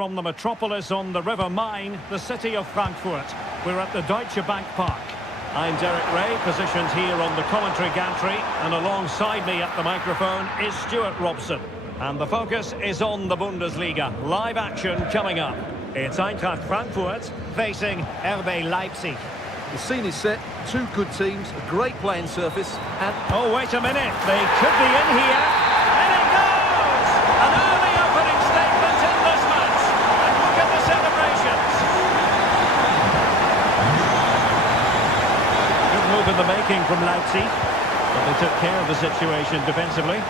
From the metropolis on the River Main, the city of Frankfurt, we're at the Deutsche Bank Park. I'm Derek Ray, positioned here on the commentary gantry, and alongside me at the microphone is Stuart Robson. And the focus is on the Bundesliga. Live action coming up. It's Eintracht Frankfurt facing RB Leipzig. The scene is set, two good teams, a great playing surface, and... Oh, wait a minute, they could be in here. And it goes! An early opening statement in this match. And look at the celebrations. Good move in the making from Leipzig. But they took care of the situation defensively.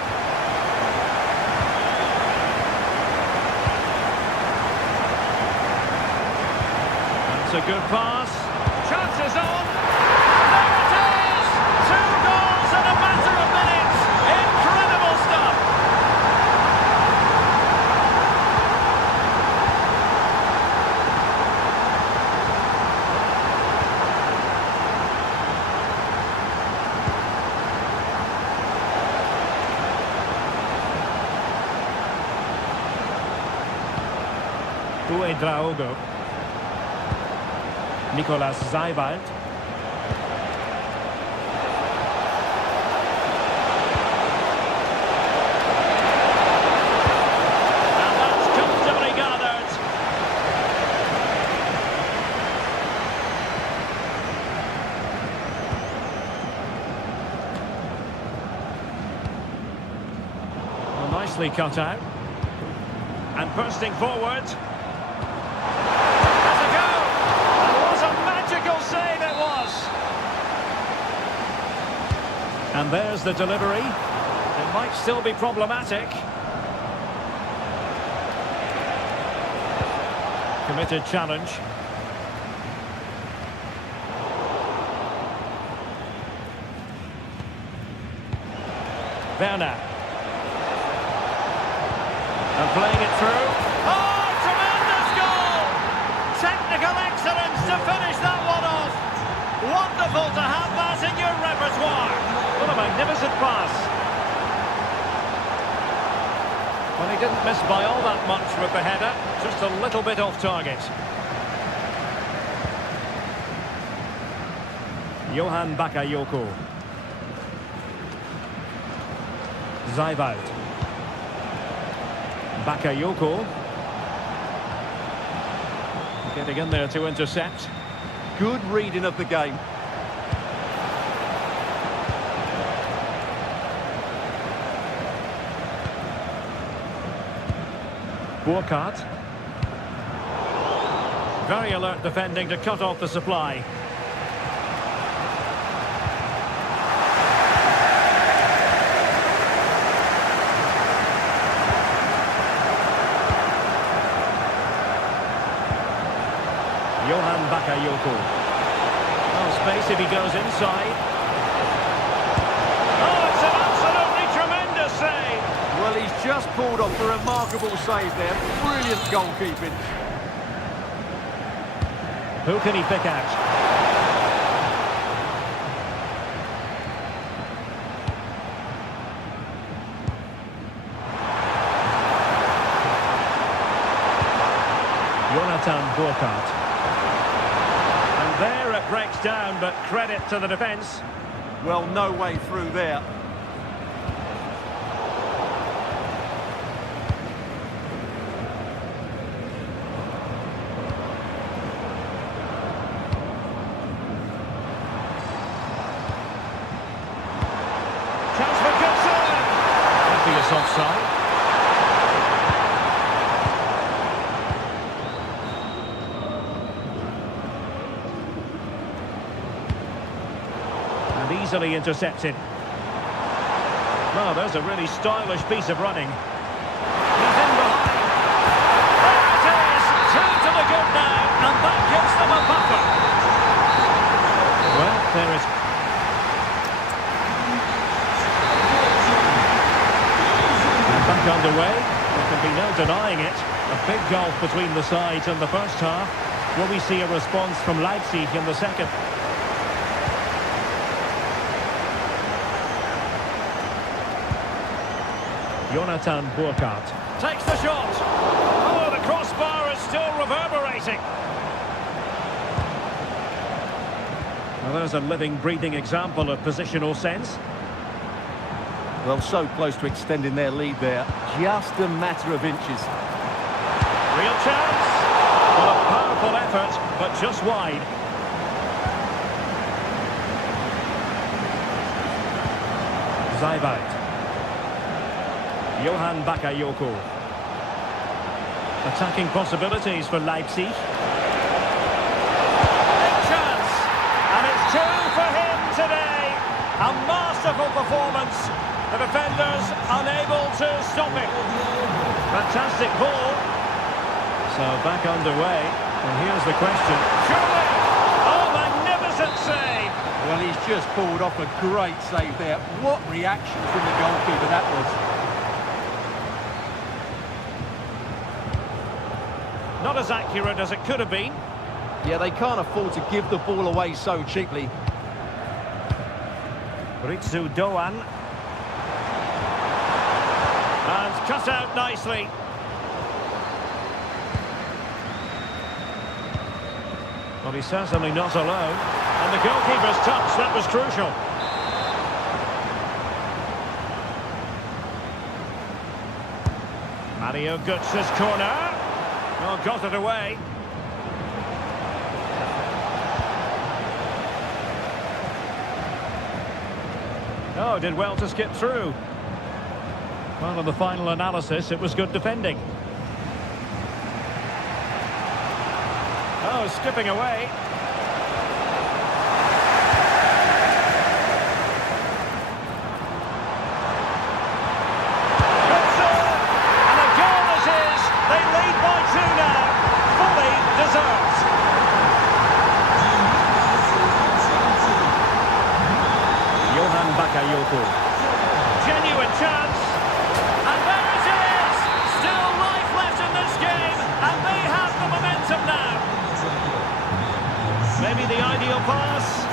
That's a good pass. Chances on. And there it is! 2 goals in a matter of minutes. Incredible stuff. Uedraogo. Nicolas Seiwald. And that's comfortably gathered. Well, nicely cut out. And bursting forward. And there's the delivery. It might still be problematic. Committed challenge. Werner. And playing it through. Oh, tremendous goal! Technical excellence to finish that one off. Wonderful to have that in your repertoire. What a magnificent pass. Well, he didn't miss by all that much with the header, just a little bit off target. Johan Bakayoko. Seiwald. Bakayoko. Getting in there to intercept. good reading of the game. Burkhardt. Very alert defending to cut off the supply. Johan Bakayoko. Oh, space if he goes inside. Oh, it's an absolutely tremendous save. Well, he's just pulled off a remarkable save there. Brilliant goalkeeping. Who can he pick out? Jonathan Burkhardt. And there it breaks down, but credit to the defence. Well, no way through there. Offside. And easily intercepted. Well, there's a really stylish piece of running. He's in behind. There it is! Two to the good now, and that gives them a buffer. Well, there is... Back underway, there can be no denying it. A big gulf between the sides in the first half. Will we see a response from Leipzig in the second? Jonathan Burkhardt takes the shot. Oh, the crossbar is still reverberating. Well, there's a living, breathing example of positional sense. Well, so close to extending their lead there. Just a matter of inches. Real chance. Well, a powerful effort, but just wide. Zaibout. Johan Bakayoko. Attacking possibilities for Leipzig. Big chance. And it's two for him today. A masterful performance. The defenders unable to stop it. Fantastic ball. So back underway. And here's the question. Surely! Oh, magnificent save! Well, he's just pulled off a great save there. What reaction from the goalkeeper that was. Not as accurate as it could have been. Yeah, they can't afford to give the ball away so cheaply. Ritsu Doan. And cut out nicely. Well, he's certainly not alone. And the goalkeeper's touch, that was crucial. Mario Götze's corner. Well, got it away. Oh, did well to skip through. Well, in the final analysis, it was good defending. Oh, skipping away. Götze! And a goal it is! They lead by two now. Fully deserved. Johan Bakayoko. Genuine chance. And there it is! Still life left in this game. And they have the momentum now. Maybe the ideal pass.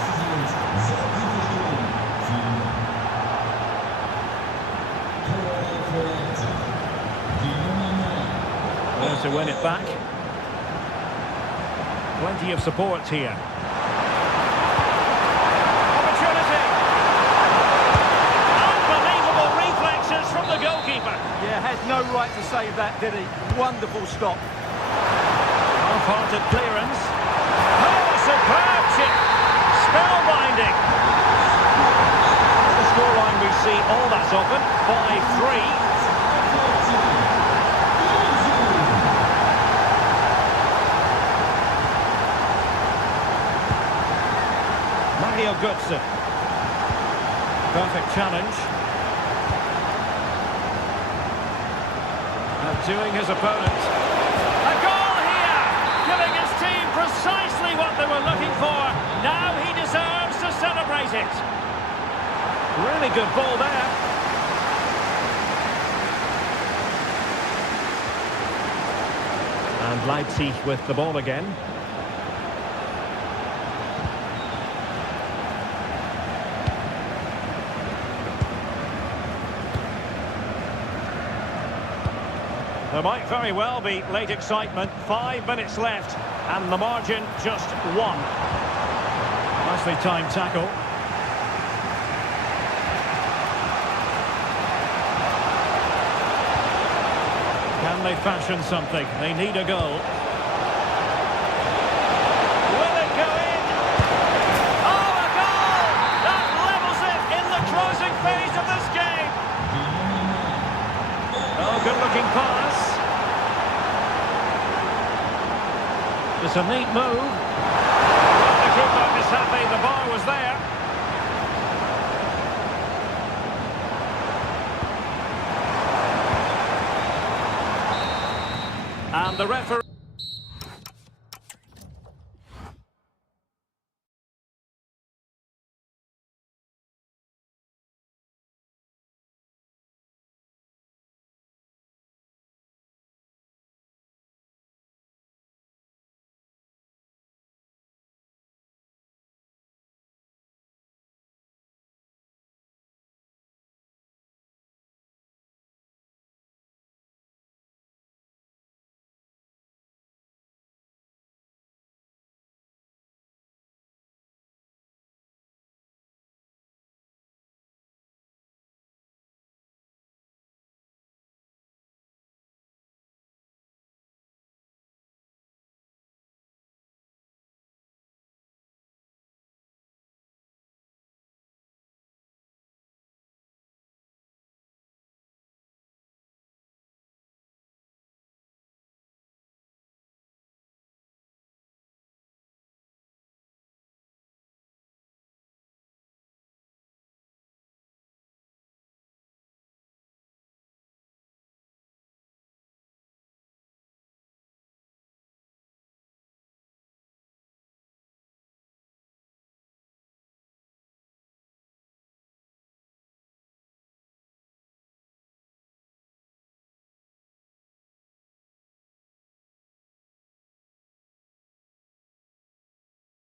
Well, to win it back. Plenty of support here. Opportunity. Unbelievable reflexes from the goalkeeper. Yeah, had no right to save that, did he? Wonderful stop. Half-hearted clearance. Oh, superb chip. Spellbinding. The scoreline we see all that often. 5-3. Mario Götze. Perfect challenge. Outdoing his opponent. A goal here! Giving his team precisely what they were looking for. Now he deserves to celebrate it. Really good ball there. And Leipzig with the ball again. There might very well be late excitement. 5 minutes left, and the margin just 1. Nicely timed tackle. Can they fashion something? They need a goal. Will it go in? Oh, a goal! That levels it in the closing phase of this game. Oh, good-looking pass. It's a neat move. The keeper is happy the bar was there. And the referee...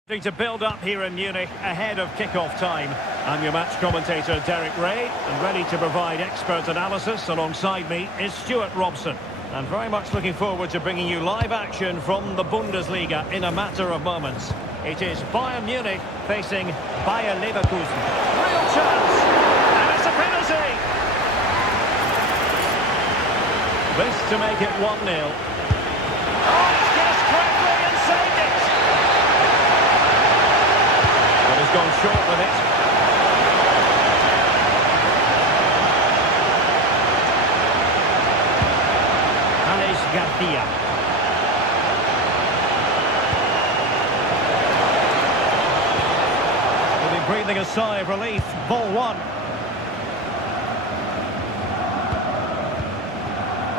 To build up here in Munich ahead of kick-off time. I'm your match commentator Derek Ray, and ready to provide expert analysis alongside me is Stuart Robson. And very much looking forward to bringing you live action from the Bundesliga in a matter of moments. It is Bayern Munich facing Bayer Leverkusen. Real chance, and it's a penalty. This to make it 1-0. Oh, it's guessed correctly and saved it. But he's gone short with it. Garcia. Will be breathing a sigh of relief. Ball one.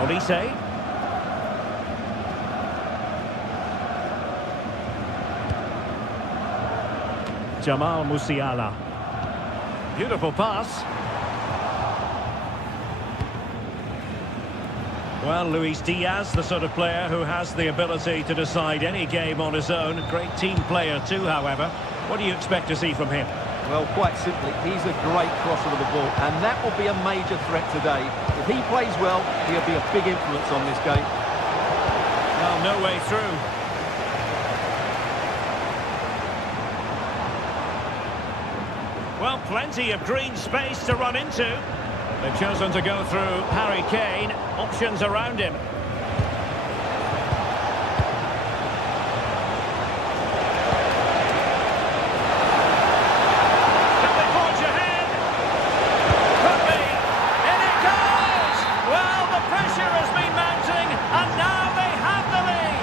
Olise. Jamal Musiala. Beautiful pass. Well, Luis Diaz, the sort of player who has the ability to decide any game on his own. Great team player too, however. What do you expect to see from him? Well, quite simply, he's a great crosser of the ball, and that will be a major threat today. If he plays well, he'll be a big influence on this game. Well, no way through. Well, plenty of green space to run into. They've chosen to go through Harry Kane. Options around him. Can they forge ahead? Could be. In it goes! Well, the pressure has been mounting, and now they have the lead.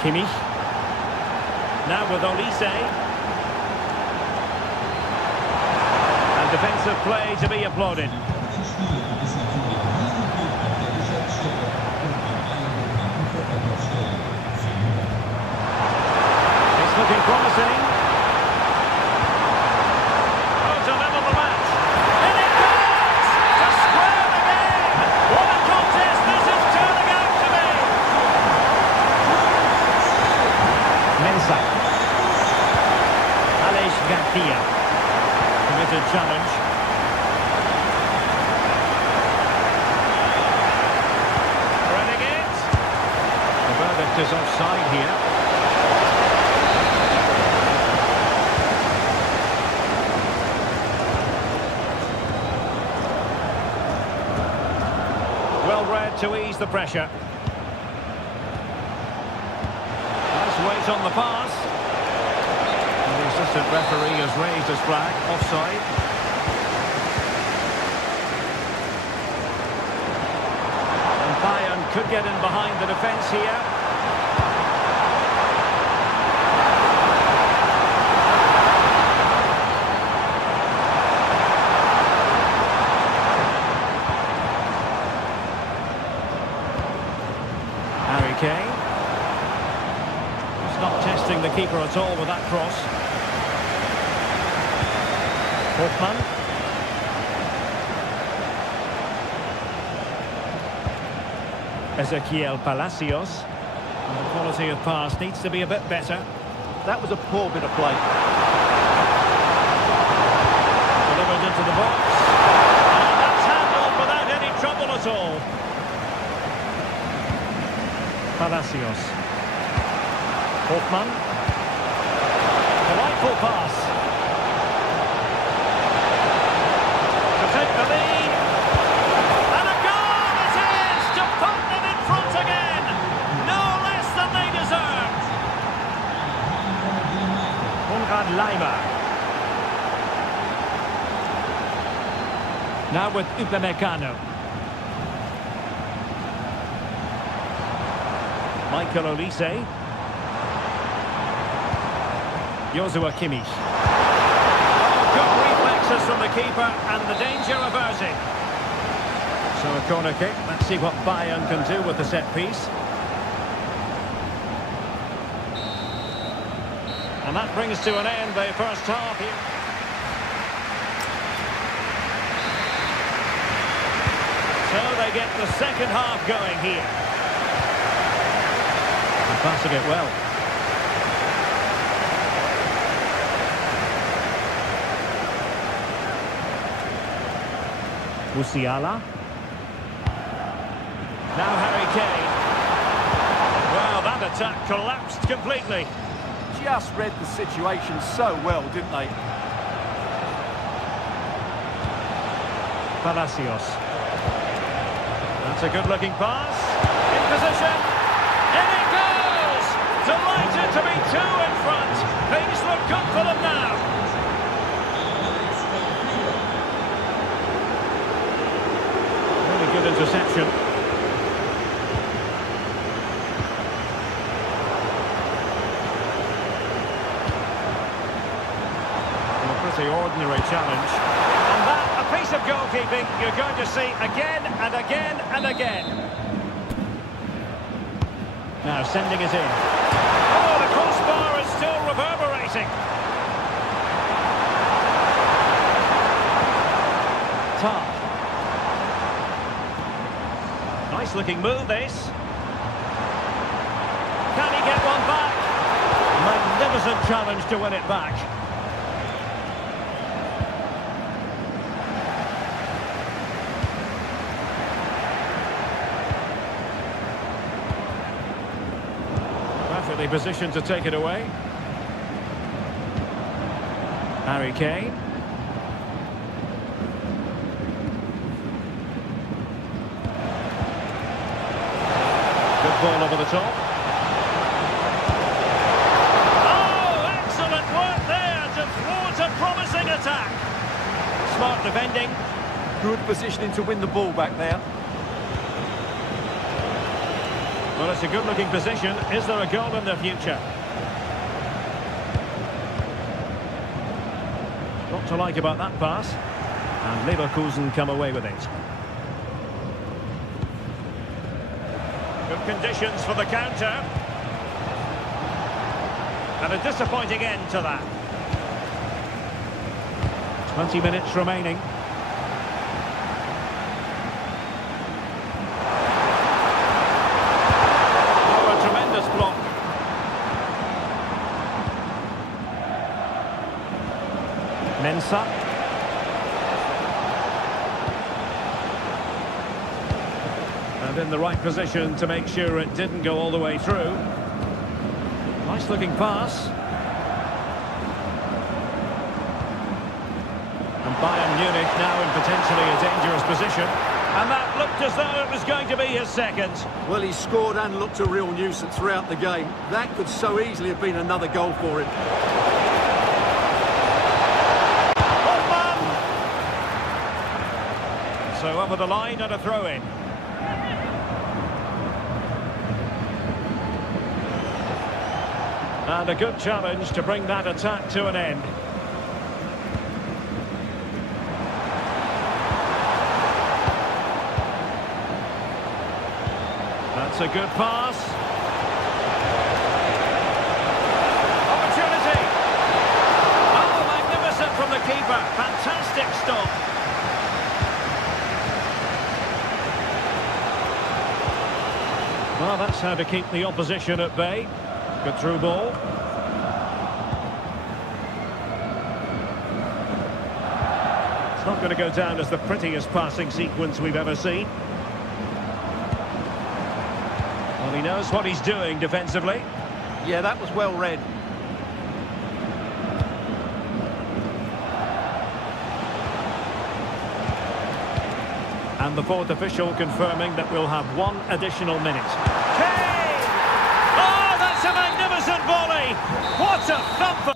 Kimmich. Now with Olise. Defensive play to be applauded. It's looking promising. Oh, to level the match. And it goes! To square the game! What a contest this is turning out to be! Mensah. Alex Garcia. Committed challenge. Running it. The verdict is offside here. Well read to ease the pressure. Nice weight on the pass. The assistant referee has raised his flag, offside. And Bayern could get in behind the defence here. Harry Kane. He's not testing the keeper at all with that cross. Hoffman. Ezequiel Palacios. And the quality of pass needs to be a bit better. That was a poor bit of play. Delivered into the box. And that's handled without any trouble at all. Palacios. Hoffman. Delightful pass. Take the lead, and a goal it is to put them in front again, no less than they deserved. Konrad Laimer. Now with Upamecano. Michael Olise. Joshua Kimmich. Good reflexes from the keeper and the danger averted. So a corner kick. Let's see what Bayern can do with the set piece. And that brings to an end the first half here. So they get the second half going here. And passing it well. Musiala. Now Harry Kane. Well, that attack collapsed completely. Just read the situation so well, didn't they? Palacios. That's a good-looking pass. In position. In it goes! Delighted to be two in front. Things look good for them now. Really good interception. Pretty ordinary challenge. And that, a piece of goalkeeping you're going to see again and again and again. Now sending it in. Oh, the crossbar is still reverberating. Tough. Nice looking move, this. Can he get one back? Magnificent challenge to win it back. Perfectly positioned to take it away. Harry Kane. Good ball over the top. Oh, excellent work there to thwart a promising attack. Smart defending. Good positioning to win the ball back there. Well, it's a good-looking position. Is there a goal in the future? What to like about that pass? And Leverkusen come away with it. Good conditions for the counter. And a disappointing end to that. 20 minutes remaining. Block. Mensah. And in the right position to make sure it didn't go all the way through. Nice looking pass. And Bayern Munich now in potentially a dangerous position. And that looked as though it was going to be his second. Well, he scored and looked a real nuisance throughout the game. That could so easily have been another goal for him. Hoffman! So over the line and a throw-in. And a good challenge to bring that attack to an end. That's a good pass. Opportunity. Oh, magnificent from the keeper. Fantastic stop. Well, that's how to keep the opposition at bay. Good through ball. It's not going to go down as the prettiest passing sequence we've ever seen. Well, he knows what he's doing defensively. Yeah, that was well read. And the fourth official confirming that we'll have one additional minute. Kane! Oh, that's a magnificent volley! What a thumper!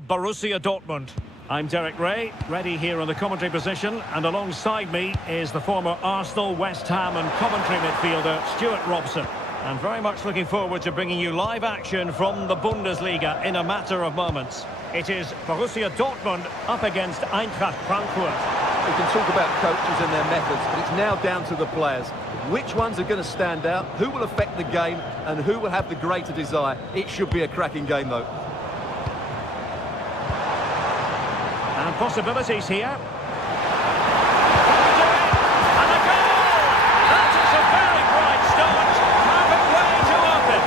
Borussia Dortmund. I'm Derek Ray, ready here on the commentary position, and alongside me is the former Arsenal, West Ham and Coventry midfielder Stuart Robson. And very much looking forward to bringing you live action from the Bundesliga in a matter of moments. It is Borussia Dortmund up against Eintracht Frankfurt. We can talk about coaches and their methods, but it's now down to the players. Which ones are going to stand out, who will affect the game, and who will have the greater desire. It should be a cracking game, though. And possibilities here. And a goal! That is a very bright start. Perfect way to open.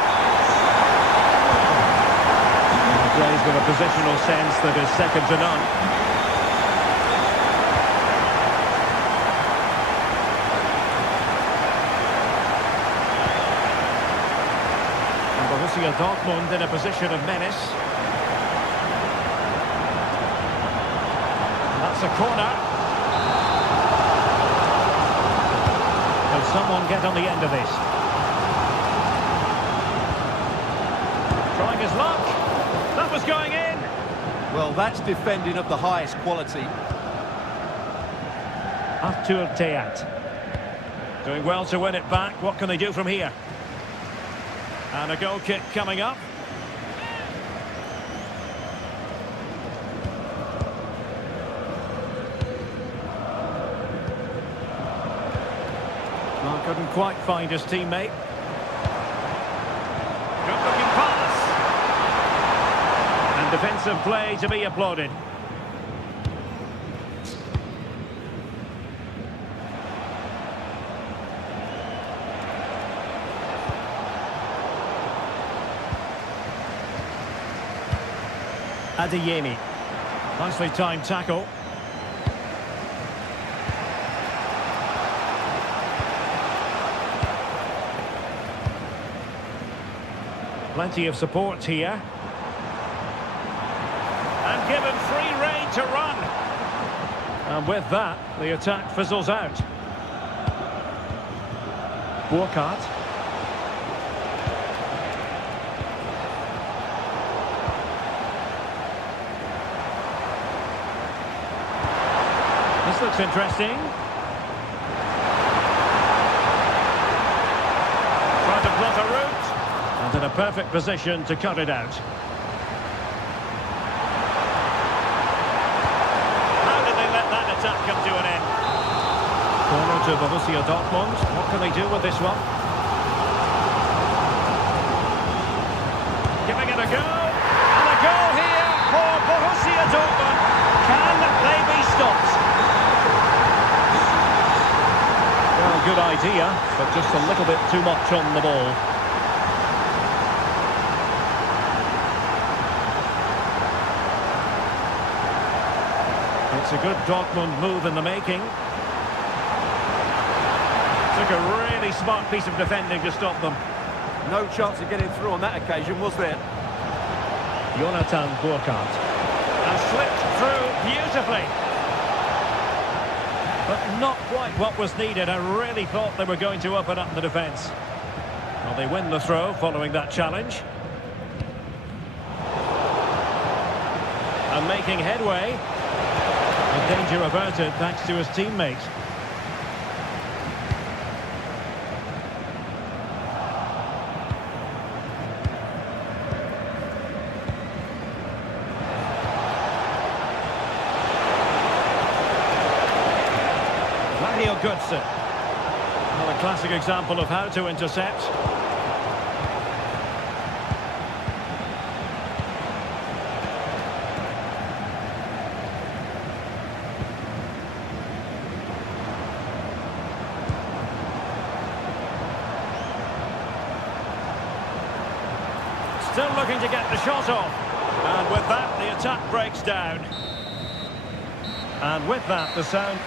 He plays with a positional sense that is second to none. And Borussia Dortmund in a position of menace. That's a corner. Can someone get on the end of this? Trying his luck. That was going in. Well, that's defending of the highest quality. Arthur Theat. Doing well to win it back. What can they do from here? And a goal kick coming up. Well, couldn't quite find his teammate. Good looking pass. And defensive play to be applauded. Adeyemi. Nicely timed tackle. Plenty of support here. And given free rein to run. And with that, the attack fizzles out. Burkhardt. This looks interesting. Trying to block a route. And in a perfect position to cut it out. How did they let that attack come to an end? Corner to Borussia Dortmund. What can they do with this one? Giving it a go. And a goal here for Borussia Dortmund. Can they be stopped? Well, good idea, but just a little bit too much on the ball. It's a good Dortmund move in the making. Took a really smart piece of defending to stop them. No chance of getting through on that occasion, was there? Jonathan Burkhardt. And slipped through beautifully. But not quite what was needed. I really thought they were going to open up the defence. Well, they win the throw following that challenge. And making headway. And danger averted thanks to his teammate. Goodson. Well, a classic example of how to intercept. Still looking to get the shot off. And with that, the attack breaks down. And with that, the sound...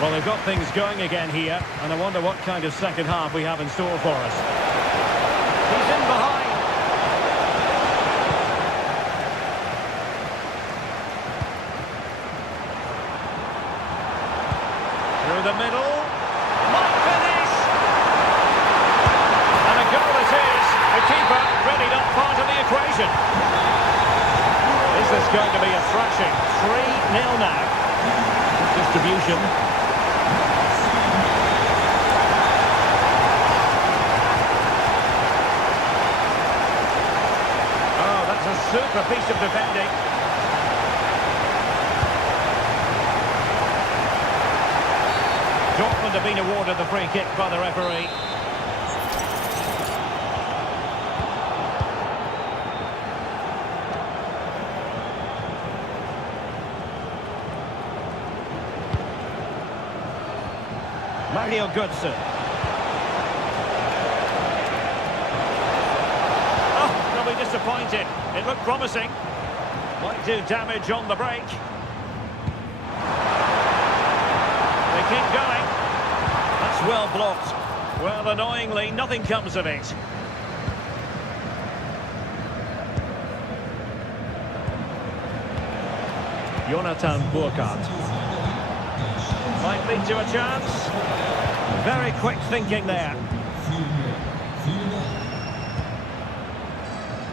Well, they've got things going again here, and I wonder what kind of second half we have in store for us. He's in behind. Through the middle. Might going to be a thrashing. 3-0 now. Distribution. Oh, that's a super piece of defending. Dortmund have been awarded the free kick by the referee. Mario Götze. Oh, they'll be disappointed. It looked promising. Might do damage on the break. They keep going. That's well blocked. Well, annoyingly, nothing comes of it. Jonathan Burkhardt. Might lead to a chance. Very quick thinking there.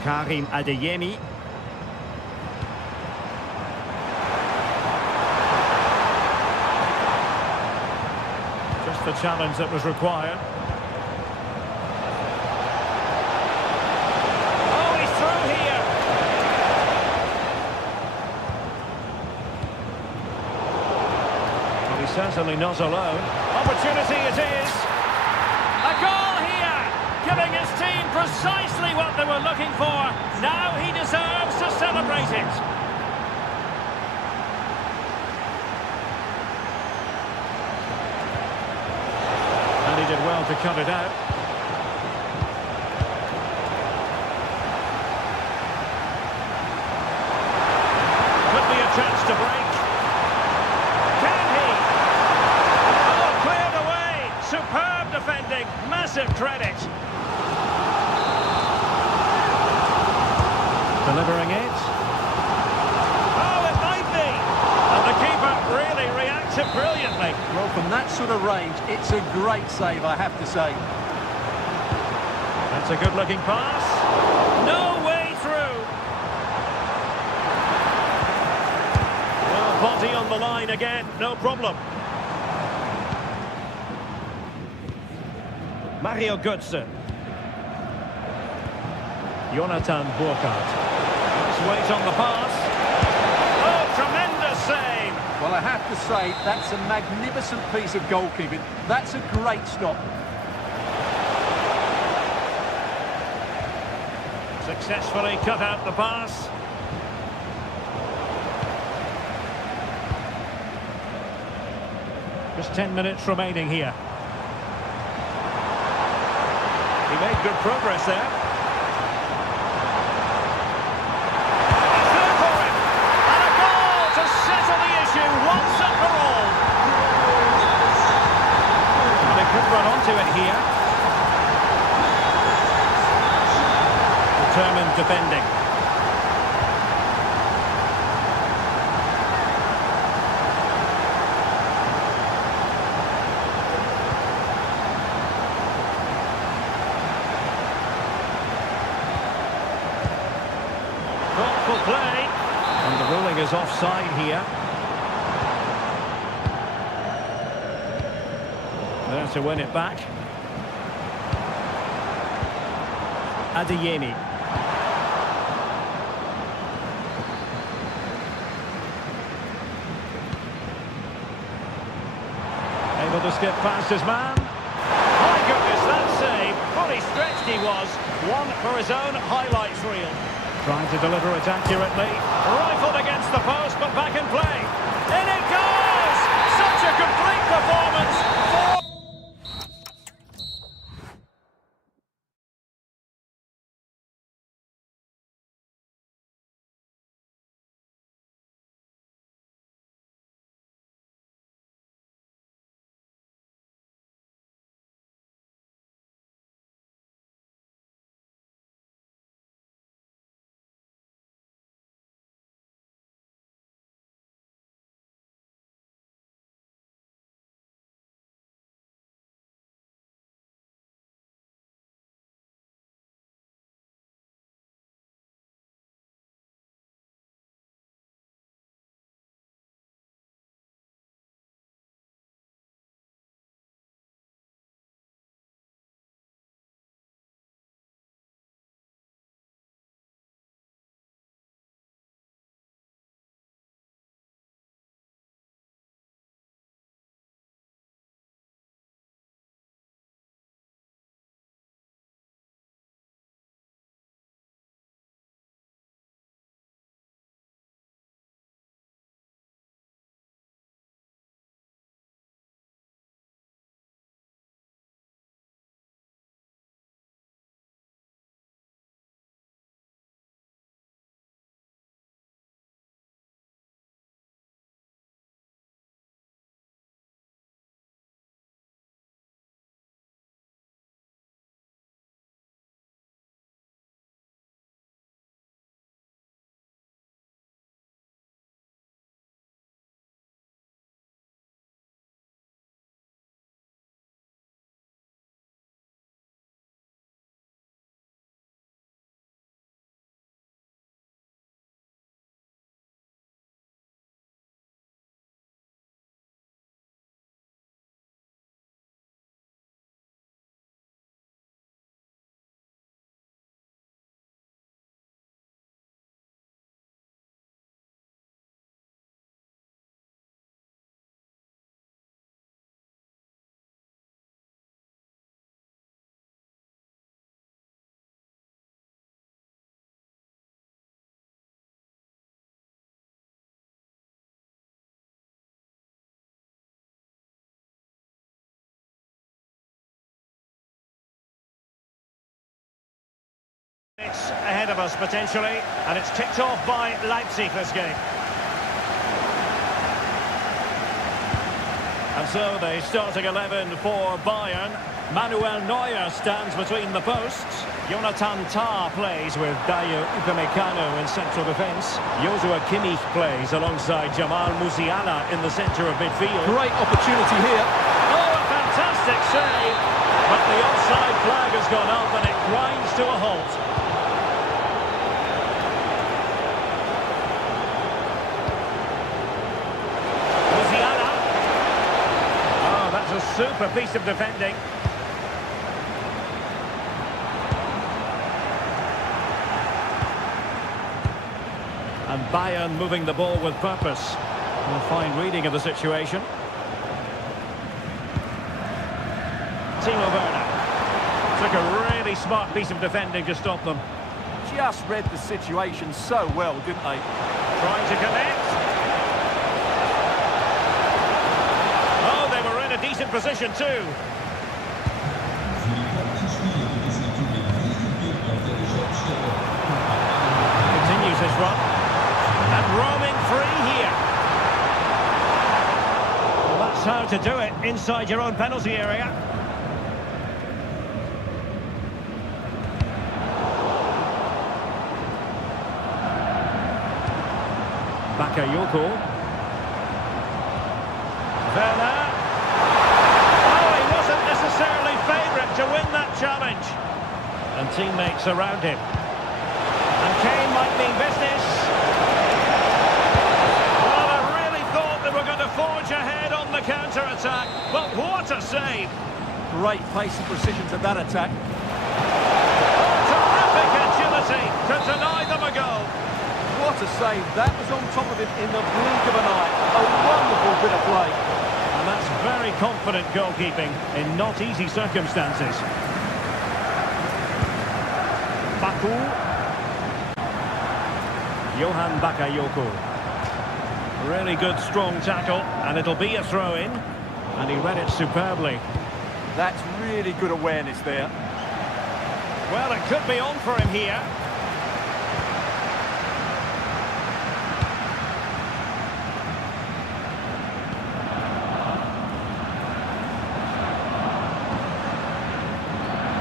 Karim Adeyemi. Just the challenge that was required. Oh, he's through here. Well, he's certainly not alone. Opportunity it is. A goal here, giving his team precisely what they were looking for. Now he deserves to celebrate it. And he did well to cut it out. Could be a chance to break. Can he? Oh, cleared away. Superb defending. Massive credit. Delivering it. Oh, it might be. And the keeper really reacted brilliantly. Well, from that sort of range, it's a great save, I have to say. That's a good-looking pass. No way through. Well, body on the line again. No problem. Mario Götze. Jonathan Burkhardt. Nice weight on the pass. Oh, tremendous save. Well, I have to say, that's a magnificent piece of goalkeeping. That's a great stop. Successfully cut out the pass. Just 10 minutes remaining here. He made good progress there. He's there for it. And a goal to settle the issue once and for all. And they could run onto it here. Determined defending. Thoughtful play. And the ruling is offside here. There to win it back. Adeyemi. Able to skip past his man. My goodness, that save. Fully stretched he was. One for his own highlights reel. Trying to deliver it accurately. Rifled against the post, but back in play. In it goes! Such a complete performance. minutes ahead of us potentially, and it's kicked off by Leipzig this game. And so the starting 11 for Bayern. Manuel Neuer stands between the posts. Jonathan Tah plays with Dayo Upamecano in central defence. Joshua Kimmich plays alongside Jamal Musiala in the centre of midfield. Great opportunity here. Oh, a fantastic save! But the offside flag has gone up and it grinds to a halt. Musiala. Oh, that's a super piece of defending. And Bayern moving the ball with purpose. A fine reading of the situation. Timo Werner. Took a really smart piece of defending to stop them. Just read the situation so well, didn't they? Trying to connect. Oh, they were in a decent position too. Continues his run. And roaming free here. Well, that's how to do it inside your own penalty area. Bakayoko. Werner. Oh, he wasn't necessarily favourite to win that challenge. And teammates around him. And Kane might mean business. Well, I really thought they were going to forge ahead on the counter-attack. But what a save. Great pace and precision to that attack. Terrific agility to deny them a goal. What a save. That was on top of him in the blink of an eye. A wonderful bit of play. And that's very confident goalkeeping in not easy circumstances. Baku. Johan Bakayoko. Really good strong tackle, and it'll be a throw-in. And he read it superbly. That's really good awareness there. Well, it could be on for him here.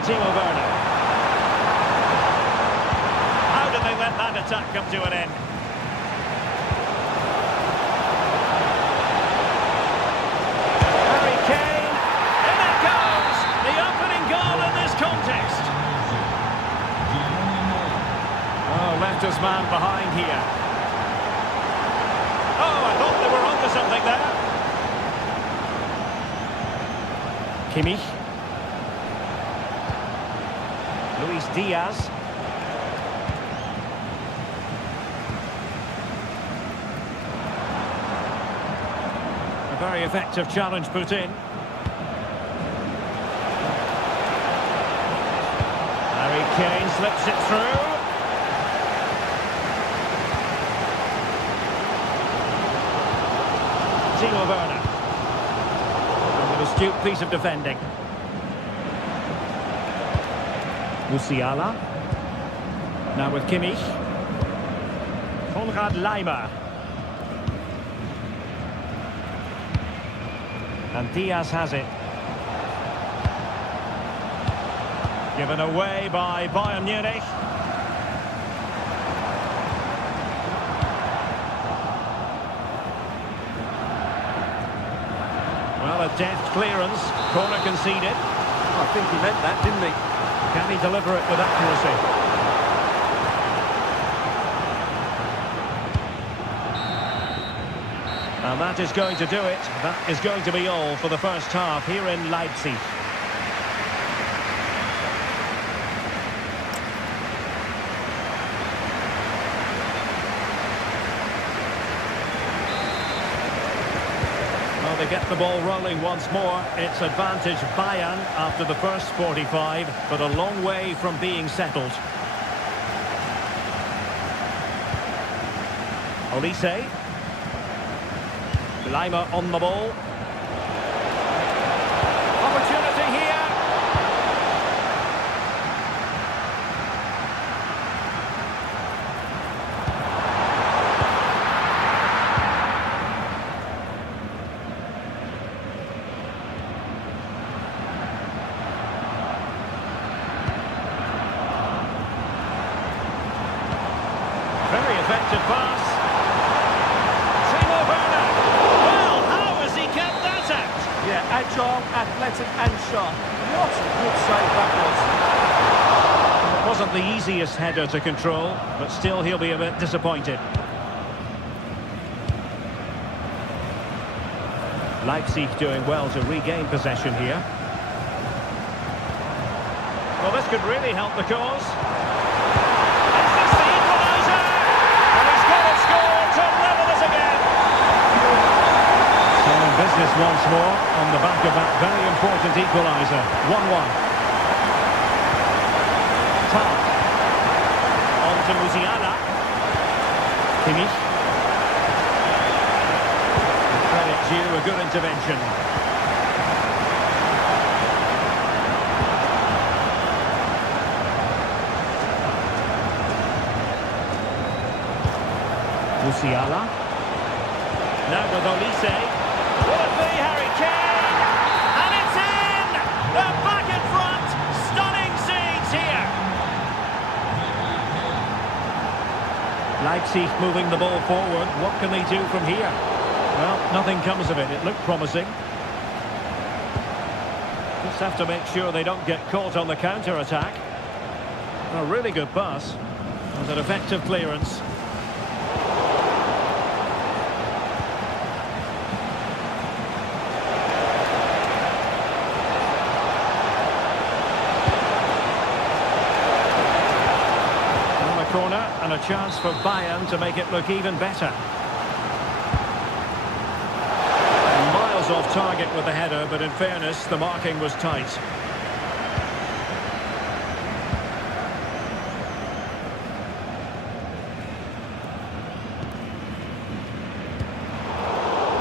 Timo Werner. How did they let that attack come to an end? Harry Kane. In it goes! The opening goal in this contest. Oh, left his man behind here. Oh, I thought they were onto something there. Kimmich. Luis Diaz. A very effective challenge put in. Harry Kane slips it through. Timo Werner. And an astute piece of defending. Musiala. Now with Kimmich. Konrad Laimer. And Diaz has it. Given away by Bayern Munich. Well, a deft clearance. Corner conceded. I think he meant that, didn't he? Can he deliver it with accuracy? And that is going to do it. That is going to be all for the first half here in Leipzig. Well, they get the ball rolling once more. It's advantage Bayern after the first 45, but a long way from being settled. Olise. Laimer on the ball. Opportunity here. What a good save that was. It wasn't the easiest header to control, but still he'll be a bit disappointed. Leipzig doing well to regain possession here. Well, this could really help the cause. Is this the equaliser? And he's got to score to level it again. So in business once more on the back of that very important equaliser. 1-1. Tark. On to Musiala. Kimmich. Credit due, a good intervention. Musiala. Now with Olise. Will it be Harry Kane? And it's in! They're back in front! Stunning scenes here! Leipzig moving the ball forward. What can they do from here? Well, nothing comes of it. It looked promising. Just have to make sure they don't get caught on the counter-attack. A really good pass. And an effective clearance. Corner and a chance for Bayern to make it look even better. Miles off target with the header, but in fairness, the marking was tight.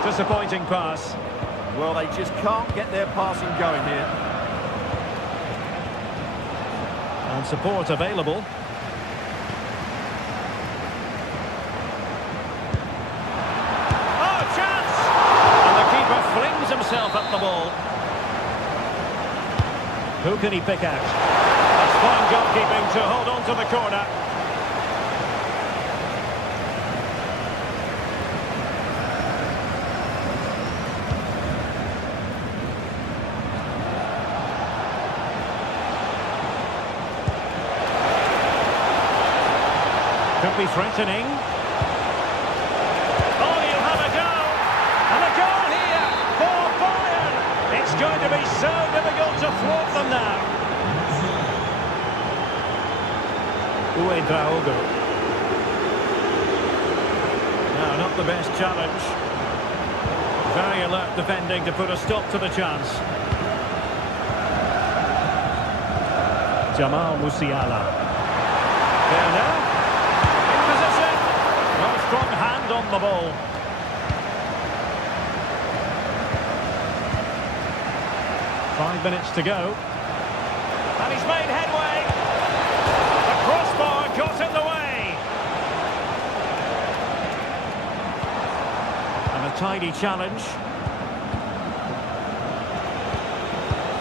Disappointing pass. Well, they just can't get their passing going here. And support available. Flings himself at the ball. Who can he pick out? That's fine goalkeeping to hold on to the corner. Could be threatening. It's going to be so difficult to thwart them now. Uedraogo. No, not the best challenge. Very alert defending to put a stop to the chance. Jamal Musiala. There now. In position. No strong hand on the ball. Five minutes to go. And he's made headway. The crossbar got in the way. And a tidy challenge.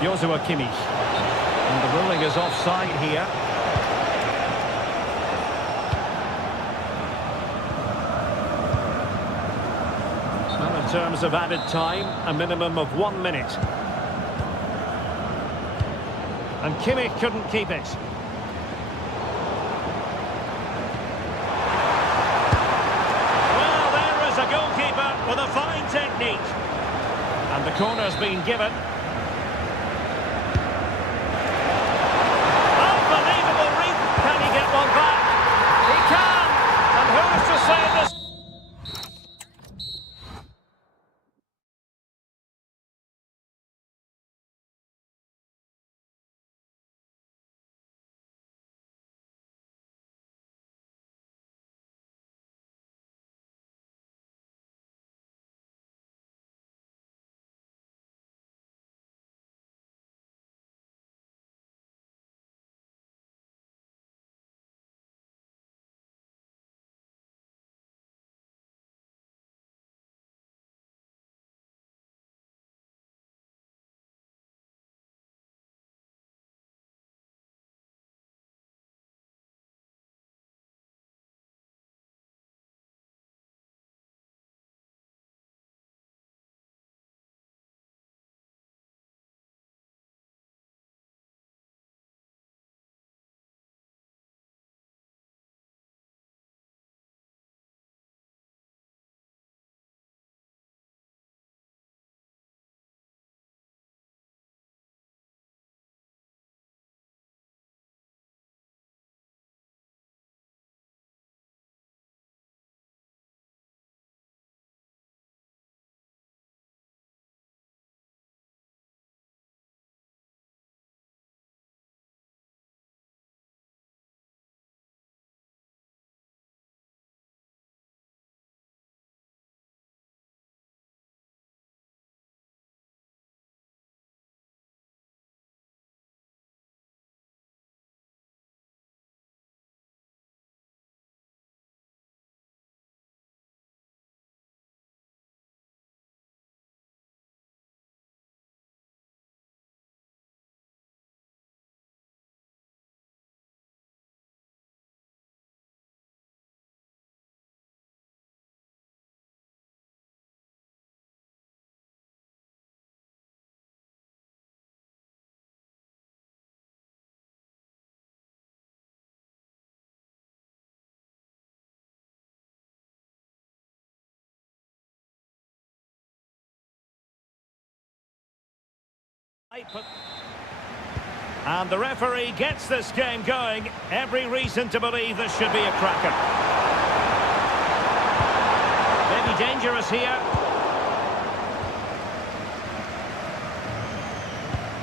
Joshua Kimmich. And the ruling is offside here. And in terms of added time, a minimum of 1 minute. And Kimmich couldn't keep it. Well, there is a goalkeeper with a fine technique. And the corner's been given. And the referee gets this game going. Every reason to believe this should be a cracker. Maybe dangerous here.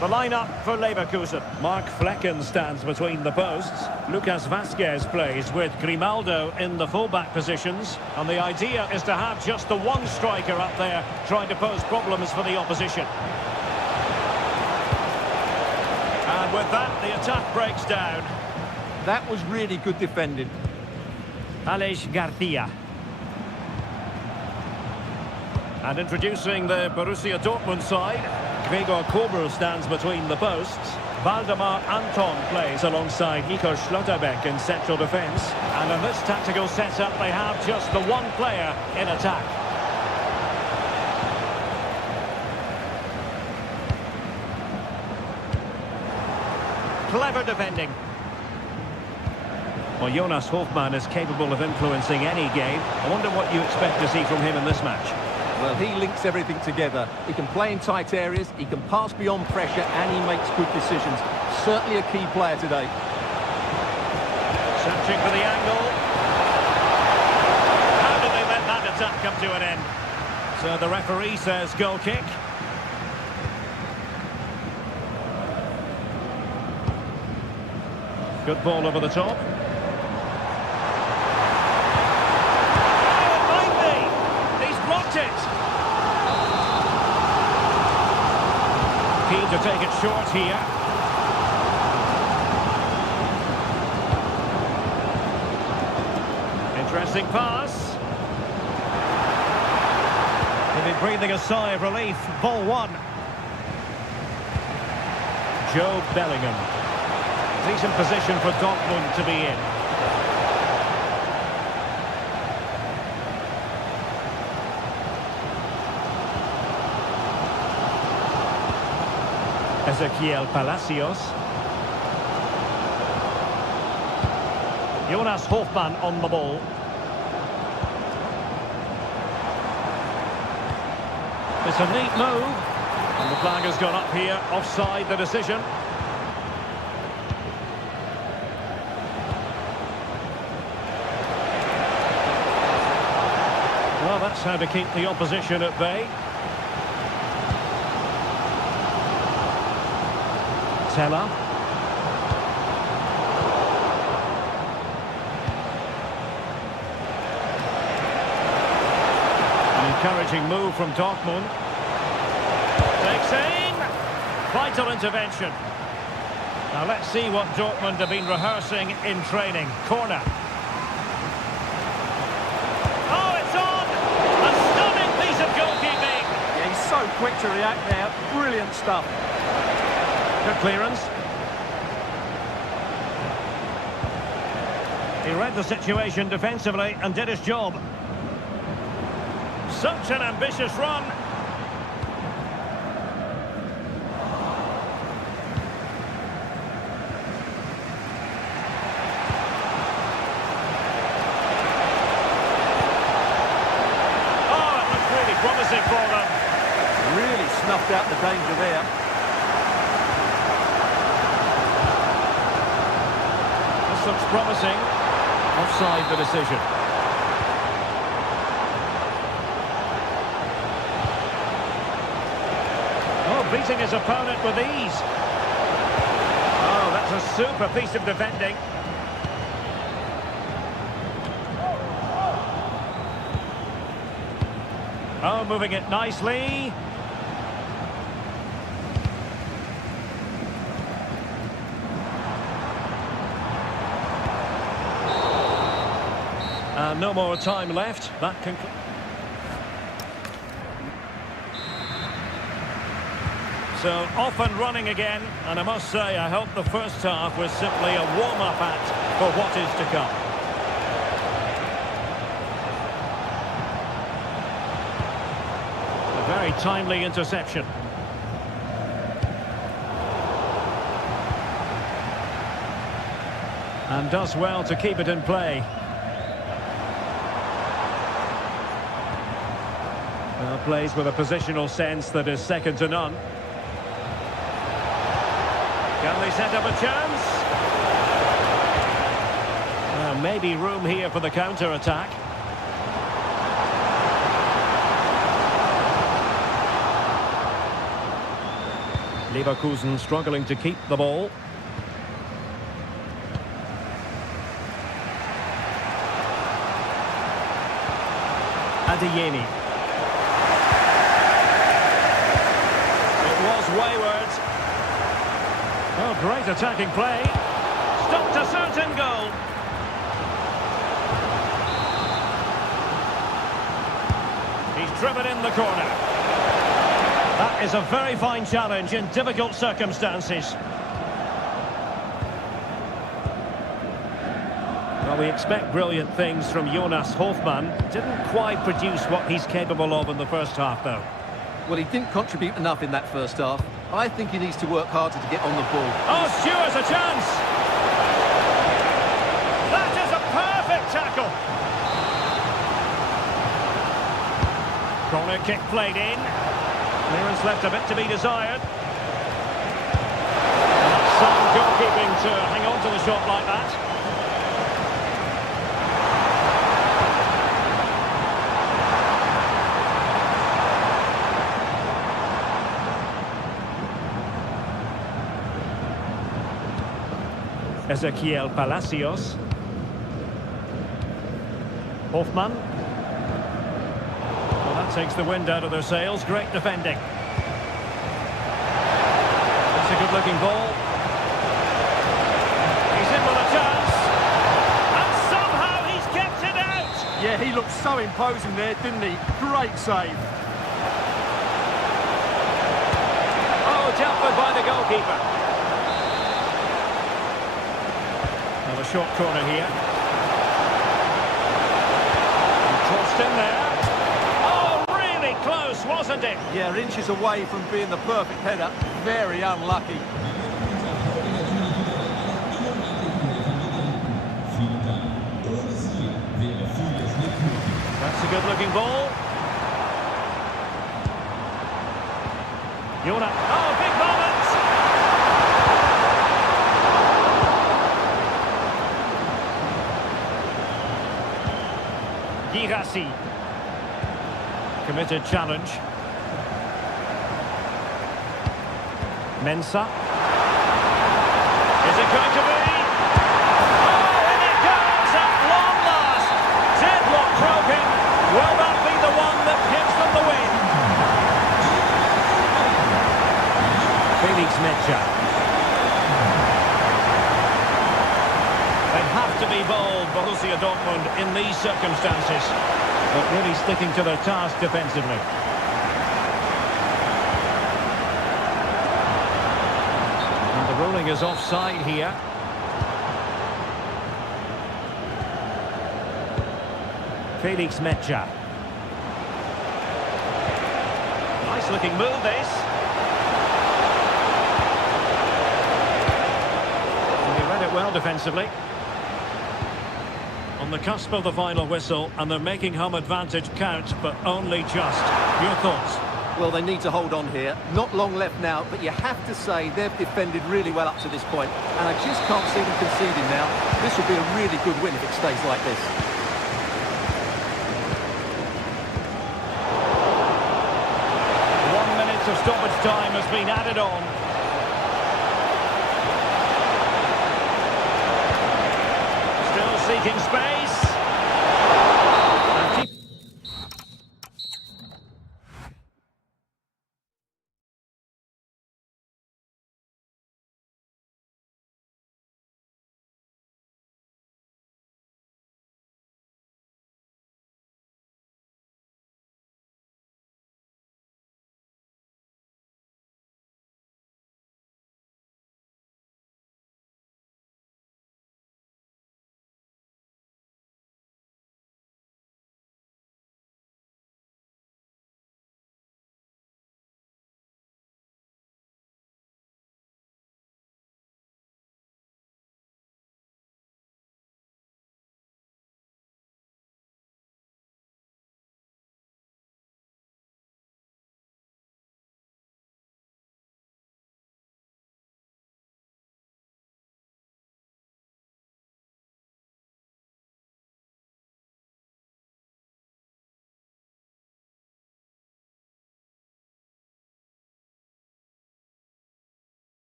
The lineup for Leverkusen. Mark Flecken stands between the posts. Lucas Vazquez plays with Grimaldo in the fullback positions. And the idea is to have just the one striker up there trying to pose problems for the opposition. And with that, the attack breaks down. That was really good defending. Aleix Garcia. And introducing the Borussia Dortmund side, Gregor Kobel stands between the posts. Valdemar Anton plays alongside Nico Schlotterbeck in central defence. And in this tactical setup, they have just the one player in attack. Clever defending. Well, Jonas Hofmann is capable of influencing any game. I wonder what you expect to see from him in this match. Well, he links everything together. He can play in tight areas, he can pass beyond pressure, and he makes good decisions. Certainly a key player today. Searching for the angle. How did they let that attack come to an end? So the referee says goal kick. Good ball over the top. Keen to take it short here. Interesting pass. He'll be breathing a sigh of relief. Ball one. Joe Bellingham. Decent position for Dortmund to be in. Ezequiel Palacios. Jonas Hofmann on the ball. It's a neat move. And the flag has gone up here. Offside the decision. Well, that's how to keep the opposition at bay. Teller. An encouraging move from Dortmund. Takes aim. Vital intervention. Now let's see what Dortmund have been rehearsing in training. Corner. Oh, it's on! A stunning piece of goalkeeping. Yeah, he's so quick to react now. Brilliant stuff. Good clearance. He read the situation defensively and did his job. Such an ambitious run. Oh, it looked really promising for them. Really snuffed out the danger there. Looks promising. Offside the decision. Oh, beating his opponent with ease. Oh, that's a super piece of defending. Oh, moving it nicely. No more time left. That So off and running again, and I must say I hope the first half was simply a warm-up act for what is to come. A very timely interception. And does well to keep it in play. Well, plays with a positional sense that is second to none. Can they set up a chance? Maybe room here for the counter-attack. Leverkusen struggling to keep the ball. Adeyemi. It was wayward. Oh, great attacking play. Stopped a certain goal. He's driven in the corner. That is a very fine challenge in difficult circumstances. Well, we expect brilliant things from Jonas Hofmann. Didn't quite produce what he's capable of in the first half, though. Well, he didn't contribute enough in that first half. I think he needs to work harder to get on the ball. Oh, Stewart's a chance! That is a perfect tackle! Corner kick played in. Clearance left a bit to be desired. Some goalkeeping to hang on to the shot like that. Ezequiel Palacios. Hofmann. Well, that takes the wind out of their sails. Great defending. That's a good-looking ball. He's in with a chance. And somehow he's kept it out. Yeah, he looked so imposing there, didn't he? Great save. Oh, dealt with by the goalkeeper. Well, a short corner here. And tossed in there. Oh, really close, wasn't it? Yeah, inches away from being the perfect header. Very unlucky. That's a good-looking ball. Yona. Oh, big moment! Girassi. Committed challenge. Mensah. Is it going to be? Oh, and it goes at long last. Deadlock broken. Will that be the one that gives them the win? Felix Metscher. They have to be bold, Borussia Dortmund, in these circumstances. But really sticking to their task defensively. And the ruling is offside here. Felix Metscher. Nice looking move, this. And he read it well defensively. On the cusp of the final whistle, and they're making home advantage count, but only just. Your thoughts? Well, they need to hold on here. Not long left now, but you have to say they've defended really well up to this point, and I just can't see them conceding now. This will be a really good win if it stays like this. 1 minute of stoppage time has been added on. Still seeking space.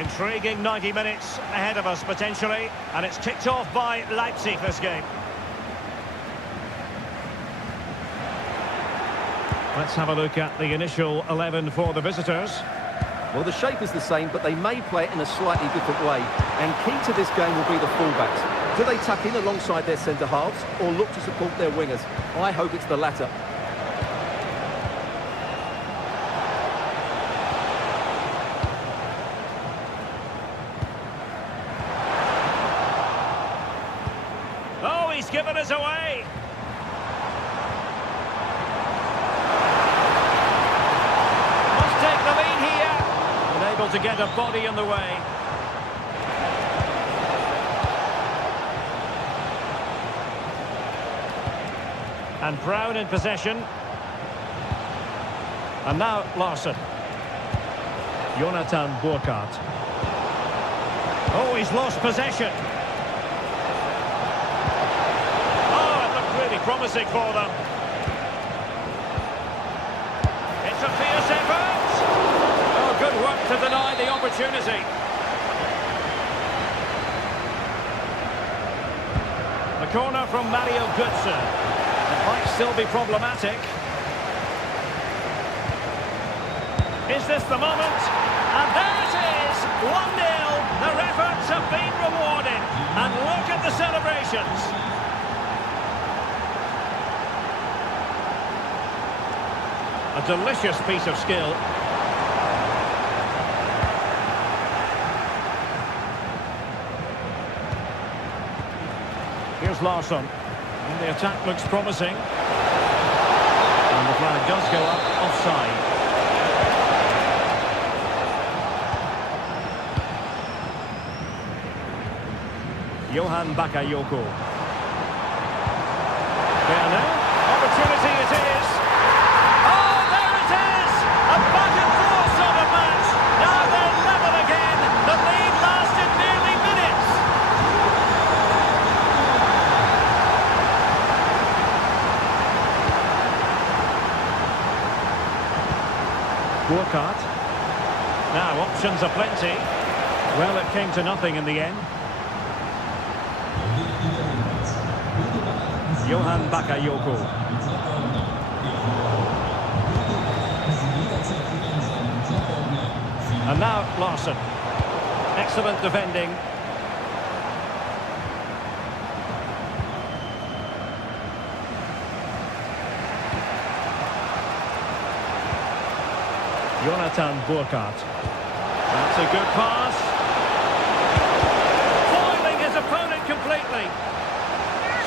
Intriguing 90 minutes ahead of us, potentially. And it's kicked off by Leipzig, this game. Let's have a look at the initial 11 for the visitors. Well, the shape is the same, but they may play it in a slightly different way. And key to this game will be the fullbacks. Do they tuck in alongside their centre-halves or look to support their wingers? I hope it's the latter. Oh, he's given us away. Must take the lead here. Unable to get a body in the way. And Brown in possession. And now Larson. Jonathan Burkhardt. Oh, he's lost possession. Oh, it looked really promising for them. It's a fierce effort. Oh, good work to deny the opportunity. The corner from Mario Götze. It might still be problematic. Is this the moment? And there it is! 1-0. Their efforts have been rewarded. And look at the celebrations. A delicious piece of skill. Here's Larsson. And the attack looks promising. And the flag does go up offside. Johan Bakayoko. There now. Opportunity it is. Oh, there it is! A back and forth sort of match. Now they're level again. The lead lasted nearly minutes. Burkhardt. Now options are plenty. Well, it came to nothing in the end. Johan Bakayoko. And now Larsson. Excellent defending. Jonathan Burkhardt. That's a good pass. Foiling his opponent completely.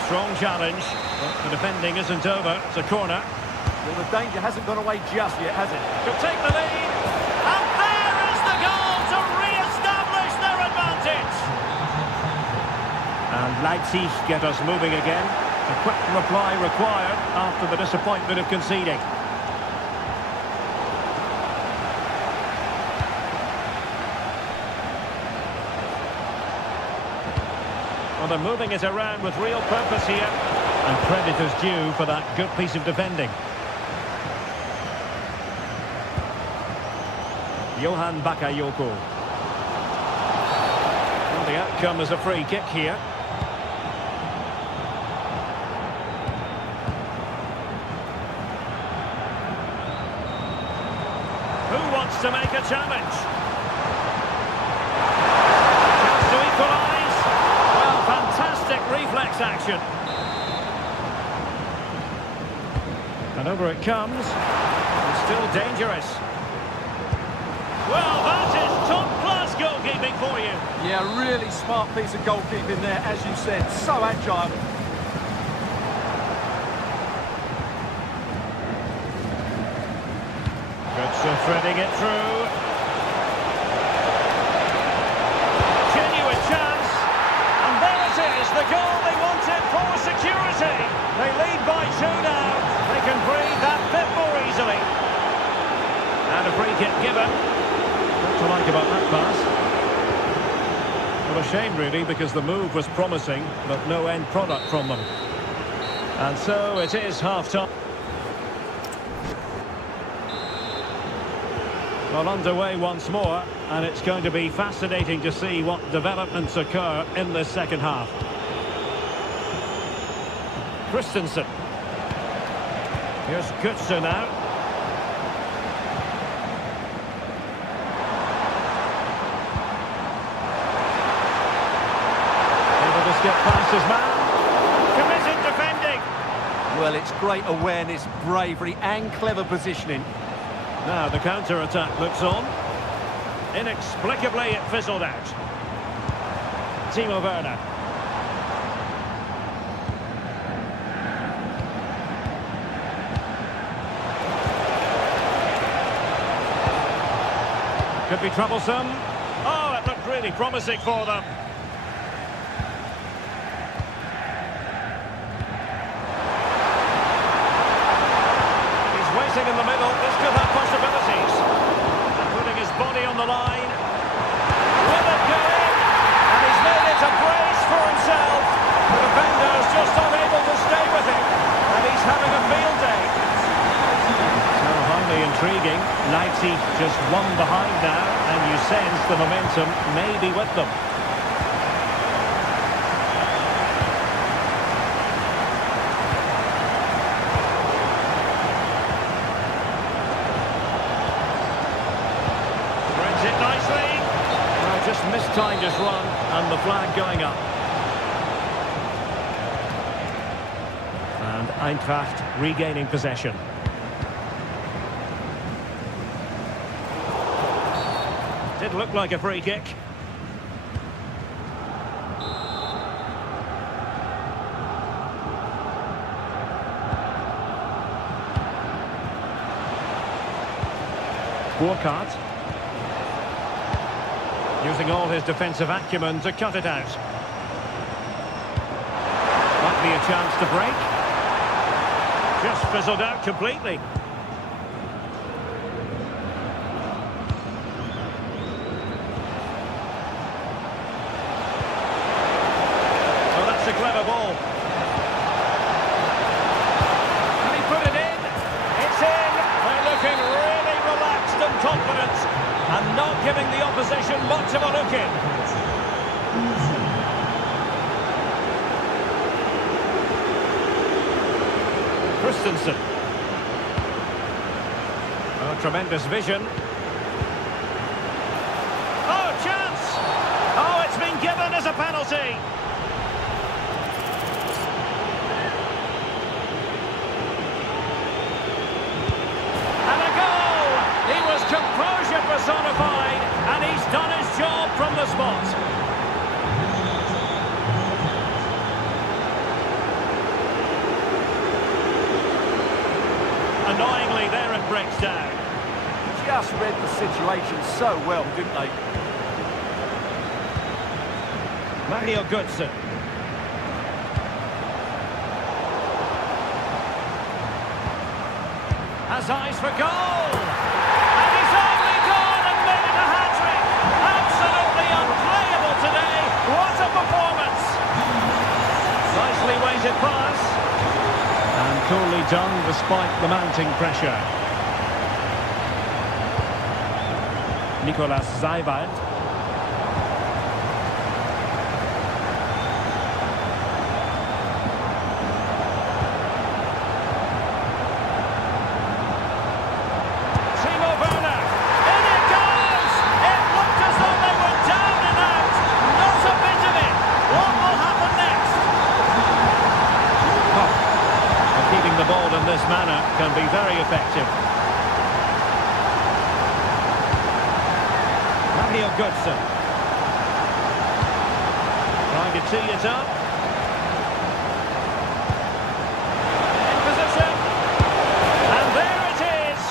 Strong challenge, but the defending isn't over. It's a corner. Well, the danger hasn't gone away just yet, has it? Could take the lead. And there is the goal to re-establish their advantage. And Leipzig get us moving again. A quick reply required after the disappointment of conceding. Well, they're moving it around with real purpose here. And credit is due for that good piece of defending. Johan Bakayoko. Well, the outcome is a free kick here. Who wants to make a challenge? Chance to equalise. Well, fantastic reflex action. And over it comes. It's still dangerous. Well, that is top-class goalkeeping for you. Yeah, really smart piece of goalkeeping there, as you said. So agile. Götze threading it through. Genuine chance. And there it is, the goal they wanted for security. They lead by 2 now. They can breathe that bit more easily. And a free kick given. What to like about that pass? Well, a shame really, because the move was promising, but no end product from them. And so it is half-time. Well, underway once more, and it's going to be fascinating to see what developments occur in this second half. Christensen. Here's Götze now. Able to skip past his man. Committed defending. Well, it's great awareness, bravery and clever positioning. Now the counter-attack looks on. Inexplicably it fizzled out. Timo Werner. Could be troublesome. Oh, it looked really promising for them. He's waiting in the middle. This could have possibilities. And putting his body on the line. Will it go in? And he's made it a brace for himself. The defender's just unable to stay with him. And he's having a field day. So highly intriguing. Leipzig just one behind now, and you sense the momentum may be with them. Threads it nicely. Well, just mistimed his run, and the flag going up. And Eintracht regaining possession. Did look like a free kick. Burkhardt. Using all his defensive acumen to cut it out. Might be a chance to break. Just fizzled out completely. A clever ball. Can he put it in? It's in. They're looking really relaxed and confident and not giving the opposition much of a look in. Christensen. Oh, tremendous vision. Oh, chance! Oh, it's been given as a penalty. Composure personified, and he's done his job from the spot. Annoyingly, there it breaks down. Just read the situation so well, didn't they? Mario Götze. Has eyes for goal. What a performance! Nicely weighted pass. And coolly done despite the mounting pressure. Nicolas Seibert. Timo Werner. In it goes! It looked as though they were down and out. Not a bit of it. What will happen next? Oh. And keeping the ball in this manner can be very effective. Mario Götze. Trying to tee it up. In position. And there it is.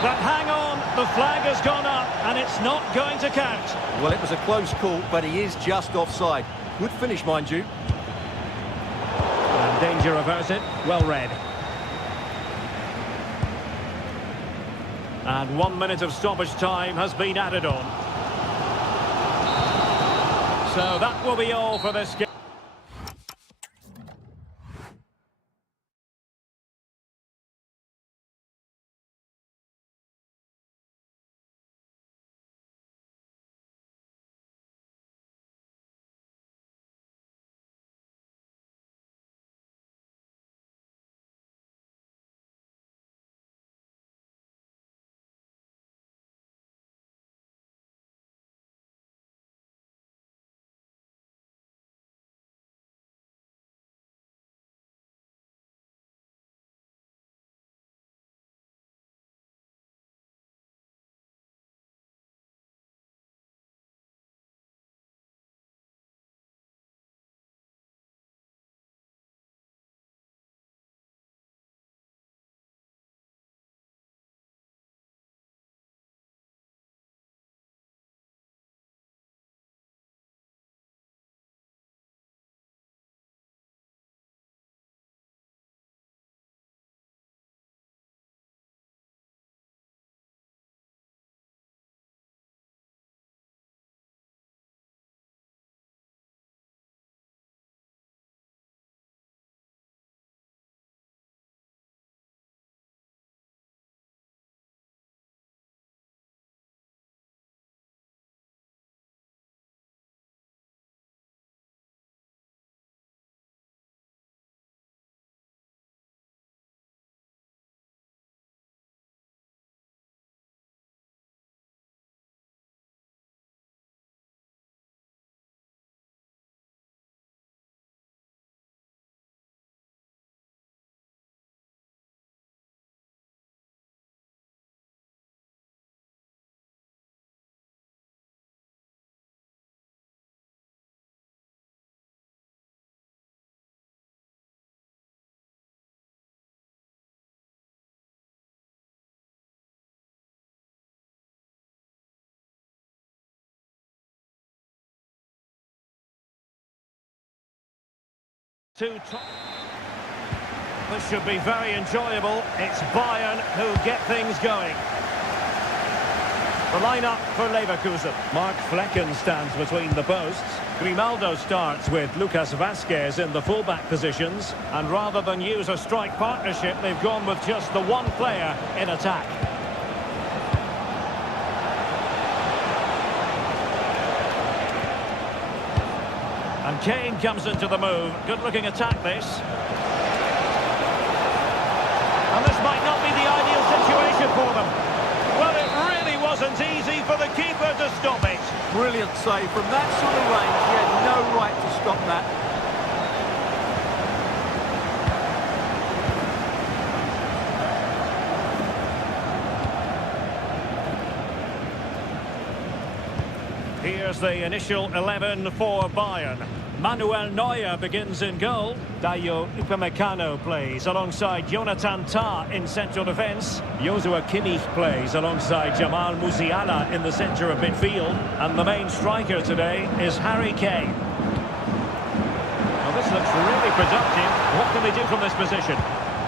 But hang on, the flag has gone up and it's not going to count. Well, it was a close call, but he is just offside. Good finish, mind you. And danger averted. Well read. And 1 minute of stoppage time has been added on. So that will be all for this game. This should be very enjoyable. It's Bayern who get things going. The lineup for Leverkusen. Mark Flecken stands between the posts. Grimaldo starts with Lucas Vazquez in the fullback positions. And rather than use a strike partnership, they've gone with just the one player in attack. And Kane comes into the move. Good-looking attack, this. And this might not be the ideal situation for them. Well, it really wasn't easy for the keeper to stop it. Brilliant save. From that sort of range, he had no right to stop that. Here's the initial 11 for Bayern. Manuel Neuer begins in goal. Dayo Upamecano plays alongside Jonathan Tah in central defence. Joshua Kimmich plays alongside Jamal Musiala in the centre of midfield. And the main striker today is Harry Kane. Well, this looks really productive. What can they do from this position?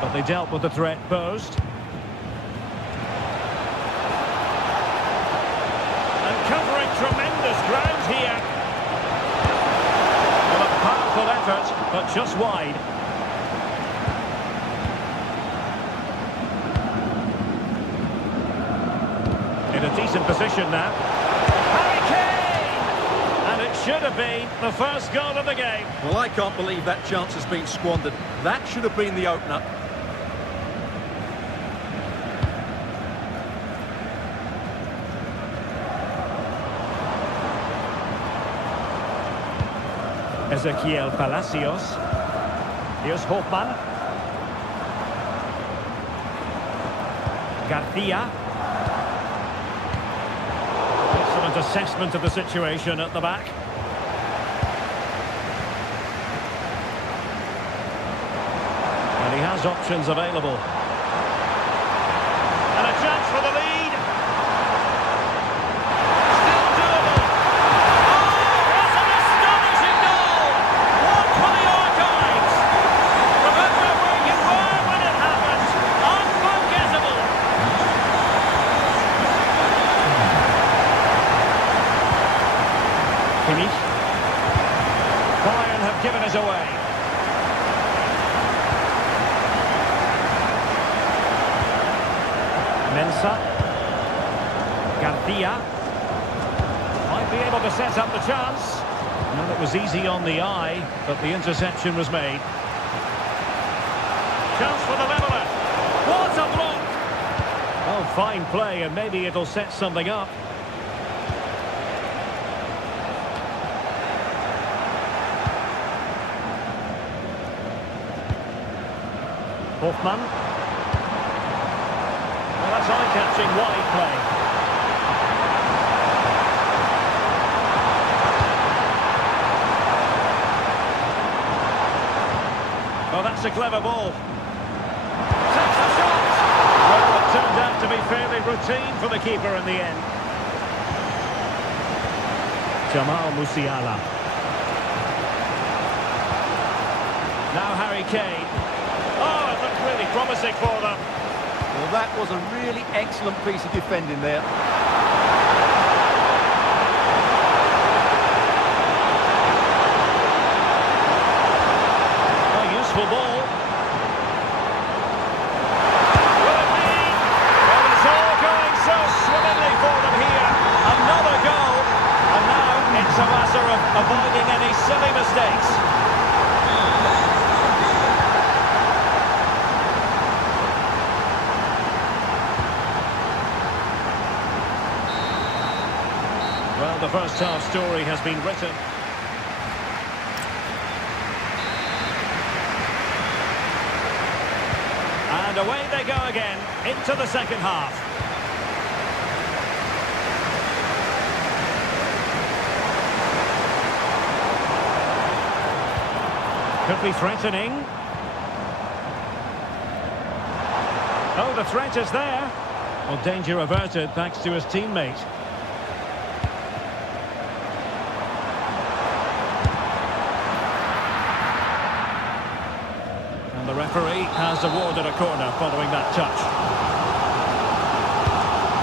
But they dealt with the threat posed. And covering tremendous ground here. Powerful effort, but just wide. In a decent position now. Harry Kane! And it should have been the first goal of the game. Well, I can't believe that chance has been squandered. That should have been the opener. Ezequiel Palacios. Here's Hofmann. Garcia. Excellent assessment of the situation at the back. And he has options available. And a chance for the lead. Bayern have given us away. Mensah. Garcia. Might be able to set up the chance. Well, it was easy on the eye, but the interception was made. Chance for the leveller. What a block! Oh, fine play, and maybe it'll set something up. Hofmann. Well, that's eye-catching wide play. Well, that's a clever ball. Takes the shot! Well, it turned out to be fairly routine for the keeper in the end. Jamal Musiala. Now Harry Kane. Oh, it looked really promising for them. Well, that was a really excellent piece of defending there. A useful ball. Will it be? Well, it's all going so swimmingly for them here. Another goal. And now it's a matter of avoiding any silly mistakes. Well, the first half story has been written. And away they go again, into the second half. Could be threatening. Oh, the threat is there. Well, danger averted thanks to his teammate. referee has awarded a corner following that touch.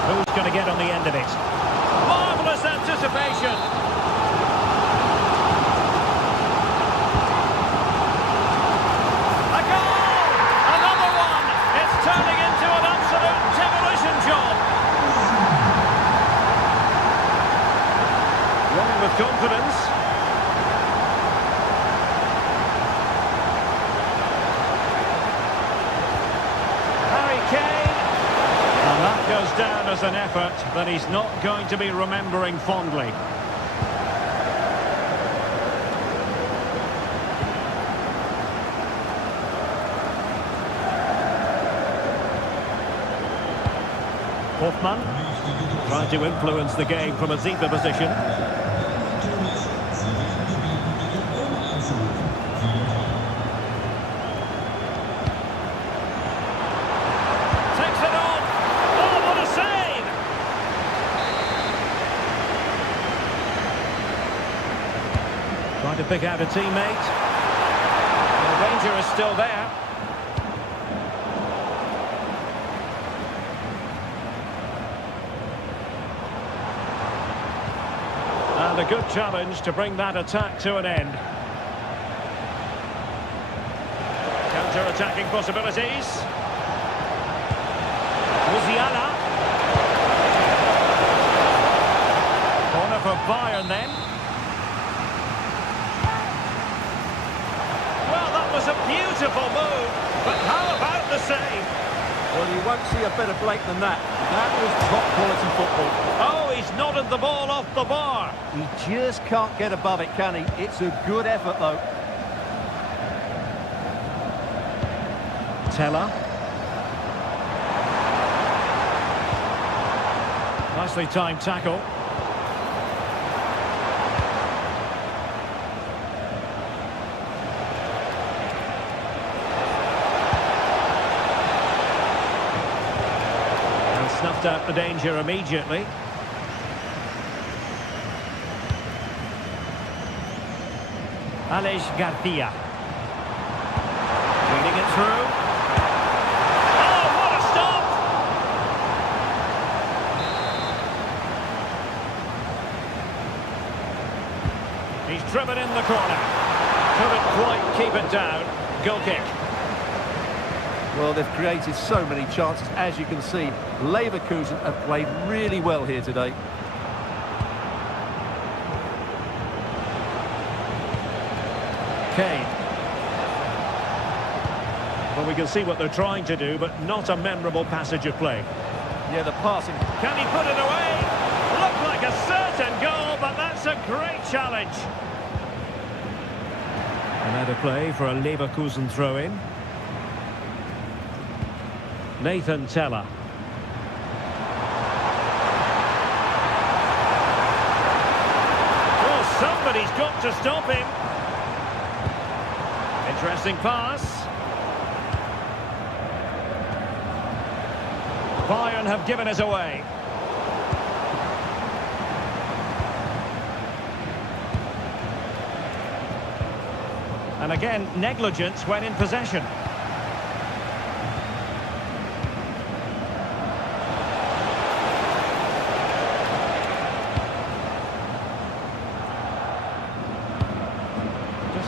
Who's going to get on the end of it? Marvellous anticipation. A goal! Another one! It's turning into an absolute demolition job. Running with confidence. And that goes down as an effort that he's not going to be remembering fondly. Hoffmann trying to influence the game from a deeper position. Trying to pick out a teammate. The danger is still there. And a good challenge to bring that attack to an end. Counter-attacking possibilities. Musiala. Corner for Bayern then. Was a beautiful move, but how about the save? Well, you won't see a better break than that. That was top quality football. Oh, he's nodded the ball off the bar. He just can't get above it, can he? It's a good effort, though. Teller. Nicely timed tackle. Snuffed out the danger immediately. Aleix Garcia. Reading it through. Oh, what a stop! He's driven in the corner. Couldn't quite keep it down. Goal kick. Well, they've created so many chances, as you can see. Leverkusen have played really well here today. Kane. Well, we can see what they're trying to do, but not a memorable passage of play. Yeah, the passing. Can he put it away? Looked like a certain goal, but that's a great challenge. Another play for a Leverkusen throw-in. Nathan Teller. Well, somebody's got to stop him. Interesting pass. Bayern have given us away. And again, negligence when in possession.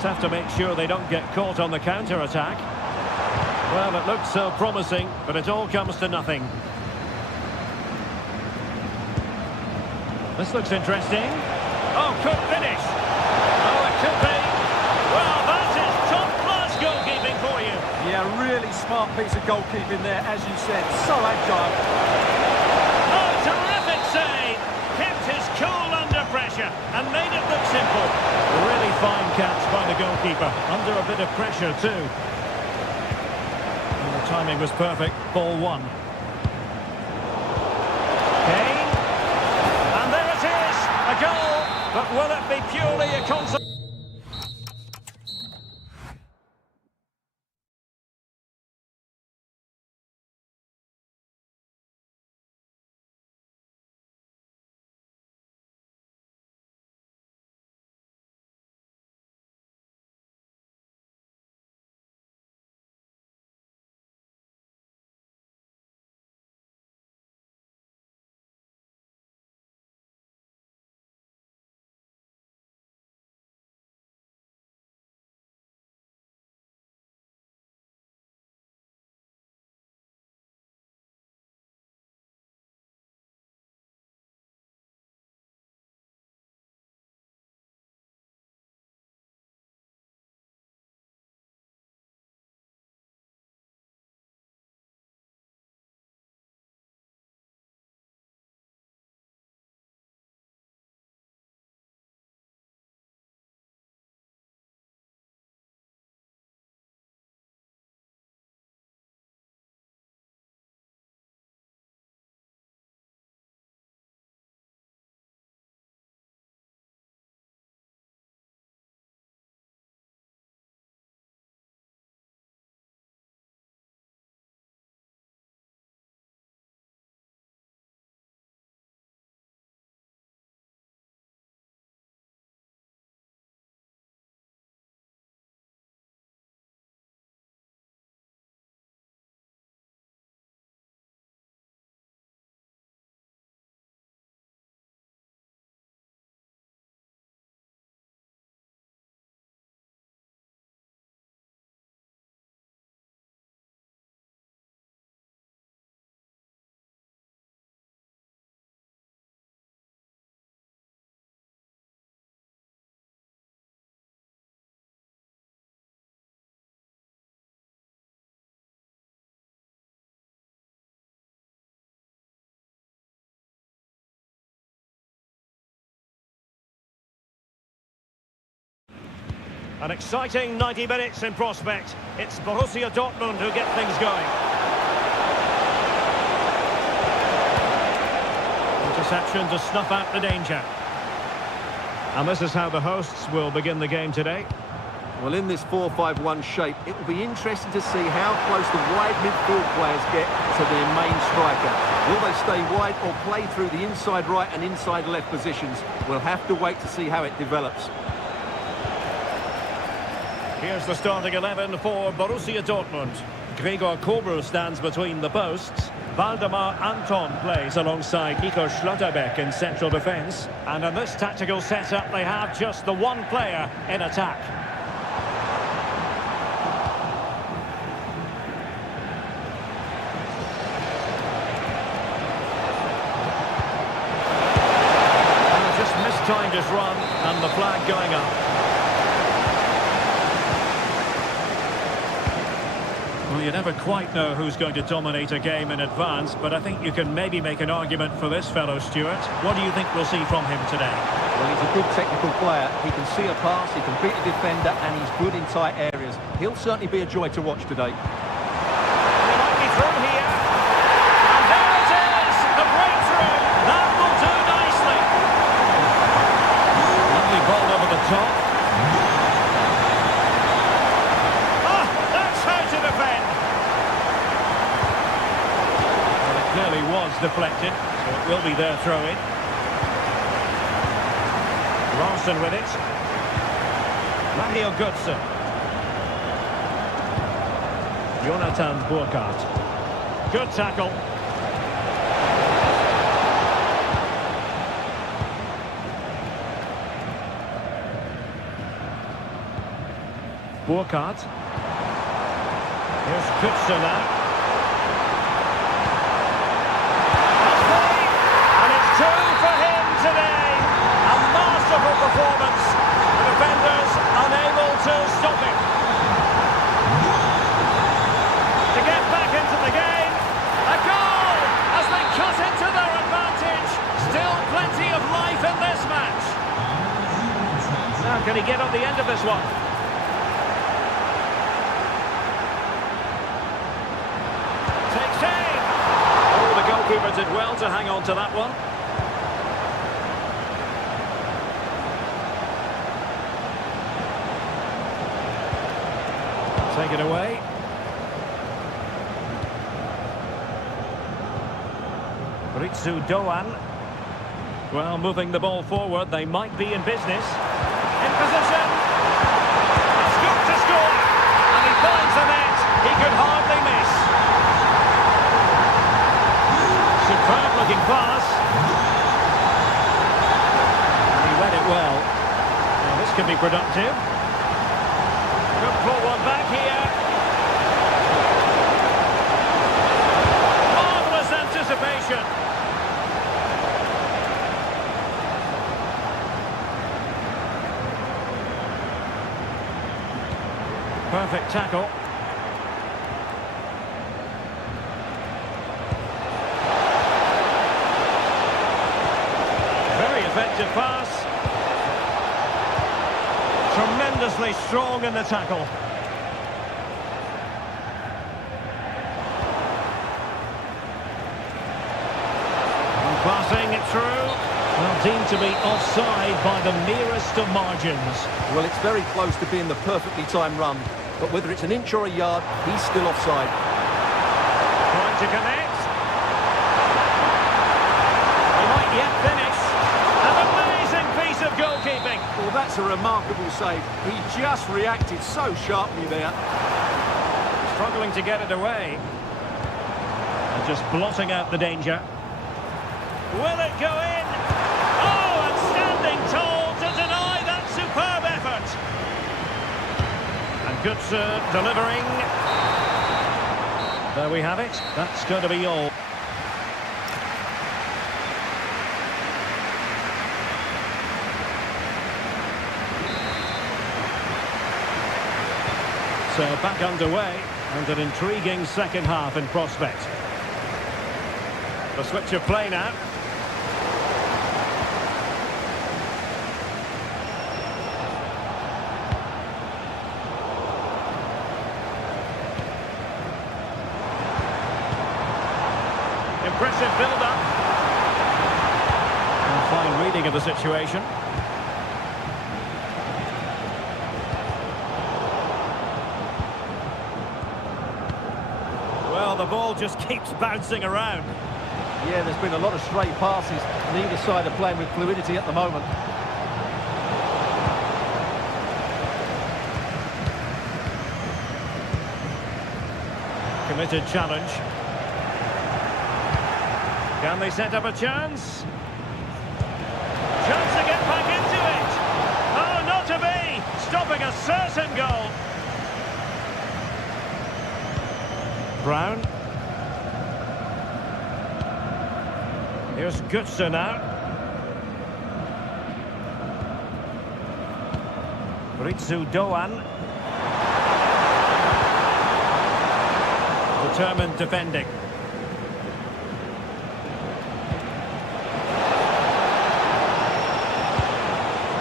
Have to make sure they don't get caught on the counter-attack. Well, it looks so promising, but it all comes to nothing. This looks interesting. Oh, could finish. Oh, it could be. Well, that is top-class goalkeeping for you. Yeah, really smart piece of goalkeeping there, as you said. So agile. Oh, terrific save. Kept his cool under pressure and made it look simple. Really fine catch by the goalkeeper, under a bit of pressure too. And the timing was perfect, ball one. Kane, and there it is, a goal, but will it be purely a consolation? An exciting 90 minutes in prospect. It's Borussia Dortmund who get things going. Interception to snuff out the danger. And this is how the hosts will begin the game today. Well, in this 4-5-1 shape, it will be interesting to see how close the wide midfield players get to their main striker. Will they stay wide or play through the inside right and inside left positions? We'll have to wait to see how it develops. Here's the starting 11 for Borussia Dortmund. Gregor Kobel stands between the posts. Waldemar Anton plays alongside Nico Schlotterbeck in central defence. And in this tactical setup, they have just the one player in attack. And just mistimed his run, and the flag going up. Well, you never quite know who's going to dominate a game in advance, but I think you can maybe make an argument for this fellow, Stuart. What do you think we'll see from him today? Well, he's a good technical player. He can see a pass, he can beat a defender, and he's good in tight areas. He'll certainly be a joy to watch today. He might be through here. And there it is! The breakthrough! That will do nicely. Lovely ball over the top. Clearly was deflected, so it will be their throw-in. Ronson with it. Mario Götze. Jonathan Burkhardt. Good tackle. Burkhardt. Here's Götze now. Performance. The defenders unable to stop him. To get back into the game. A goal as they cut into their advantage. Still plenty of life in this match. Now can he get on the end of this one? Takes aim. Oh, the goalkeeper did well to hang on to that one. Take it away. Ritsu Doan. Well, moving the ball forward, they might be in business. In position. A scoop to score. And he finds the net. He could hardly miss. Superb looking pass. And he read it well. Now this can be productive. Good pull one back here. Marvellous anticipation. Perfect tackle. Very effective pass. Tremendously strong in the tackle. And passing it through. Well, deemed to be offside by the merest of margins. Well, it's very close to being the perfectly timed run, but whether it's an inch or a yard, he's still offside. Trying to connect. He might yet finish. An amazing piece of goalkeeping. Well, that's a remarkable save. He just reacted so sharply there. Struggling to get it away. And just blotting out the danger. Will it go in? Oh, and standing tall to deny that superb effort. And Götze delivering. There we have it. That's going to be all. So back underway, and an intriguing second half in prospect. The switch of play now. aggressive build-up. And fine reading of the situation. Well, the ball just keeps bouncing around. Yeah, there's been a lot of stray passes. Neither side are playing with fluidity at the moment. Committed challenge. Can they set up a chance? Chance to get back into it. Oh, not to be. Stopping a certain goal. Brown. Here's Götze now. Ritsu Doan. Determined defending.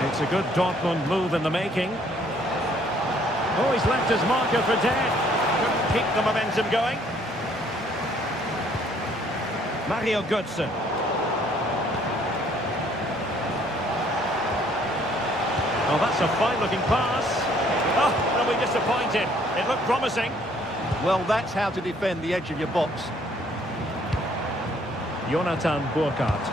It's a good Dortmund move in the making. Oh, he's left his marker for dead. Couldn't keep the momentum going. Mario Götze. Oh, that's a fine-looking pass. Oh, they'll be disappointed. It looked promising. Well, that's how to defend the edge of your box. Jonathan Burkhardt.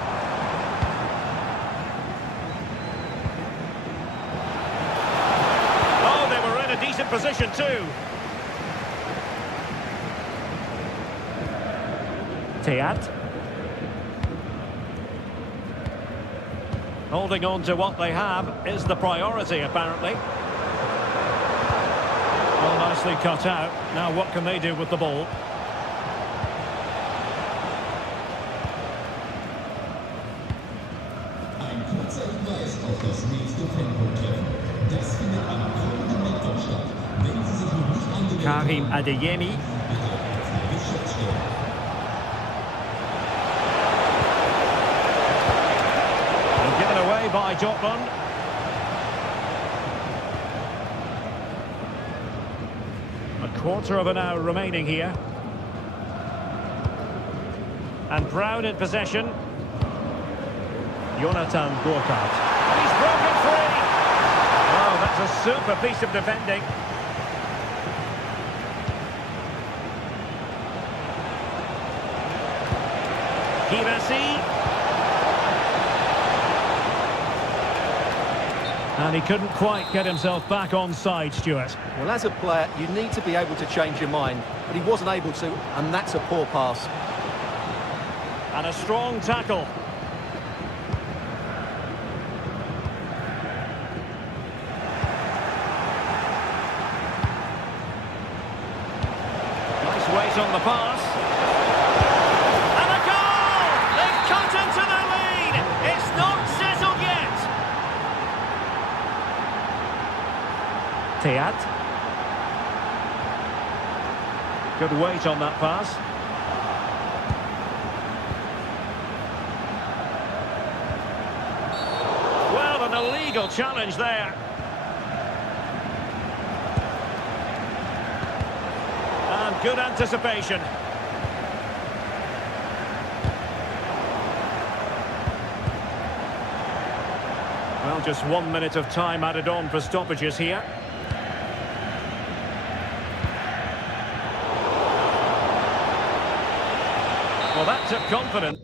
Oh, they were in a decent position too. Teat. Holding on to what they have is the priority, apparently. Well, nicely cut out. Now what can they do with the ball? Ein kurzer Hinweis auf das nächste Tempo-Treffen. Das findet am kommenden Mittwoch statt. Wenn Sie sich noch nicht angemeldet Karim haben, Adeyemi. bitte auf die Geschäftsstelle. And given away by Dortmund. A quarter of an hour remaining here. And Brown in possession. Jonathan Burkhardt. And he's broken free. Oh, that's a super piece of defending. Kibasi. And he couldn't quite get himself back on side, Stuart. Well, as a player, you need to be able to change your mind, but he wasn't able to, and that's a poor pass. And a strong tackle. Nice weight on the pass. And a goal! They've cut into the lead! It's not settled yet! Teat. Good weight on that pass. Well, an illegal challenge there. And good anticipation. Well, just 1 minute of time added on for stoppages here. Well, that took confidence.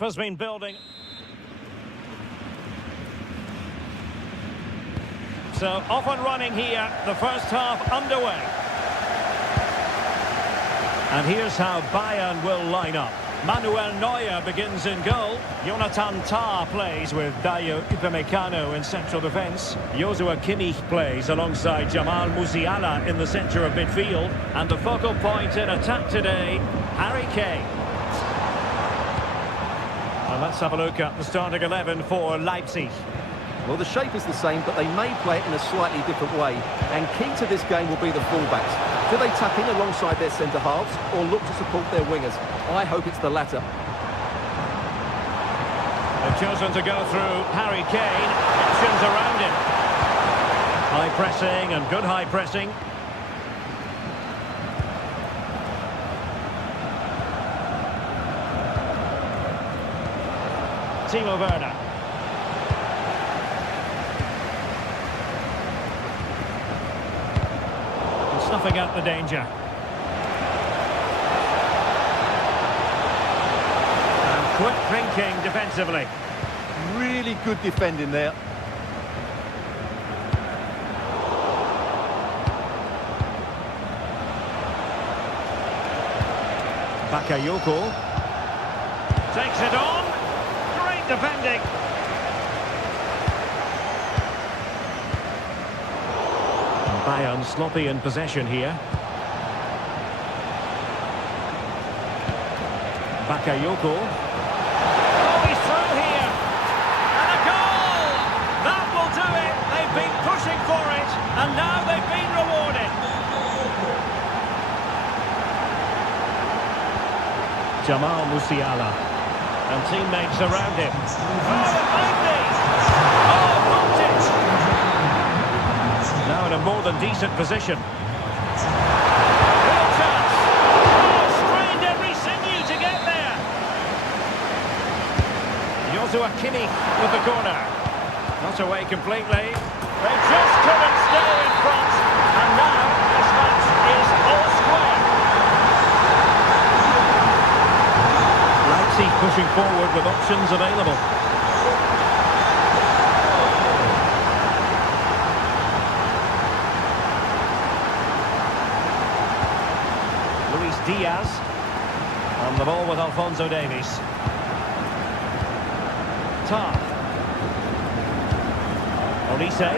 Has been building. So off and running here, the first half underway. And here's how Bayern will line up. Manuel Neuer begins in goal. Jonathan Tah plays with Dayo Upamecano in central defence. Joshua Kimmich plays alongside Jamal Musiala in the centre of midfield. And the focal point in attack today, Harry Kane. And let's have a look at the starting 11 for Leipzig. Well, the shape is the same, but they may play it in a slightly different way. And key to this game will be the fullbacks. Do they tuck in alongside their centre-halves or look to support their wingers? I hope it's the latter. They've chosen to go through Harry Kane. Options around him. High pressing and good high pressing. Timo Werner. Snuffing out the danger. And quick thinking defensively. Really good defending there. Bakayoko takes it on. Great defending. Bayern sloppy in possession here. Bakayoko. Oh, he's through here. And a goal! That will do it. They've been pushing for it, and now they've been rewarded. Jamal Musiala. And teammates around him. Oh, it might be! Oh, blocked it! Now in a more than decent position. Real chance. Oh, strained every sinew to get there. Joshua Kimmich with the corner. Not away completely. They just couldn't stay in front. And now this match is all square. Leipzig pushing forward with options available. Diaz on the ball with Alphonso Davies. Tah. Olise.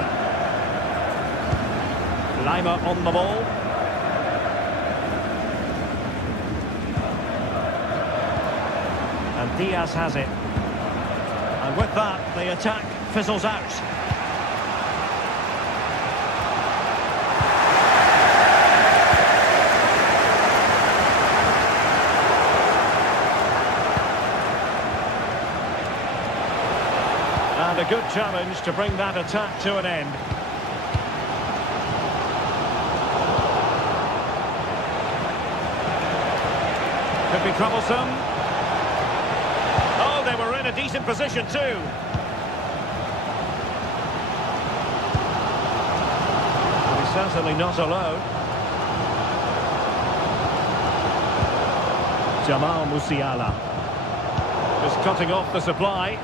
Lima on the ball. And Diaz has it. And with that, the attack fizzles out. And a good challenge to bring that attack to an end. Could be troublesome. Oh, they were in a decent position too. But he's certainly not alone. Jamal Musiala. Just cutting off the supply.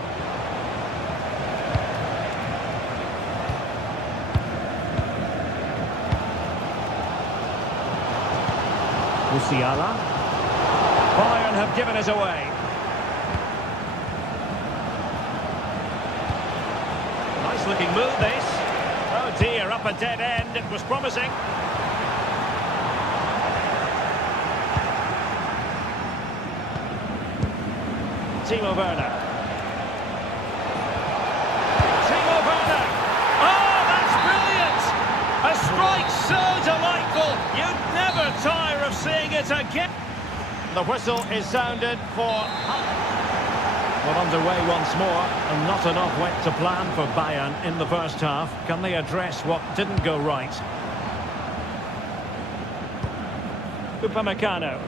Musiala. Bayern have given it away. Nice looking move this. Oh dear, up a dead end. It was promising. Timo Werner. Timo Werner. Oh, that's brilliant! A strike so delightful. You'd never tire of seeing it again. The whistle is sounded for... Well, underway once more, and not enough went to plan for Bayern in the first half. Can they address what didn't go right? Upamecano.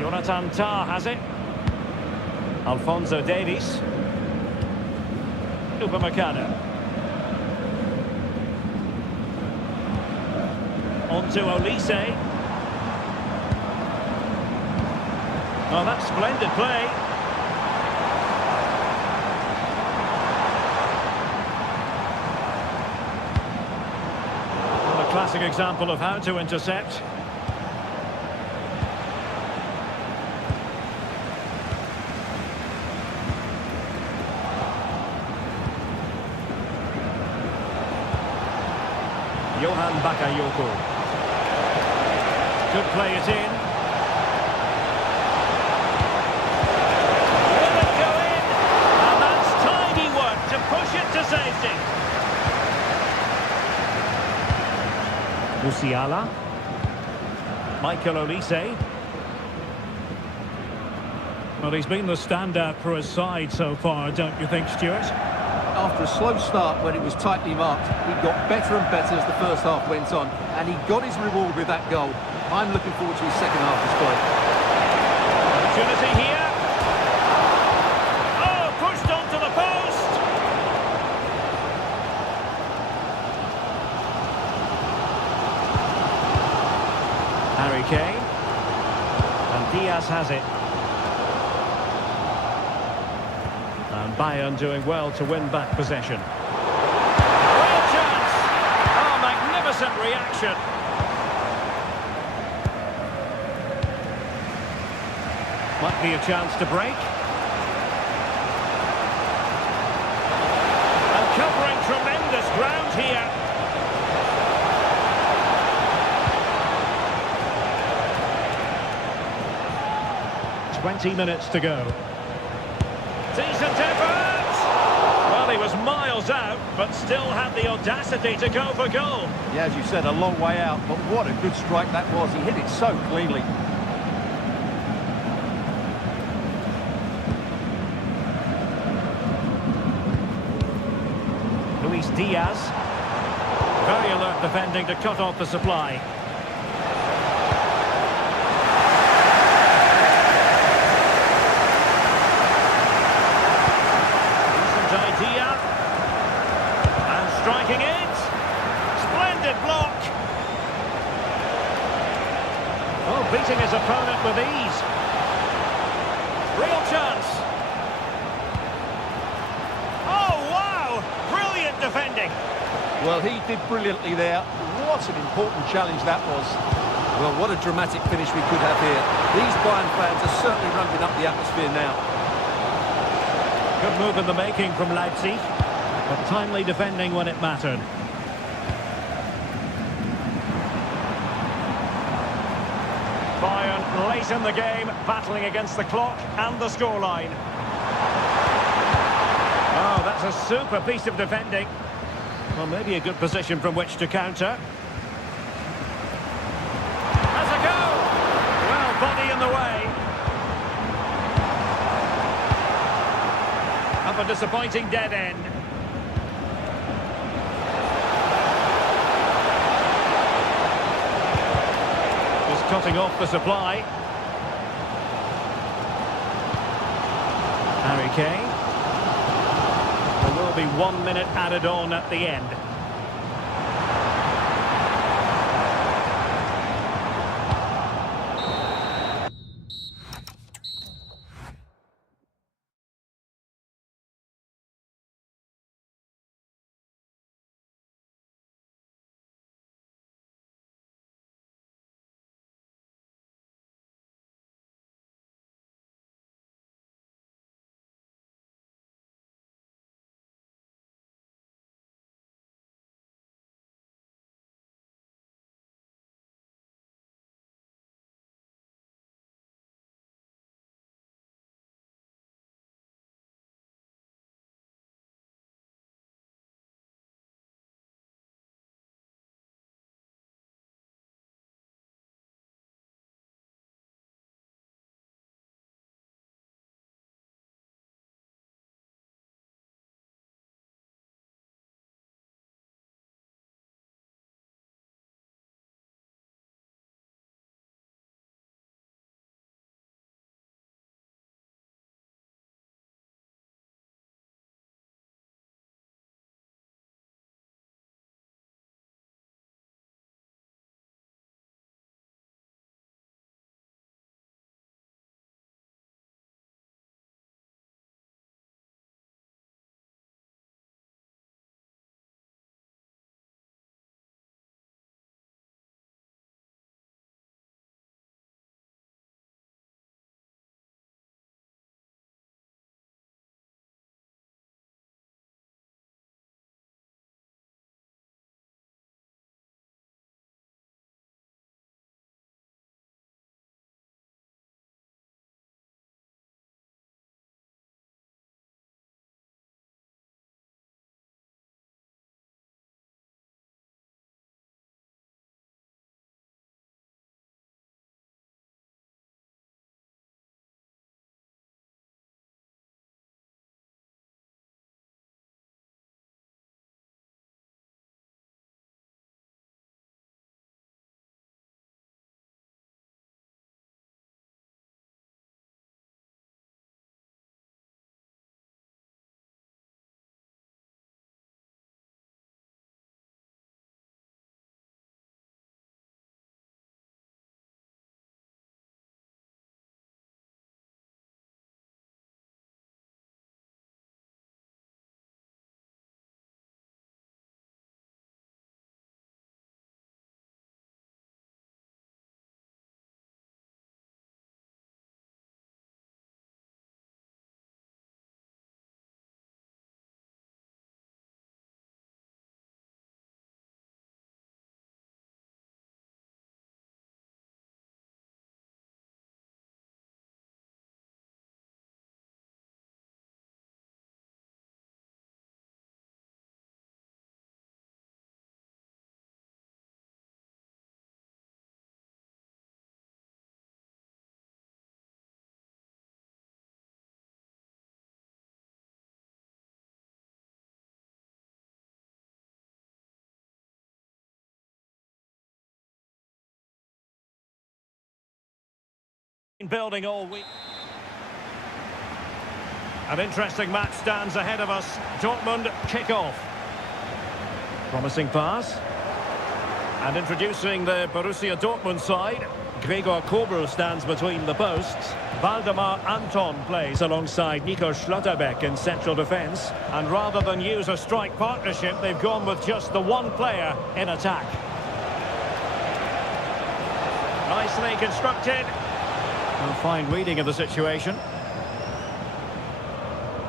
Jonathan Tah has it. Alphonso Davies. Upamecano. On to Olise. Oh, that's splendid play. Well, a classic example of how to intercept. Johan Bakayoko. Could play it in. Will it go in? And that's tidy work to push it to safety. Musiala. Michael Olise. Well, he's been the standout for his side so far, don't you think, Stuart? After a slow start when it was tightly marked, he got better and better as the first half went on, and he got his reward with that goal. I'm looking forward to his second half display. Opportunity here. Oh, pushed onto the post. Harry Kane. And Diaz has it. And Bayern doing well to win back possession. Real chance! Oh, magnificent reaction. Might be a chance to break. And covering tremendous ground here. "20 minutes to go. Decent effort! Well, he was miles out, but still had the audacity to go for goal. Yeah, as you said, a long way out, but what a good strike that was. He hit it so cleanly. Luis Diaz. Very alert defending to cut off the supply. Idea, and striking it, splendid block. Oh, beating his opponent with ease. Real chance. Oh, wow, brilliant defending. Well, he did brilliantly there. What an important challenge that was. Well, what a dramatic finish we could have here. These Bayern fans are certainly ramping up the atmosphere now. Good move in the making from Leipzig, but timely defending when it mattered. Bayern late in the game, battling against the clock and the scoreline. Oh, that's a super piece of defending. Well, maybe a good position from which to counter. Has a go! Well, body in the way. Up a disappointing dead end. Just cutting off the supply. Harry Kane. There will be 1 minute added on at the end. Building all week. An interesting match stands ahead of us. Dortmund kick-off. Promising pass. And introducing the Borussia Dortmund side. Gregor Kobel stands between the posts. Waldemar Anton plays alongside Nico Schlotterbeck in central defence. And rather than use a strike partnership, they've gone with just the one player in attack. Nicely constructed. A fine reading of the situation.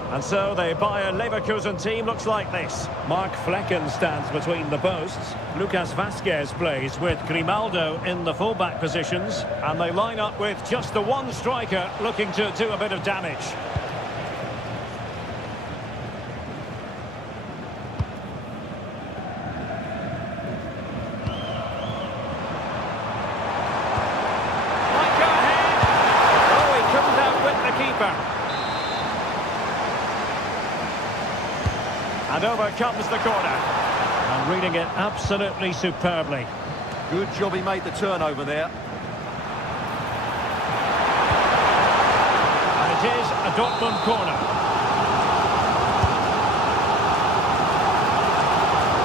And so the Bayer Leverkusen team looks like this. Mark Flecken stands between the posts. Lucas Vazquez plays with Grimaldo in the fullback positions. And they line up with just the one striker looking to do a bit of damage. Might go ahead. Oh, he couldn't outwit the keeper. And over comes the corner. And reading it absolutely superbly. Good job he made the turnover there. And it is a Dortmund corner.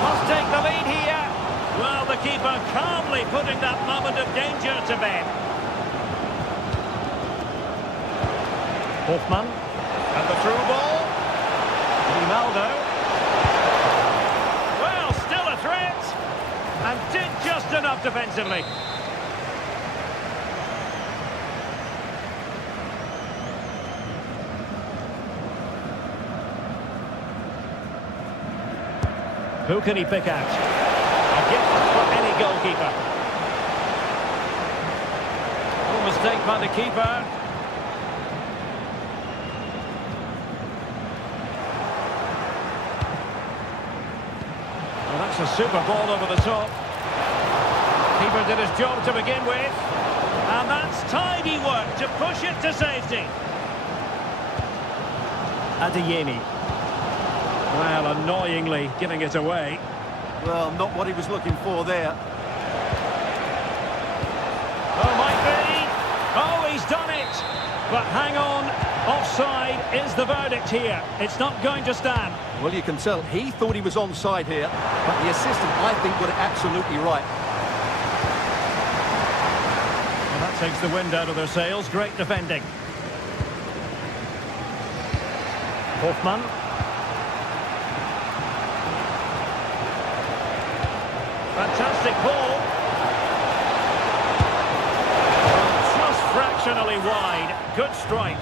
Must take the lead here. Well, the keeper calmly putting that moment of danger to bed. Hoffmann. And the through ball. Ronaldo. And did just enough defensively. Who can he pick out? A gift for any goalkeeper. No mistake by the keeper. Well, that's a super ball over the top. Keeper did his job to begin with. And that's tidy work to push it to safety. Adeyemi. Well, annoyingly giving it away. Well, not what he was looking for there. Oh, might be. Oh, he's done it. But hang on. Offside is the verdict here. It's not going to stand. Well, you can tell he thought he was onside here, but the assistant, I think, got it absolutely right. Well, that takes the wind out of their sails. Great defending. Hoffmann. Fantastic ball. Just fractionally wide. Good strike.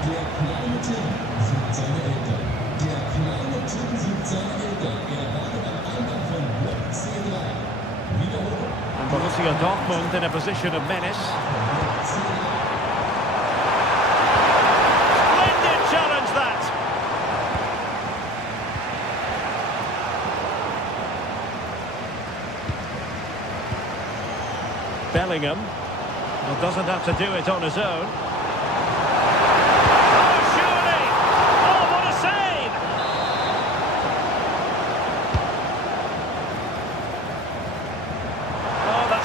Der kleine Tim sucht seine Eltern. Der kleine Tim sucht seine Eltern. Er wartet am Eingang von Block C3. Wiederholung. And Borussia Dortmund in a position of menace. Splendid challenge that. Bellingham. Well, doesn't have to do it on his own.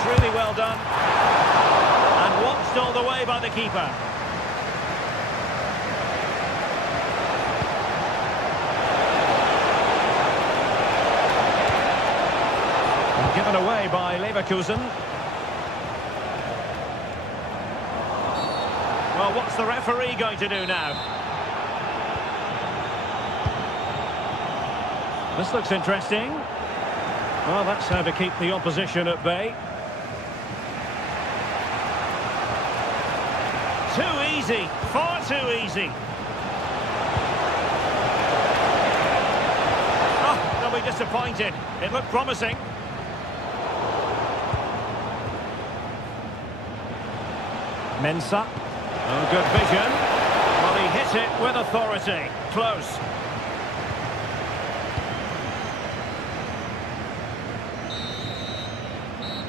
Really well done. And watched all the way by the keeper. And given away by Leverkusen. Well, what's the referee going to do now? This looks interesting. Well, that's how to keep the opposition at bay. Too easy, far too easy. Oh, they'll be disappointed. It looked promising. Mensah. Oh, good vision. Well, he hit it with authority. Close.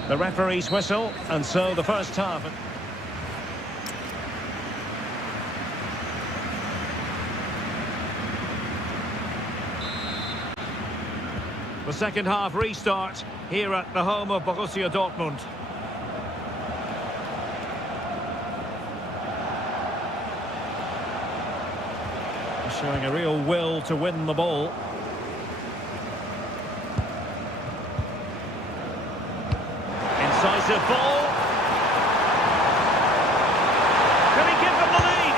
The referee's whistle, and so the first half. The second half restart here at the home of Borussia Dortmund. Showing a real will to win the ball. Incisive ball. Can he give them the lead?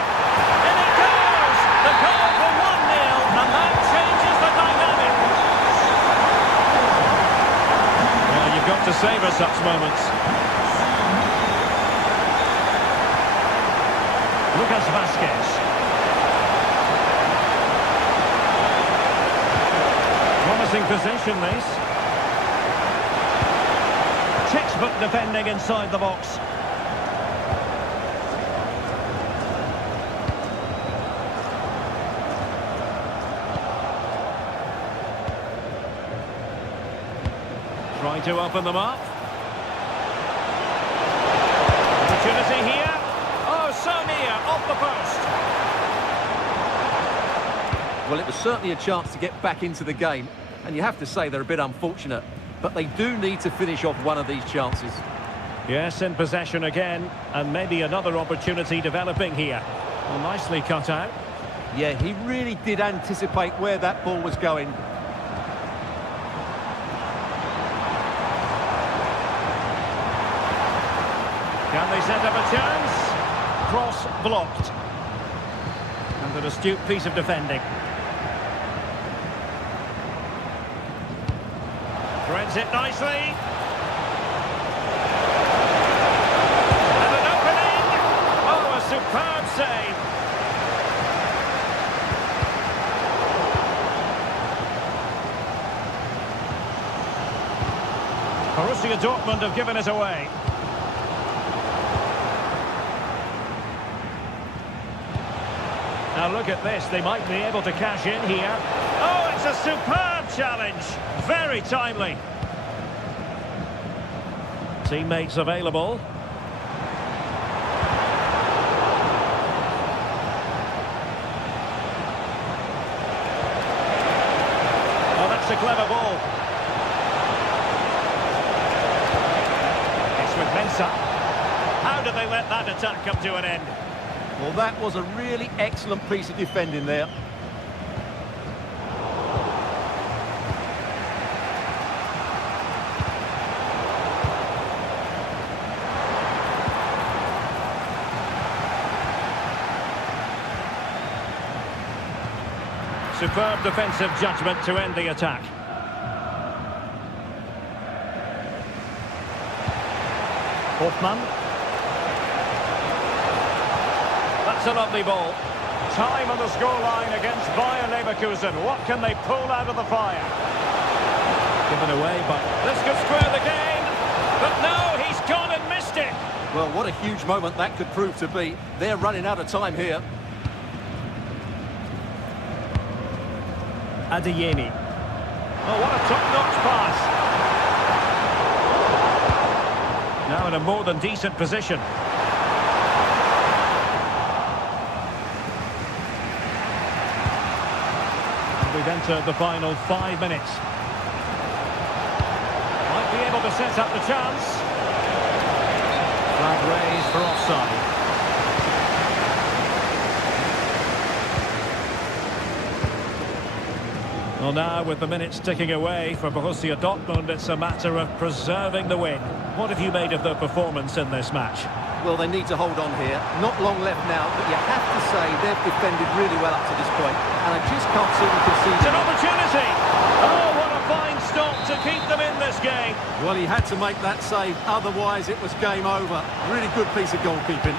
In it goes! The goal for 1-0, and that changes the dynamic. Well, you've got to savour such moments. Lucas Vazquez. Promising possession, this. Textbook defending inside the box. Trying to open them up. Opportunity here. Oh, so near, off the post. Well, it was certainly a chance to get back into the game, and you have to say they're a bit unfortunate, but they do need to finish off one of these chances. Yes, in possession again, and maybe another opportunity developing here. Well, nicely cut out. Yeah, he really did anticipate where that ball was going. Can they set up a chance? Cross blocked. And an astute piece of defending. Threads it nicely. And an opening. Oh, a superb save. Borussia Dortmund have given it away. Now look at this, they might be able to cash in here. Oh, it's a superb challenge. Very timely. Teammates available. Oh, that's a clever ball. It's with Mensah. How did they let that attack come to an end? Well, that was a really excellent piece of defending there. Superb defensive judgment to end the attack. Hoffmann. That's a lovely ball. Time on the scoreline against Bayer Leverkusen. What can they pull out of the fire? Given away, but this could square the game. But no, he's gone and missed it. Well, what a huge moment that could prove to be. They're running out of time here. Adeyemi. Oh, what a top-notch pass. Now in a more than decent position. We've entered the final 5 minutes. Might be able to set up the chance. Flag raised for offside. Well, now with the minutes ticking away for Borussia Dortmund, it's a matter of preserving the win. What have you made of their performance in this match? Well, they need to hold on here. Not long left now, but you have to say they've defended really well up to this point, and I just can't see them conceding. It's an opportunity! Oh, what a fine stop to keep them in this game. Well, he had to make that save, otherwise it was game over. Really good piece of goalkeeping.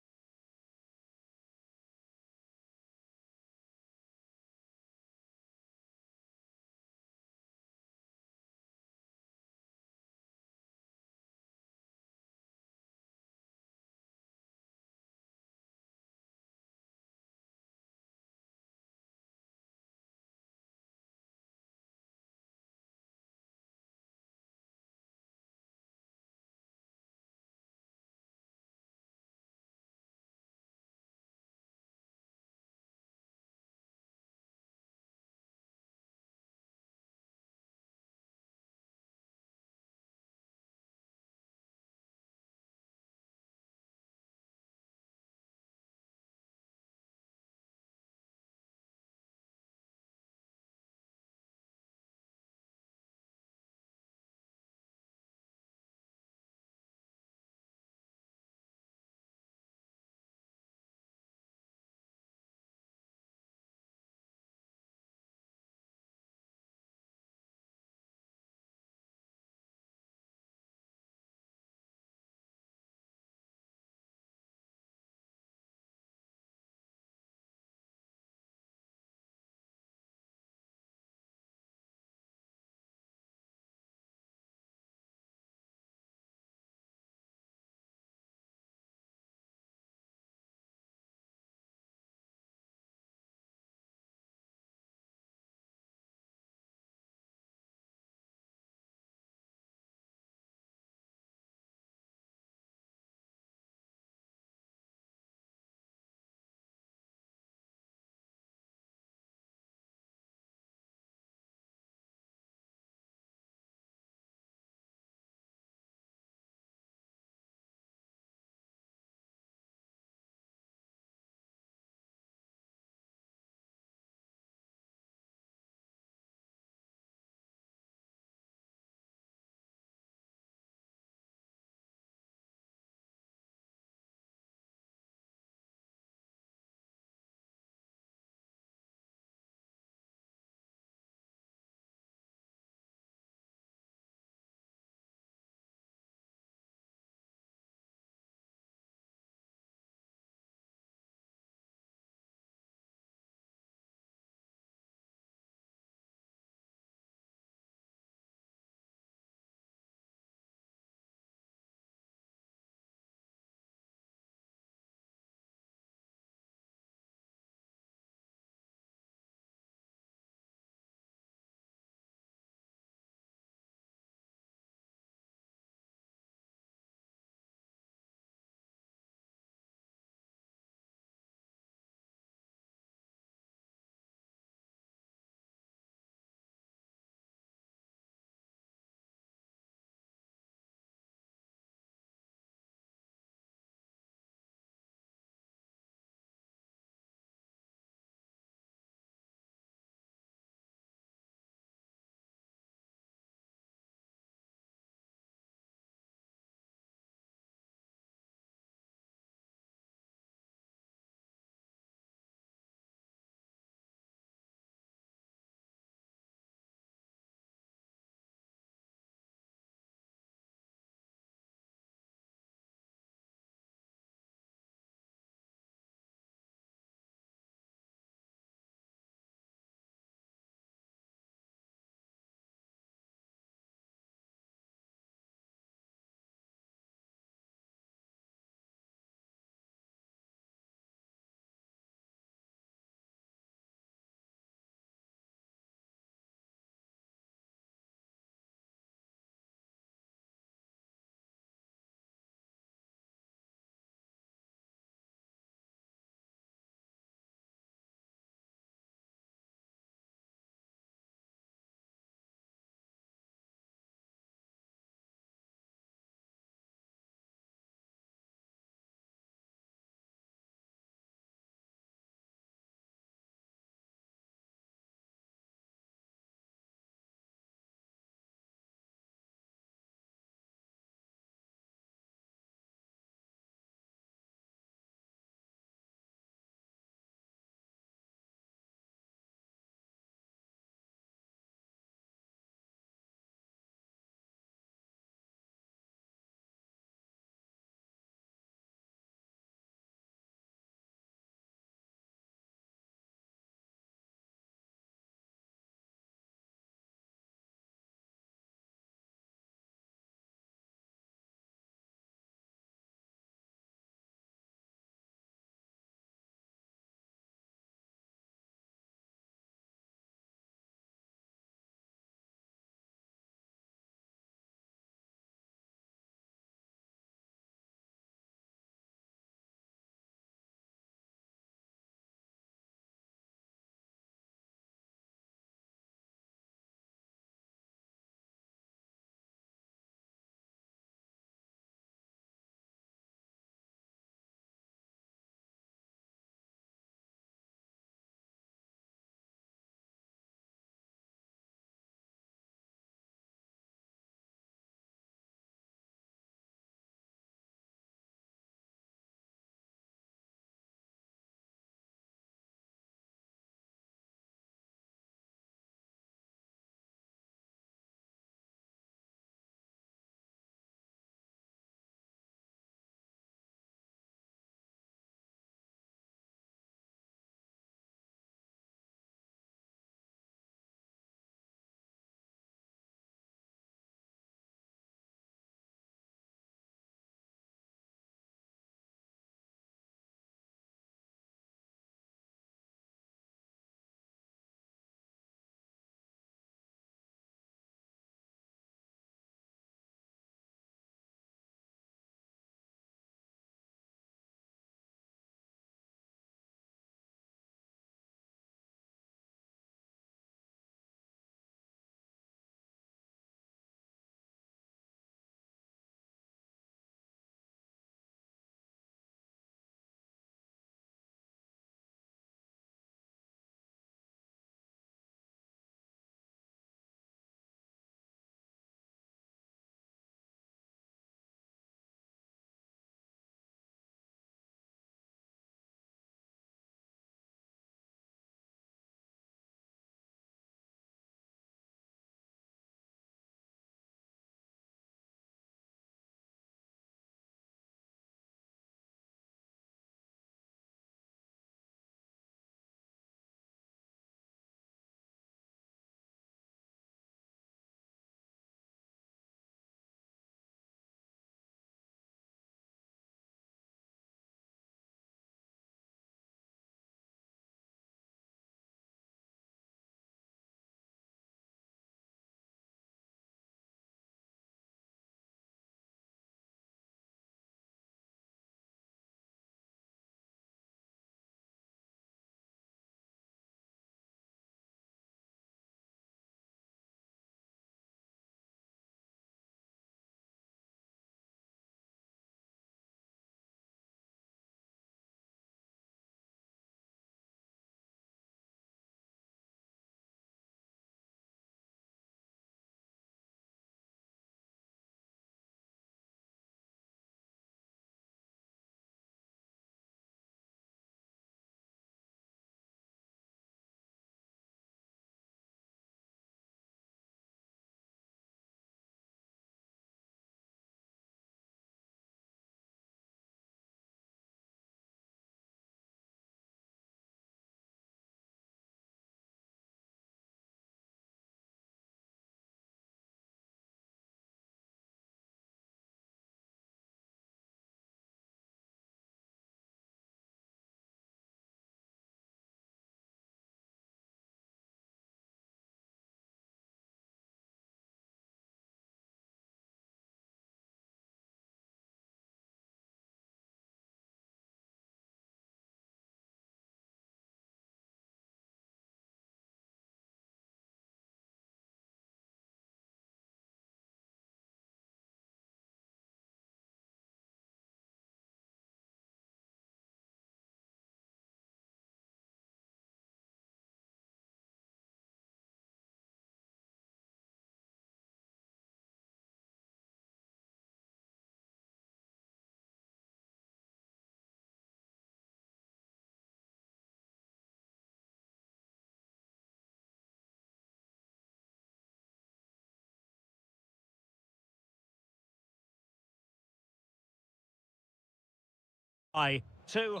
Two.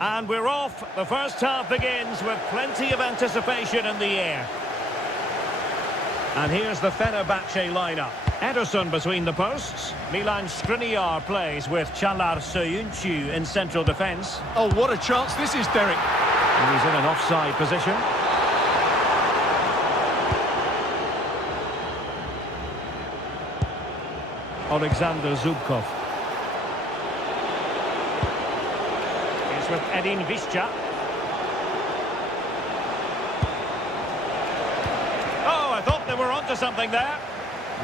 And we're off. The first half begins with plenty of anticipation in the air. And here's the Fenerbahce lineup. Ederson between the posts. Milan Skriniar plays with Çağlar Söyüncü in central defence. Oh, what a chance this is, Derek. And he's in an offside position. Alexander Zubkov. He's with Edin Visca. Oh, I thought they were onto something there.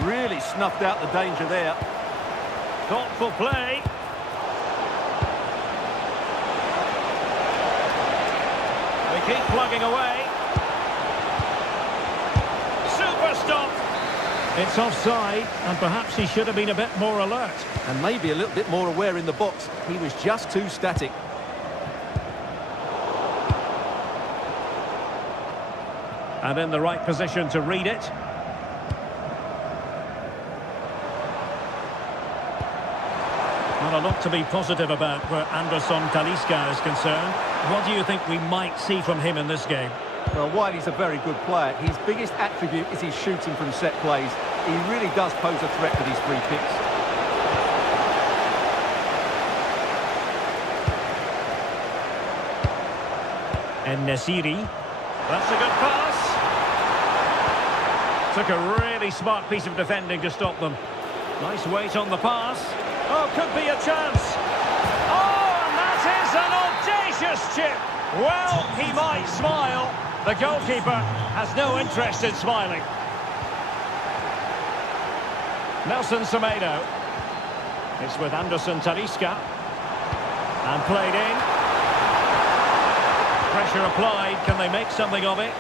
Really snuffed out the danger there. Thoughtful play. They keep plugging away. Super stop. It's offside, and perhaps he should have been a bit more alert. And maybe a little bit more aware in the box. He was just too static. And in the right position to read it. Not a lot to be positive about where Anderson Talisca is concerned. What do you think we might see from him in this game? Well, while he's a very good player, his biggest attribute is his shooting from set plays. He really does pose a threat with his free kicks. En-Nesyri. That's a good pass. Took a really smart piece of defending to stop them. Nice weight on the pass. Oh, could be a chance. Oh, and that is an audacious chip. Well, he might smile. The goalkeeper has no interest in smiling. Nelson Semedo. It's with Anderson Talisca. And played in. Pressure applied. Can they make something of it?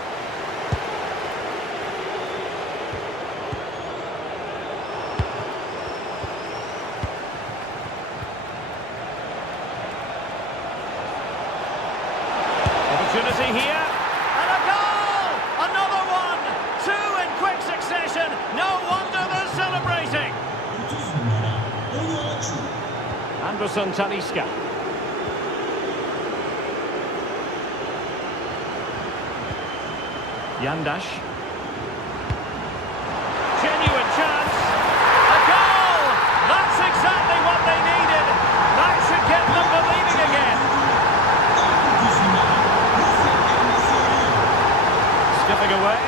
Opportunity here. And a goal! Another one! Two in quick succession. No wonder they're celebrating. Anderson Talisca. Yandash. Genuine chance. A goal! That's exactly what they needed. That should get them believing again. Skipping away.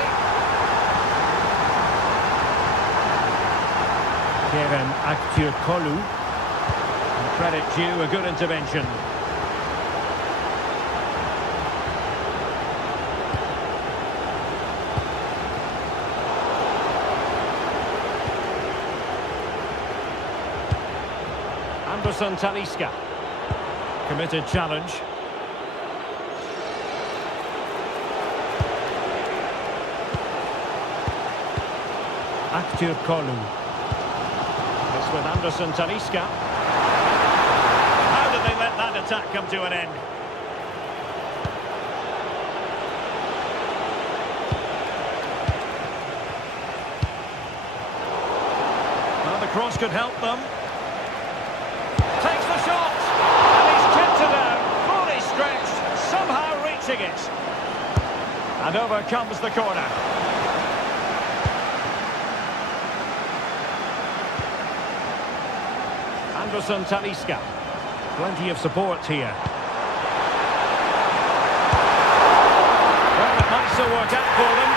Kerem Aktürkoğlu. Credit due, a good intervention. Anderson Talisca. Committed challenge. Aktürkoğlu. It's with Anderson Talisca. How did they let that attack come to an end? Well, the cross could help them. Takes the shot, and he's kept it out, fully stretched, somehow reaching it. And over comes the corner. Anderson Talisca. Plenty of support here. Well, it might still work out for them.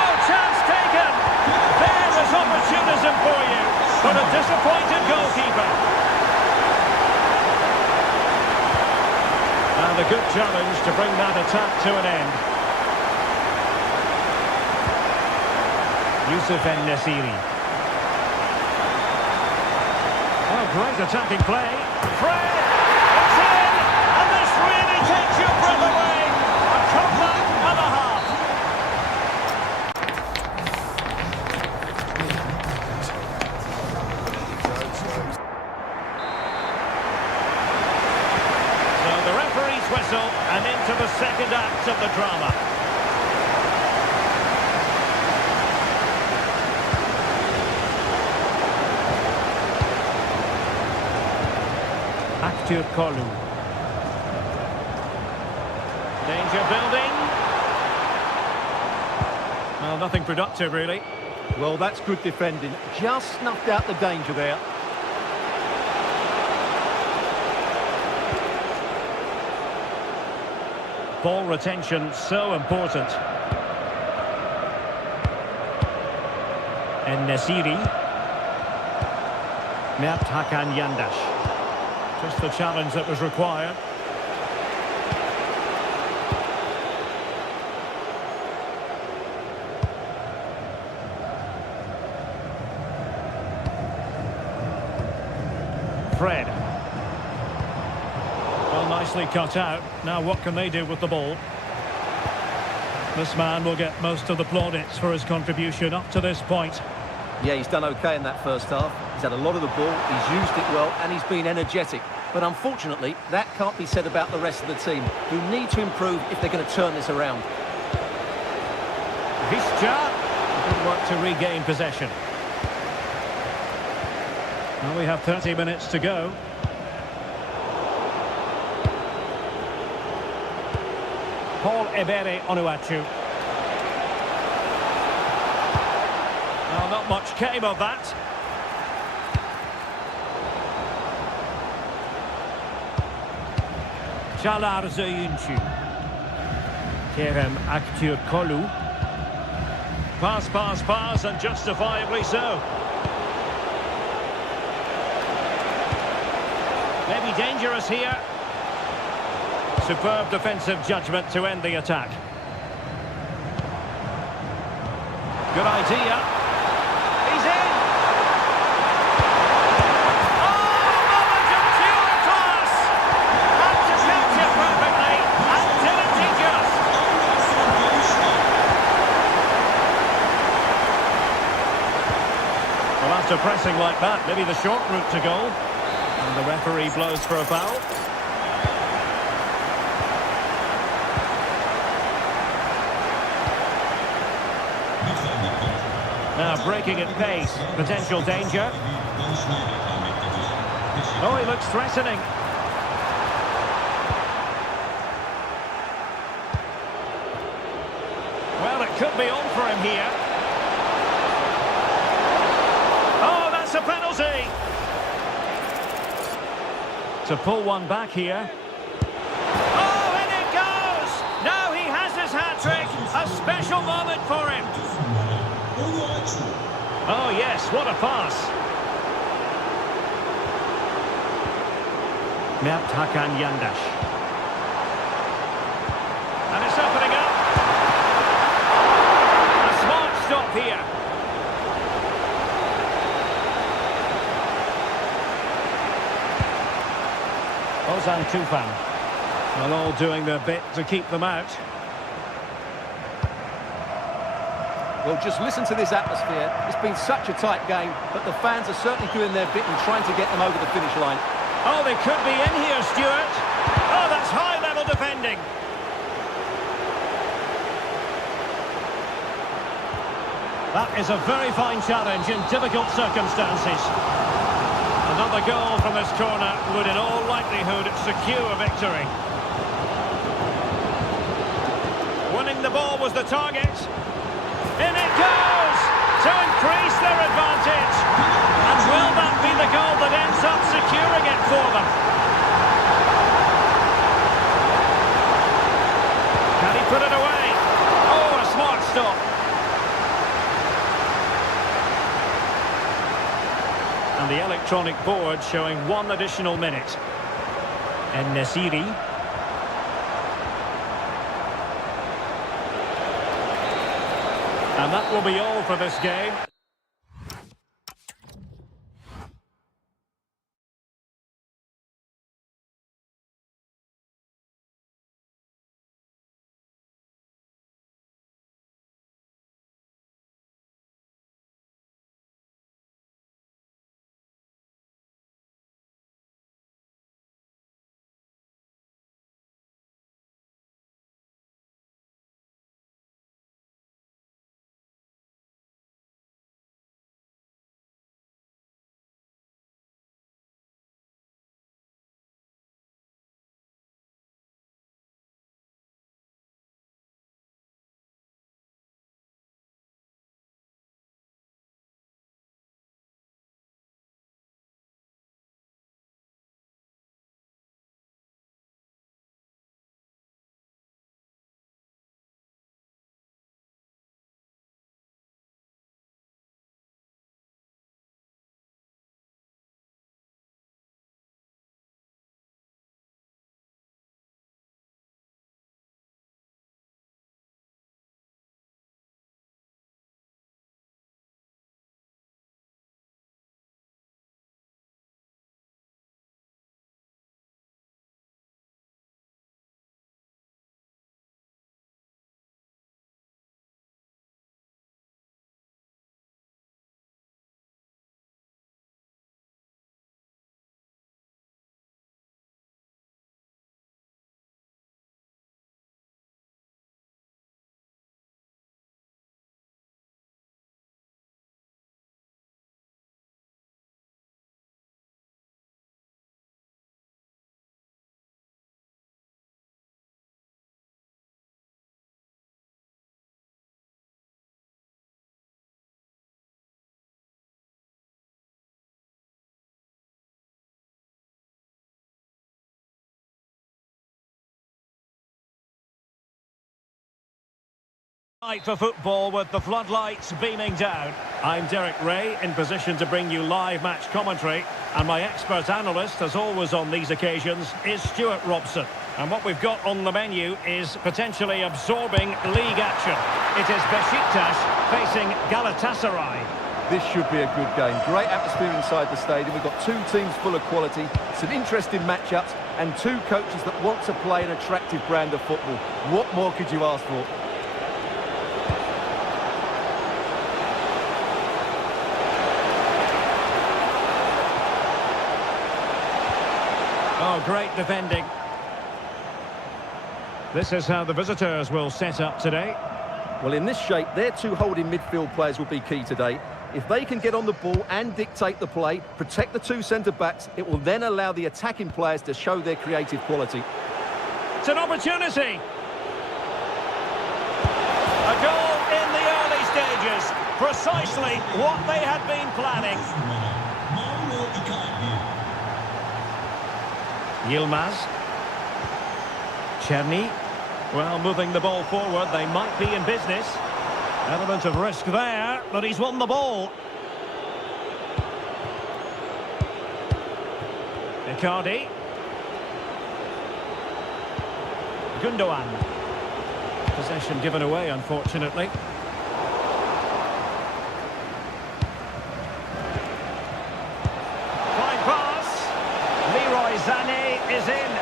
Oh, chance taken! There is opportunism for you, but a disappointed goalkeeper. And a good challenge to bring that attack to an end. Youssef En-Nesyri. Oh, great attacking play. Fred! It's in! And this really takes your breath away. A comeback and a half. So the referee's whistle and into the second act of the drama. Kolu. Danger building. Well, nothing productive, really. Well, that's good defending. Just snuffed out the danger there. Ball retention so important. En-Nesyri. Mert Hakan Yandash. Just the challenge that was required. Fred. Well, nicely cut out. Now what can they do with the ball? This man will get most of the plaudits for his contribution up to this point. Yeah, he's done okay in that first half. He's had a lot of the ball, he's used it well, and he's been energetic. But unfortunately, that can't be said about the rest of the team, who need to improve if they're going to turn this around. Visca. Good work to regain possession. Well, we have 30 minutes to go. Paul Ebere Onuachu. Well, not much came of that. Çağlar Söyüncü. Kerem Aktürkoğlu. Pass, and justifiably so. Maybe dangerous here. Superb defensive judgment to end the attack. Good idea. He's in! Oh, moment of pure class! Had to catch it perfectly, and didn't he just? Well, after pressing like that, maybe the short route to goal. And the referee blows for a foul. Now breaking at pace, potential danger. Oh, he looks threatening. Well, it could be on for him here. Oh, that's a penalty! To pull one back here. Oh, and it goes! Now he has his hat-trick. A special moment for him. Oh, yes, what a pass. Mert Hakan Yandash. And it's opening up. A smart stop here. Ozan Tufan. Well, all doing their bit to keep them out. Well, just listen to this atmosphere. It's been such a tight game, but the fans are certainly doing their bit and trying to get them over the finish line. Oh, they could be in here, Stuart. Oh, that's high-level defending. That is a very fine challenge in difficult circumstances. Another goal from this corner would in all likelihood secure a victory. Winning the ball was the target. In it goes! To increase their advantage. And will that be the goal that ends up securing it for them? Can he put it away? Oh, a smart stop. And the electronic board showing one additional minute. En-Nesyri. And that will be all for this game. Night for football with the floodlights beaming down. I'm Derek Ray, in position to bring you live match commentary, and my expert analyst, as always on these occasions, is Stuart Robson. And what we've got on the menu is potentially absorbing league action. It is Besiktas facing Galatasaray. This should be a good game. Great atmosphere inside the stadium. We've got two teams full of quality, some interesting matchups, and two coaches that want to play an attractive brand of football. What more could you ask for? Oh, great defending. This is how the visitors will set up today. Well, in this shape, their two holding midfield players will be key today. If they can get on the ball and dictate the play, protect the two centre-backs, it will then allow the attacking players to show their creative quality. It's an opportunity. A goal in the early stages. Precisely what they had been planning. Yilmaz. Cherny. Well, moving the ball forward, they might be in business. Element of risk there, but he's won the ball. Icardi. Gundogan. Possession given away, unfortunately. Fine pass. Leroy Sané is in.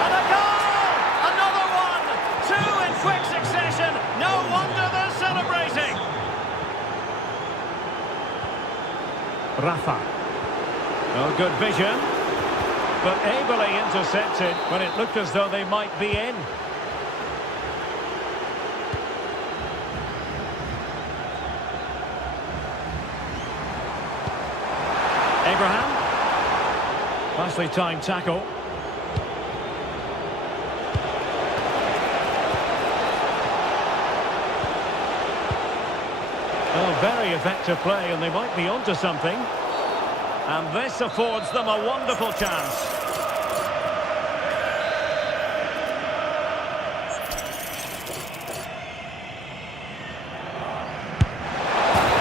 And a goal! Another one! Two in quick succession. No wonder they're celebrating. Rafa. Oh, good vision. But ably intercepted when it looked as though they might be in. Abraham. Nicely timed tackle. Oh, very effective play, and they might be onto something. And this affords them a wonderful chance.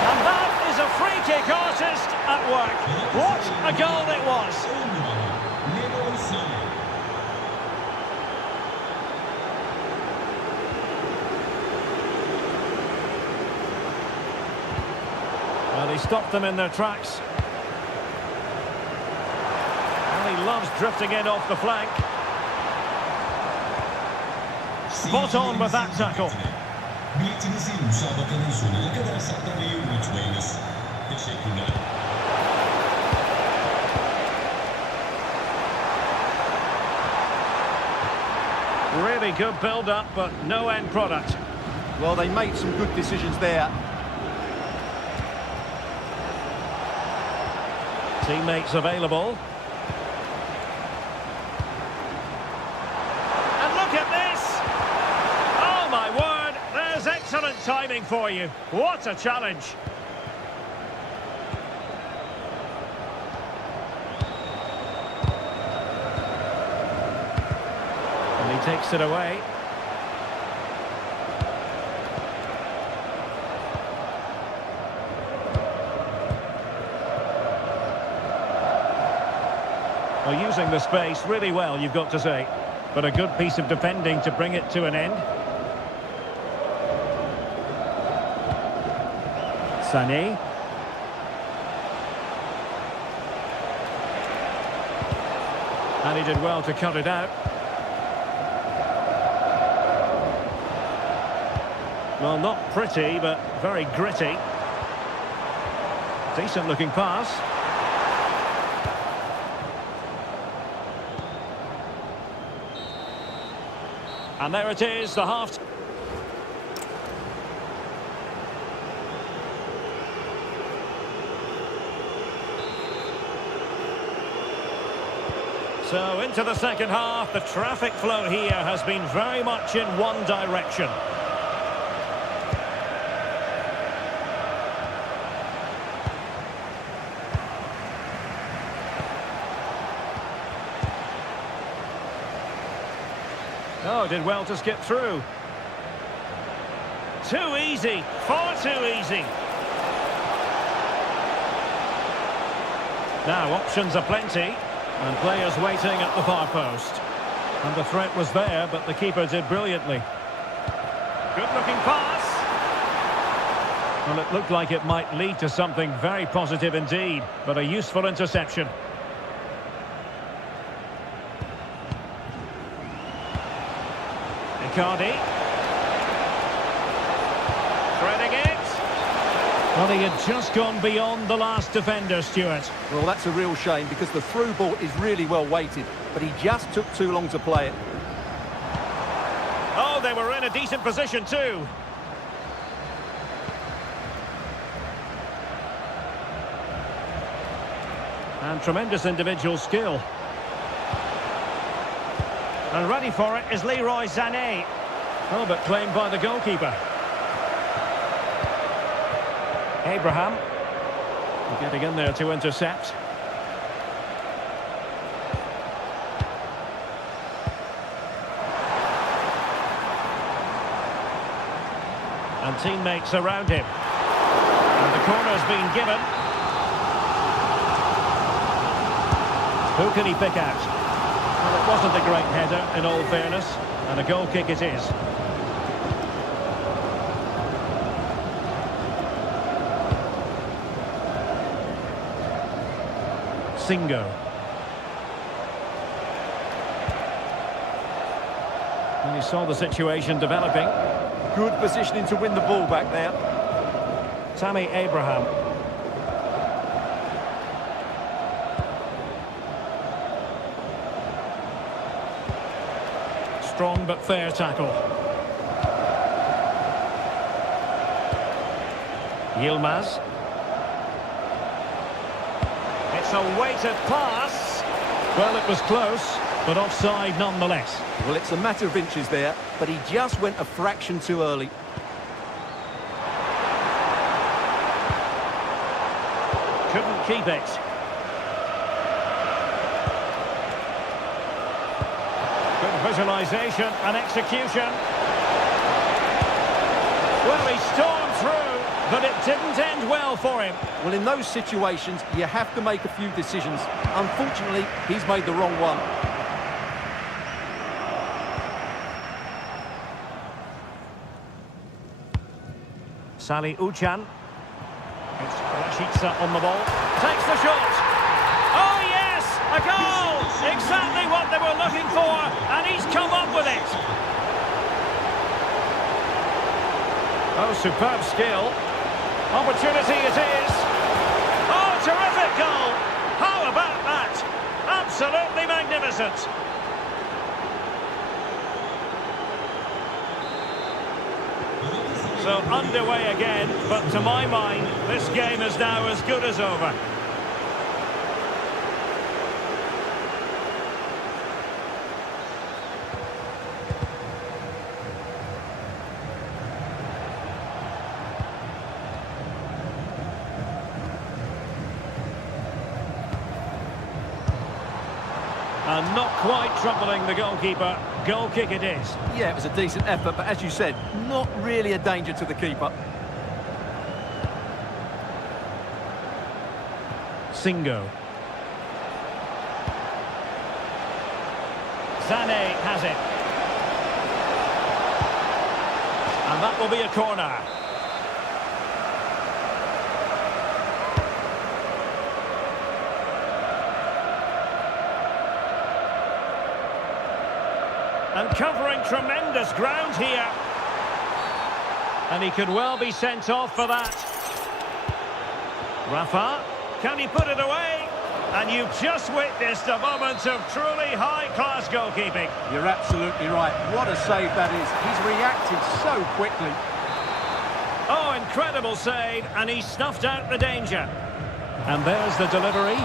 And that is a free-kick artist at work. What a goal it was! Well, he stopped them in their tracks. And he loves drifting in off the flank. Spot on with that tackle. Biletinizin müsabakanın sonuna kadar saklamayı unutmayınız. Teşekkürler. Really good build-up, but no end product. Well, they made some good decisions there. Teammates available. And look at this! Oh my word, there's excellent timing for you. What a challenge. And he takes it away. Well, using the space really well, you've got to say. But a good piece of defending to bring it to an end. Sané. And he did well to cut it out. Well, not pretty, but very gritty. Decent looking pass. And there it is, the half. So into the second half, the traffic flow here has been very much in one direction. Oh, did well to skip through. Too easy, far too easy. Now options are plenty, and players waiting at the far post. And the threat was there, but the keeper did brilliantly. Good-looking pass. Well, it looked like it might lead to something very positive indeed, but a useful interception. Icardi. Threading it. Well, he had just gone beyond the last defender, Stuart. Well, that's a real shame because the through ball is really well weighted, but he just took too long to play it. Oh, they were in a decent position too. And tremendous individual skill. And ready for it is Leroy Sané. Oh, but claimed by the goalkeeper. Abraham. Getting in there to intercept. And teammates around him. And the corner's been given. Who can he pick out? Well, it wasn't a great header, in all fairness, and a goal kick it is. Singo. And he saw the situation developing. Good positioning to win the ball back there. Tammy Abraham. Strong but fair tackle. Yilmaz. It's a weighted pass. Well, it was close, but offside nonetheless. Well, it's a matter of inches there, but he just went a fraction too early. Couldn't keep it. Good visualisation and execution. Well, he stormed through, but it didn't end well for him. Well, in those situations, you have to make a few decisions. Unfortunately, he's made the wrong one. Sally Uchan. It's Rashica on the ball. Takes the shot. Oh, yes! A goal! Exactly what they were looking for, and he's come up with it. Oh, superb skill. Opportunity it is. Oh, terrific goal. How about that? Absolutely magnificent. So underway again, but to my mind, this game is now as good as over. And not quite troubling the goalkeeper. Goal kick it is. Yeah, it was a decent effort, but as you said, not really a danger to the keeper. Singo. Sané has it. And that will be a corner. And covering tremendous ground here. And he could well be sent off for that. Rafa, can he put it away? And you've just witnessed a moment of truly high-class goalkeeping. You're absolutely right. What a save that is. He's reacted so quickly. Oh, incredible save, and he snuffed out the danger. And there's the delivery.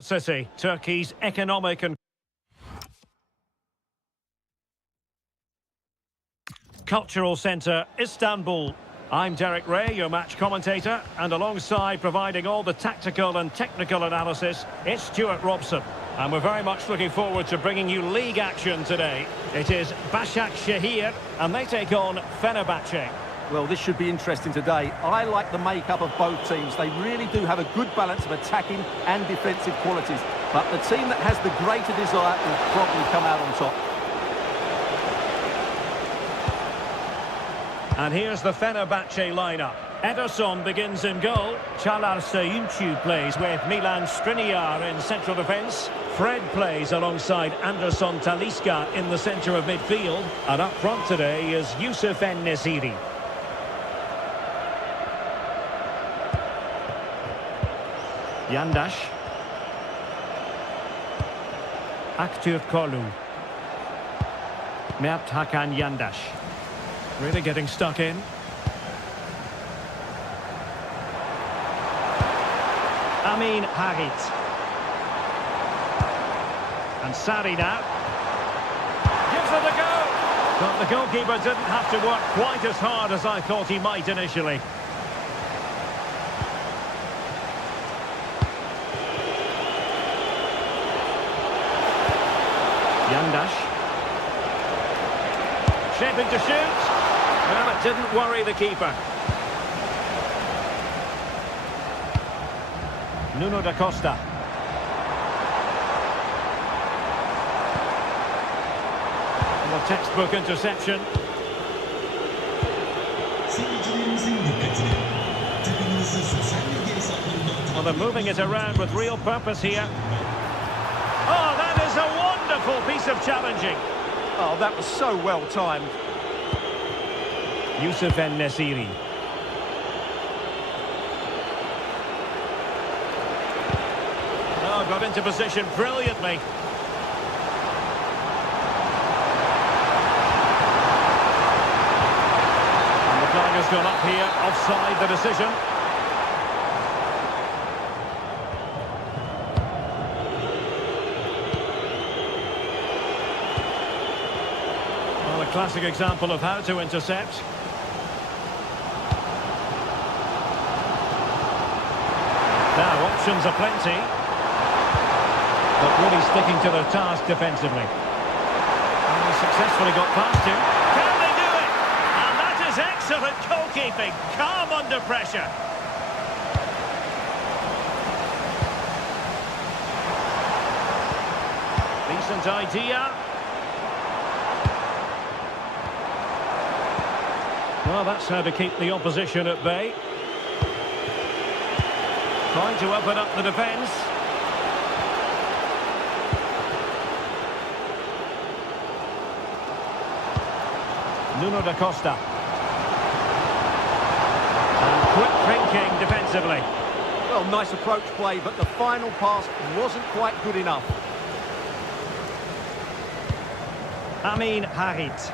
City, Turkey's economic and cultural centre, Istanbul. I'm Derek Ray, your match commentator, and alongside providing all the tactical and technical analysis, it's Stuart Robson. And we're very much looking forward to bringing you league action today. It is Başakşehir, and they take on Fenerbahce. Well, this should be interesting today. I like the makeup of both teams. They really do have a good balance of attacking and defensive qualities. But the team that has the greater desire will probably come out on top. And here's the Fenerbahce lineup. Ederson begins in goal. Çağlar Söyüncü plays with Milan Skriniar in central defence. Fred plays alongside Anderson Talisca in the centre of midfield. And up front today is Yusuf En-Nesyri. Yandaş. Aktürkoğlu. Mert Hakan Yandaş. Really getting stuck in. Amin Harit. And Sarri now. Gives it a go. But the goalkeeper didn't have to work quite as hard as I thought he might initially. Yandaş. Shaping to shoot. Well, it didn't worry the keeper. Nuno da Costa. And a textbook interception. Seyircilerimizin dikkatine. Takımınızın sosyal medya hesaplarından Well, they're moving it around with real purpose here. Oh, that is a wonderful piece of challenging. Oh, that was so well timed. Yusuf En-Nesyri. Oh, got into position brilliantly. And the flag has gone up here, offside the decision. Well, a classic example of how to intercept. Now, options are plenty. But really sticking to their task defensively. And they successfully got past him. Can they do it? And that is excellent goalkeeping. Calm under pressure. Decent idea. Well, that's how to keep the opposition at bay. Trying to open up the defence. Nuno da Costa. And quick thinking defensively. Well, nice approach play, but the final pass wasn't quite good enough. Amin Harit.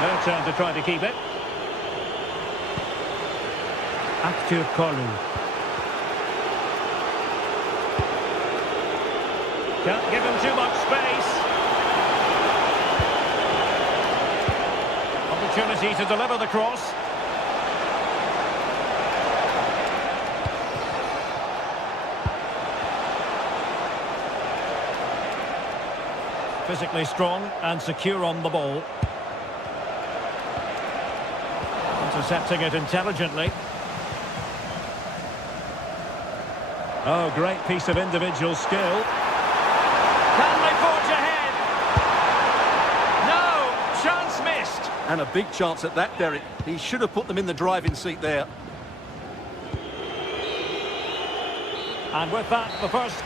No turn to try to keep it. Aktürkoğlu. Can't give him too much space. Opportunity to deliver the cross. Physically strong and secure on the ball. Intercepting it intelligently. Oh, great piece of individual skill. Can they forge ahead? No, chance missed. And a big chance at that, Derek. He should have put them in the driving seat there. And with that, the first.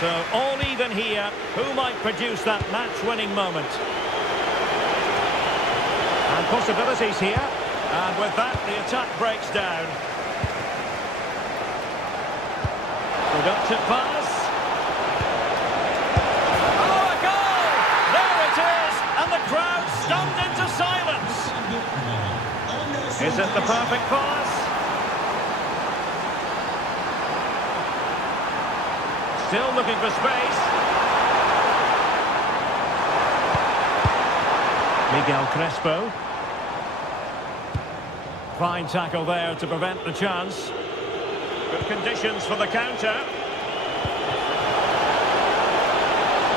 So, all even here. Who might produce that match-winning moment? And possibilities here. And with that, the attack breaks down. Productive pass. Oh, a goal! There it is! And the crowd stunned into silence. Is Is it the perfect pass? Still looking for space. Miguel Crespo. Fine tackle there to prevent the chance. Good conditions for the counter.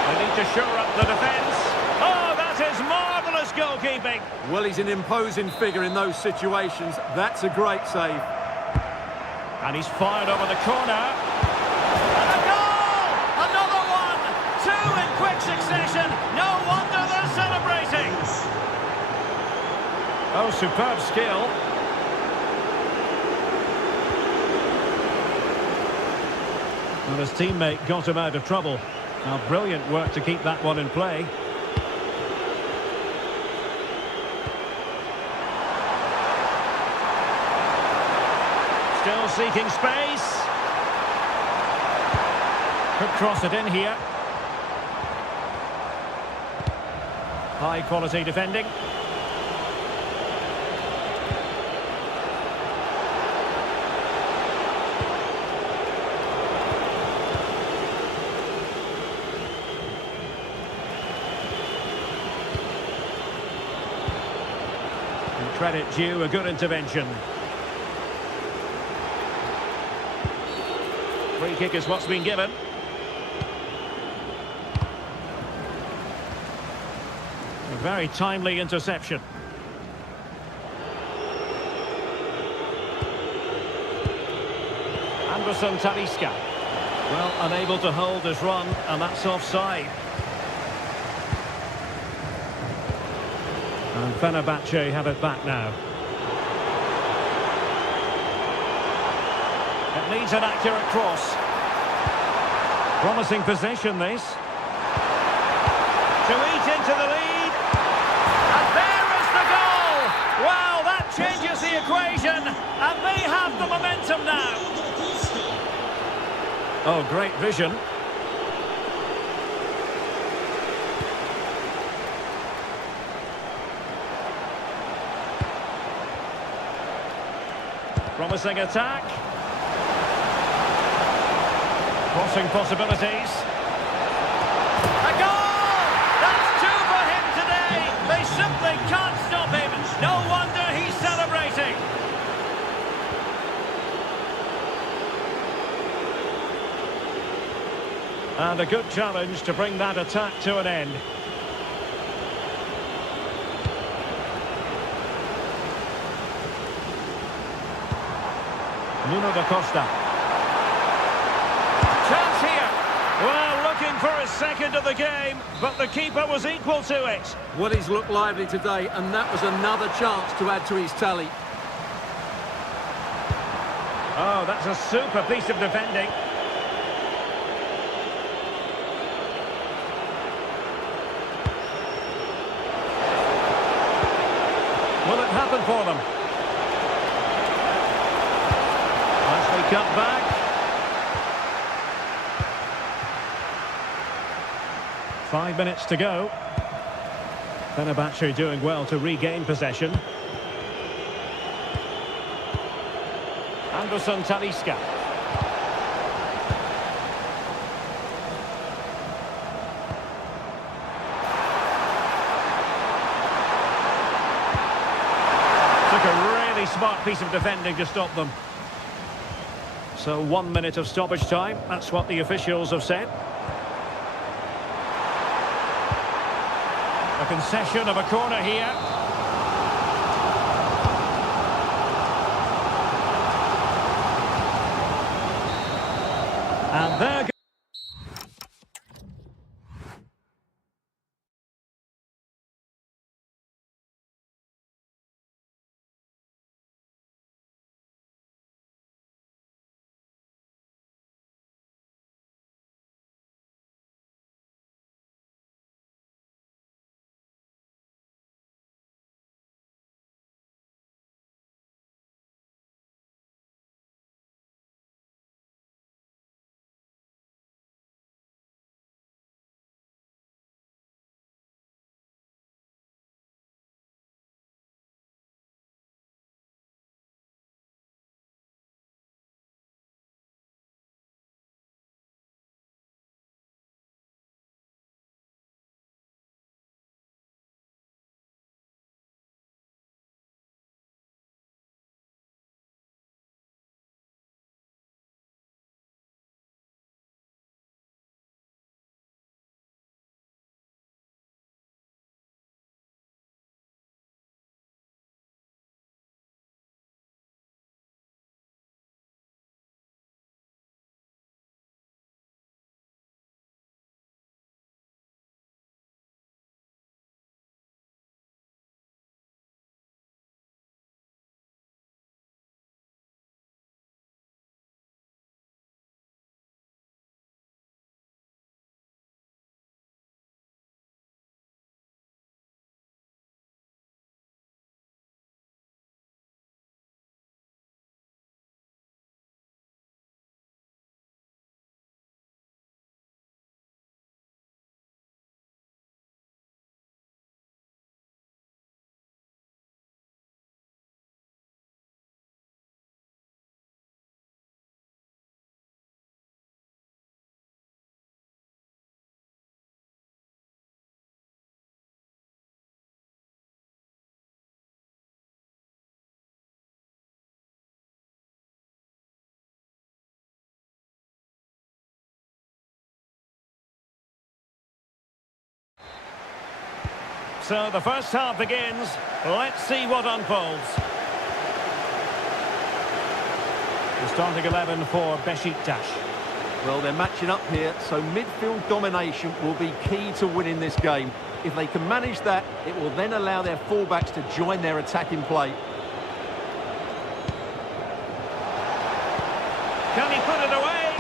They need to shore up the defence. Oh, that is marvellous goalkeeping. Well, he's an imposing figure in those situations. That's a great save. And he's fired over the corner. And a goal! Another one! Two in quick succession. No wonder they're celebrating. Oh, superb skill. Well, his teammate got him out of trouble. Now, brilliant work to keep that one in play. Still seeking space. Could cross it in here. High quality defending. Credit due, a good intervention. Free kick is what's been given. A very timely interception. Anderson Talisca. Well, unable to hold his run, and that's offside. And Fenerbahce have it back now. It needs an accurate cross. Promising possession, this. To eat into the lead. And there is the goal! Wow, that changes the equation. And they have the momentum now. Oh, great vision. Promising attack. Crossing possibilities. A goal! That's two for him today. They simply can't stop him. No wonder he's celebrating. And a good challenge to bring that attack to an end. Nuno da Costa. Chance here. Well, looking for his second of the game, but the keeper was equal to it. Well, he's looked lively today, and that was another chance to add to his tally. Oh, that's a super piece of defending. Will it happen for them? Nicely cut back. Five minutes to go. Fenerbahce doing well to regain possession. Anderson Talisca. Took a really smart piece of defending to stop them. So 1 minute of stoppage time. That's what the officials have said. A concession of a corner here. And there So the first half begins. Let's see what unfolds. The starting 11 for Besiktas. Well, they're matching up here, so midfield domination will be key to winning this game. If they can manage that, it will then allow their fullbacks to join their attacking play. Can he put it away?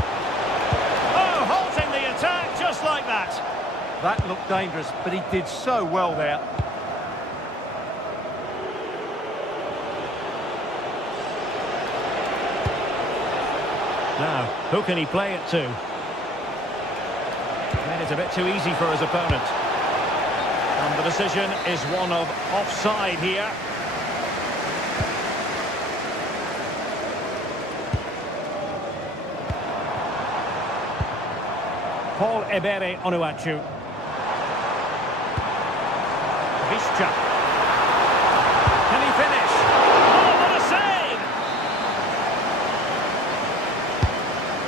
Oh, halting the attack just like that. That looked dangerous, but he did so well there. Now, who can he play it to? Made it a bit too easy for his opponent. And the decision is one of offside here. Paul Ebere Onuachu. Bільше. Can he finish? Oh, what a save!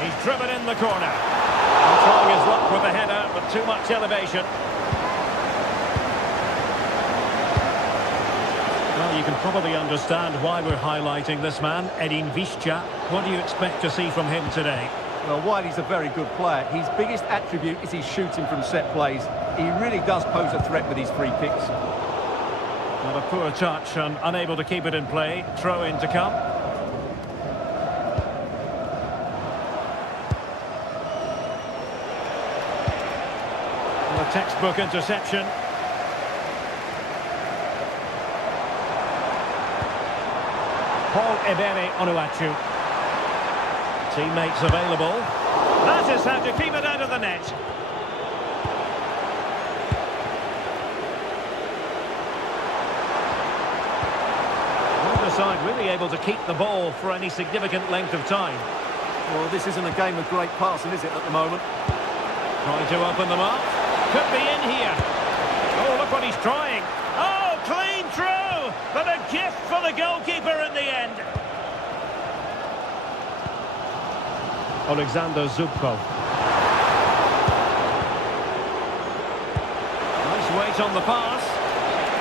He's driven in the corner. And trying his luck with the header, but too much elevation. Well, you can probably understand why we're highlighting this man, Edin Visca. What do you expect to see from him today? Well, Wiley's a very good player. His biggest attribute is his shooting from set plays. He really does pose a threat with his free kicks. Not a poor touch and unable to keep it in play. Throw in to come. Well, a textbook interception. Paul Ebere Onuachu. Teammates available. That is how to keep it out of the net. Neither side really able to keep the ball for any significant length of time. Well, this isn't a game of great passing, is it, at the moment? Trying to open them up. Could be in here. Oh, look what he's trying. Oh, clean through! But a gift for the goalkeeper in the end. Alexander Zubkov. Nice weight on the pass.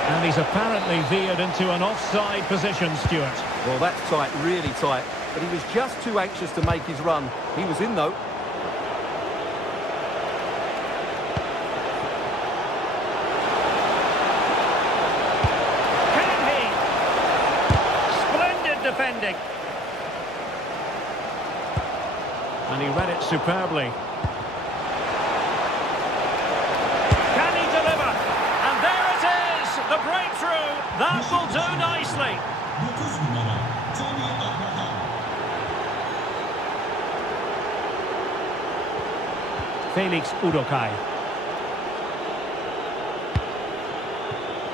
And he's apparently veered into an offside position, Stuart. Well, that's tight, really tight. But he was just too anxious to make his run. He was in, though. Can he? Splendid defending. And he read it superbly. Can he deliver? And there it is! The breakthrough! That will do nicely. 9 numara Tommy Abraham. Felix Udokai.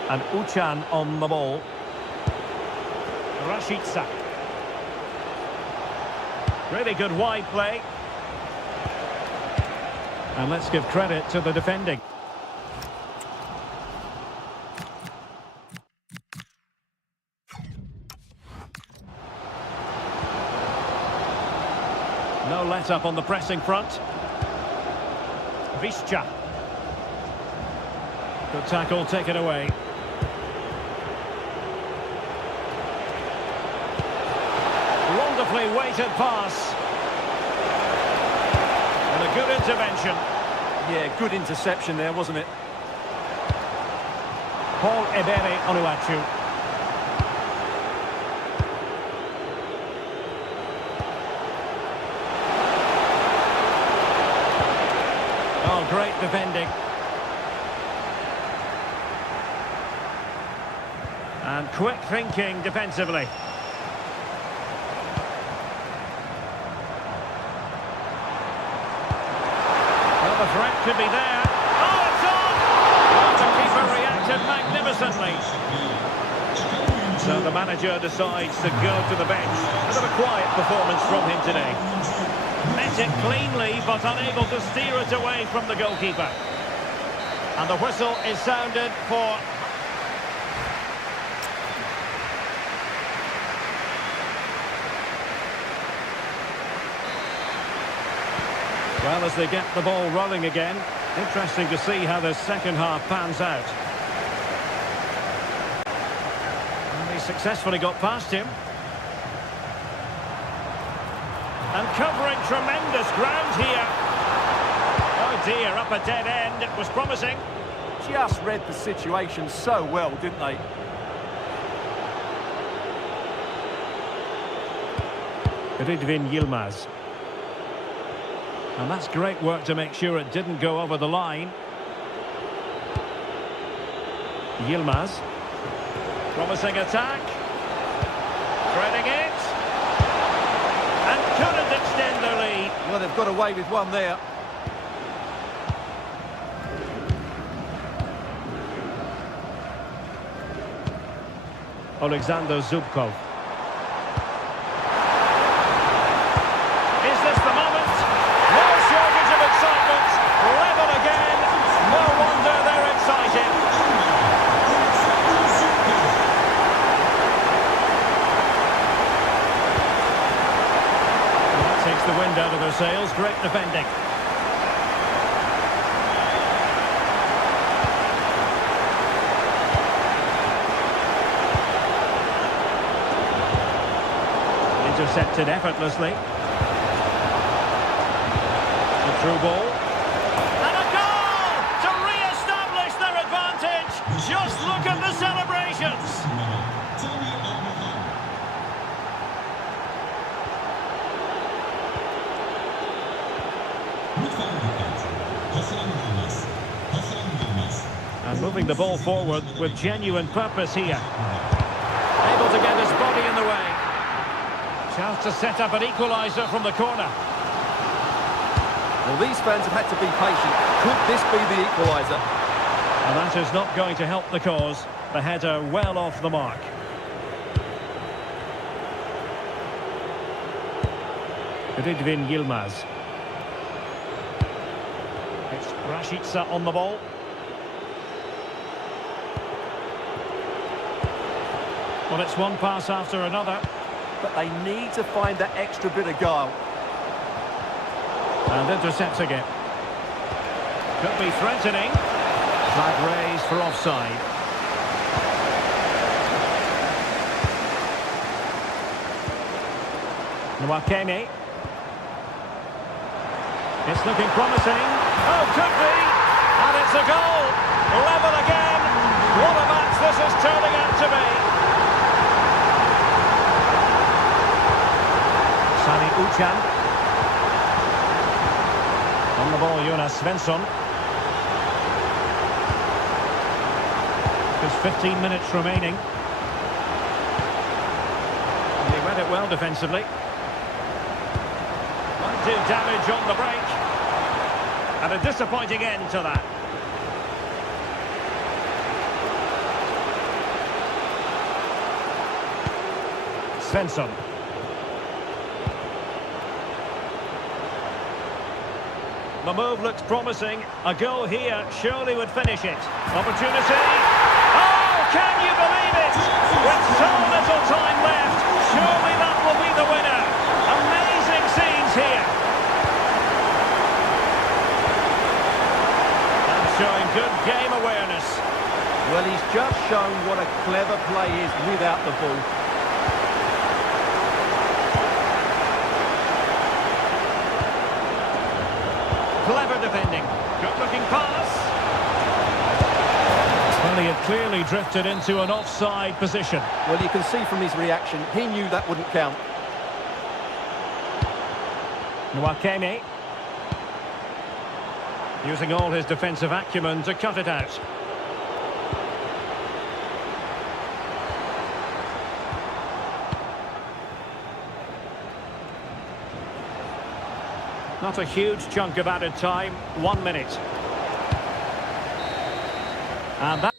And Uchan on the ball. Rashica. Really good wide play. And let's give credit to the defending. No let-up on the pressing front. Visca. Good tackle taken away. Wonderfully weighted pass. And a good intervention. Yeah, good interception there, wasn't it? Paul Ebere Onuachu. Oh, great defending. And quick thinking defensively. Well, the threat could be there. Oh, it's on! Well, the keeper reacted magnificently. So the manager decides to go to the bench. A bit of a quiet performance from him today. Met it cleanly, but unable to steer it away from the goalkeeper. And the whistle is sounded for... Well, as they get the ball rolling again, interesting to see how the second half pans out. successfully got past him. And covering tremendous ground here. Oh dear, up a dead end. It was promising. Just read the situation so well, didn't they? Rydvin Yilmaz. And that's great work to make sure it didn't go over the line. Yilmaz. Promising attack. Threading it. And couldn't extend their lead. Well, they've got away with one there. Alexander Zubkov. Is this the moment? No shortage of excitement. Level again. No wonder they're excited. That takes the wind out of their sails. Great defending. Intercepted effortlessly. The through ball. And a goal to re-establish their advantage. Just look at the celebrations. And moving the ball forward with genuine purpose here. Able to get his body in the way. Chance to set up an equaliser from the corner. Well, these fans have had to be patient. Could this be the equaliser? And that is not going to help the cause. The header well off the mark. Rydvin Yilmaz. It's Rashica on the ball. Well, it's one pass after another. But they need to find that extra bit of guile. And intercepting it. Could be threatening. Flag raised for offside. Nwakeme. It's looking promising. Oh, could be. And it's a goal. Level again. What a match this is turning out to be. Sani Uchan. On the ball, Jonas Svensson. Just 15 minutes remaining. And he read it well defensively. Might do damage on the break. And a disappointing end to that. Svensson. The move looks promising. A goal here surely would finish it. Opportunity. Oh, can you believe it? With so little time left, surely that will be the winner. Amazing scenes here. And showing good game awareness. Well, he's just shown what a clever play is without the ball. Clever defending. Good-looking pass. Well, he had clearly drifted into an offside position. Well, you can see from his reaction, he knew that wouldn't count. Nwakeme. Using all his defensive acumen to cut it out. Not a huge chunk of added time, 1 minute. And that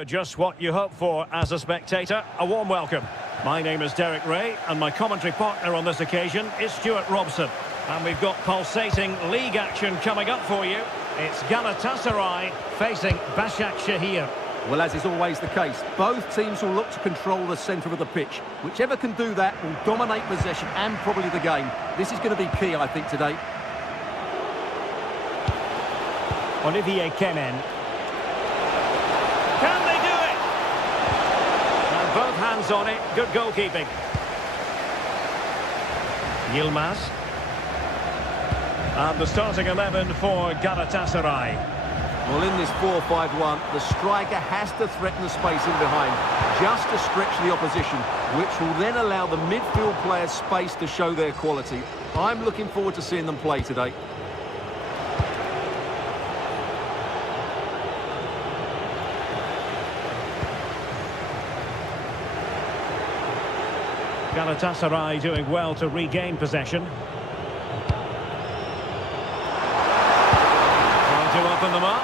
Just what you hope for as a spectator. A warm welcome. My name is Derek Ray, and my commentary partner on this occasion is Stuart Robson. And we've got pulsating league action coming up for you. It's Galatasaray facing Başakşehir. Well, as is always the case, both teams will look to control the centre of the pitch. Whichever can do that will dominate possession and probably the game. This is going to be key, I think, today. Olivier Kemen. Can they do it? And both hands on it. Good goalkeeping. Yilmaz. And the starting 11 for Galatasaray. Well, in this 4-5-1, the striker has to threaten the space in behind, just to stretch the opposition, which will then allow the midfield players space to show their quality. I'm looking forward to seeing them play today. Galatasaray doing well to regain possession. Trying to open them up.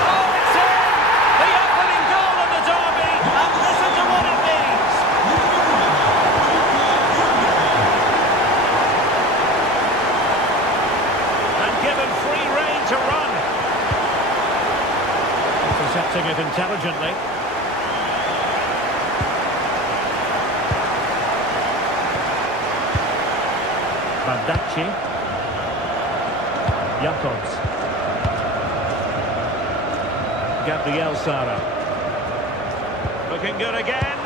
Oh, it's in! The opening goal of the derby, and listen to what it means. And given free rein to run. Intercepting it intelligently. Badachi. Jakobs. Gabriel Sara. Looking good again.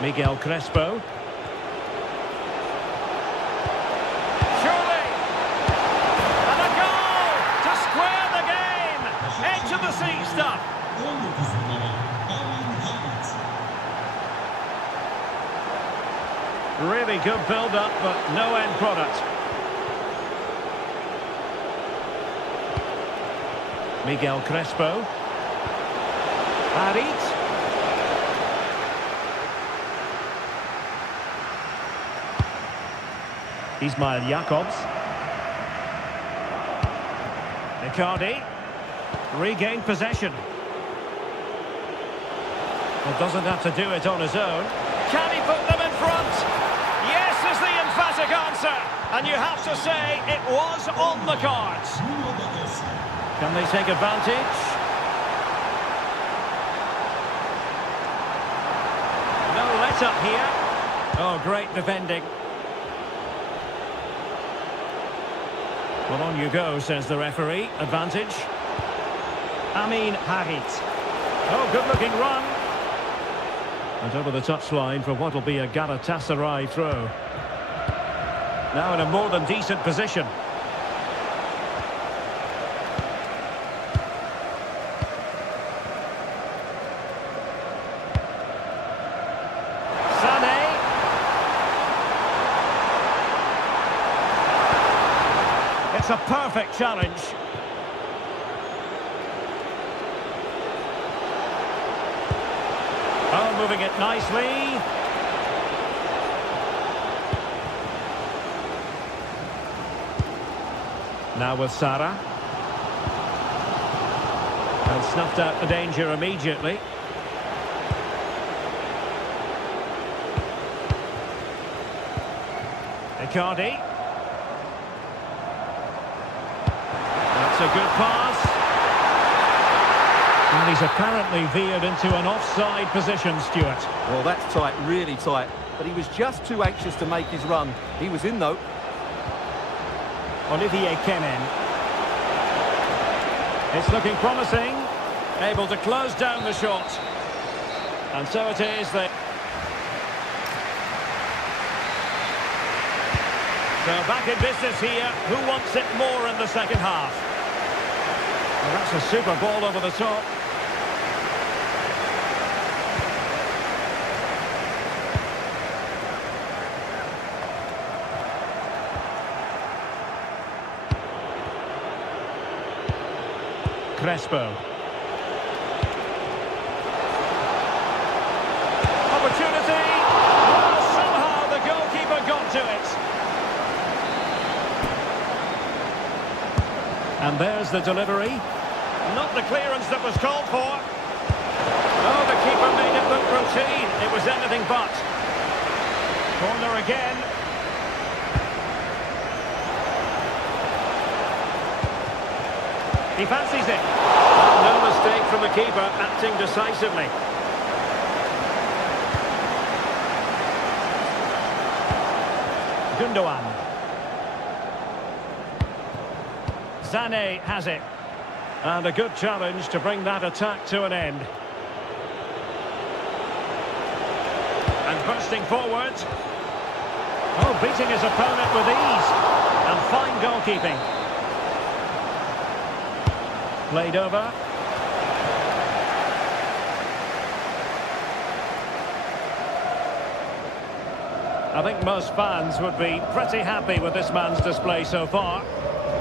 Miguel Crespo. Surely. And a goal to square the game. Edge of the seat stuff. 19 numara Amin Hamit. Really good build-up, but no end product. Miguel Crespo. Harit. Ismail Jakobs. Icardi. Regained possession. Well, doesn't have to do it on his own. Can he put them in front? Yes is the emphatic answer. And you have to say it was on the cards. Can they take advantage? No let-up here. Oh, great defending. Well, on you go, says the referee. Advantage. Amin Harit. Oh, good-looking run. And over the touchline for what will be a Galatasaray throw. Now in a more than decent position. Sané. It's a perfect challenge. Oh, moving it nicely. Now with Sara. And snuffed out the danger immediately. Icardi. That's a good pass. And he's apparently veered into an offside position, Stuart. Well, that's tight, really tight. But he was just too anxious to make his run. He was in, though. Olivier Kemen. It's looking promising. Able to close down the shot. And so it is that... So back in business here. Who wants it more in the second half? Well, that's a super ball over the top. Crespo. Opportunity. to it. And there's the delivery. Not the clearance that was called for. Oh, the keeper made it look routine. It was anything but. Corner again. He fancies it. No mistake from the keeper, acting decisively. Gundogan. Sané has it. And a good challenge to bring that attack to an end. And bursting forward. Oh, beating his opponent with ease. And fine goalkeeping. Played over. I think most fans would be pretty happy with this man's display so far.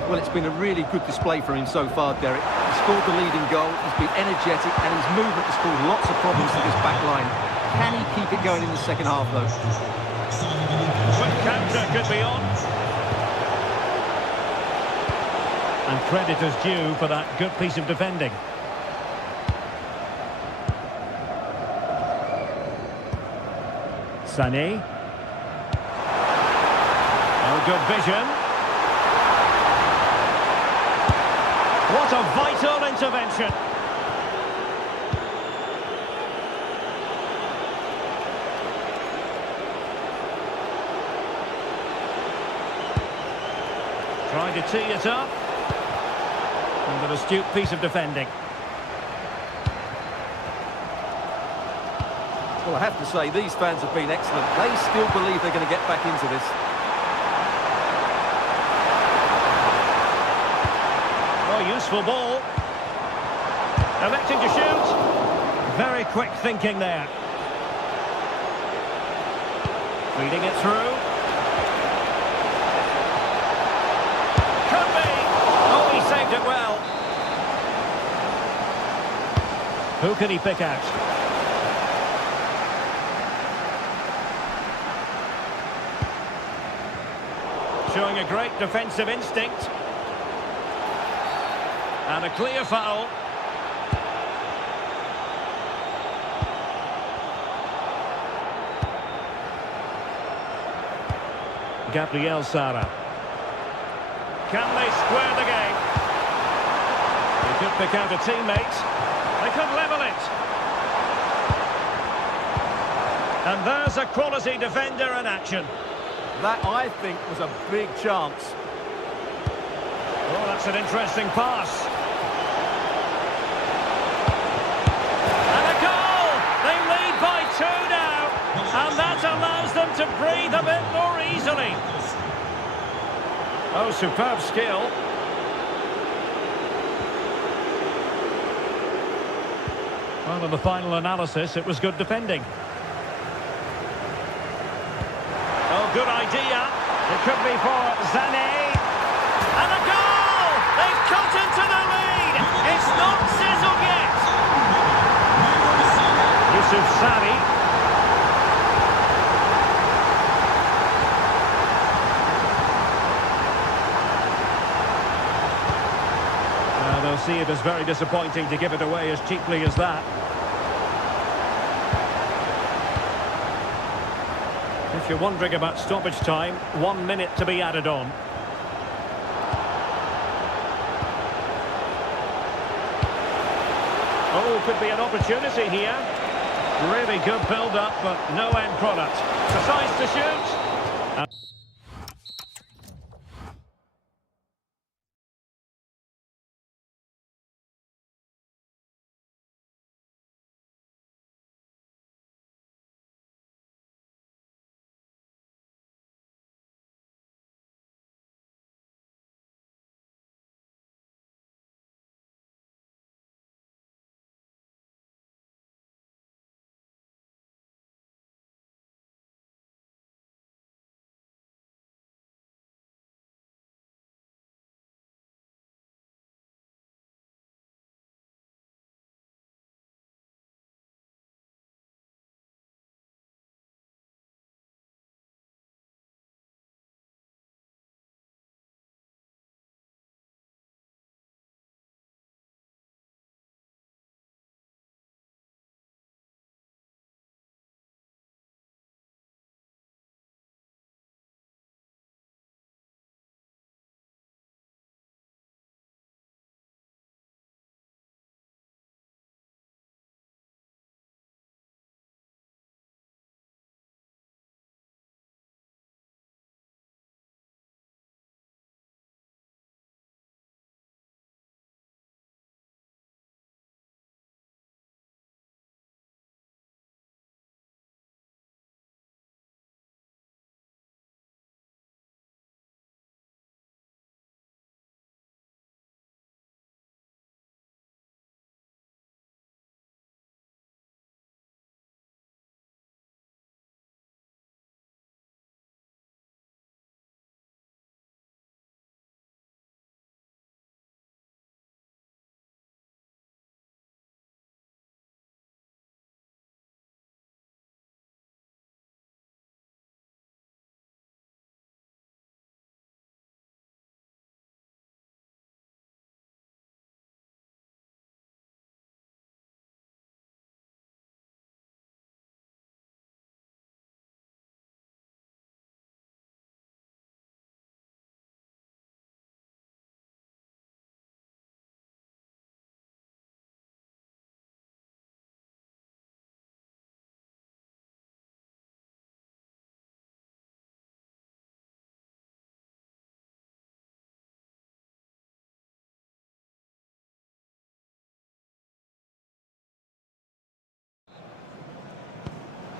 Well, it's been a really good display for him so far, Derek. He scored the leading goal, he's been energetic, and his movement has caused lots of problems to this back line. Can he keep it going in the second half, though? Quick counter could be on. And credit is due for that good piece of defending. Sané. Oh, good vision. What a vital intervention. Trying to tee it up. And an astute piece of defending. Well, I have to say, these fans have been excellent. They still believe they're going to get back into this. Oh, useful ball. Electing to shoot. Very quick thinking there. Feeding it through. Could be. Oh, he saved it well. Who can he pick out? Showing a great defensive instinct. And a clear foul. Gabriel Sara. Can they square the game? He could pick out a teammate. They could level it. And there's a quality defender in action. That, I think, was a big chance. Oh, that's an interesting pass. And a goal! They lead by 2 now. And that allows them to breathe a bit more easily. Oh, superb skill. Well, in the final analysis, it was good defending. Oh, good idea. It could be for Sané. And a goal! They've cut into the lead. It's not sizzled yet. Yusuf Sari. They'll see it as very disappointing to give it away as cheaply as that. If you're wondering about stoppage time, 1 minute to be added on. Oh, could be an opportunity here. Really good build-up, but no end product. Decides to shoot.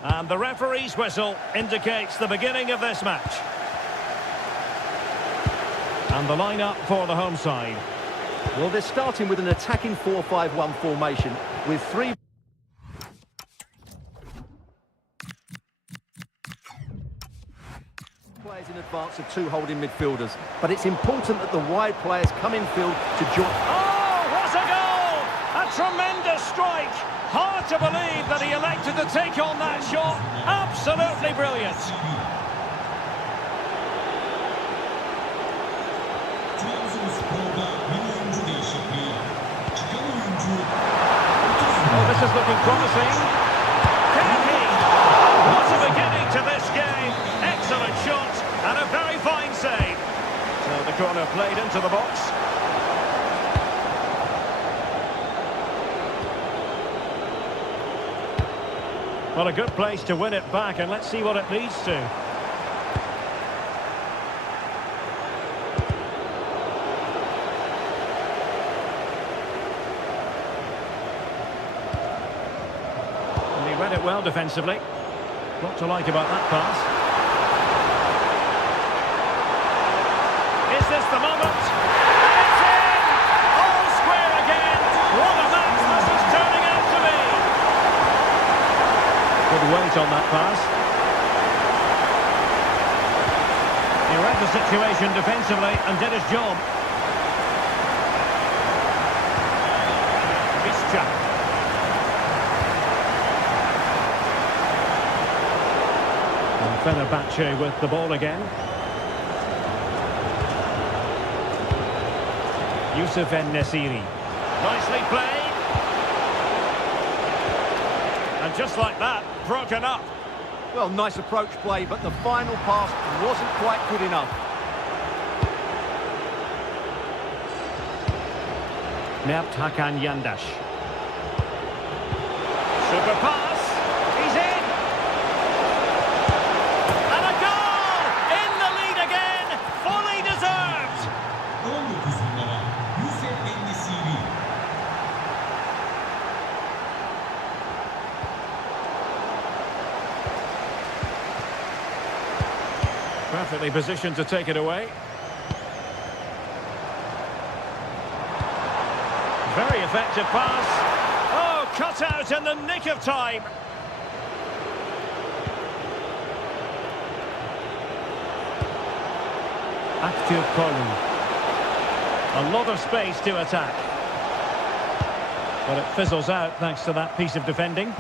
And the referee's whistle indicates the beginning of this match. And the lineup for the home side. Well, they're starting with an attacking 4-5-1 formation with three players in advance of two holding midfielders. But it's important that the wide players come in field to join. Oh, what a goal! A tremendous strike. Hard to believe that he elected to take on that shot. Absolutely brilliant. Oh, this is looking promising. Can he? What a beginning to this game. Excellent shot and a very fine save. So the corner played into the box. Well, a good place to win it back, and let's see what it leads to. And he read it well defensively. What to like about that pass. Is this the moment? And it's in! All square again! What a match this is turning out to be! Good weight on that pass. He read the situation defensively and did his job. Bільше. And Fenerbahce with the ball again. Yusuf En-Nesyri. Nicely played. And just like that, broken up. Well, nice approach play, but the final pass wasn't quite good enough. Mert Hakan Yandash. Super pass. He's in. And a goal! In the lead again. Fully deserved. 19 numara Yusuf En-Nesyri. Perfectly positioned to take it away. Very effective pass. Oh, cut out in the nick of time. Active Kolu. A lot of space to attack. But it fizzles out thanks to that piece of defending.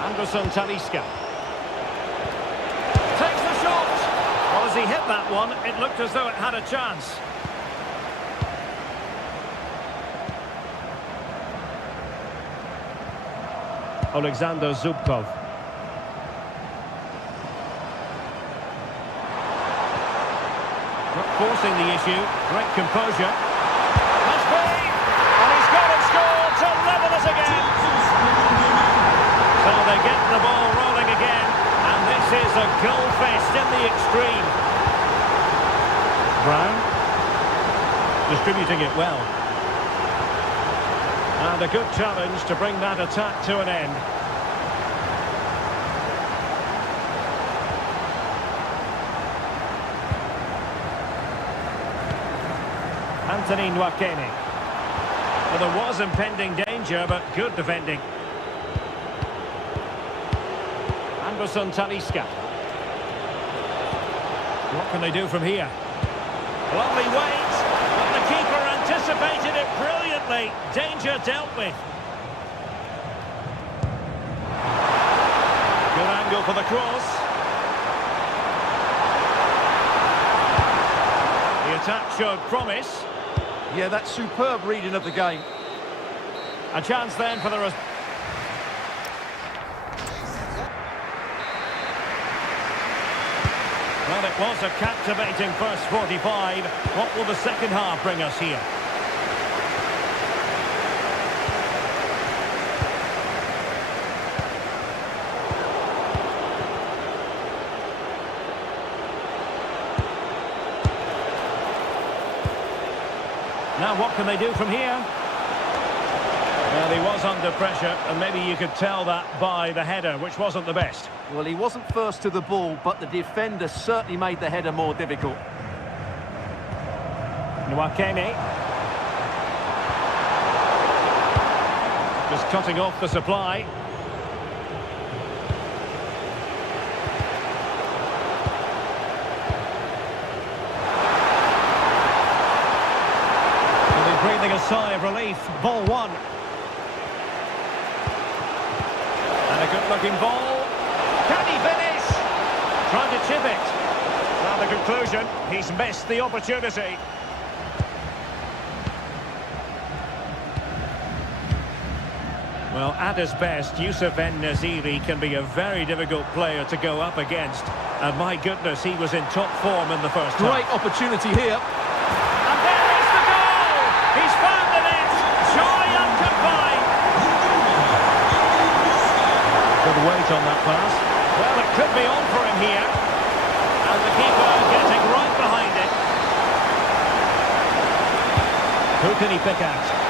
Anderson Talisca. Takes the shot. Well, as he hit that one, it looked as though it had a chance. Alexander Zubkov. Not forcing the issue. Great composure. Must be! And he's got it scored to level us again. So they get the ball rolling again. And this is a goal fest in the extreme. Brown. Distributing it well. And a good challenge to bring that attack to an end. Anthony Nwakene. Well, there was impending danger, but good defending. Anderson Talisca. What can they do from here? Lovely wait, but the keeper anticipated it brilliantly. Danger dealt with. Good angle for the cross. The attack showed promise. Yeah, that's superb reading of the game. A chance then for the... Well, it was a captivating first 45. What will the second half bring us here? Now what can they do from here? Well, he was under pressure, and maybe you could tell that by the header, which wasn't the best. Well, he wasn't first to the ball, but the defender certainly made the header more difficult. Nwakeme. Just cutting off the supply. Breathing a sigh of relief. Ball one. And a good-looking ball. Can he finish? Trying to chip it. Now the conclusion, he's missed the opportunity. Well, at his best, Youssef En-Nesyri can be a very difficult player to go up against. And my goodness, he was in top form in the first half. Great opportunity here. And there is the goal! He's found the net! Joy unconfined! Good weight on that pass. Well, it could be on for him here. And the keeper getting right behind it. Who can he pick out?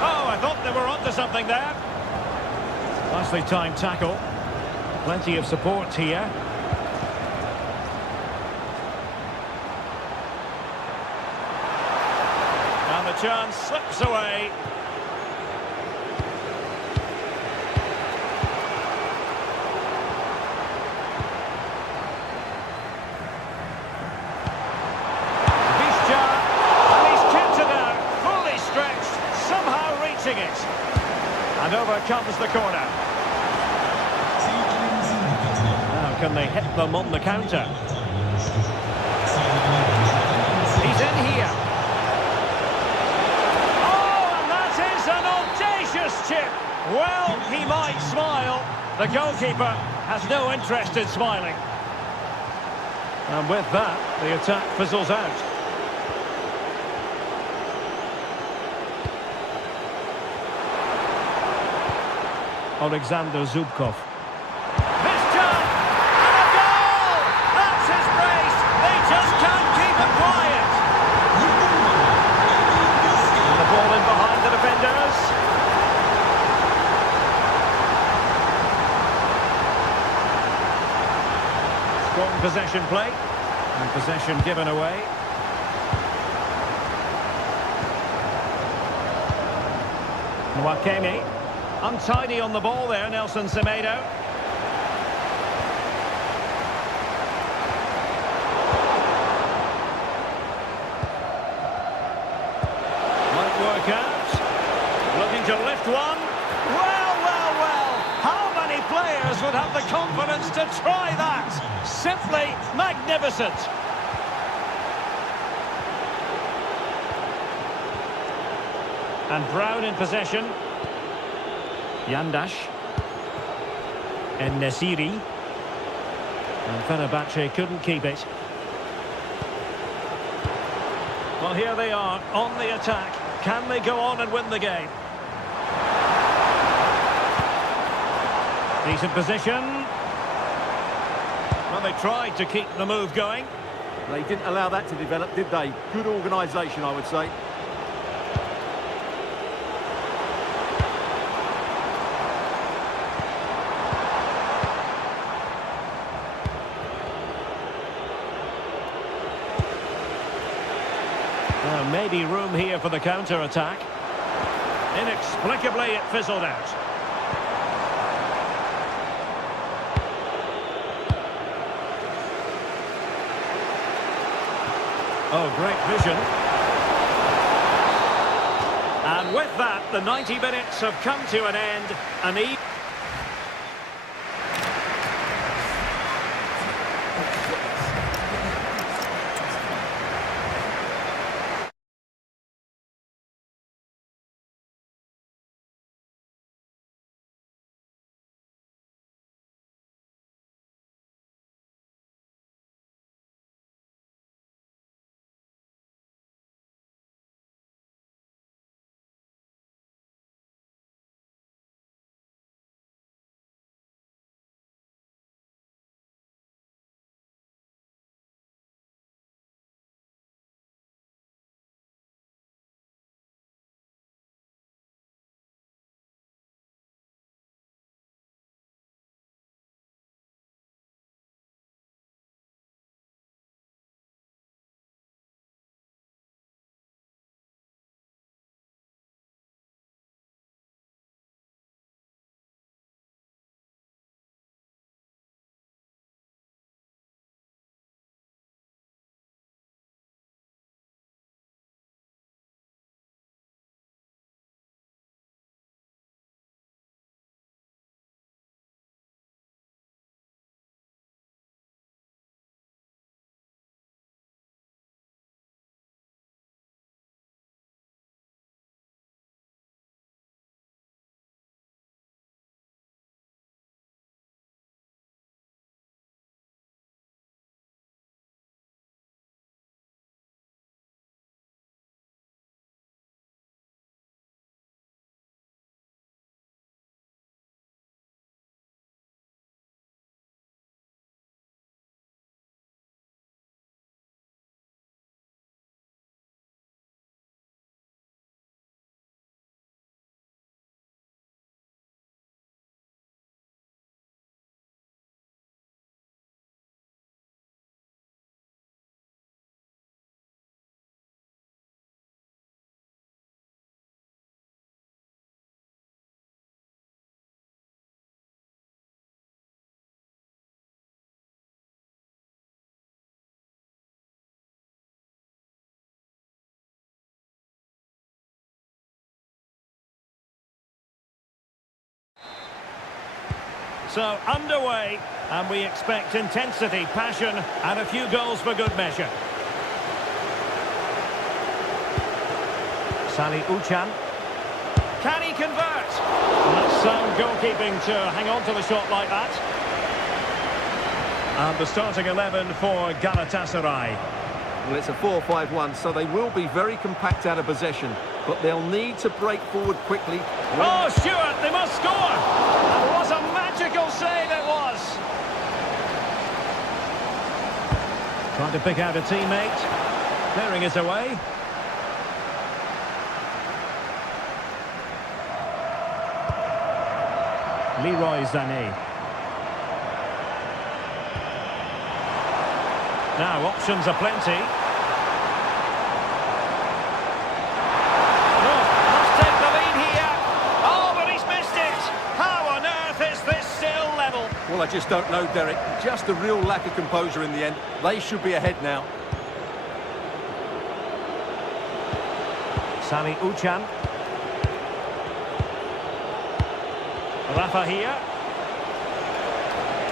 Oh, I thought they were onto something there. Nicely timed tackle. Plenty of support here. And the chance slips away. It. And over comes the corner. Now can they hit them on the counter? He's in here. Oh, and that is an audacious chip. Well, he might smile. The goalkeeper has no interest in smiling. And with that, the attack fizzles out. Alexander Zubkov. This time! And a goal! That's his brace! They just can't keep it quiet! And the ball in behind the defenders. Strong possession play. And possession given away. Nwakeme. Untidy on the ball there, Nelson Semedo. Might work out. Looking to lift one. Well, well, well. How many players would have the confidence to try that? Simply magnificent. And Brown in possession. Yandash. En-Nesyri. And Fenerbahce couldn't keep it. Well, here they are on the attack. Can they go on and win the game? Decent position. Well, they tried to keep the move going. They didn't allow that to develop, did they? Good organisation, I would say. Maybe room here for the counter-attack. Inexplicably, it fizzled out. Oh, great vision. And with that, the 90 minutes have come to an end. And So underway, and we expect intensity, passion, and a few goals for good measure. Sally Uchan. Can he convert? That's sound goalkeeping to hang on to the shot like that. And the starting 11 for Galatasaray. Well, it's a 4-5-1, so they will be very compact out of possession, but they'll need to break forward quickly. Oh, Stewart, they must score! And what a magical save it was! Trying to pick out a teammate. Clearing it away. Leroy Sané. Now, options are plenty. Oh, must take the lead here. Oh, but he's missed it. How on earth is this still level? Well, I just don't know, Derek. Just a real lack of composure in the end. They should be ahead now. Sally Uchan. Rafa here.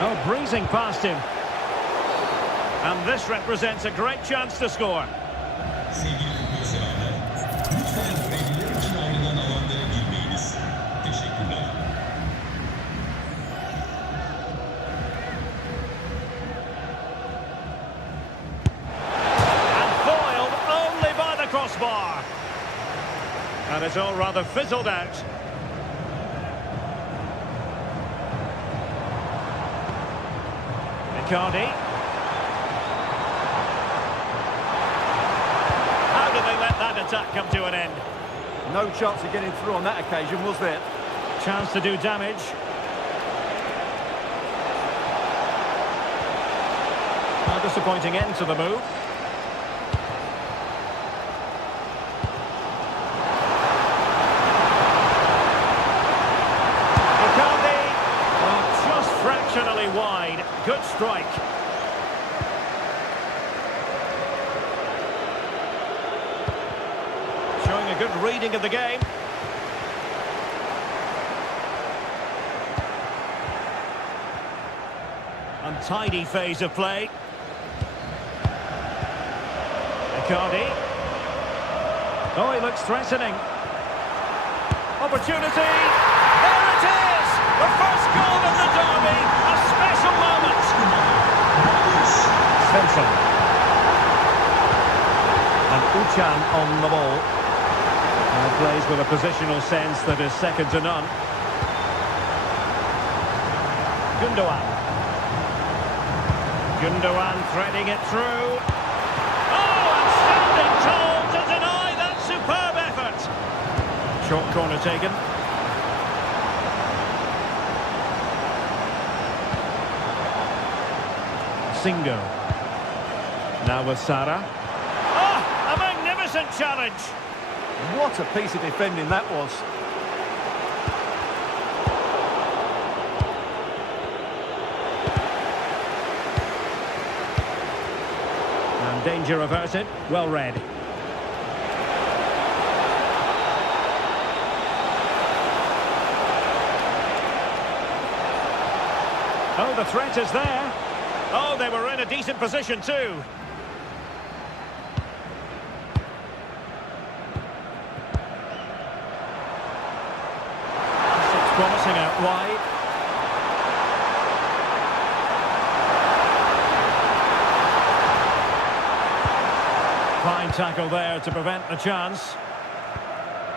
Oh, breezing past him. And this represents a great chance to score. Sevgili futbol severler, lütfen belirli için ayrılan alanlara girmeyiniz. Teşekkürler. And foiled only by the crossbar. And it's all rather fizzled out. Icardi. How did they let that attack come to an end? No chance of getting through on that occasion, was there? Chance to do damage. A disappointing end to the move. Icardi. Oh, just fractionally wide. Good strike. Showing a good reading of the game. Untidy phase of play. Icardi. Oh, he looks threatening. Opportunity. There it is! The first goal of the derby. A special moment. Svensson. And Uchan on the ball. And plays with a positional sense that is second to none. Gundogan. Gundogan threading it through. Oh, and standing tall to deny that superb effort. Short corner taken. Singo. Now with Sara. Oh, a magnificent challenge. What a piece of defending that was. And danger averted. Well read. Oh, the threat is there. Oh, they were in a decent position too. Promising out wide. Fine tackle there to prevent the chance.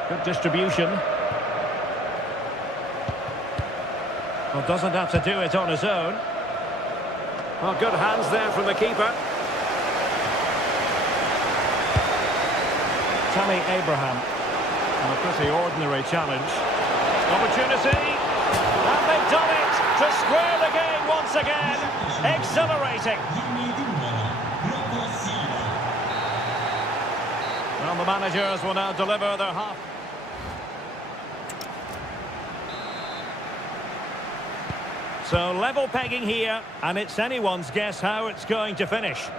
Good distribution. Well, doesn't have to do it on his own. Well, good hands there from the keeper. Tammy Abraham. And a pretty ordinary challenge. Opportunity, and they've done it to square the game once again. Exhilarating. 27 numara, Rafa Silva. Well, the managers will now deliver their half. So level pegging here, and it's anyone's guess how it's going to finish.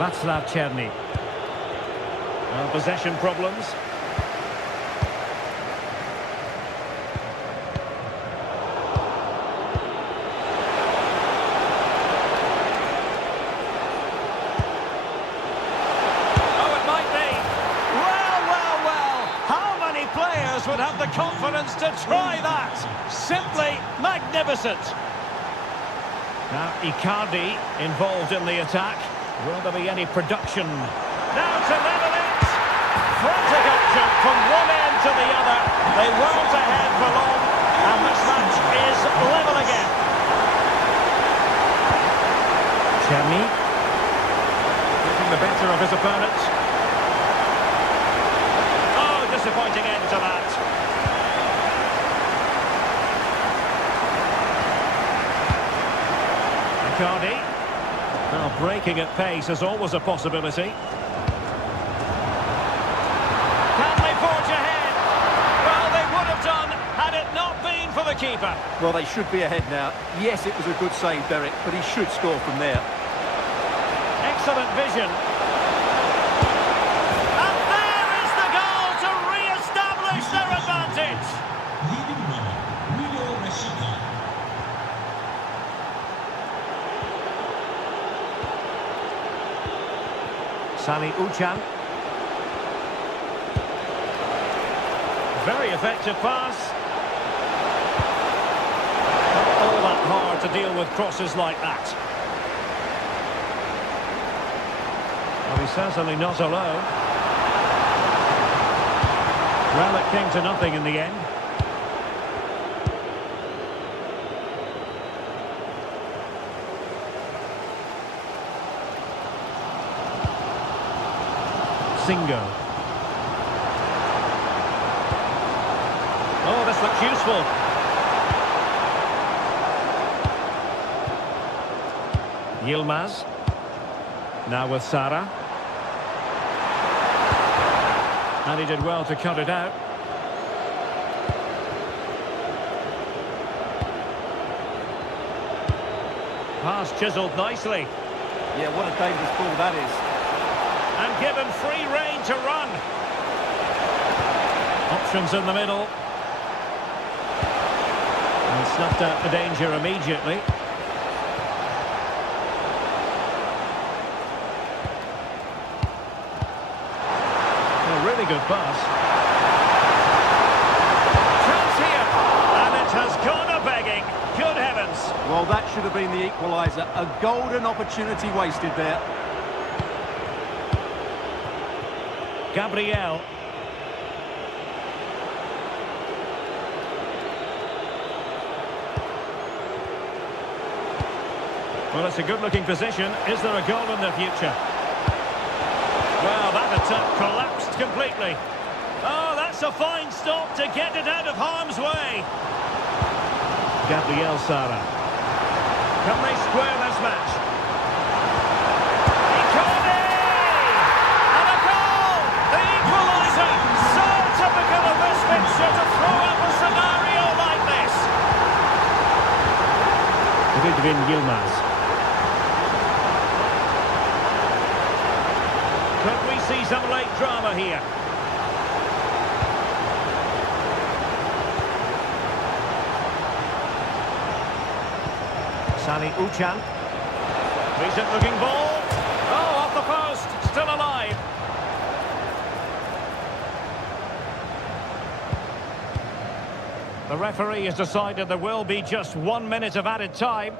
Václav Černý. Possession problems. Oh, it might be. Well, well, well. How many players would have the confidence to try that? Simply magnificent. Now, Icardi involved in the attack. Will there be any production? Now to level it! Frantic action from one end to the other. They weren't ahead for long, and this match is level again. Cherny getting the better of his opponent. Oh, disappointing end to that. Icardi. Now breaking at pace is always a possibility. For the keeper. Well, they should be ahead now. Yes, it was a good save, Derek, but he should score from there. Excellent vision. And there is the goal to re-establish their advantage. Leading runner, Rio Rashida. Sani Uchan. Very effective pass. All that hard to deal with crosses like that. Well, he's certainly not alone. Well, it came to nothing in the end. Singo. Oh, this looks useful. Yilmaz. Now with Sara. And he did well to cut it out. Pass chiselled nicely. Yeah, what a dangerous ball that is. And given free rein to run. Options in the middle. And snuffed out the danger immediately. Really good pass. Chance here, and it has gone a-begging. Good heavens. Well, that should have been the equaliser. A golden opportunity wasted there. Gabriel. Well, it's a good-looking position. Is there a goal in the future? Well, that attack collapsed completely. Oh, that's a fine stop to get it out of harm's way. Gabriel Sara. Can they square this match? Icardi! And a goal! The equaliser! So typical of this fixture to throw up a scenario like this. Rydvin Yilmaz. Could we see some late drama here? Sani Uchan. Decent looking ball. Oh, off the post. Still alive. The referee has decided there will be just 1 minute of added time.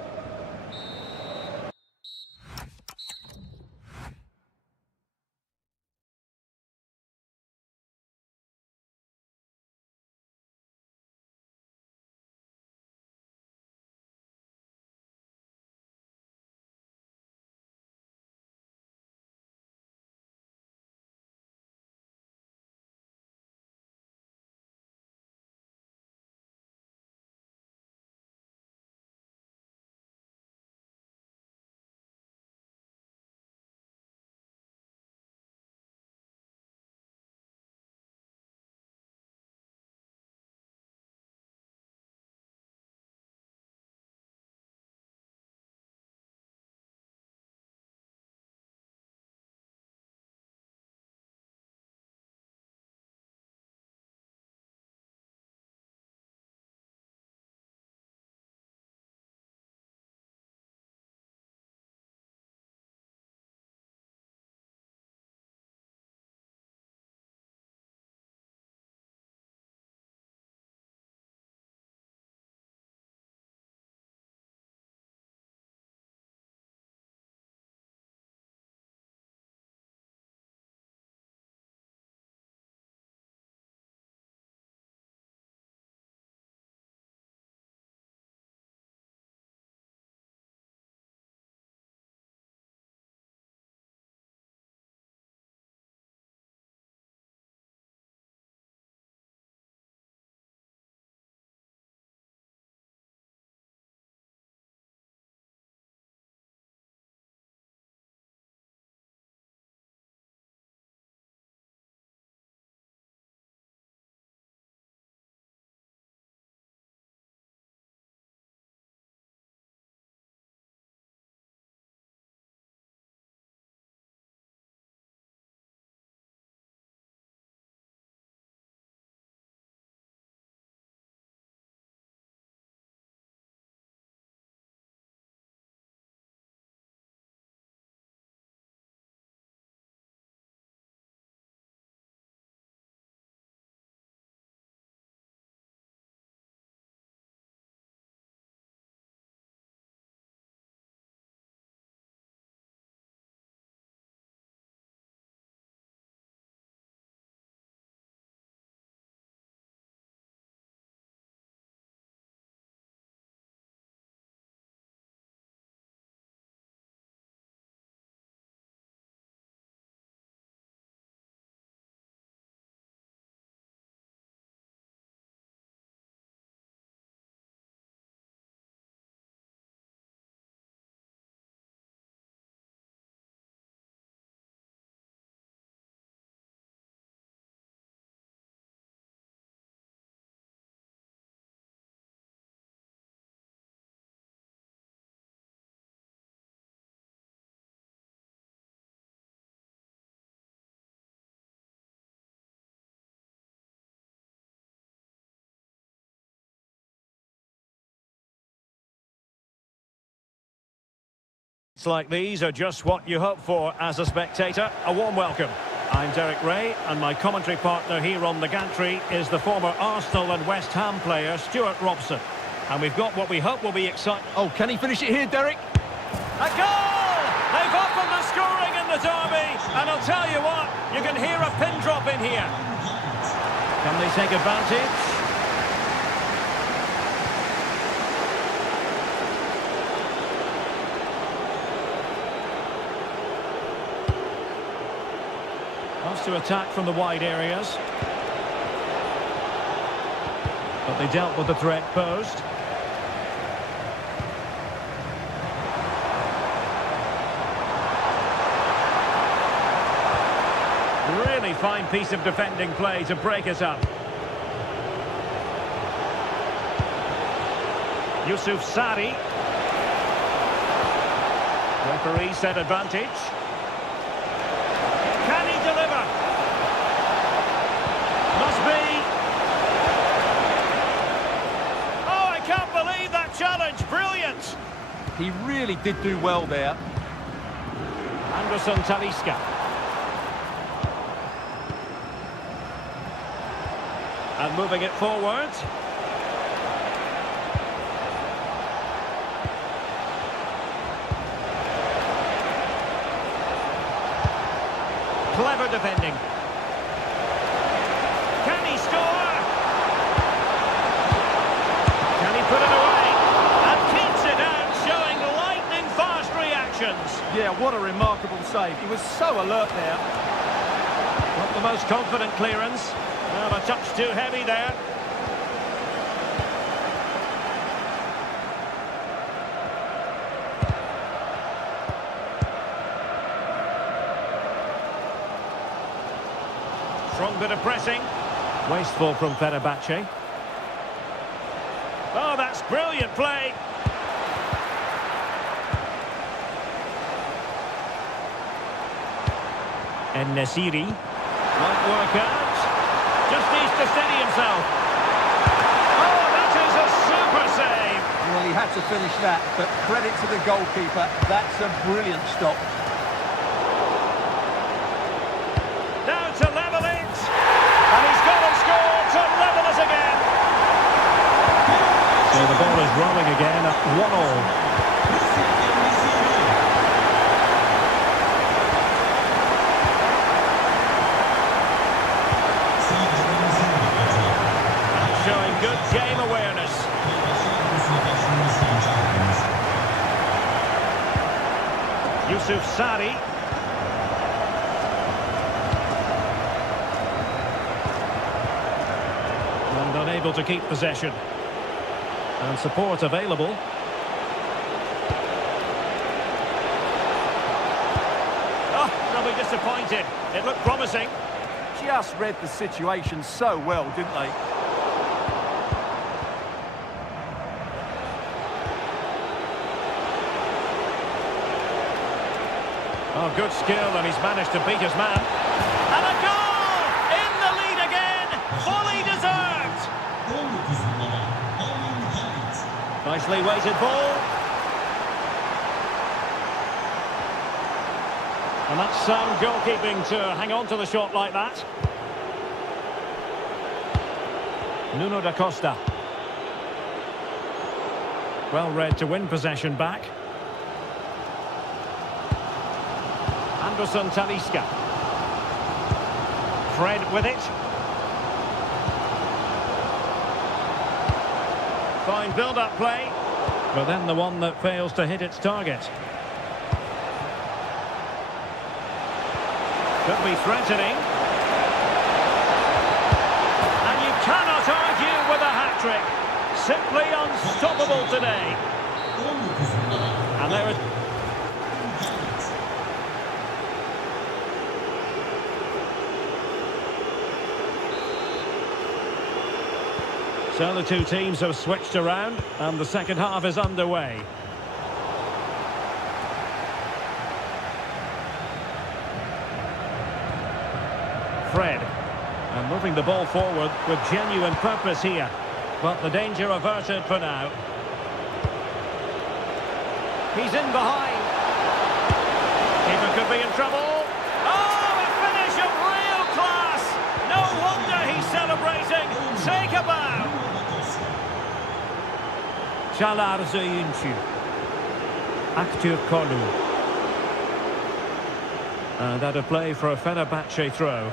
Like these are just what you hope for as a spectator. A warm welcome. I'm Derek Ray, and my commentary partner here on the gantry is the former Arsenal and West Ham player Stuart Robson. And we've got what we hope will be exciting. Oh, can he finish it here, Derek? A goal! They've opened the scoring in the derby, and I'll tell you what, you can hear a pin drop in here. Can they take advantage? Wants to attack from the wide areas. But they dealt with the threat posed. Really fine piece of defending play to break it up. Yusuf Sari. Referee set advantage. Can he deliver? Must be. Oh, I can't believe that challenge. Brilliant. He really did do well there. Anderson Talisca. And moving it forward. Clever defending. Can he score? Can he put it away? And keeps it out, showing lightning fast reactions. Yeah, what a remarkable save. He was so alert there. Not the most confident clearance. Well, a touch too heavy there. Strong bit of pressing. Wasteful from Fenerbahce. Oh, that's brilliant play. En-Nesyri. Won't work out. Just needs to steady himself. Oh, that is a super save. Well, he had to finish that, but credit to the goalkeeper. That's a brilliant stop. Now to level it. And he's got to score to level it again. So the ball is rolling again at 1-1. Showing good game awareness. Yusuf Sari. And unable to keep possession. And support available. Oh, they'll be disappointed. It looked promising. Just read the situation so well, didn't they? Oh, good skill, and he's managed to beat his man. And a goal! In the lead again! Fully deserved! Nicely weighted ball. And that's sound goalkeeping to hang on to the shot like that. Nuno da Costa. Well read to win possession back. Anderson Talisca. Fred with it. Fine build-up play. But then the one that fails to hit its target. Could be threatening. And you cannot argue with a hat-trick. Simply unstoppable today. And there is... So the two teams have switched around, and the second half is underway. Fred, and moving the ball forward with genuine purpose here, but the danger averted for now. He's in behind. be in trouble. Oh, a finish of real class! No wonder he's celebrating. Take a bow. інші. Aktür Kolu. And out of play for a Fenerbahce throw.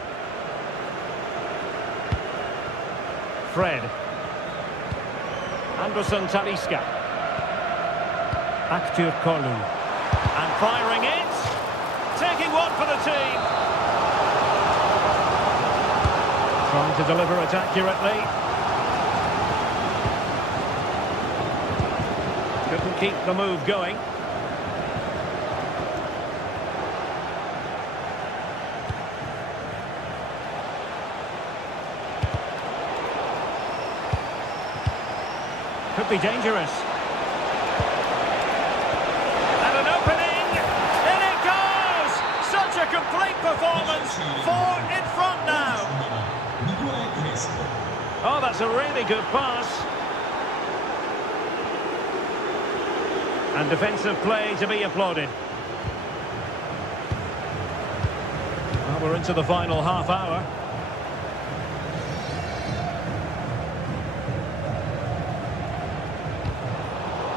Fred. Anderson Talisca. Aktür Kolu. And firing it. Taking one for the team. Trying to deliver it accurately. Couldn't keep the move going. Could be dangerous. And an opening. In it goes! Such a complete performance. 4 in front now. Oh, that's a really good pass. And defensive play to be applauded. Well, we're into the final half hour.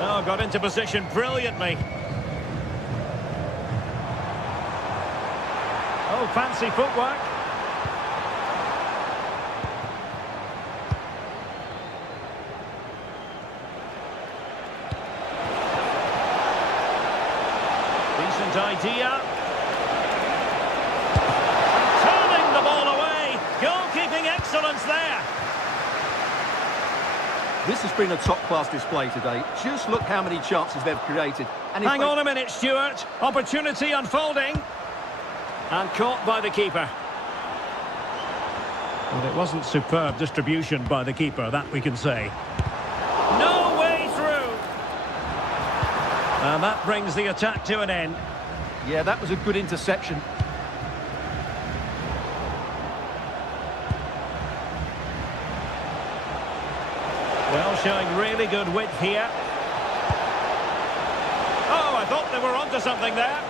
Oh, got into position brilliantly. Oh, fancy footwork. Decent idea. Turning the ball away. Goalkeeping excellence there. This has been a top-class display today. Just look how many chances they've created. And Hang on a minute, Stuart. Opportunity unfolding. And caught by the keeper. Well, it wasn't superb distribution by the keeper, that we can say. No way through. And that brings the attack to an end. Yeah, that was a good interception. Well, showing really good width here. Oh, I thought they were onto something there.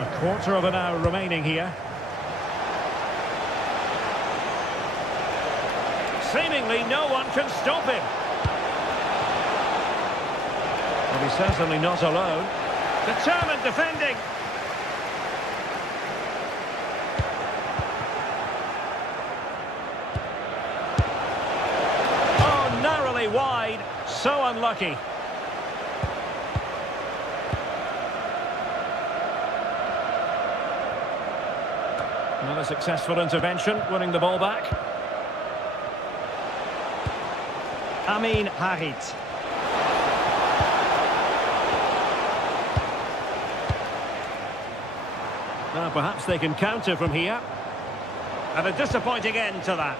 A quarter of an hour remaining here. Seemingly no one can stop him. Well, he's certainly not alone. Determined defending. Wide, so unlucky. Another successful intervention, winning the ball back. Amin Harit. Now perhaps they can counter from here. And a disappointing end to that.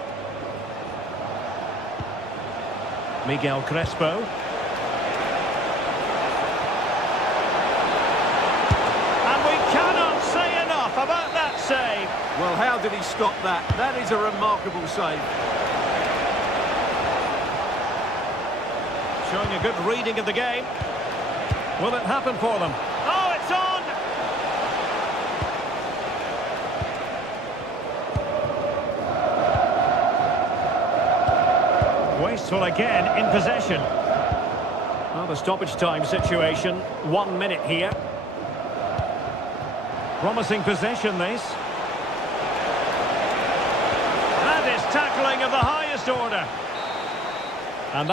Miguel Crespo. And we cannot say enough about that save. Well, how did he stop that? That is a remarkable save. Showing a good reading of the game. Will it happen for them? Oh, it's on! Wasteful again in possession. Well, the stoppage time situation, 1 minute here. Promising possession, this. That is tackling of the highest order. And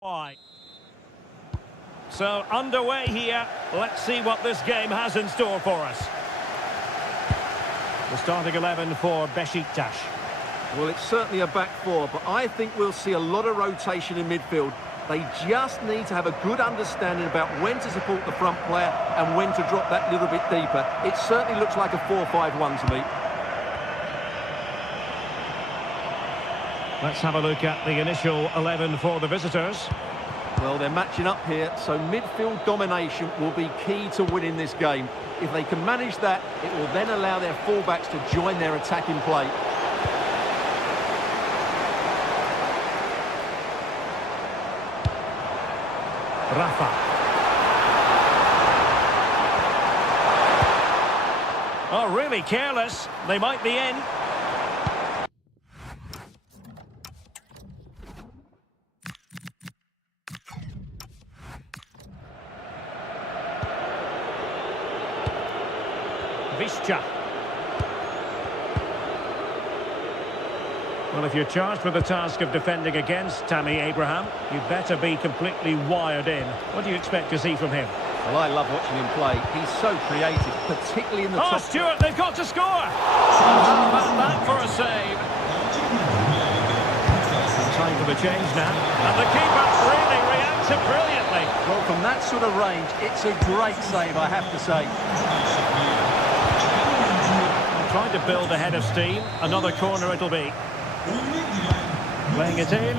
Why? So underway here. Let's see what this game has in store for us. The starting 11 for Besiktas. Well, it's certainly a back four, but I think we'll see a lot of rotation in midfield. They just need to have a good understanding about when to support the front player and when to drop that little bit deeper. It certainly looks like a 4-5-1 to me. Let's have a look at the initial 11 for the visitors. Well, they're matching up here, so midfield domination will be key to winning this game. If they can manage that, it will then allow their fullbacks to join their attacking play. Rafa. Oh, really careless. They might be in. Bільше. Well, if you're charged with the task of defending against Tammy Abraham, you'd better be completely wired in. What do you expect to see from him? Well, I love watching him play. He's so creative, particularly in the top... Oh, Stuart, they've got to score! How about that for a save? Time for the change now. And the keeper really reacted brilliantly. Well, from that sort of range, it's a great save, I have to say. Trying to build a head of steam. Another corner it'll be. Playing it in.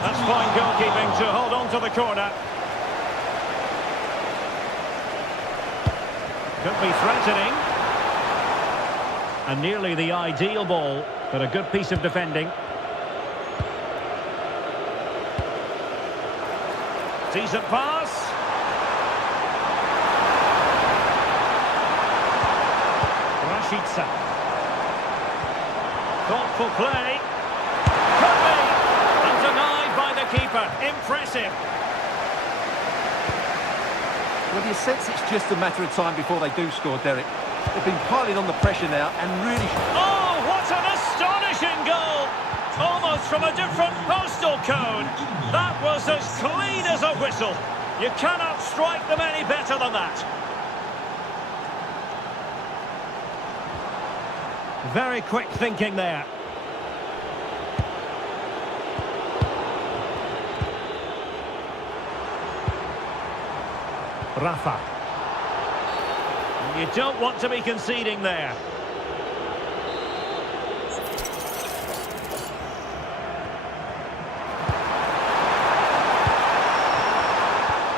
That's fine goalkeeping to hold on to the corner. Could be threatening. And nearly the ideal ball, but a good piece of defending. Decent pass. Rashidza. Thoughtful play. Could be. And denied by the keeper. Impressive. Well, you sense it's just a matter of time before they do score, Derek. They've been piling on the pressure now and really... Oh, what an astonishing goal! Almost from a different postal code. That was as clean as a whistle. You cannot strike them any better than that. Very quick thinking there. Rafa. You don't want to be conceding there.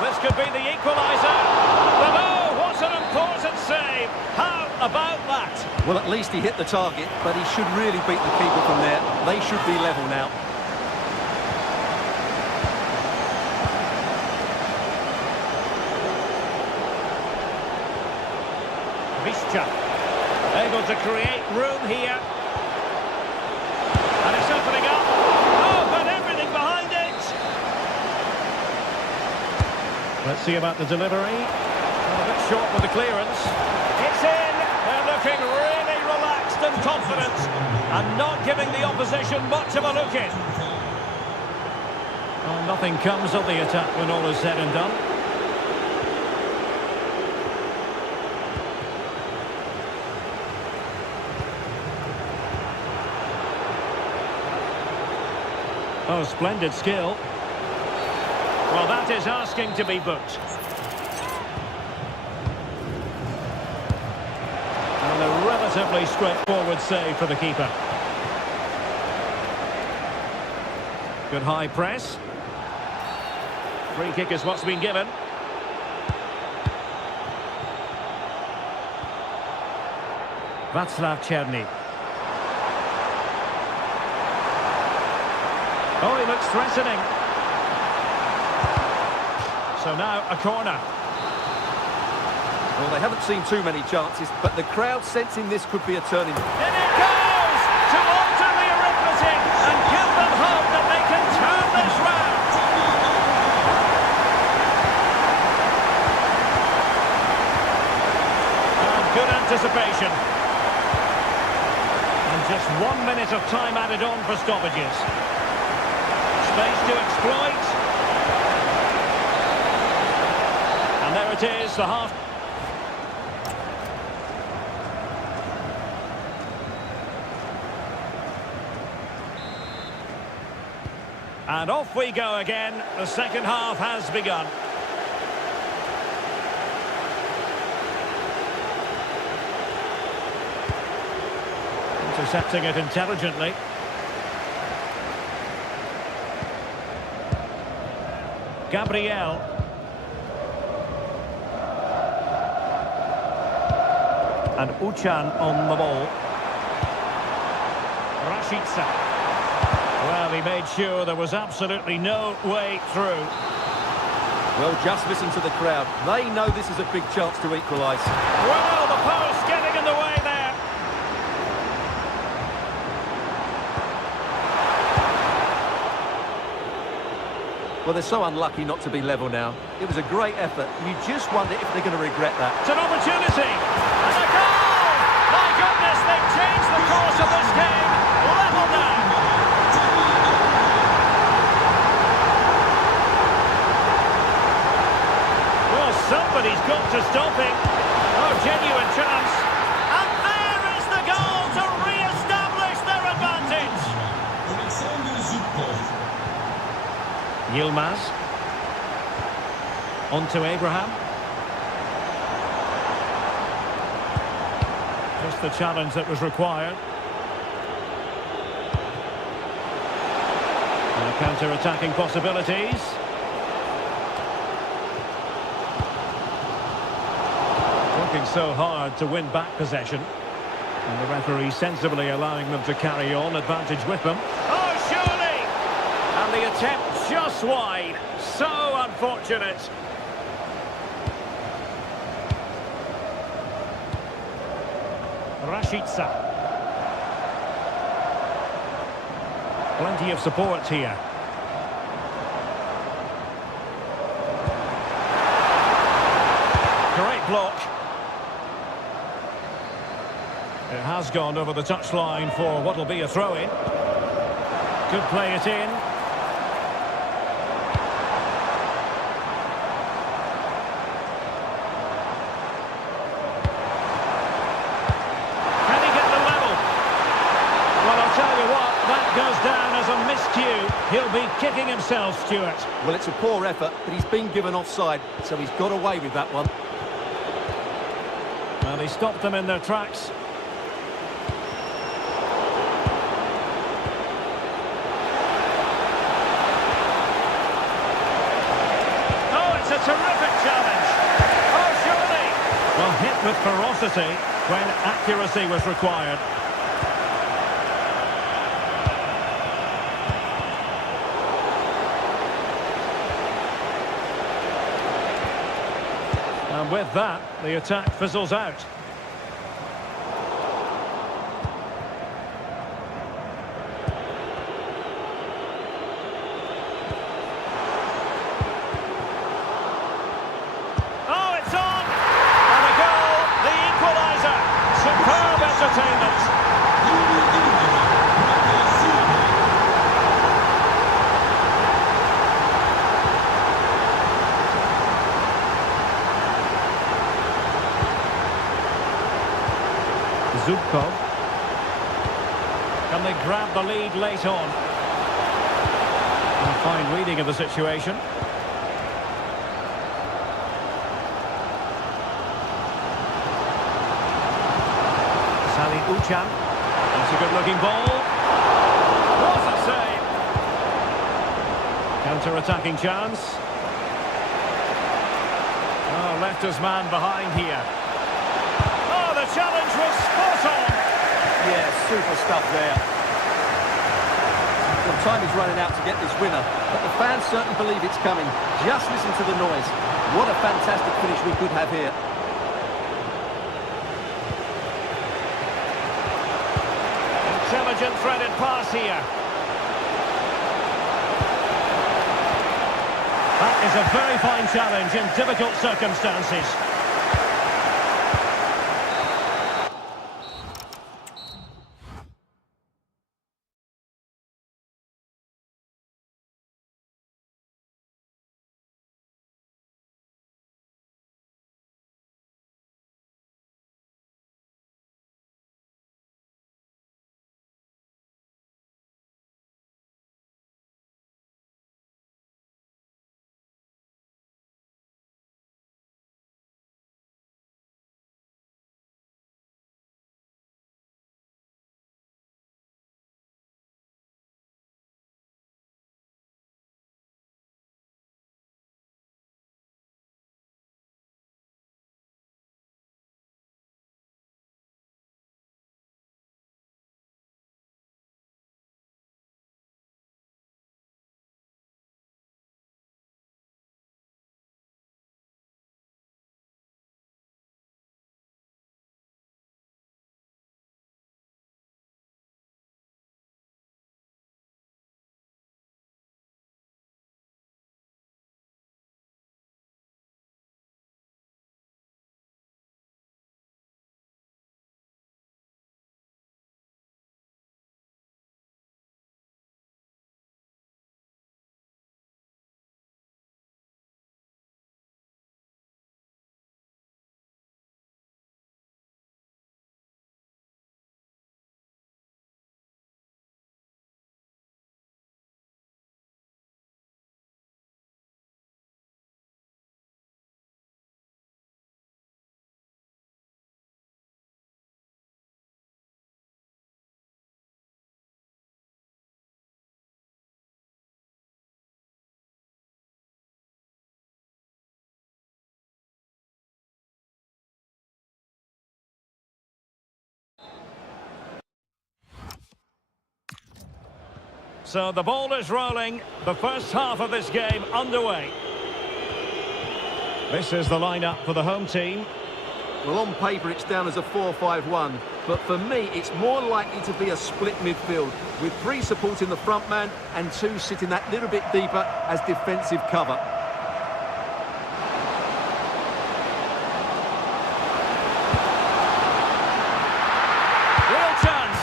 This could be the equaliser. But oh, what an important save. How about that? Well, at least he hit the target, but he should really beat the keeper from there. They should be level now. Bільше. Able to create room here. And it's opening up. Oh, but everything behind it. Let's see about the delivery. Oh, a bit short with the clearance. It's in. They're looking really relaxed and confident. And not giving the opposition much of a look in. Well, nothing comes of the attack when all is said and done. Oh, splendid skill. Well, that is asking to be booked. And a relatively straightforward save for the keeper. Good high press. Free kick is what's been given. Václav Černý. Oh, he looks threatening. So now a corner. Well, they haven't seen too many chances, but the crowd sensing this could be a turning. In it goes! To alter the arithmetic and give them hope that they can turn this round. And good anticipation. And just 1 minute of time added on for stoppages. Space to exploit. it is, the half. And off we go again. The second half has begun. Intercepting it intelligently. Gabriel. And Uchan on the ball. Rashica. Well, he made sure there was absolutely no way through. Well, just listen to the crowd. They know this is a big chance to equalise. Well, the post getting in the way there. Well, they're so unlucky not to be level now. It was a great effort. You just wonder if they're going to regret that. It's an opportunity. And a goal! My goodness, they've changed the course of this game. Level now. Well, somebody's got to stop him. Oh, genuine chance. And there is the goal to re-establish their advantage. Yilmaz. On to Abraham. Just the challenge that was required. And counter-attacking possibilities. Working so hard to win back possession. And the referee sensibly allowing them to carry on, advantage with them. Oh, surely! And the attempt just wide. So unfortunate. Rashica. Plenty of support here. Great block. It has gone over the touchline for what will be a throw-in. Could play it in. Can he get the level? Well, I'll tell you what, that goes down as a miscue. He'll be kicking himself, Stuart. Well, it's a poor effort, but he's been given offside, so he's got away with that one. And he stopped them in their tracks. A terrific challenge. Oh, surely. Well, hit with ferocity when accuracy was required. And with that, the attack fizzles out. Zubkov. Can they grab the lead late on? A fine reading of the situation. Sally Uchan. That's a good-looking ball. What a save! Counter-attacking chance. Oh, left his man behind here. Oh, the challenge was spot on. Yeah, super stuff there. Well, time is running out to get this winner, but the fans certainly believe it's coming. Just listen to the noise. What a fantastic finish we could have here. Intelligent threaded pass here. That is a very fine challenge in difficult circumstances. So the ball is rolling. The first half of this game underway. This is the lineup for the home team. Well, on paper it's down as a 4-5-1, but for me it's more likely to be a split midfield, with 3 supporting the front man and 2 sitting that little bit deeper as defensive cover. Real chance,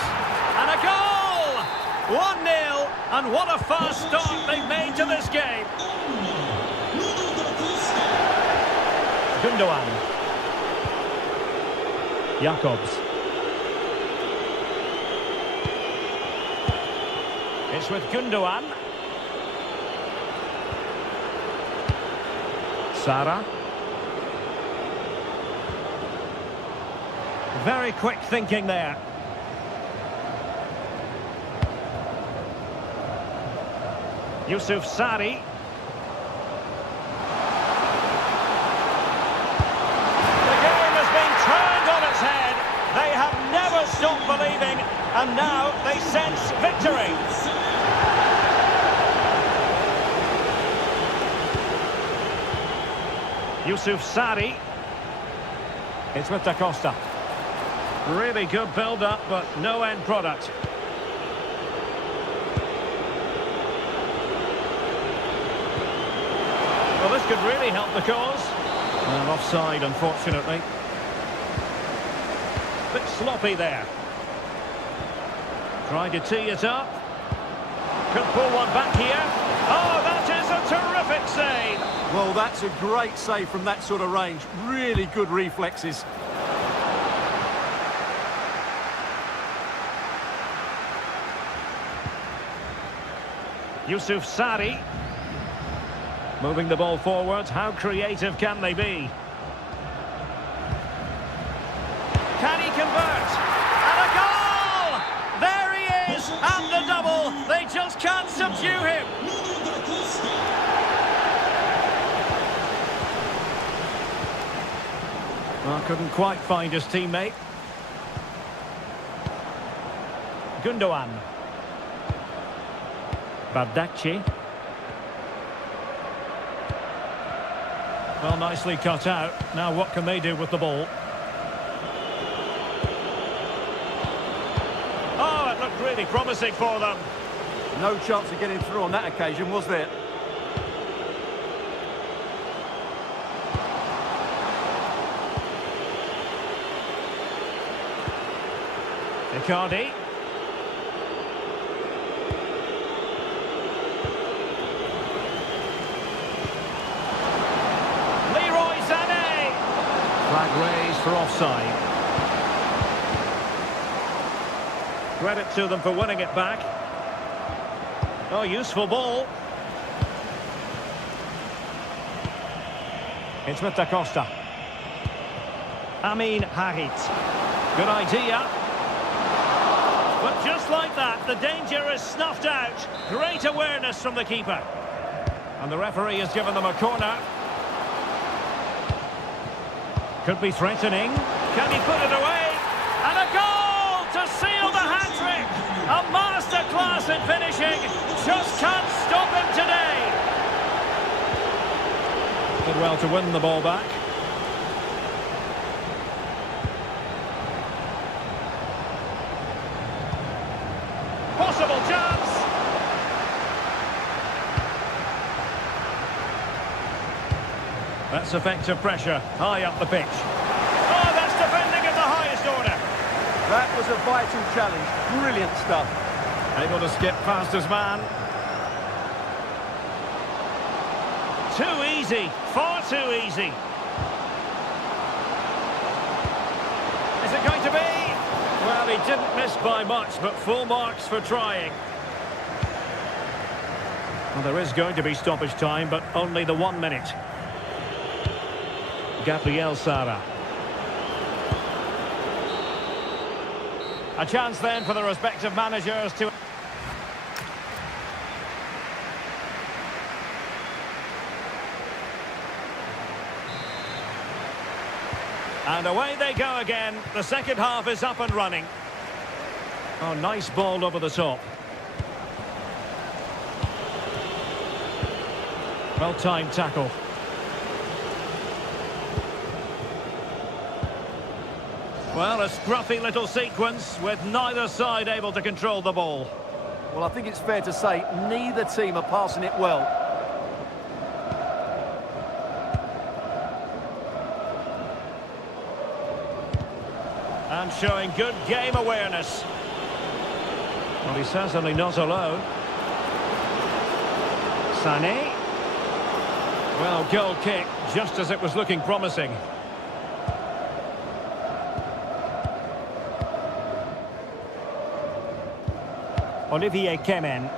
and a goal! 1-0, and what a fast start they've made to this game. Gundogan. Jakobs. It's with Gundogan. Sara. Very quick thinking there. Yusuf Sari. They have never stopped believing, and now they sense victory. Yusuf Sari. It's with Da Costa. Really good build-up, but no end product. Well, this could really help the cause. Well, offside, unfortunately. Bit sloppy there. Trying to tee it up. Could pull one back here. Oh, that is a terrific save. Well, that's a great save from that sort of range. Really good reflexes. Yusuf Sari. Moving the ball forward. How creative can they be? Can he convert? And a goal! There he is! And the double! They just can't subdue him! Well, couldn't quite find his teammate. Gundogan. Bardacci. Well, nicely cut out. Now what can they do with the ball? Oh, it looked really promising for them. No chance of getting through on that occasion, was there? Icardi. Leroy Sané. Flag raised for offside. Credit to them for winning it back. Oh, useful ball. It's with Da Costa. Amin Harit. Good idea. But just like that, the danger is snuffed out. Great awareness from the keeper. And the referee has given them a corner. Could be threatening. Can he put it away? And a goal to seal the hat-trick. A masterclass in finishing. Just can't stop him today. Did well to win the ball back. Possible chance. That's effective pressure, high up the pitch. Oh, that's defending of the highest order. That was a vital challenge. Brilliant stuff. Able to skip past his man. Too easy, far too easy. Is it going to be? Well, he didn't miss by much, but full marks for trying. Well, there is going to be stoppage time, but only the 1 minute. Gabriel Sara. A chance then for the respective managers to... And away they go again. The second half is up and running. Oh, nice ball over the top. Well-timed tackle. Well, a scruffy little sequence with neither side able to control the ball. Well, I think it's fair to say neither team are passing it well. And showing good game awareness. Well, he's certainly not alone. Sané. Well, goal kick, just as it was looking promising. Olivier Kemen.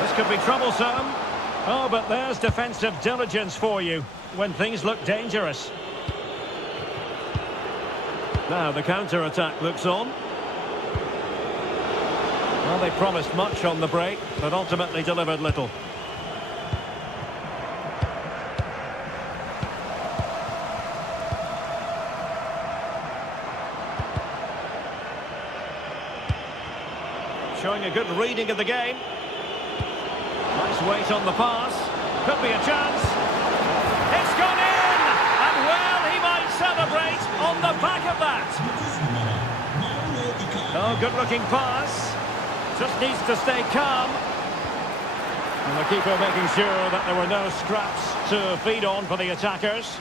This could be troublesome. Oh, but there's defensive diligence for you when things look dangerous. Now the counter-attack looks on. Well, they promised much on the break, but ultimately delivered little. Showing a good reading of the game. Nice weight on the pass. Could be a chance. It's gone in! And well, he might celebrate on the back of that. Oh, good-looking pass. Just needs to stay calm. And the keeper making sure that there were no scraps to feed on for the attackers.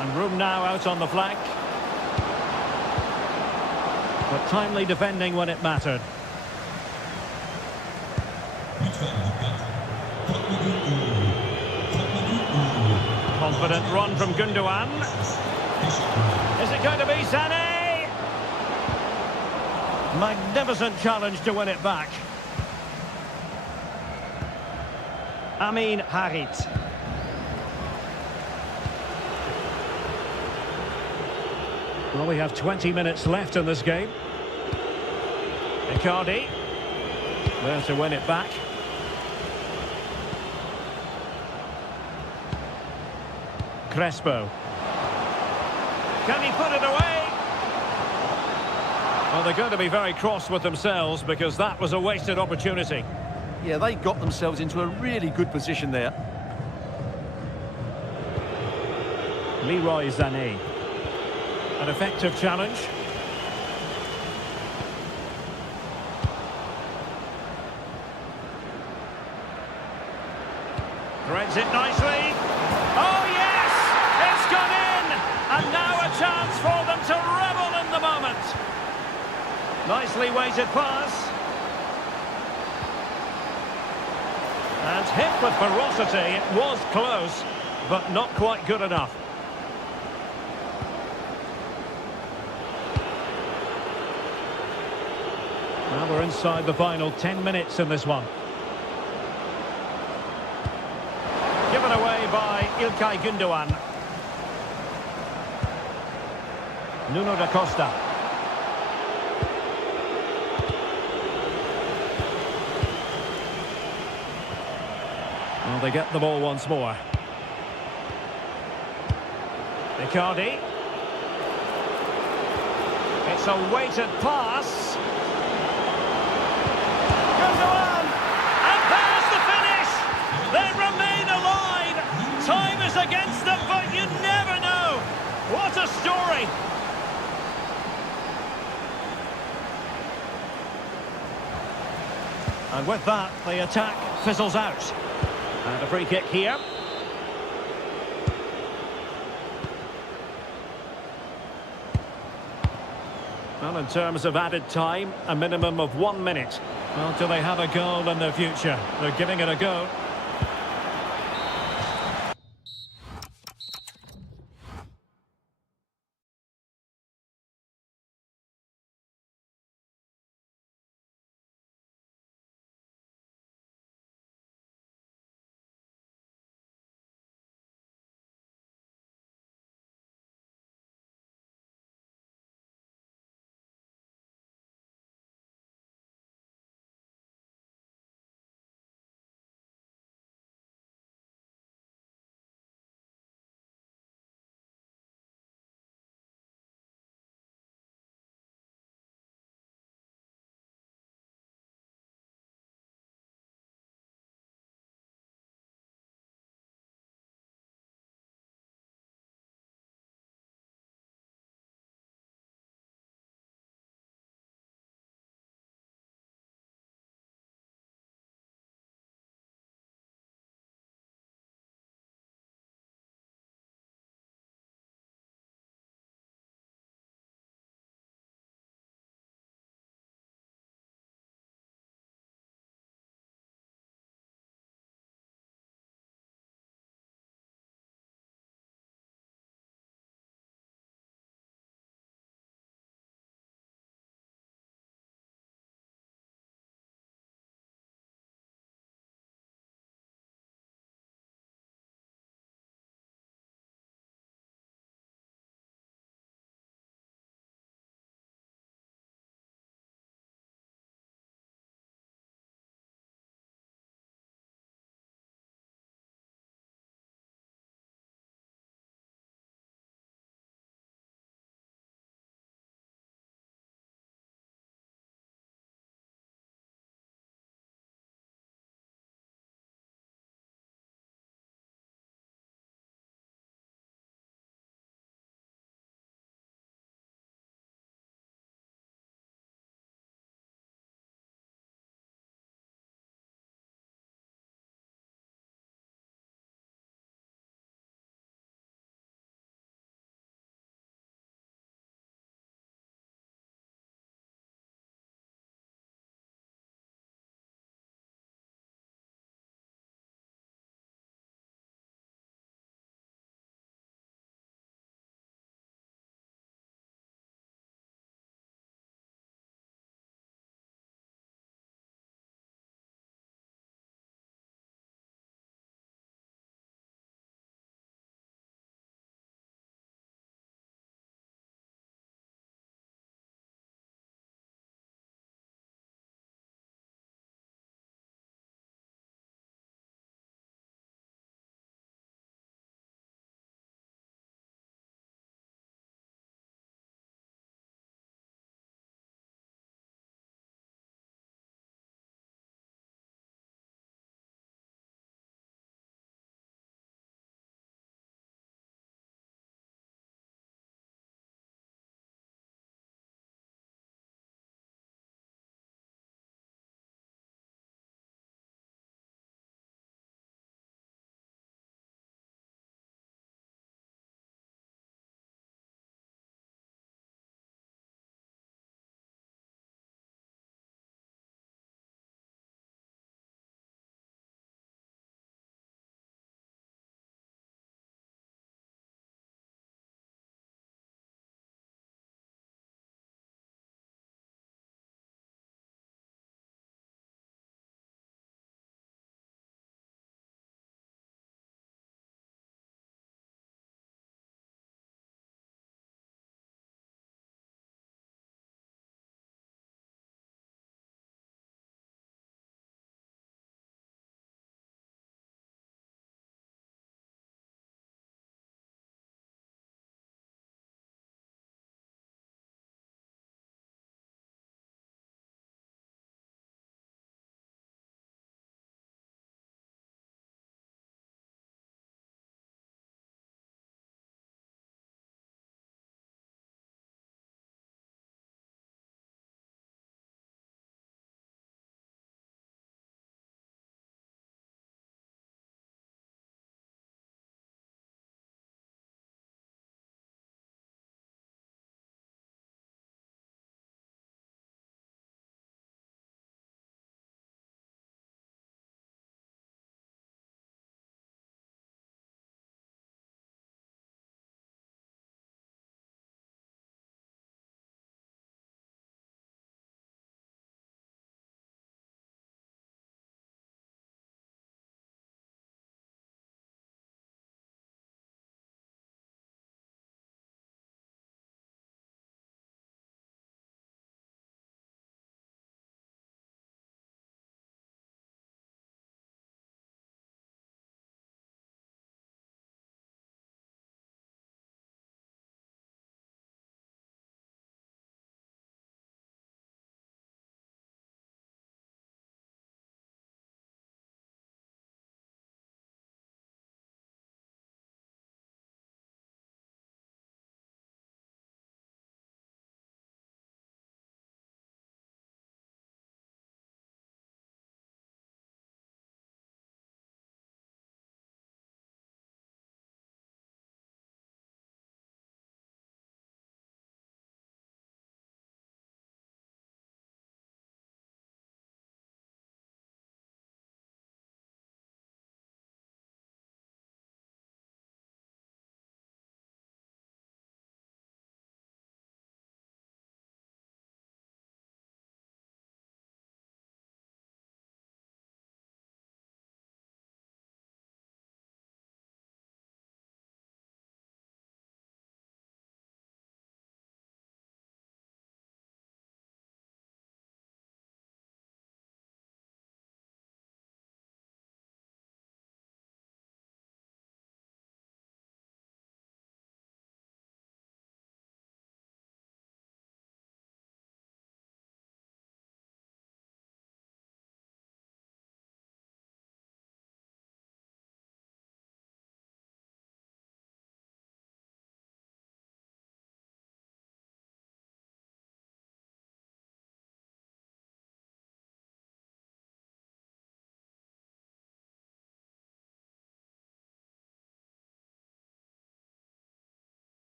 And room now out on the flank. But timely defending when it mattered. Confident run from Gundogan. Is it going to be Sané? Magnificent challenge to win it back. Amin Harit. Well, we have 20 minutes left in this game. Icardi. There to win it back. Crespo. Can he put it away? Well, they're going to be very cross with themselves because that was a wasted opportunity. Yeah, they got themselves into a really good position there. Leroy Sané. An effective challenge. Threads it nicely. Oh, yes! It's gone in! And now a chance for them to revel in the moment. Nicely weighted pass. And hit with ferocity. It was close, but not quite good enough. Well, we're inside the final 10 minutes in this one. Given away by İlkay Gundogan. Nuno da Costa. Well, they get the ball once more. Icardi. It's a weighted pass. Gundogan! And there's the finish! They remain alive! Time is against them, but you never know! What a story! And with that, the attack fizzles out. And a free kick here. Well, in terms of added time, a minimum of 1 minute. Well, do they have a goal in their future? They're giving it a go.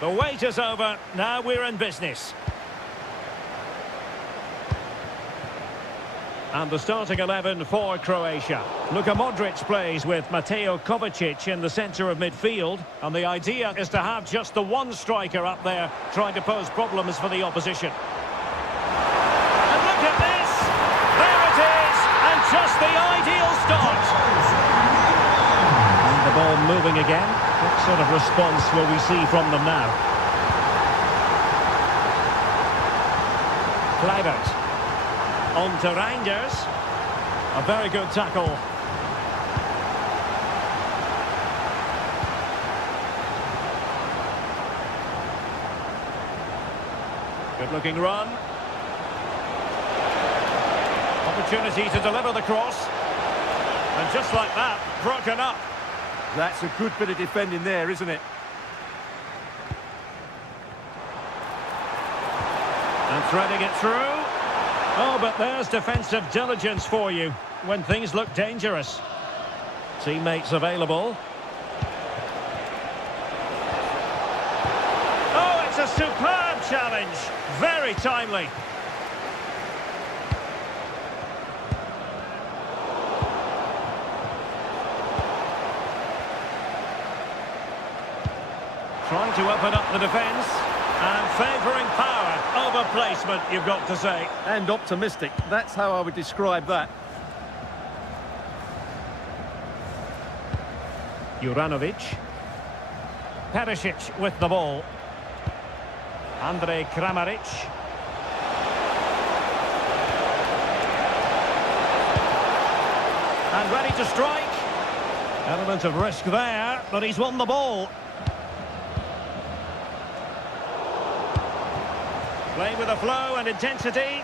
The wait is over. Now we're in business. And the starting 11 for Croatia. Luka Modric plays with Mateo Kovacic in the centre of midfield. And the idea is to have just the one striker up there trying to pose problems for the opposition. And look at this! There it is! And just the ideal start. And the ball moving again. What sort of response will we see from them now? Kluivert. On to Reinders. A very good tackle. Good looking run. Opportunity to deliver the cross. And just like that, broken up. That's a good bit of defending there, isn't it? And threading it through. Oh, but there's defensive diligence for you when things look dangerous. Teammates available. Oh, it's a superb challenge. Very timely. Trying to open up the defence. And favouring power over placement, you've got to say. And optimistic. That's how I would describe that. Juranovic. Perisic with the ball. Andrej Kramaric. And ready to strike. Element of risk there, but he's won the ball. Playing with a flow and intensity.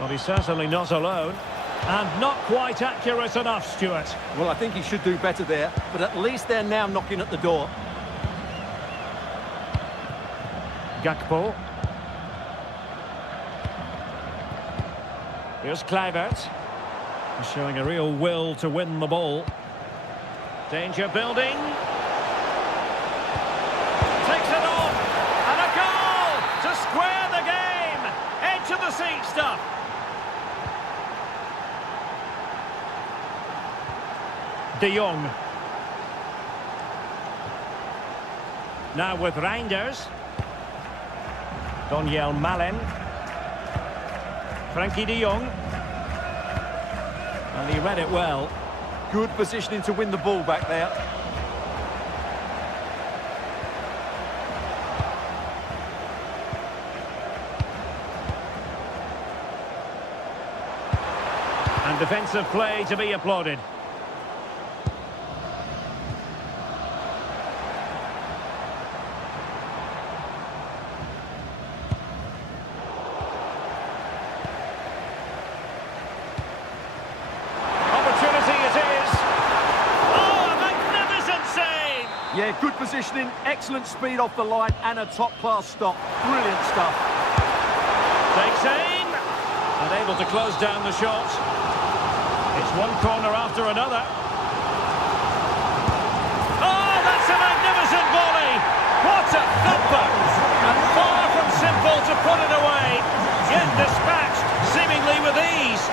Well, he's certainly not alone. And not quite accurate enough, Stuart. Well, I think he should do better there, but at least they're now knocking at the door. Gakpo. Here's Kluivert. Showing a real will to win the ball. Danger building. Takes it on. And a goal to square the game. Edge of the seat stuff. De Jong. Now with Reinders. Daniel Malen. Frankie de Jong. And he read it well. Good positioning to win the ball back there. And defensive play to be applauded. Yeah, good positioning, excellent speed off the line and a top-class stop. Brilliant stuff. Takes aim. And able to close down the shot. It's one corner after another. Oh, that's a magnificent volley. What a thumper. And far from simple to put it away. Yet dispatched, seemingly with ease.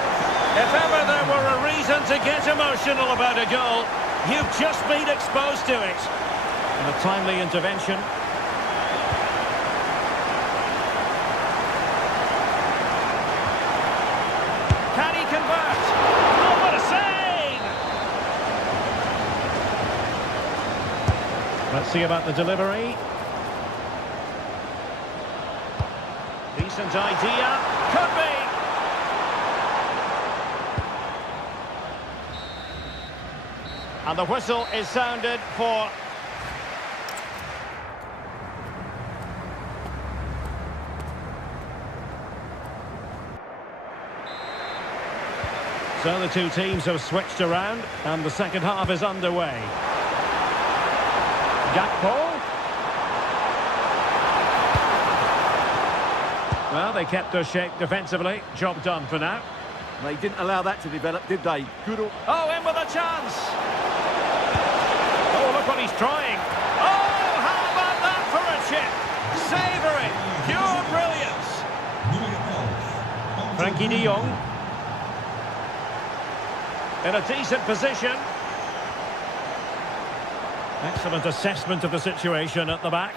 If ever there were a reason to get emotional about a goal, you've just been exposed to it. And a timely intervention. Can he convert? Oh, what a save! Let's see about the delivery. Decent idea. Could be. And the whistle is sounded for... So the two teams have switched around and the second half is underway. Gakpo. Well, they kept their shape defensively. Job done for now. They didn't allow that to develop, did they? Good. Oh, in with a chance. Oh, look what he's trying. Oh, how about that for a chip? Savouring, pure brilliance. Frankie de Jong. In a decent position. Excellent assessment of the situation at the back.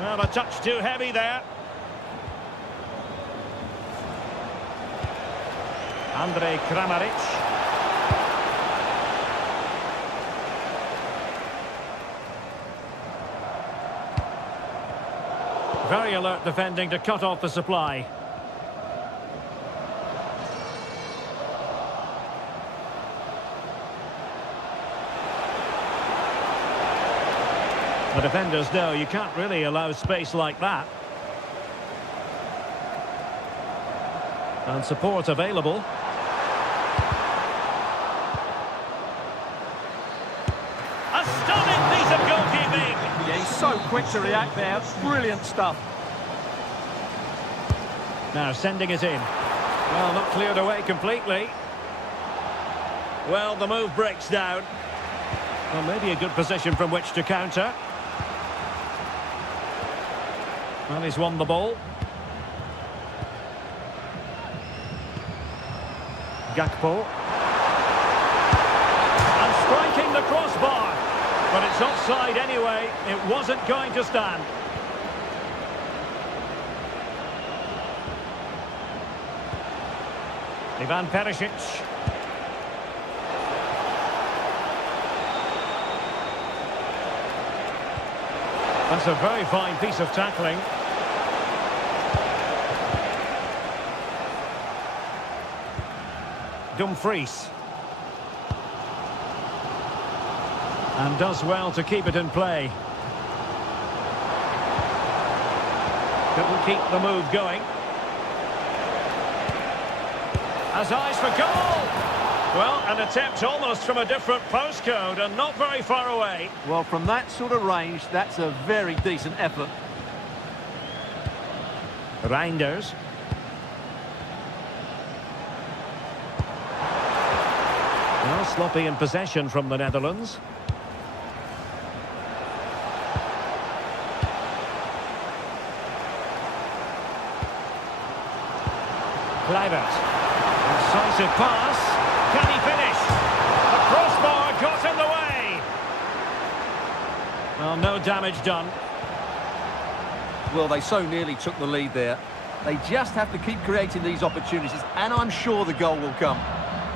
Well, a touch too heavy there. Andrej Kramaric. Very alert defending to cut off the supply. The defenders know you can't really allow space like that. And support available. A stunning piece of goalkeeping. Yeah, he's so quick to react there. Brilliant stuff. Now sending it in. Well, not cleared away completely. Well, the move breaks down. Well, maybe a good position from which to counter. Well, he's won the ball. Gakpo. And striking the crossbar. But it's offside anyway. It wasn't going to stand. Ivan Perisic. That's a very fine piece of tackling. Dumfries. And does well to keep it in play. Couldn't keep the move going. Has eyes for goal! Well, an attempt almost from a different postcode and not very far away. Well, from that sort of range, that's a very decent effort. Reinders. Well, sloppy in possession from the Netherlands. Kluivert. Incisive pass. Can he finish? The crossbar got in the way. Well, no damage done. Well, they so nearly took the lead there. They just have to keep creating these opportunities, and I'm sure the goal will come.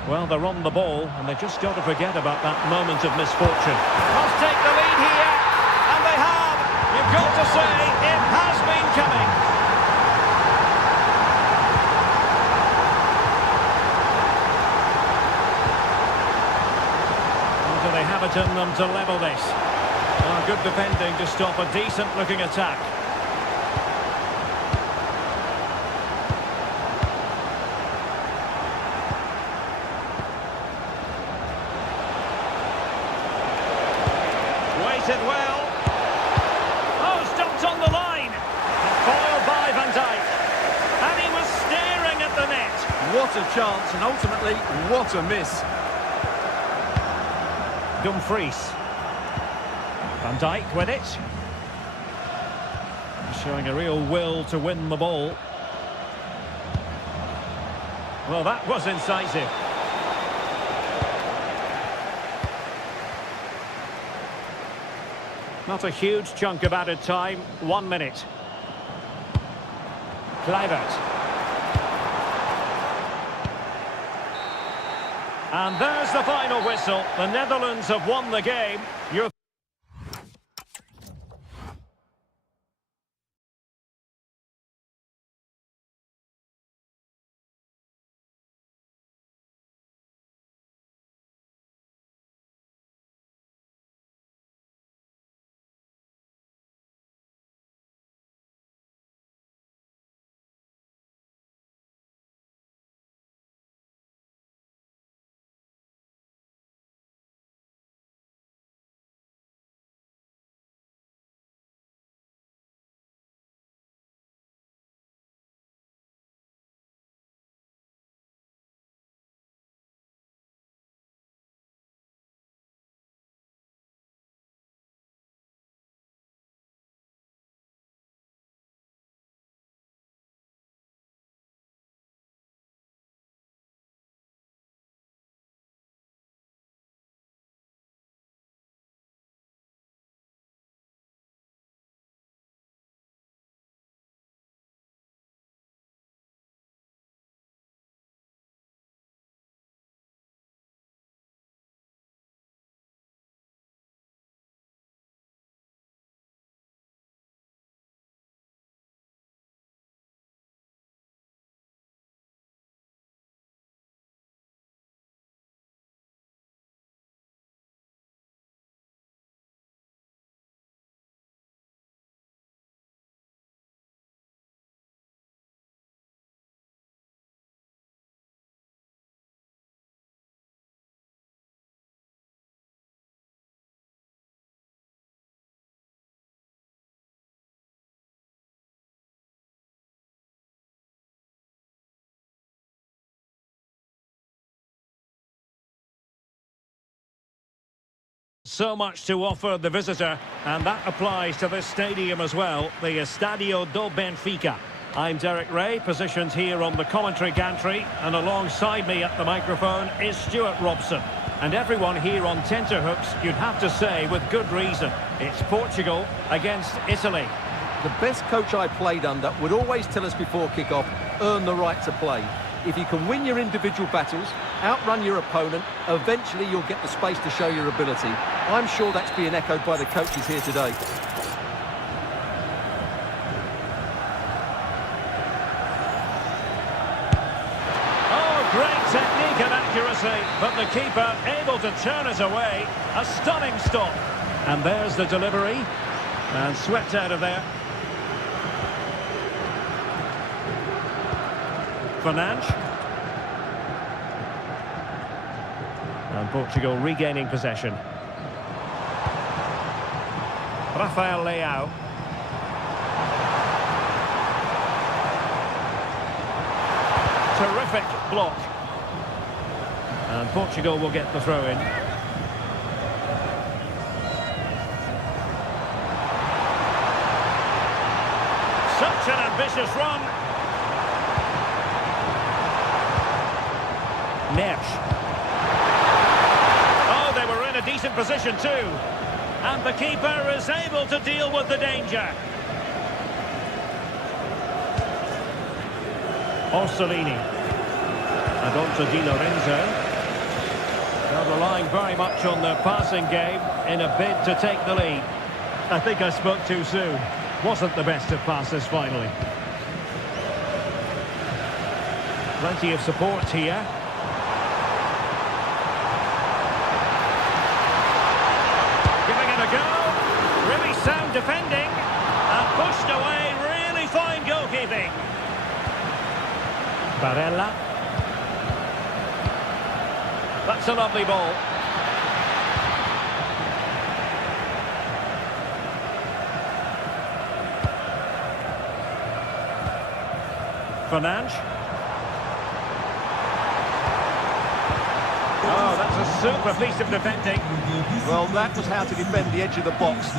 Well, they're on the ball, and they've just got to forget about that moment of misfortune. Must take the lead here, and they have. You've got to say, it has been coming. Or do they have it in them to level this? Oh, good defending to stop a decent-looking attack. Waited well. Oh, stopped on the line. And foiled by Van Dijk. And he was staring at the net. What a chance, and ultimately, what a miss. Dumfries. Van Dijk with it. Showing a real will to win the ball. Well, that was incisive. Not a huge chunk of added time. 1 minute. Kluivert. And there's the final whistle. The Netherlands have won the game. You're So much to offer the visitor, and that applies to this stadium as well, the Estadio do Benfica. I'm Derek Ray, positioned here on the commentary gantry, and alongside me at the microphone is Stuart Robson. And everyone here on tenterhooks, you'd have to say with good reason. It's Portugal against Italy. The best coach I played under would always tell us before kick-off, earn the right to play. If you can win your individual battles, outrun your opponent, eventually you'll get the space to show your ability. I'm sure that's being echoed by the coaches here today. Oh, great technique and accuracy, but the keeper able to turn it away. A stunning stop. And there's the delivery. And swept out of there. Fernandes. And Portugal regaining possession. Rafael Leao. Terrific block. And Portugal will get the throw in. Such an ambitious run. Nesh. Oh, they were in a decent position too. And the keeper is able to deal with the danger. Orsolini. And on to Di Lorenzo. They're relying very much on their passing game in a bid to take the lead. I think I spoke too soon. Wasn't the best of passes finally. Plenty of support here. Giving it a go. Really sound defending. And pushed away. Really fine goalkeeping. Barella. That's a lovely ball. Fernandes. Oh, that's a super piece of defending. Well, that was how to defend the edge of the box.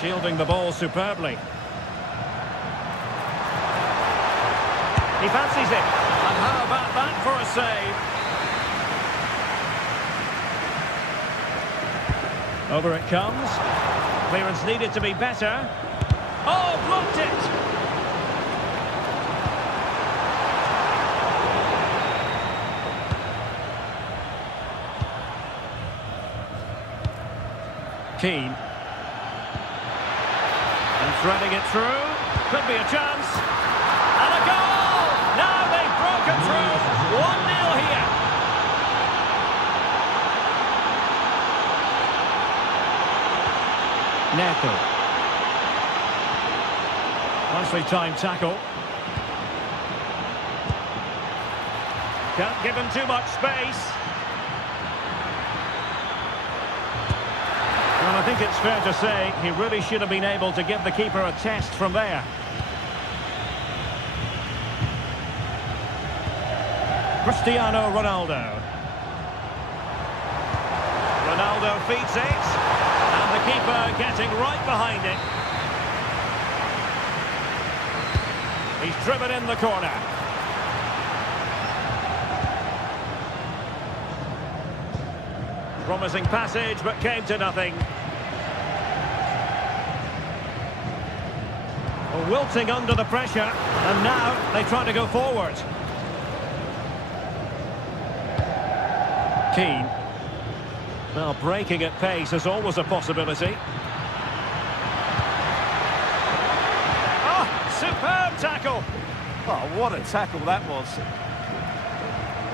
Shielding the ball superbly. He fancies it. And how about that for a save? Over it comes. Clearance needed to be better. Oh, blocked it! Keane. And threading it through. Could be a chance. And a goal! Now they've broken through. 1-0 here. Neto. Nicely timed tackle. Can't give him too much space. Well, I think it's fair to say he really should have been able to give the keeper a test from there. Cristiano Ronaldo. Ronaldo feeds it. And the keeper getting right behind it. He's driven in the corner. Promising passage, but came to nothing. Wilting under the pressure, and now they try to go forward. Keane. Well, breaking at pace is always a possibility. Oh, superb tackle. Oh, what a tackle that was.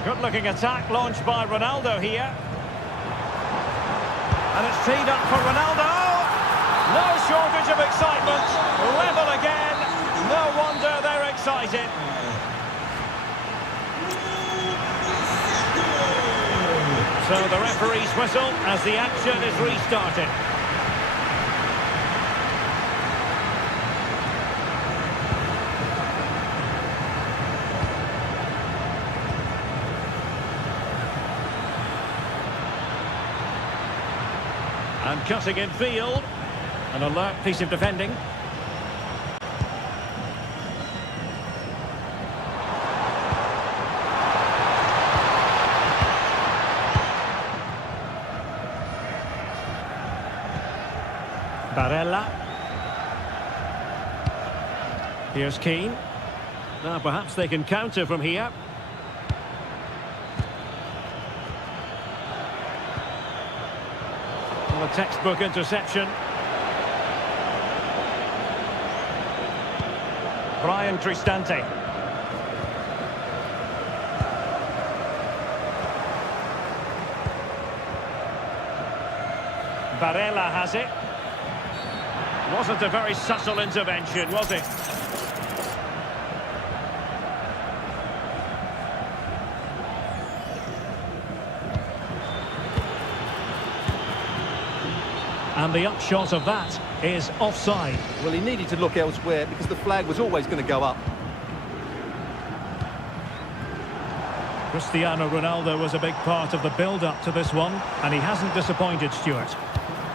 Good-looking attack launched by Ronaldo here. And it's teed up for Ronaldo. No shortage of excitement. Level again. No wonder they're excited. So the referee's whistle as the action is restarted. And cutting in field. An alert piece of defending. Barella. Here's Keane. Now perhaps they can counter from here. Well, a textbook interception. Brian Cristante. Barella has it. Wasn't a very subtle intervention, was it? And the upshot of that is offside. Well, he needed to look elsewhere because the flag was always going to go up. Cristiano Ronaldo was a big part of the build-up to this one, and he hasn't disappointed, Stuart.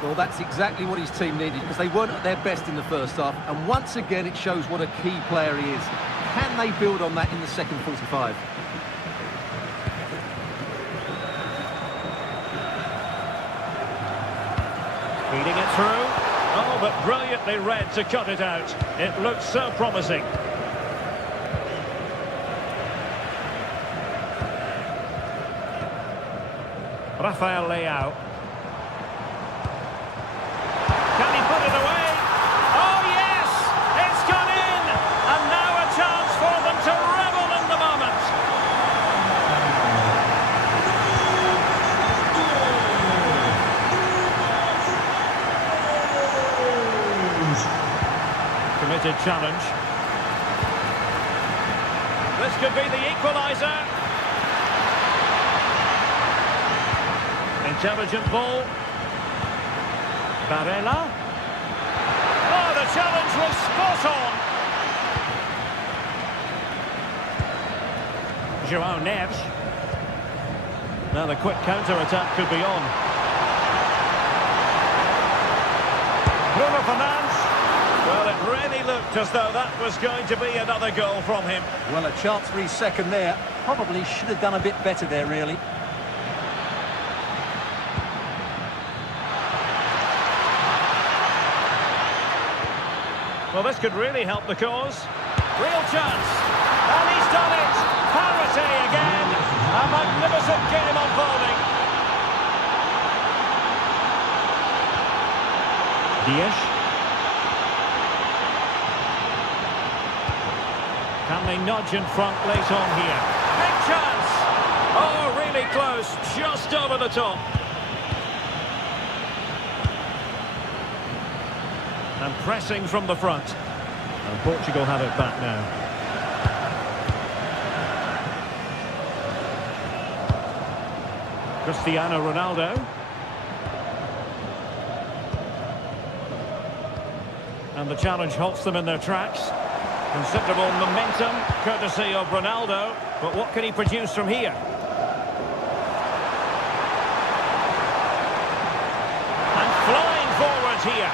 Well, that's exactly what his team needed because they weren't at their best in the first half. And once again, it shows what a key player he is. Can they build on that in the second 45? Feeding it through. Oh, but brilliantly read to cut it out. It looked so promising. Rafael Leao. Can he put it away? Oh, yes! It's gone in! And now a chance for them to revel in the moment. Committed challenge. This could be the equaliser. Intelligent ball. Barella. Oh, the challenge was spot on. João Neves. Now the quick counter-attack could be on. Bruno Fernandes. Well, it really looked as though that was going to be another goal from him. Well, a chance for his second there. Probably should have done a bit better there, really. Well, this could really help the cause. Real chance. And he's done it. Parity again. A magnificent game unfolding. Diaz. Can they nudge in front late on here? Big chance. Oh, really close. Just over the top. And pressing from the front. And Portugal have it back now. Cristiano Ronaldo. And the challenge halts them in their tracks. Considerable momentum, courtesy of Ronaldo. But what can he produce from here? And flying forward here.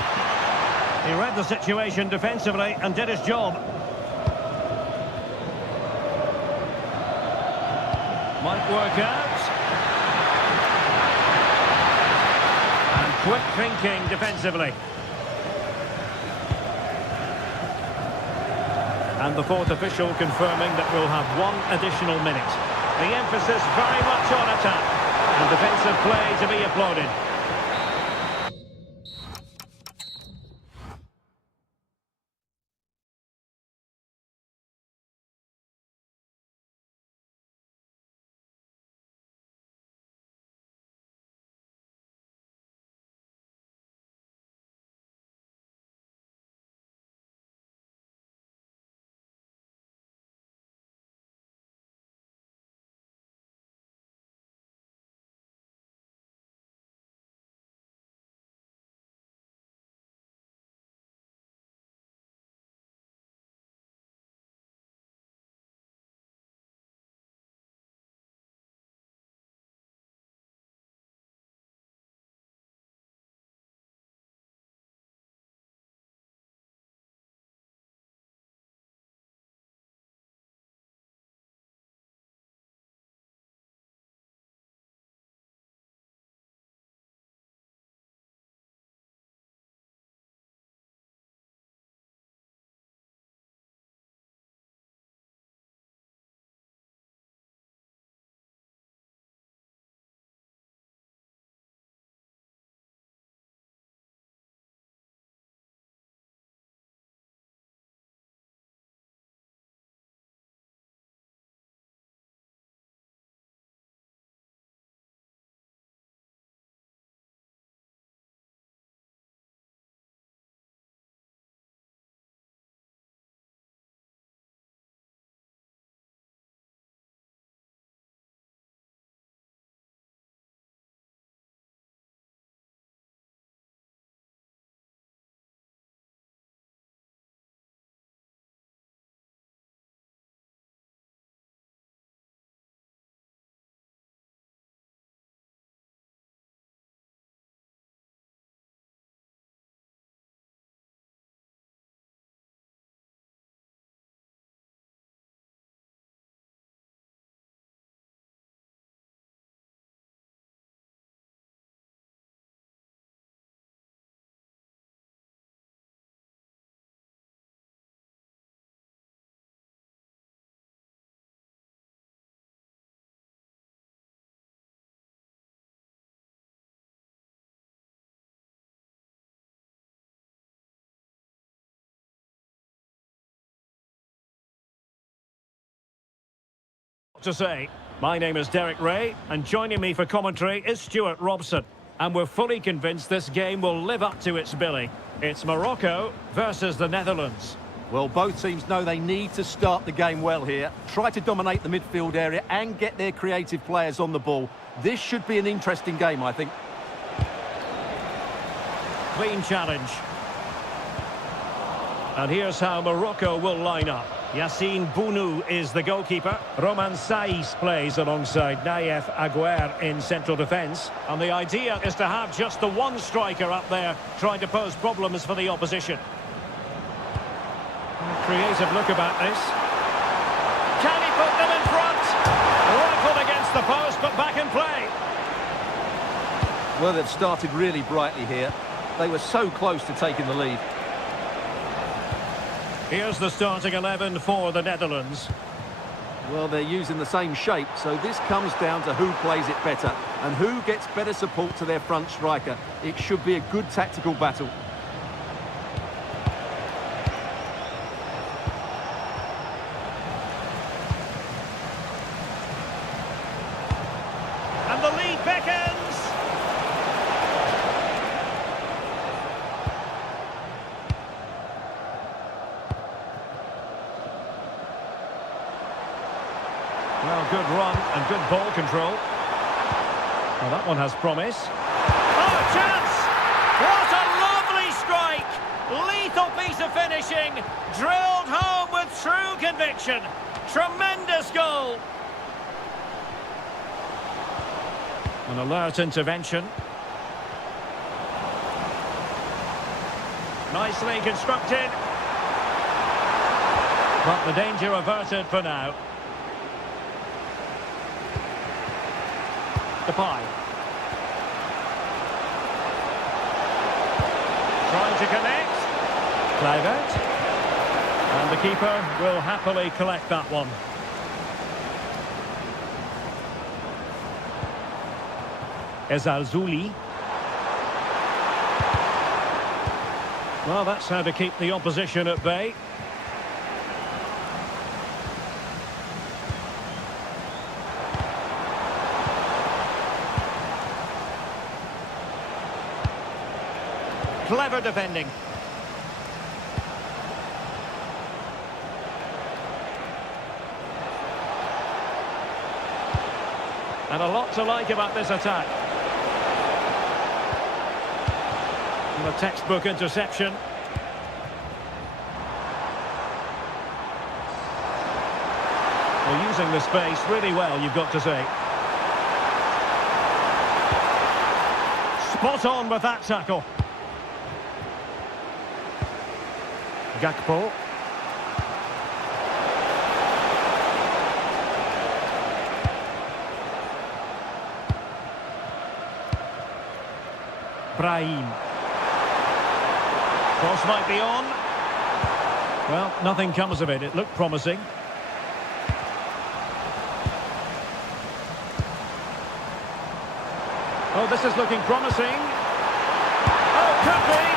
He read the situation defensively and did his job. Might work out. And quick thinking defensively. And the fourth official confirming that we'll have one additional minute. The emphasis very much on attack. And defensive play to be applauded. To say. My name is Derek Ray, and joining me for commentary is Stuart Robson. And we're fully convinced this game will live up to its billing. It's Morocco versus the Netherlands. Well, both teams know they need to start the game well here. Try to dominate the midfield area and get their creative players on the ball. This should be an interesting game, I think. Clean challenge. And here's how Morocco will line up. Yassine Bounou is the goalkeeper. Roman Saiz plays alongside Naïef Aguer in central defence. And the idea is to have just the one striker up there trying to pose problems for the opposition. Creative look about this. Can he put them in front? Rifled against the post, but back in play. Well, they've started really brightly here. They were so close to taking the lead. Here's the starting 11 for the Netherlands. Well, they're using the same shape, so this comes down to who plays it better and who gets better support to their front striker. It should be a good tactical battle. And the lead beckons. Well, good run and good ball control. Well, that one has promise. Oh, chance! What a lovely strike! Lethal piece of finishing. Drilled home with true conviction. Tremendous goal. An alert intervention. Nicely constructed. But the danger averted for now. Depay. Trying to connect. Kluivert. And the keeper will happily collect that one. Ezalzouli. Well, that's how to keep the opposition at bay. Clever defending. And a lot to like about this attack. And a textbook interception. They're using the space really well, you've got to say. Spot on with that tackle. Gakpo. Brahim. Cross might be on. Well, nothing comes of it. It looked promising. Oh, this is looking promising. Oh, could be.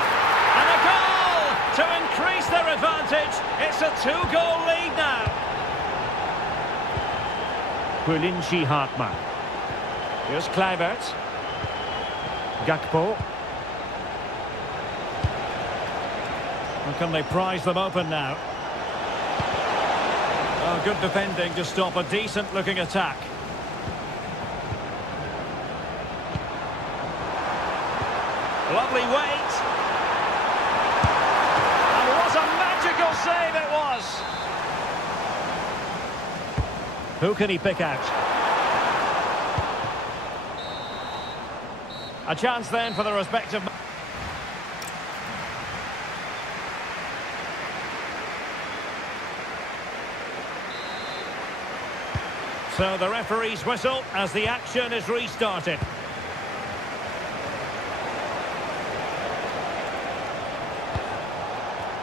And a goal to increase their advantage. It's a 2-goal lead now. Pulinci Hartmann. Here's Kluivert. Gakpo. Or can they prize them open now? Oh, good defending to stop a decent-looking attack. Lovely weight. And what a magical save it was. Who can he pick out? A chance then for the respective... So the referee's whistle as the action is restarted.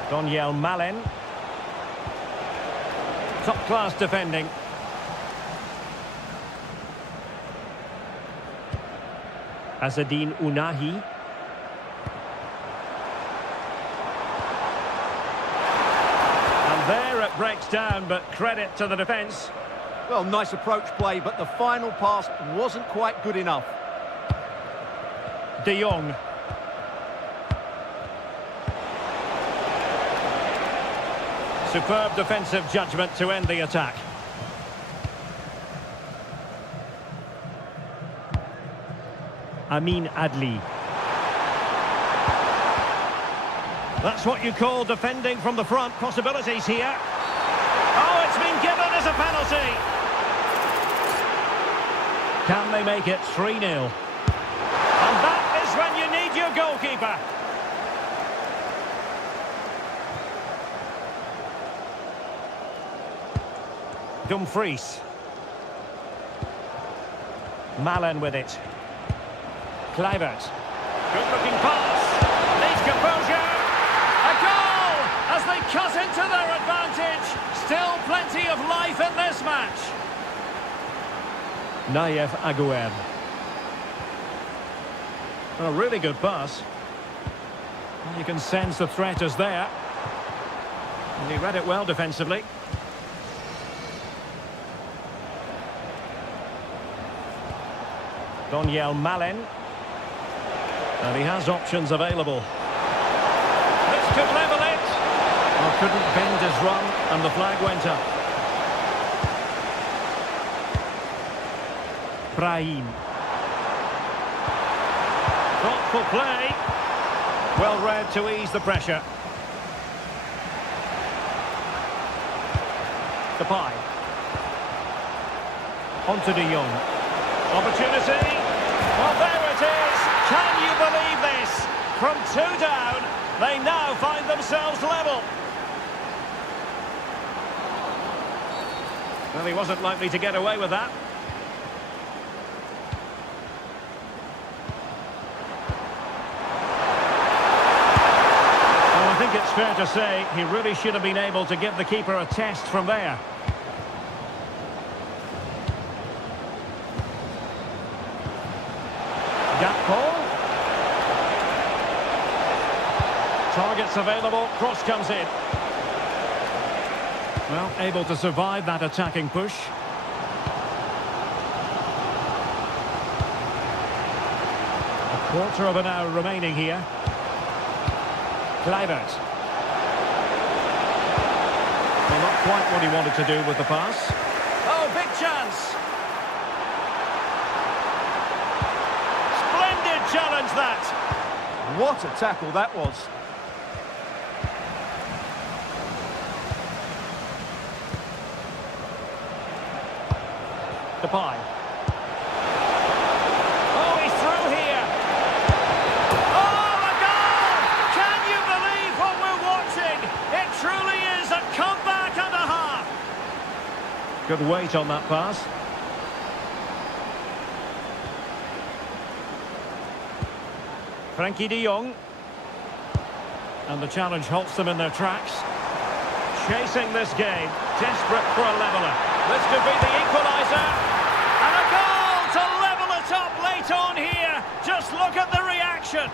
Daniel Malen. Top-class defending. Azzedine Ounahi. And there it breaks down, but credit to the defence. Well, nice approach play, but the final pass wasn't quite good enough. De Jong. Superb defensive judgment to end the attack. Amin Adli. That's what you call defending from the front. Possibilities here. Oh, it's been given as a penalty. Can they make it 3-0? And that is when you need your goalkeeper. Dumfries. Malen with it. Kluivert. Good-looking pass. Needs composure. A goal as they cut into their advantage. Still plenty of life in this match. Nayev Aguerd. A really good pass. Well, you can sense the threat is there. And he read it well defensively. Doniel Malen. And he has options available. This could level it. Well, couldn't bend his run, and the flag went up. Brahim. Thoughtful play. Well read to ease the pressure. Depay. Onto De Jong. Opportunity. Well, there it is. Can you believe this? From 2 down, they now find themselves level. Well, he wasn't likely to get away with that. Well, I think it's fair to say he really should have been able to give the keeper a test from there. Targets available, cross comes in. Well, able to survive that attacking push. A quarter of an hour remaining here. Kluivert. Well, not quite what he wanted to do with the pass. Oh, big chance! Splendid challenge that! What a tackle that was. Depay. Oh, he's through here. Oh, a goal! Can you believe what we're watching? It truly is a comeback and a half. Good weight on that pass. Frankie de Jong. And the challenge halts them in their tracks. Chasing this game, desperate for a leveller. This could be the equaliser. And a goal to level it up late on here. Just look at the reaction.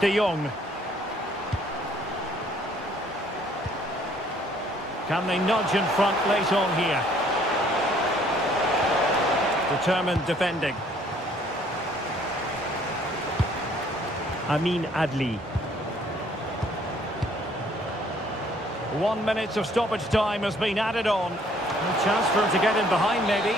De Jong. Can they nudge in front late on here? Determined defending. Amin Adli. 1 minute of stoppage time has been added on. A chance for him to get in behind, maybe.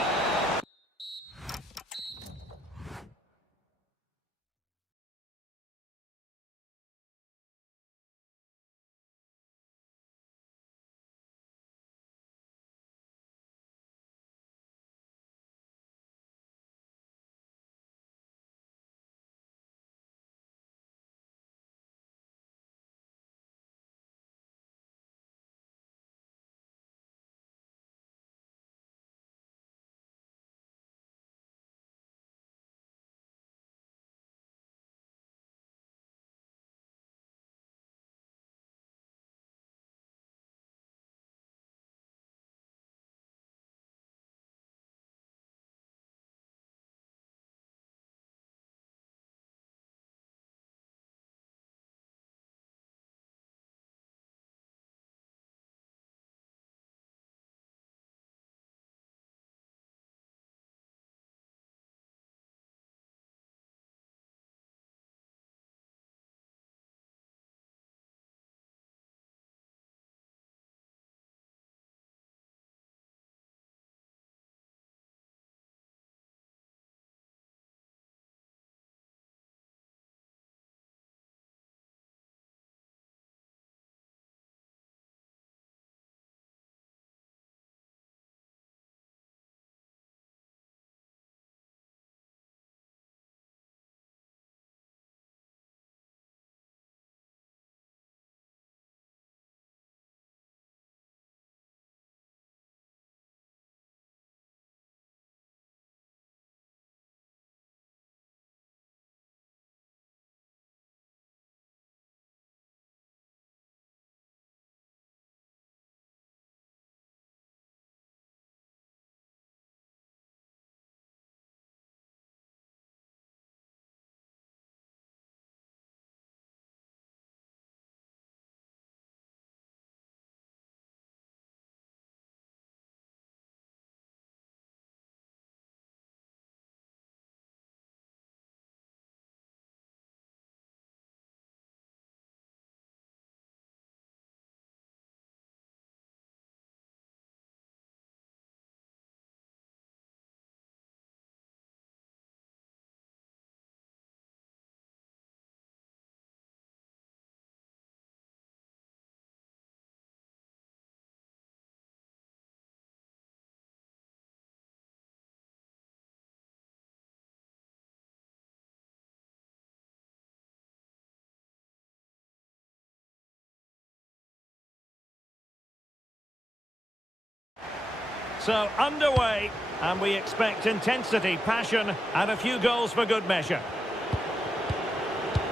So underway, and we expect intensity, passion, and a few goals for good measure.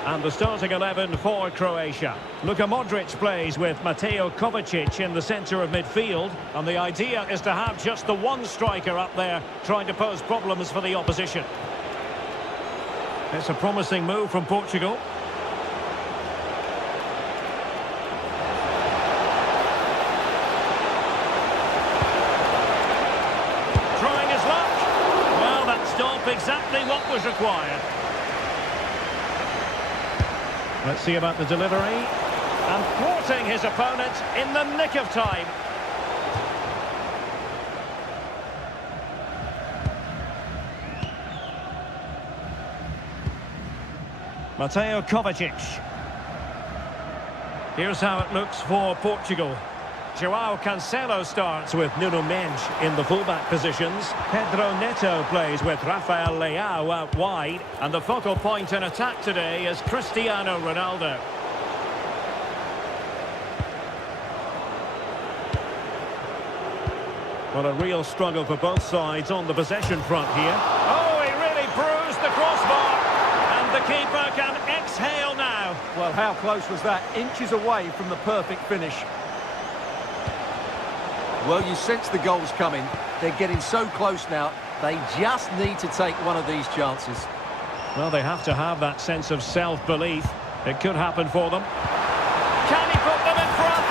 And the starting 11 for Croatia. Luka Modric plays with Mateo Kovacic in the centre of midfield. And the idea is to have just the one striker up there trying to pose problems for the opposition. It's a promising move from Portugal. Trying his luck. Well, that stop exactly what was required. Let's see about the delivery. And thwarting his opponent in the nick of time. Mateo Kovacic. Here's how it looks for Portugal. João Cancelo starts with Nuno Mendes in the fullback positions. Pedro Neto plays with Rafael Leao out wide. And the focal point in attack today is Cristiano Ronaldo. Well, a real struggle for both sides on the possession front here. Oh, he really bruised the crossbar. And the keeper can exhale now. Well, how close was that? Inches away from the perfect finish. Well, you sense the goals coming. They're getting so close now. They just need to take one of these chances. Well, they have to have that sense of self-belief. It could happen for them. Can he put them in front?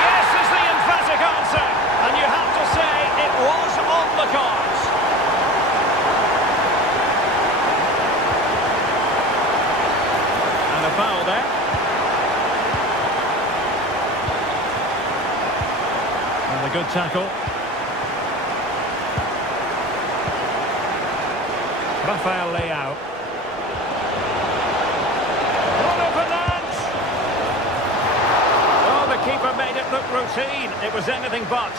Yes is the emphatic answer. And you have to say it was on the cards. And a foul there. And a good tackle. Rafael Leao. Bruno Fernandes. Oh, the keeper made it look routine. It was anything but.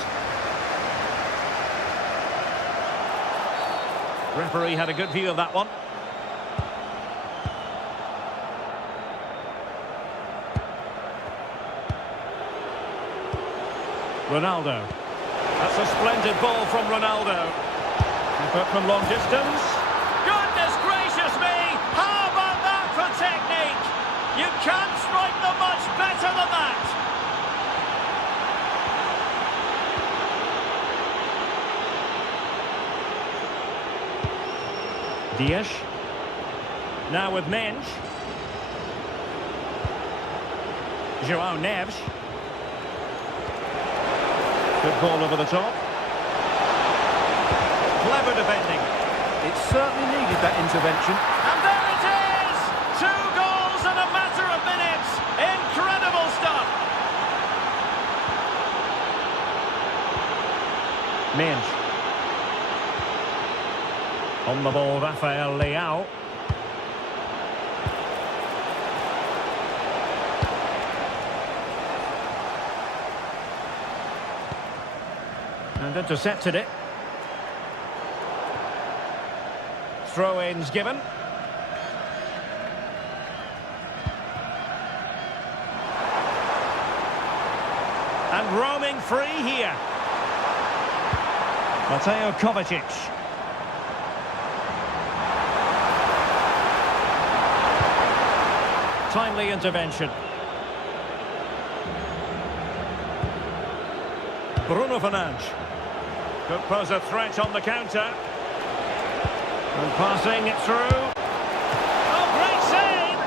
Referee had a good view of that one. Ronaldo. That's a splendid ball from Ronaldo. But from long distance. Goodness gracious me! How about that for technique? You can't strike them much better than that. Dias. Now with Mendes. João Neves. Good ball over the top. Clever defending. It certainly needed that intervention. And there it is! 2 goals in a matter of minutes. Incredible stuff. Mendes. On the ball, Rafael Leao. And intercepted it. Throw-ins given. And roaming free here. Mateo Kovacic. Timely intervention. Bruno Fernandes. Could pose a threat on the counter. And passing it through. Oh, great save!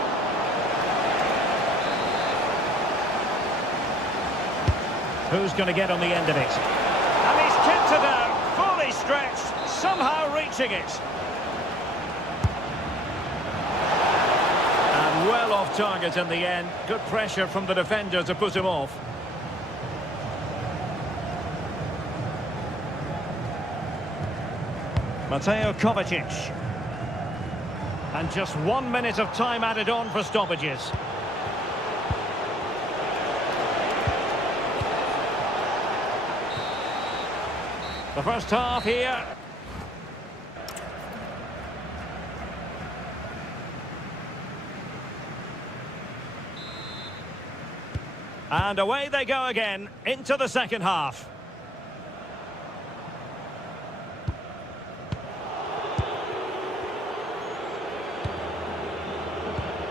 Who's going to get on the end of it? And he's kicked it out, fully stretched, somehow reaching it. And well off target in the end. Good pressure from the defender to put him off. Mateo Kovacic. And just 1 minute of time added on for stoppages. The first half here. And away they go again into the second half.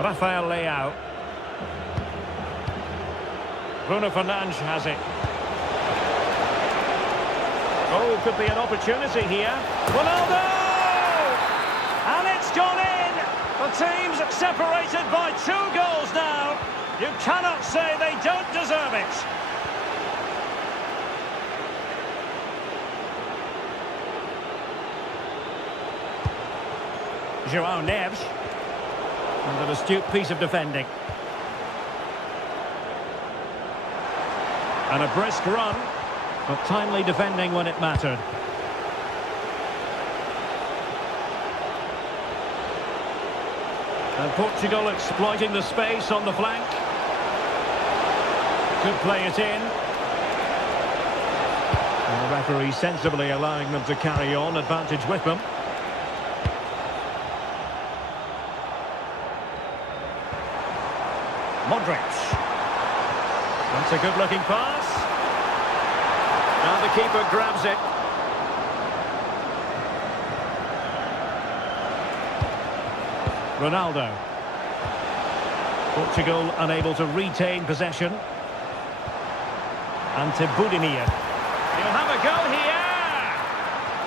Rafael Leao. Bruno Fernandes has it. Oh, could be an opportunity here. Ronaldo! And it's gone in! The team's separated by 2 goals now. You cannot say they don't deserve it. João Neves. And an astute piece of defending. And a brisk run, but timely defending when it mattered. And Portugal exploiting the space on the flank. Could play it in. And the referee sensibly allowing them to carry on, advantage with them. Modric. That's a good-looking pass. And the keeper grabs it. Ronaldo. Portugal unable to retain possession. And to Budimir. He'll have a go here!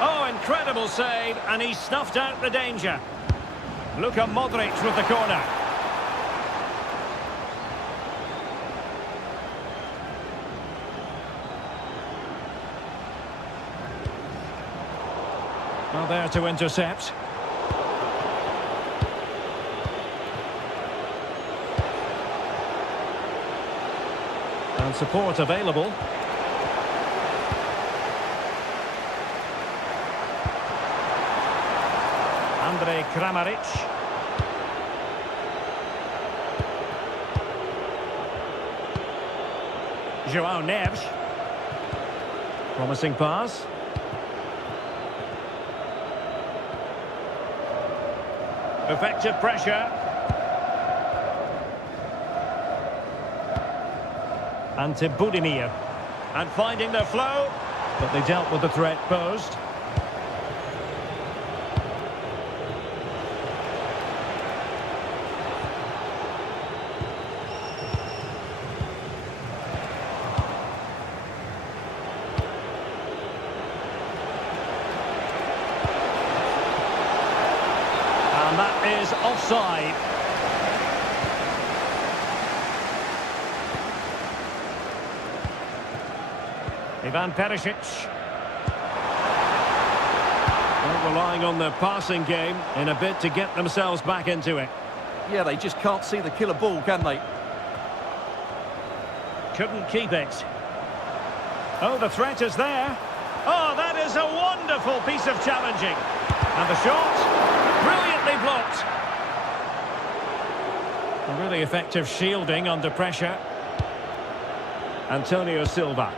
Oh, incredible save, and he snuffed out the danger. Luka Modric with the corner. Well, there to intercept. And support available. Andre Kramaric. João Neves. Promising pass. Effective pressure. And to Budimir. And finding their flow. But they dealt with the threat posed. And that is offside. Ivan Perisic. Well, relying on their passing game in a bid to get themselves back into it. Yeah, they just can't see the killer ball, can they? Couldn't keep it. Oh, the threat is there. Oh, that is a wonderful piece of challenging. And the shot, brilliantly blocked. A really effective shielding under pressure. Antonio Silva.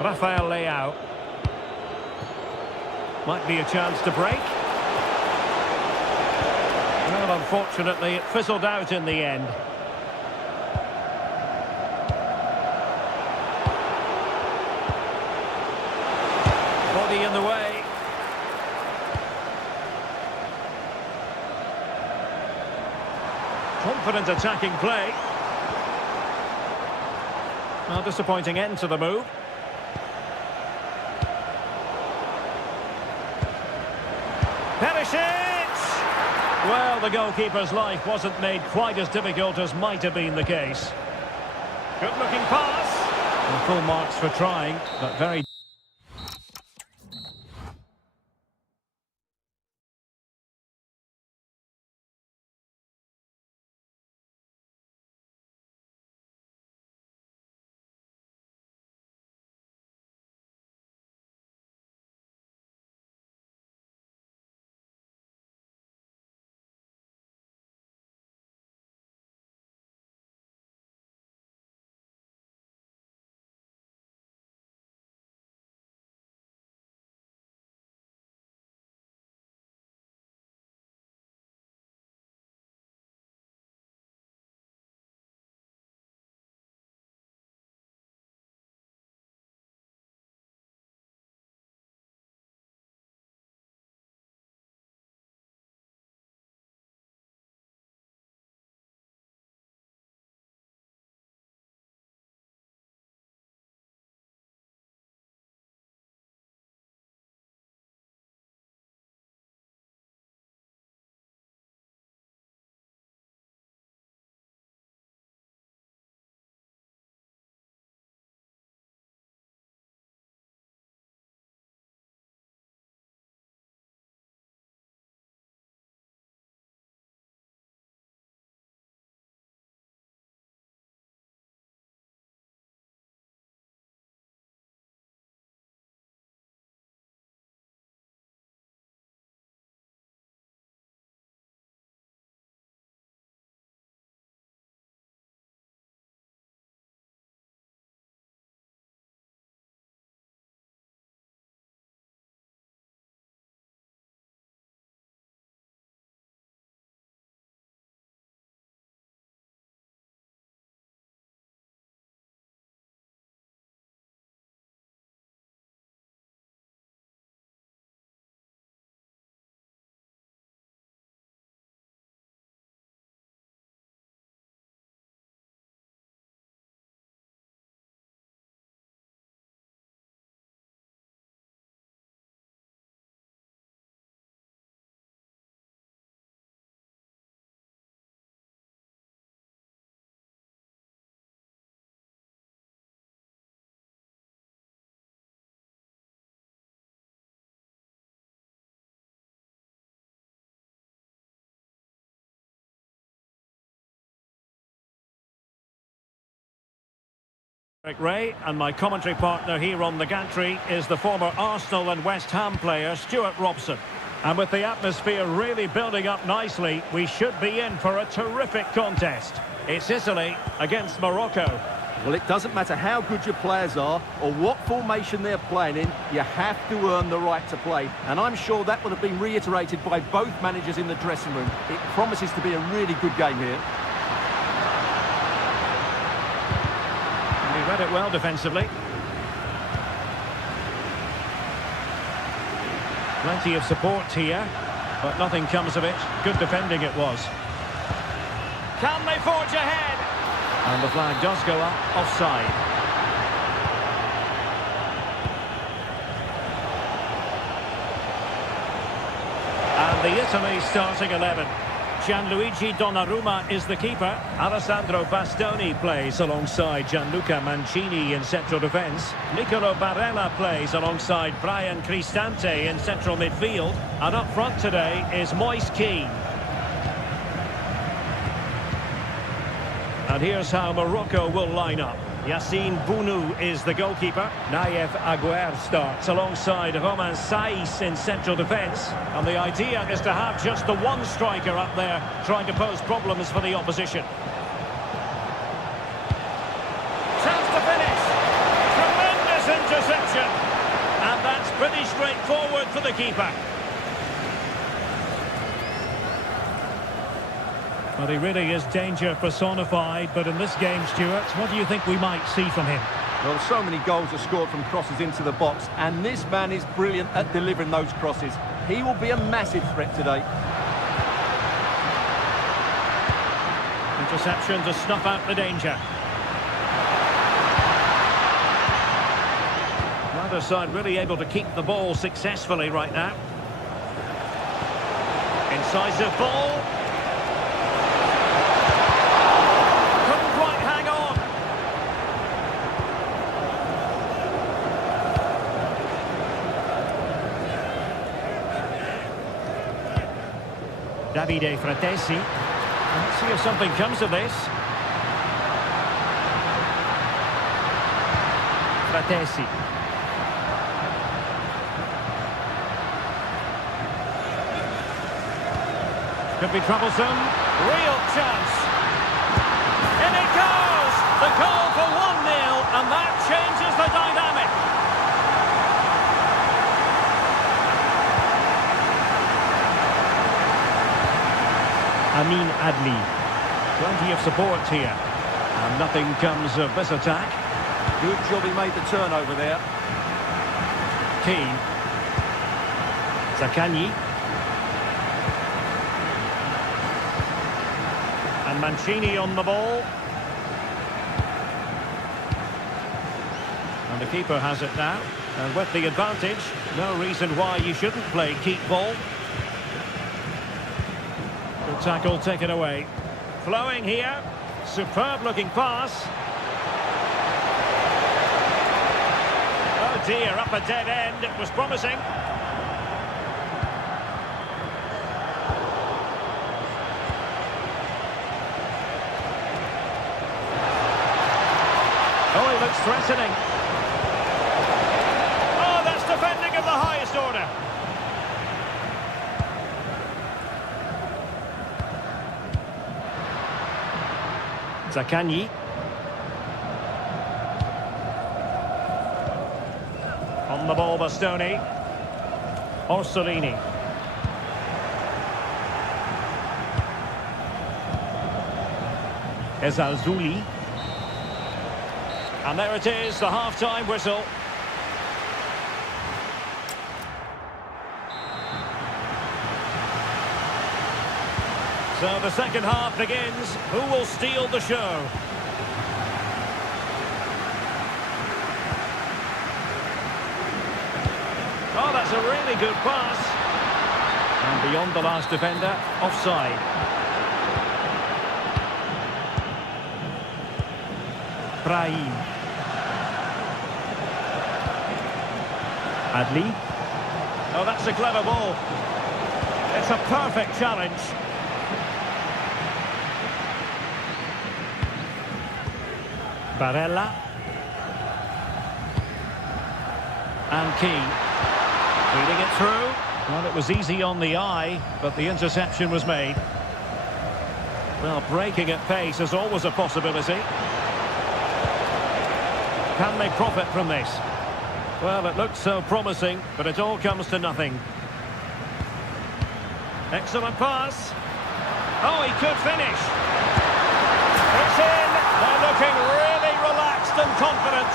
Rafael Leao. Might be a chance to break. Well, unfortunately, it fizzled out in the end. Body in the way. Confident attacking play. Well, disappointing end to the move. Perisic! Well, the goalkeeper's life wasn't made quite as difficult as might have been the case. Good-looking pass. And full marks for trying, but very... Ray, and my commentary partner here on the gantry is the former Arsenal and West Ham player Stuart Robson. And with the atmosphere really building up nicely, we should be in for a terrific contest. It's Italy against Morocco. Well, it doesn't matter how good your players are or what formation they're playing in, you have to earn the right to play. And I'm sure that would have been reiterated by both managers in the dressing room. It promises to be a really good game here. And he read it well defensively. Plenty of support here, but nothing comes of it. Good defending it was. Can they forge ahead? And the flag does go up, offside. And the Italy starting 11. Gianluigi Donnarumma is the keeper. Alessandro Bastoni plays alongside Gianluca Mancini in central defence. Nicolo Barella plays alongside Brian Cristante in central midfield. And up front today is Moise Kean. And here's how Morocco will line up. Yassine Bounou is the goalkeeper. Naïef Aguer starts alongside Romain Saïs in central defence. And the idea is to have just the one striker up there trying to pose problems for the opposition. Chance to finish. Tremendous interception. And that's pretty straightforward for the keeper. Well, he really is danger personified, but in this game, Stuart, what do you think we might see from him? Well, so many goals are scored from crosses into the box, and this man is brilliant at delivering those crosses. He will be a massive threat today. Interception to snuff out the danger. Neither side really able to keep the ball successfully right now. Incisive ball. Davide Fratesi. Let's see if something comes of this. Fratesi. Could be troublesome. Real chance. In it goes! The goal for 1-0, and that changes the dynamic. Amin Adli. Plenty of support here. And nothing comes of this attack. Good job he made the turnover there. Keane. Zaccagni. And Mancini on the ball. And the keeper has it now. And with the advantage, no reason why you shouldn't play keep ball. Good tackle taken away. Flowing here. Superb looking pass. Oh dear, up a dead end. It was promising. Oh, he looks threatening. Oh, that's defending of the highest order. Zaccagni. On the ball, Bastoni. Orsolini. Ezzalzouli. And there it is, the half-time whistle. So the second half begins. Who will steal the show? Oh, that's a really good pass. And beyond the last defender, offside. Brahim. Adli. Oh, that's a clever ball. It's a perfect challenge. Barella. And Key. Feeding it through. Well, it was easy on the eye, but the interception was made. Well, breaking at pace is always a possibility. Can they profit from this? Well, it looked so promising, but it all comes to nothing. Excellent pass. Oh, he could finish. It's in. They're looking really relaxed and confident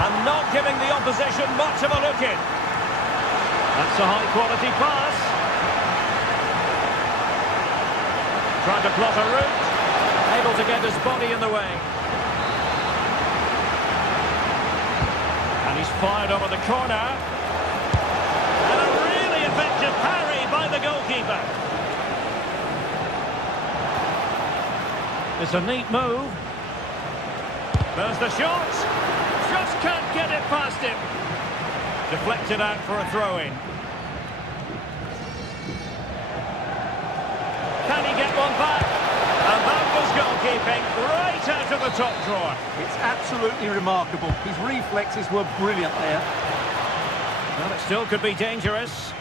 and not giving the opposition much of a look in. That's a high-quality pass. Trying to plot a route. Able to get his body in the way. And he's fired over the corner. And a really effective parry by the goalkeeper. It's a neat move. There's the shot. Just can't get it past him. Deflected out for a throw-in. Can he get one back? And that was goalkeeping right out of the top drawer. It's absolutely remarkable. His reflexes were brilliant there. Well, it still could be dangerous.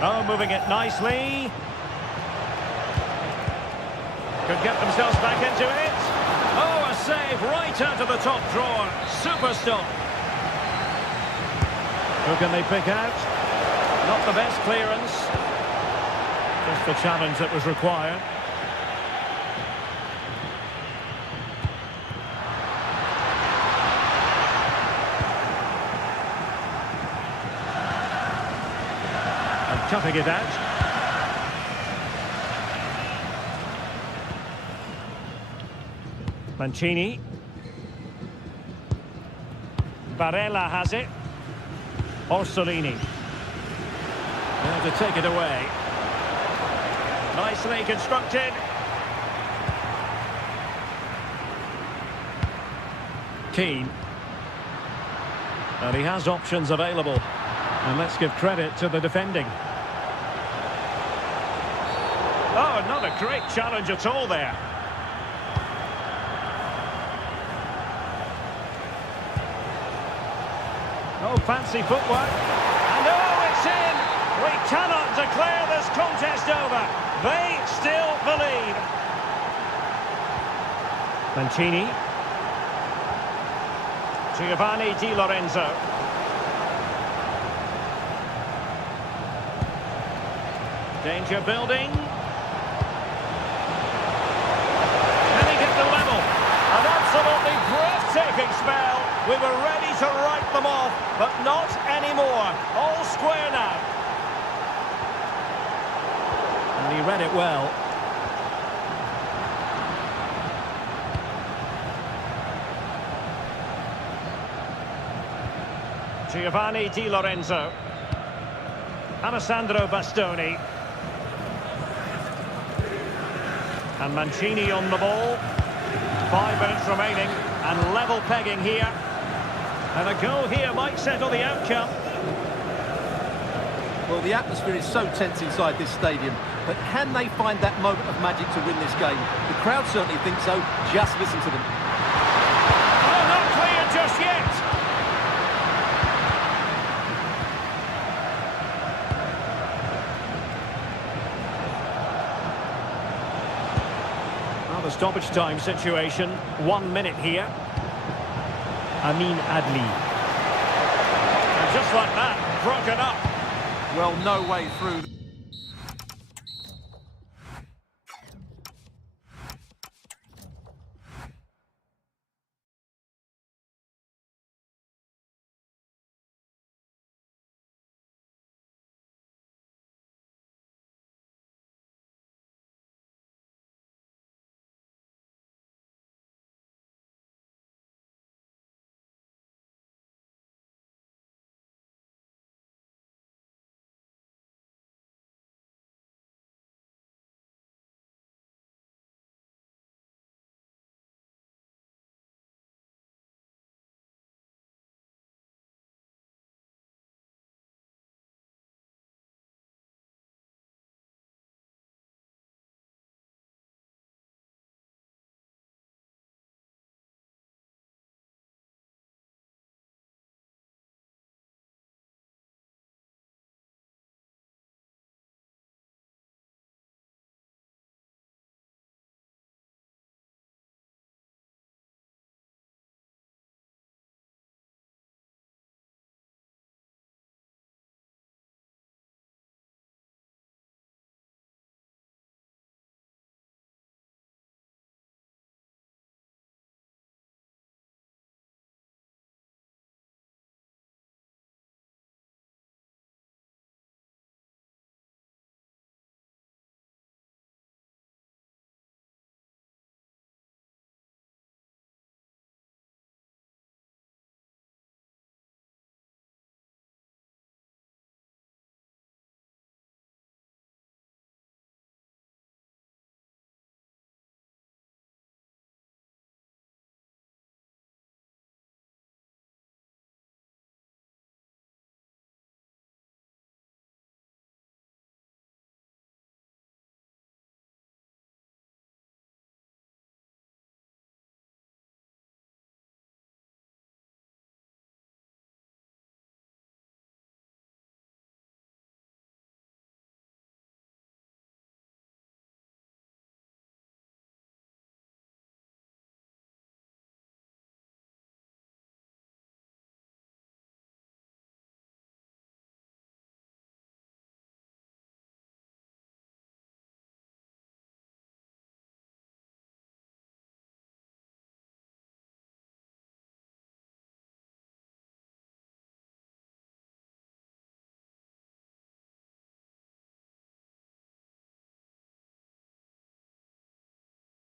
Oh, moving it nicely. Could get themselves back into it. Oh, a save right out of the top drawer. Super stop. Who can they pick out? Not the best clearance. Just the challenge that was required. And cutting it out. Mancini. Barella has it. Orsolini. Now to take it away. Nicely constructed. Keane. And he has options available. And let's give credit to the defending. Oh, not a great challenge at all there. Oh, fancy footwork. And oh, it's in! We cannot declare this contest over. They still believe. Mancini. Giovanni Di Lorenzo. Danger building. Can he get the level? An absolutely breathtaking spell. We were ready to write them off, but not anymore. All square now. And he read it well. Giovanni Di Lorenzo. Alessandro Bastoni. And Mancini on the ball. 5 minutes remaining and level pegging here. And a goal here might settle the outcome. Well, the atmosphere is so tense inside this stadium, but can they find that moment of magic to win this game? The crowd certainly think so. Just listen to them. Oh, not clear just yet. Well, the stoppage time situation. 1 minute here. Amin Adli. And just like that, broken up. Well, no way through.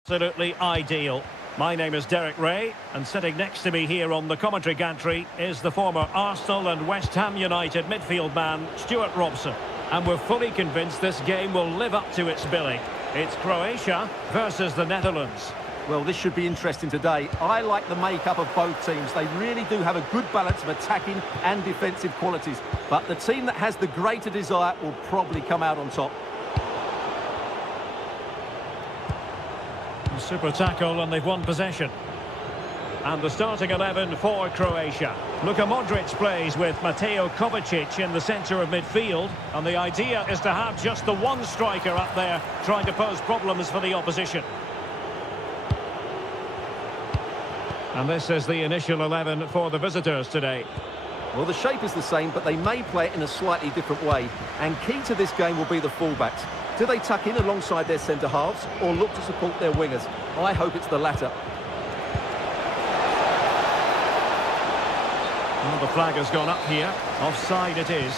Absolutely ideal. My name is Derek Ray, and sitting next to me here on the commentary gantry is the former Arsenal and West Ham United midfield man, Stuart Robson. And we're fully convinced this game will live up to its billing. It's Croatia versus the Netherlands. Well, this should be interesting today. I like the makeup of both teams. They really do have a good balance of attacking and defensive qualities. But the team that has the greater desire will probably come out on top. Super tackle, and they've won possession. And the starting 11 for Croatia. Luka Modric plays with Mateo Kovacic in the centre of midfield. And the idea is to have just the one striker up there trying to pose problems for the opposition. And this is the initial 11 for the visitors today. Well, the shape is the same, but they may play it in a slightly different way. And key to this game will be the fullbacks. Do they tuck in alongside their centre-halves or look to support their wingers? I hope it's the latter. Well, the flag has gone up here. Offside it is.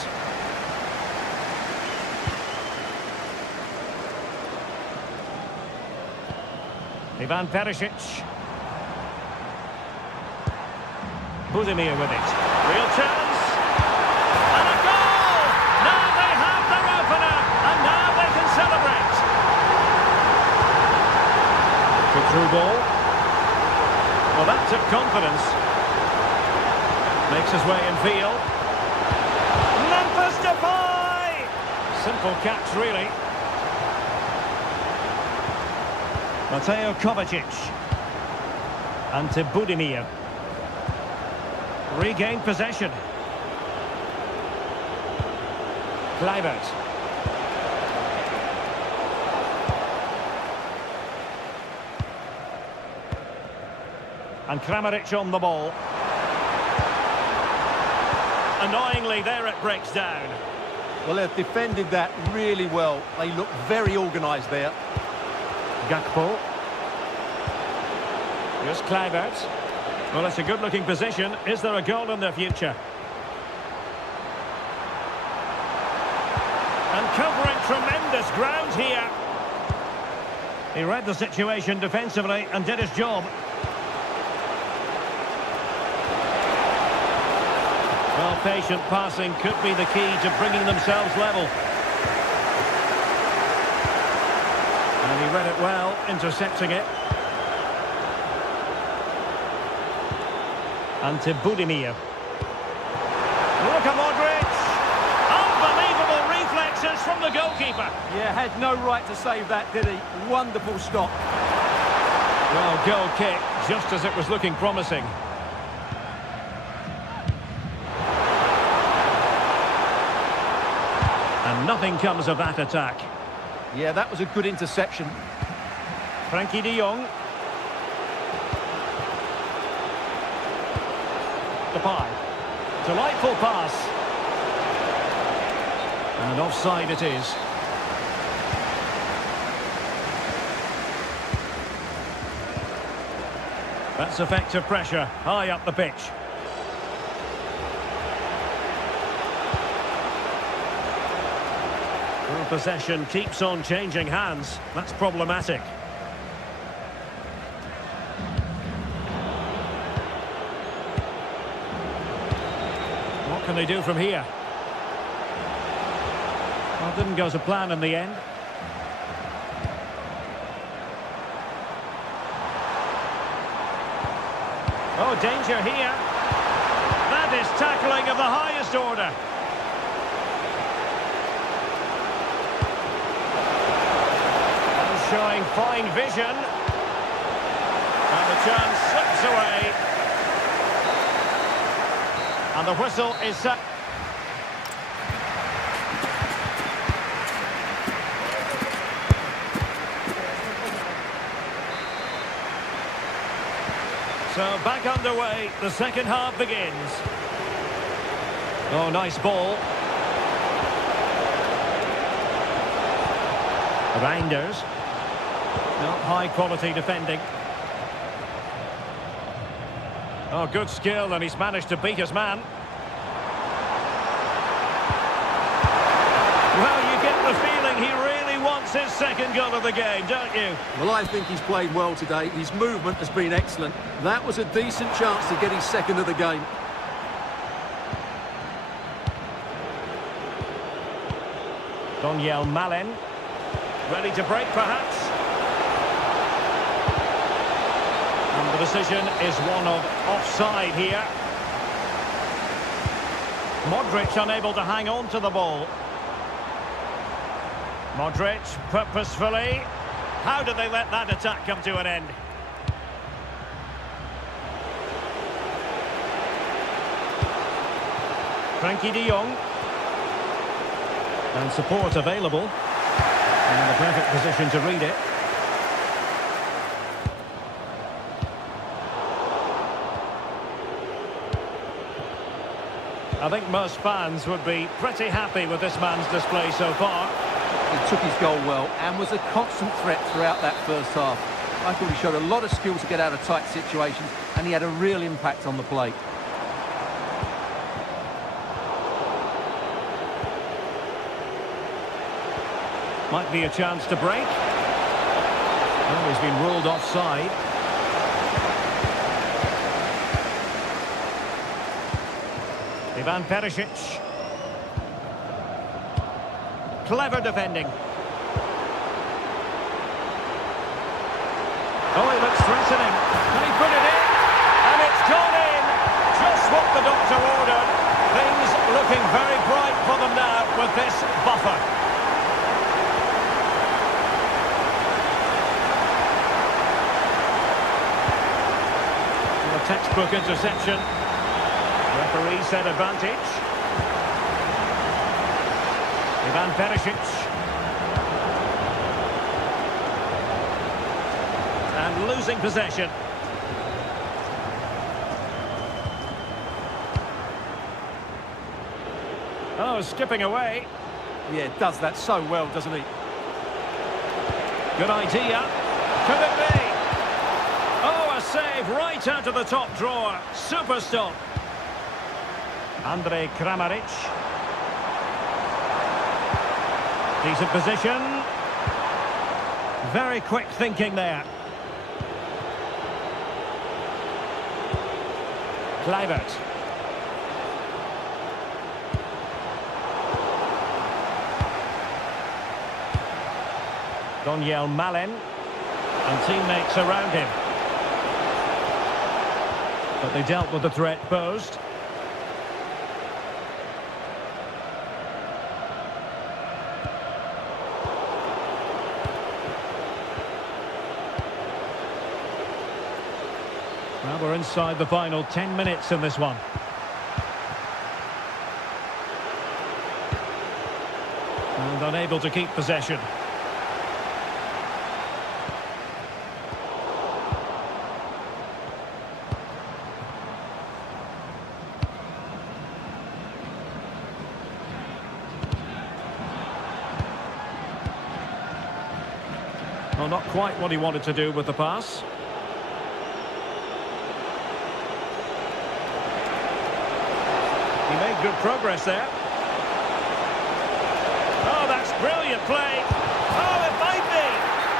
Ivan Perisic. Budimir with it. Real chance. And a goal! Now they have their opener. And now they can celebrate. Good through ball. Well, that took confidence. Makes his way in field. Memphis Depay! Simple catch, really. Mateo Kovacic. And to Budimir. Regained possession. Kluivert. And Kramaric on the ball. Annoyingly, there it breaks down. Well, they've defended that really well. They look very organised there. Gakpo. Here's Kluivert. Well, it's a good-looking position. Is there a goal in their future? And covering tremendous ground here. He read the situation defensively and did his job. Well, patient passing could be the key to bringing themselves level. And he read it well, intercepting it. And to Budimir. Luka Modric! Unbelievable reflexes from the goalkeeper. Yeah, had no right to save that, did he? Wonderful stop. Well, goal kick, just as it was looking promising. And nothing comes of that attack. Yeah, that was a good interception. Frankie de Jong. Depay. Delightful pass. And offside it is. That's effective pressure, high up the pitch. Well, possession keeps on changing hands. That's problematic. What can they do from here? Well, it didn't go to plan in the end. Oh, danger here. That is tackling of the highest order. And showing fine vision. And the chance slips away. And the whistle is set. So back underway, the second half begins. Oh, nice ball. Reinders. Not high quality defending. Oh, good skill, and he's managed to beat his man. Well, you get the feeling he really wants his second goal of the game, don't you? Well, I think he's played well today. His movement has been excellent. That was a decent chance to get his second of the game. Daniel Malen. Ready to break, perhaps? And the decision is one of offside here. Modric unable to hang on to the ball. Modric purposefully. How did they let that attack come to an end? Frankie de Jong. And support available. And in the perfect position to read it. I think most fans would be pretty happy with this man's display so far. He took his goal well and was a constant threat throughout that first half. I thought he showed a lot of skill to get out of tight situations, and he had a real impact on the plate. Might be a chance to break. Oh, he's been ruled offside. Ivan Perisic. Clever defending. Oh, he looks threatening. Can he put it in? And it's gone in. Just what the doctor ordered. Things looking very bright for them now with this buffer. A textbook interception. Referee said advantage. Ivan Perisic. And losing possession. Oh, skipping away. Yeah, does that so well, doesn't he? Good idea. Could it be? Oh, a save right out of the top drawer. Super stop. Andrej Kramaric. Decent position. Very quick thinking there. Kluivert. Daniel Malen. And teammates around him. But they dealt with the threat posed. Well, we're inside the final 10 minutes in this one. And unable to keep possession. Well, not quite what he wanted to do with the pass. He made good progress there. Oh, that's brilliant play. Oh, it might be.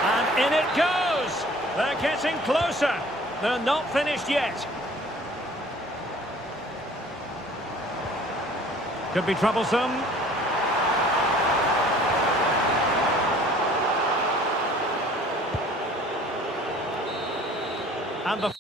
And in it goes. They're getting closer. They're not finished yet. Could be troublesome. And the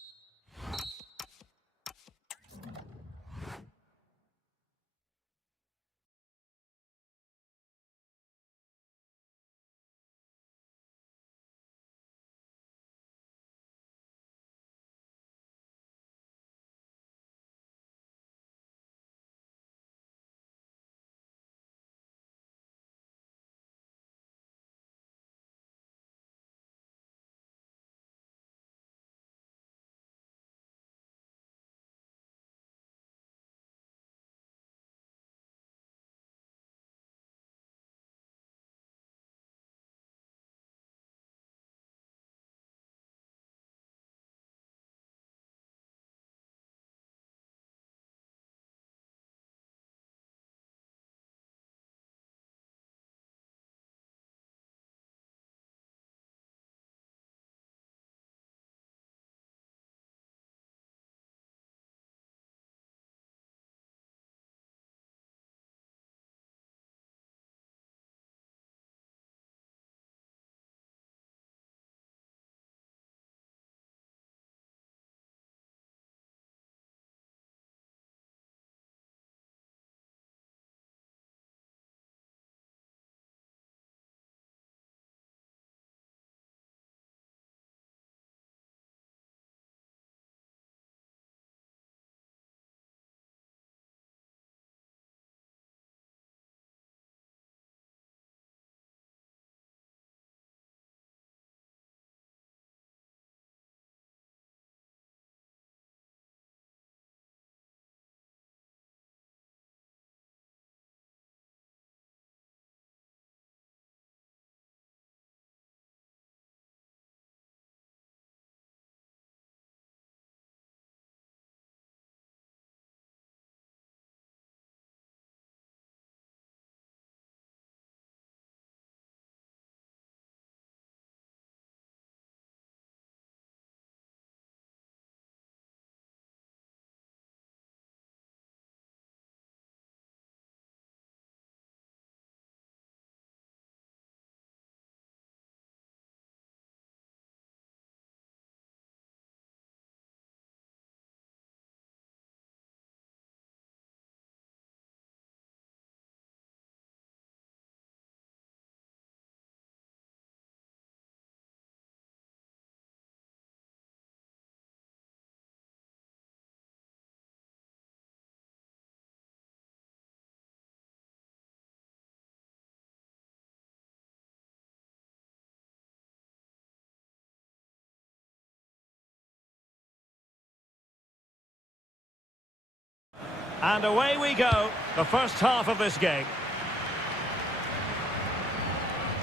And away we go, the first half of this game.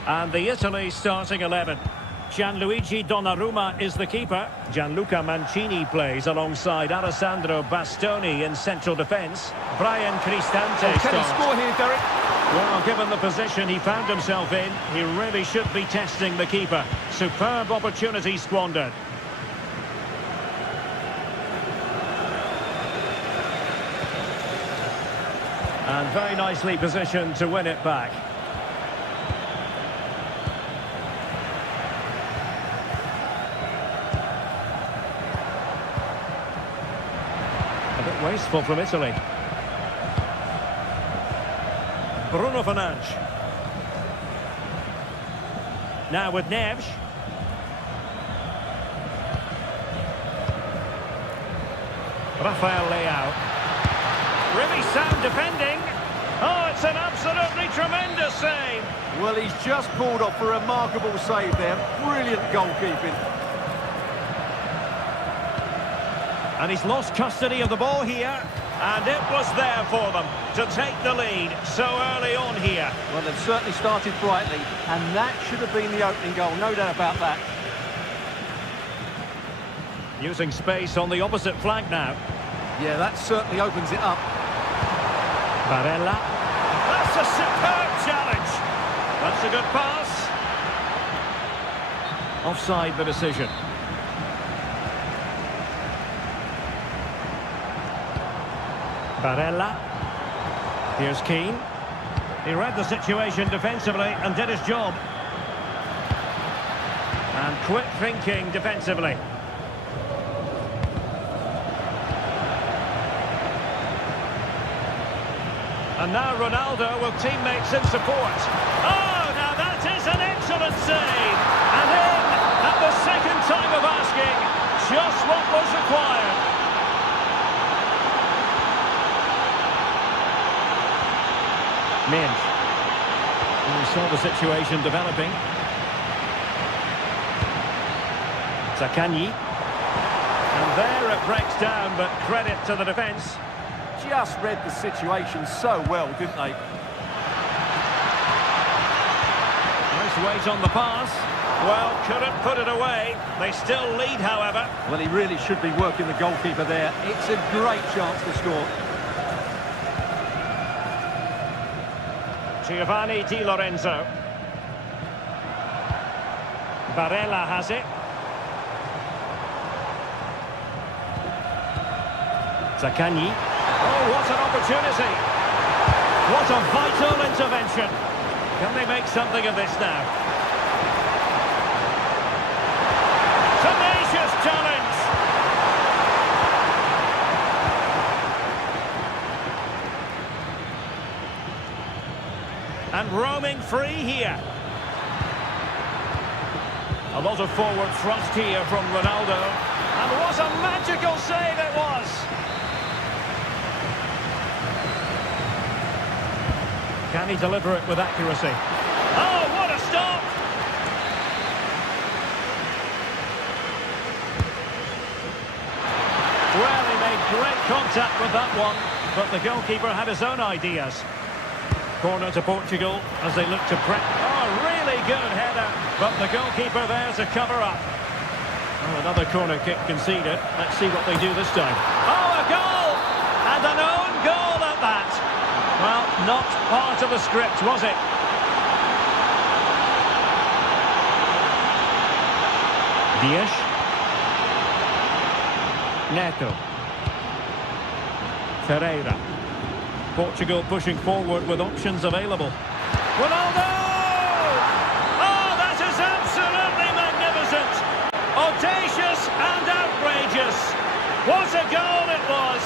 And the Italy starting 11. Gianluigi Donnarumma is the keeper. Gianluca Mancini plays alongside Alessandro Bastoni in central defence. Brian Cristante Can he starts. score here, Derek? Well, given the position he found himself in, he really should be testing the keeper. Superb opportunity squandered. And very nicely positioned to win it back. A bit wasteful from Italy. Bruno Fernandes. Now with Neves. Rafael Leao. Really sound defending. Oh, it's an absolutely tremendous save. Well, he's just pulled off a remarkable save there. Brilliant goalkeeping. And he's lost custody of the ball here. And it was there for them to take the lead so early on here. Well, they've certainly started brightly, and that should have been the opening goal, no doubt about that. Using space on the opposite flank now. Yeah, that certainly opens it up. Barella. That's a superb challenge. That's a good pass. Offside the decision. Barella. Here's Keane. He read the situation defensively and did his job. And quick thinking defensively. And now Ronaldo with teammates in support. Oh, now that is an excellent save. And in at the second time of asking, just what was required. Minge. We saw the situation developing. Zaccagni. And there it breaks down, but credit to the defence. Just read the situation so well, didn't they? Nice weight on the pass. Well, couldn't put it away. They still lead, however. Well, he really should be working the goalkeeper there. It's a great chance to score. Giovanni Di Lorenzo. Barella has it. Zaccagni. Oh, what an opportunity. What a vital intervention. Can they make something of this now? Tenacious challenge. And roaming free here. A lot of forward thrust here from Ronaldo. And what a magical save it was. Can he deliver it with accuracy? Oh, what a stop! Well, he made great contact with that one, but the goalkeeper had his own ideas. Corner to Portugal as they look to prep. Oh, really good header, but the goalkeeper there to cover up. Oh, another corner kick conceded. Let's see what they do this time. Oh, a goal! And an own goal at that. Well, not part of the script, was it? Dias. Neto. Ferreira. Portugal pushing forward with options available. Ronaldo! Oh, that is absolutely magnificent! Audacious and outrageous. What a goal it was!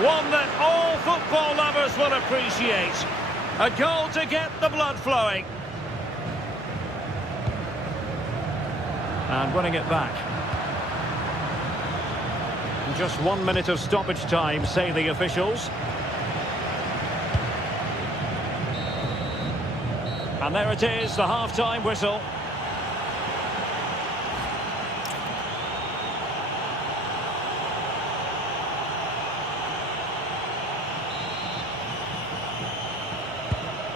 One that all football lovers will appreciate. A goal to get the blood flowing. And winning it back. Just 1 minute of stoppage time, say the officials. And there it is, the half-time whistle.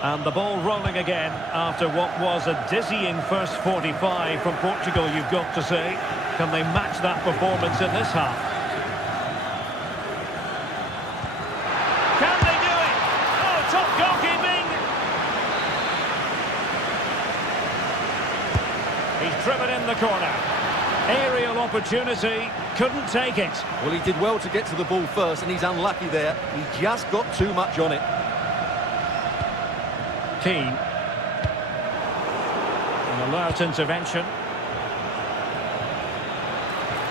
And the ball rolling again after what was a dizzying first 45 from Portugal, you've got to say. Can they match that performance in this half? Can they do it? Oh, top goalkeeping! He's driven in the corner. Aerial opportunity, couldn't take it. Well, he did well to get to the ball first, and he's unlucky there. He just got too much on it. Keane. An alert intervention.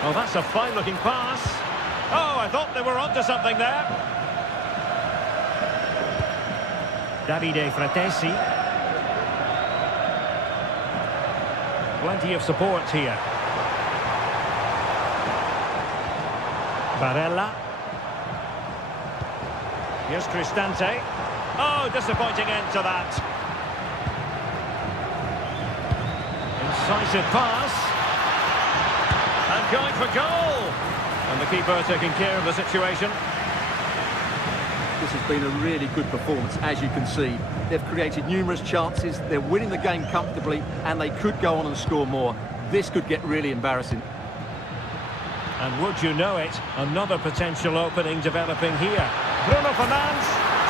Oh, that's a fine-looking pass. Oh, I thought they were onto something there. Davide Fratesi. Plenty of support here. Barella. Here's Cristante. Oh, disappointing end to that. Incisive pass. And going for goal. And the keeper taking care of the situation. This has been a really good performance, as you can see. They've created numerous chances, they're winning the game comfortably, and they could go on and score more. This could get really embarrassing. And would you know it, another potential opening developing here. Bruno Fernandes,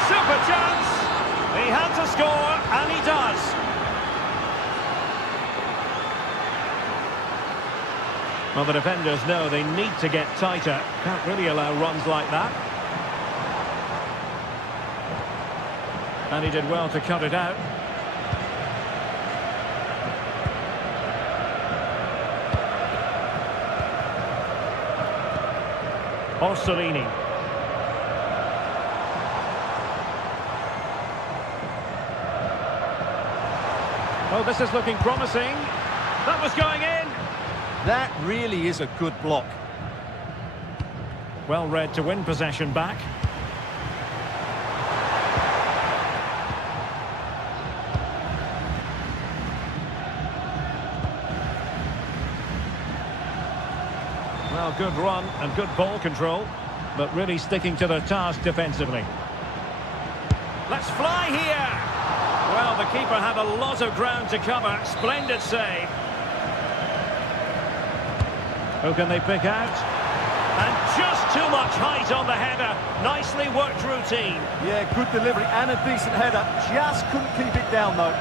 super chance! He had to score, and he does. Well, the defenders know they need to get tighter. Can't really allow runs like that. And he did well to cut it out. Orsolini. Oh, this is looking promising. That was going in. That really is a good block. Well read to win possession back. Well, good run and good ball control, but really sticking to their task defensively. Let's fly here! Well, the keeper had a lot of ground to cover. Splendid save. Who can they pick out? And just too much height on the header. Nicely worked routine. Yeah, good delivery and a decent header. Just couldn't keep it down, though.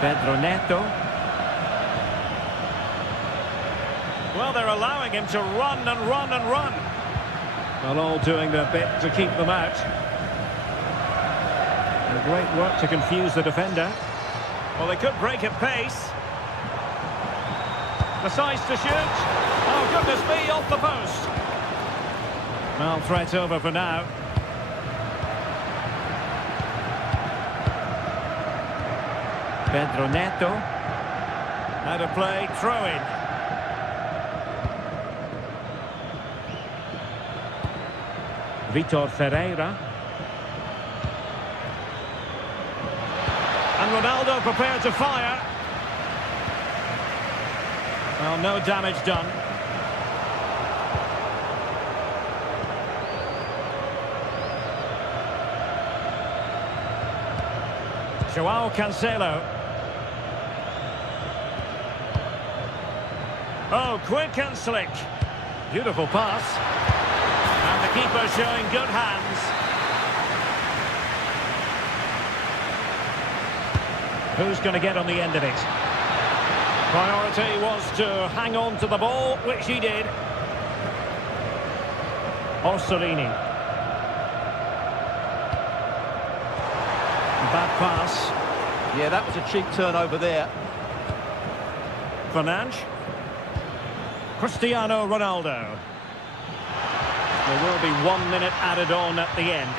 Pedro Neto. Well, they're allowing him to run and run and run. Well, all doing their bit to keep them out. And great work to confuse the defender. Well, they could break at pace. Decides to shoot. Oh, goodness me, off the post. Well, threat over for now. Pedro Neto. Out of play, throw in. Vitor Ferreira. And Ronaldo prepared to fire. Well, no damage done. Joao Cancelo. Oh, quick and slick. Beautiful pass. And the keeper showing good hands. Who's going to get on the end of it? Priority was to hang on to the ball, which he did. Orsolini. Bad pass. Yeah, that was a cheap turnover there. Fernandes. Cristiano Ronaldo. There will be 1 minute added on at the end.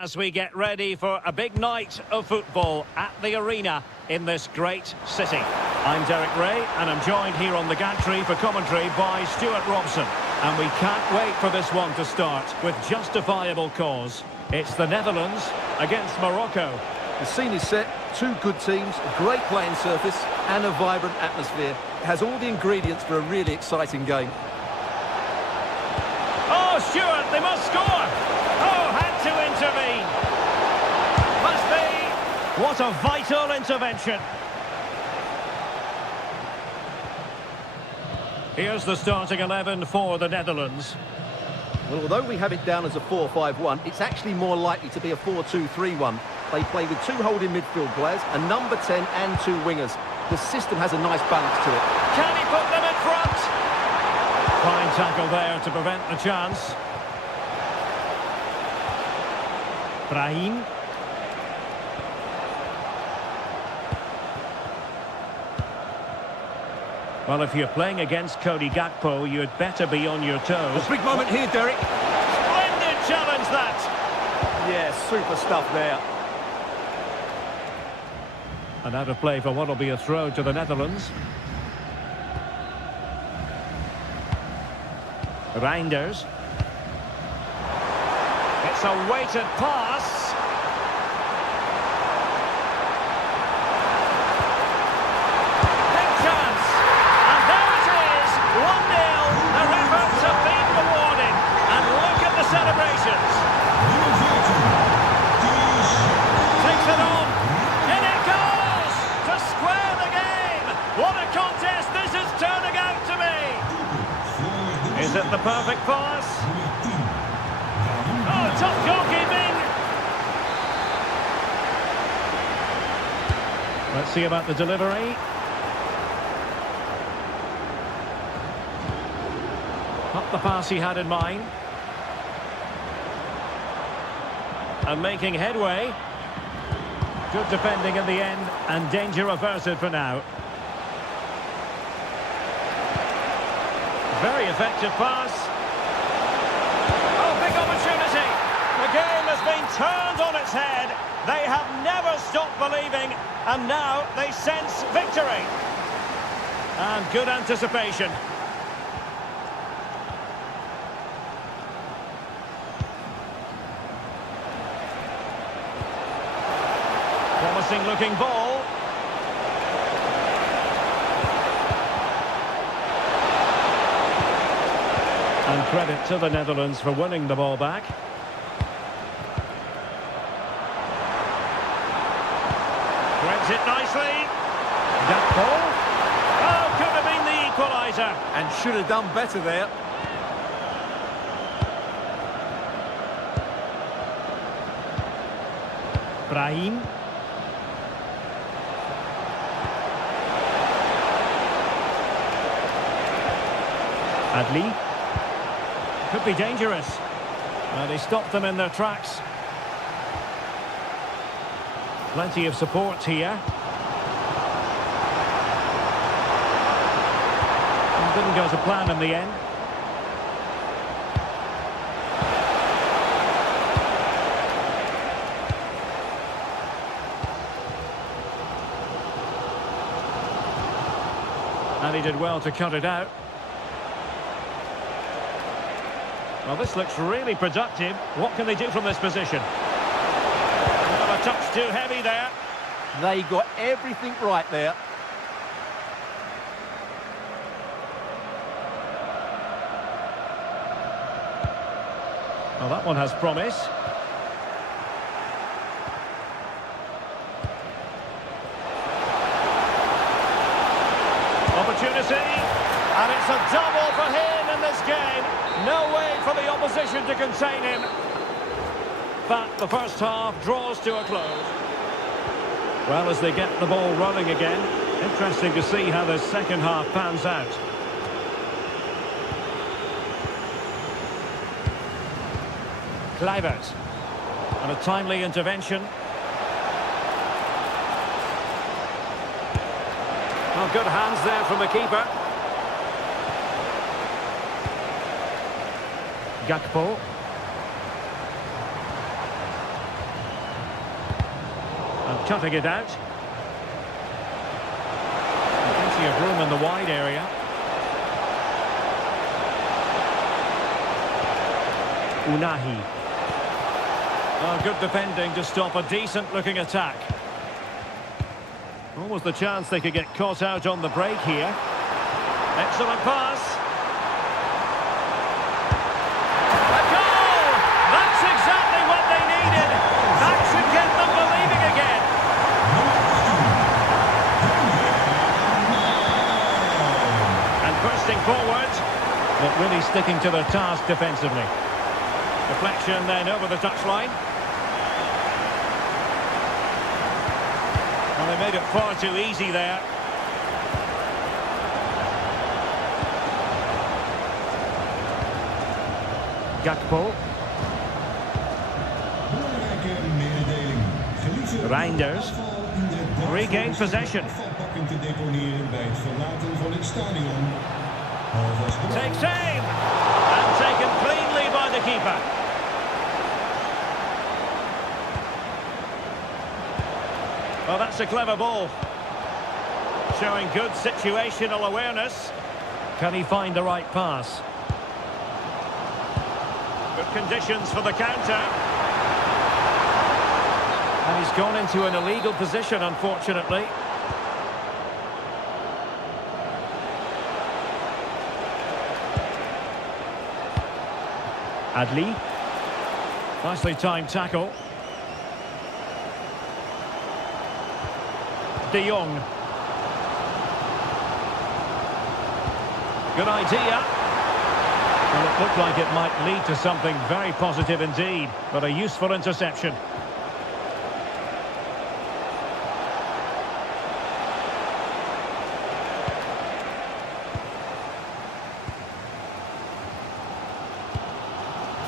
As we get ready for a big night of football at the arena in this great city. I'm Derek Ray and I'm joined here on the gantry for commentary by Stuart Robson. And we can't wait for this one to start with justifiable cause. It's the Netherlands against Morocco. The scene is set, two good teams, a great playing surface and a vibrant atmosphere. It has all the ingredients for a really exciting game. Oh, Stuart, they must score! Oh, had to intervene. Must be. What a vital intervention. Here's the starting 11 for the Netherlands. Well, although we have it down as a 4-5-1, it's actually more likely to be a 4-2-3-1. They play with two holding midfield players, a number 10 and two wingers. The system has a nice balance to it. Can he put them in front? Fine tackle there to prevent the chance. Brahim. Well, if you're playing against Cody Gakpo, you'd better be on your toes. A big moment here, Derek. Splendid challenge, that. Yeah, super stuff there. And out of play for what will be a throw to the Netherlands. Reinders. It's a weighted pass. Big chance. And there it is. 1-0. Their efforts have been rewarded. And look at the celebrations. Takes it on. In it goes. To square the game. What a contest this is turning out to be. Is it the perfect pass? Oh, top goalkeeping! Let's see about the delivery. Not the pass he had in mind. And making headway. Good defending in the end, and danger averted for now. Very effective pass. Oh, big opportunity. The game has been turned on its head. They have never stopped believing, and now they sense victory. And good anticipation. Promising looking ball. And credit to the Netherlands for winning the ball back. Threads it nicely. That ball. Oh, could have been the equaliser. And should have done better there. Brahim. Adli. Could be dangerous. They stopped them in their tracks. Plenty of support here. Didn't go to plan in the end. And he did well to cut it out. Well, this looks really productive. What can they do from this position? Well, a touch too heavy there. They got everything right there. Well, that one has promise. Opportunity. And it's a double for him in this game. No way for the opposition to contain him. But the first half draws to a close. Well, as they get the ball running again, interesting to see how the second half pans out. Kluivert. And a timely intervention. Well, good hands there from the keeper. Gakpo. cutting it out. Plenty of room in the wide area. Unahi. Oh, good defending to stop a decent-looking attack. Almost the chance they could get caught out on the break here. Excellent pass. A goal! That's exactly what they needed. That should get them believing again. And bursting forward, but really sticking to their task defensively. Deflection then over the touchline. Well, they made it far too easy there. Gakpo. Reinders. Regained possession. Takes aim. And taken cleanly by the keeper. Well, that's a clever ball. Showing good situational awareness. Can he find the right pass? Good conditions for the counter. And he's gone into an illegal position, unfortunately. Adli. Nicely timed tackle. De Jong. Good idea. Well, it looked like it might lead to something very positive indeed, but a useful interception.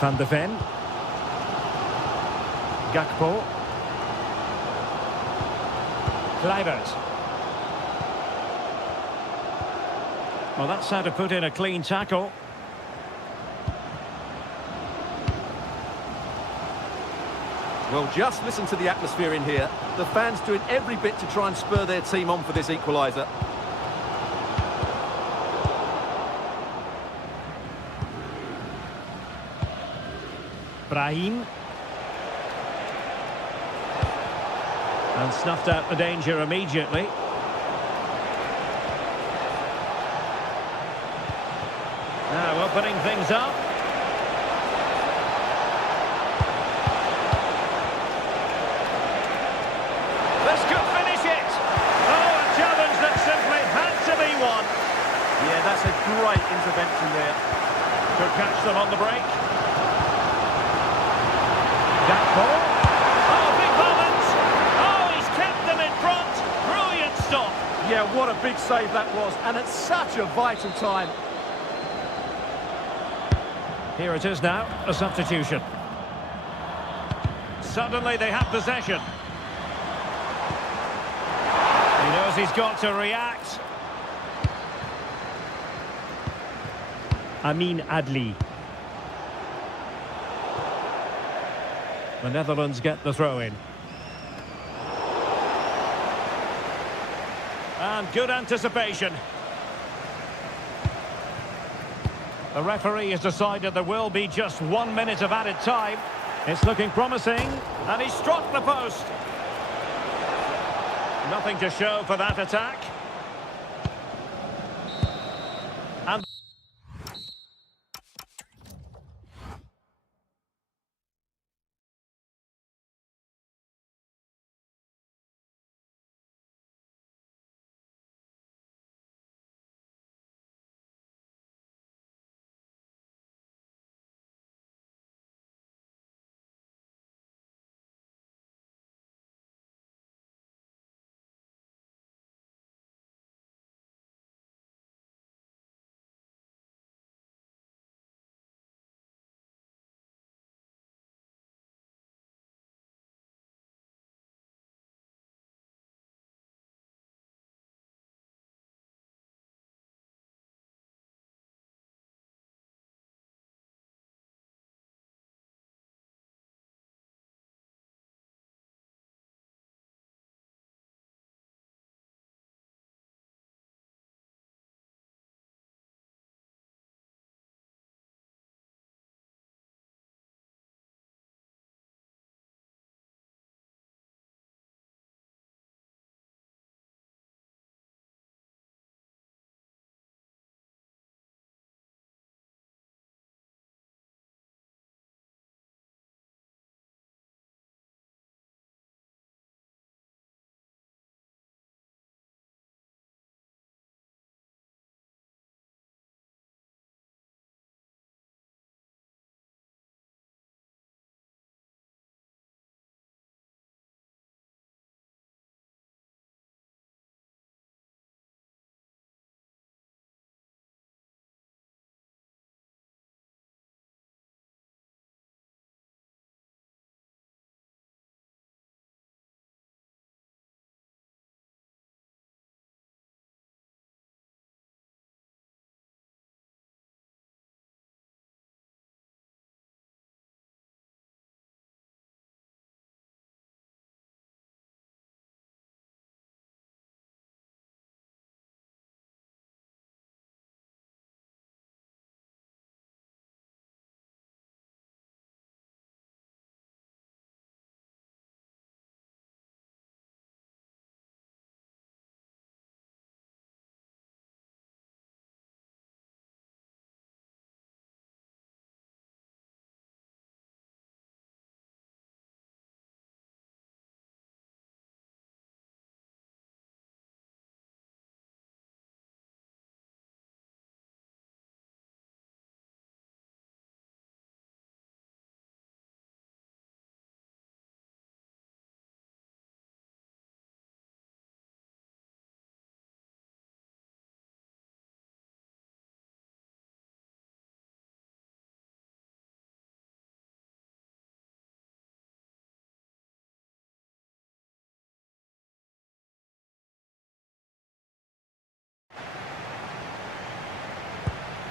Van de Ven. Gakpo. Kluivert. Well, that's how to put in a clean tackle. Well, just listen to the atmosphere in here. The fans doing every bit to try and spur their team on for this equaliser. Brahim. And snuffed out the danger immediately. Now opening things up. This could finish it. Oh, a challenge that simply had to be won. Yeah, that's a great intervention there. Could catch them on the break. Gakpo. Oh, big moment. Oh, he's kept them in front. Brilliant stop. Yeah, what a big save that was, and at such a vital time. Here it is now, a substitution. Suddenly they have possession. He knows he's got to react. Amin Adli. The Netherlands get the throw in. And good anticipation. The referee has decided there will be just 1 minute of added time. It's looking promising, and he struck the post. Nothing to show for that attack. And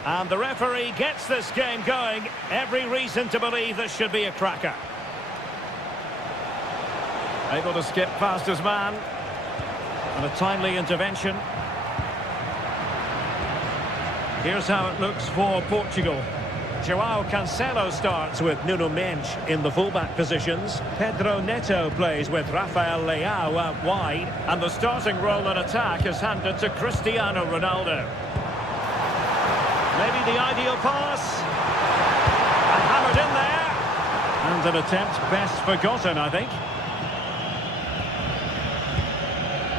And the referee gets this game going. Every reason to believe this should be a cracker. Able to skip past his man. And a timely intervention. Here's how it looks for Portugal. João Cancelo starts with Nuno Mendes in the fullback positions. Pedro Neto plays with Rafael Leao out wide. And the starting role in attack is handed to Cristiano Ronaldo. Maybe the ideal pass. And hammered in there. And an attempt best forgotten, I think.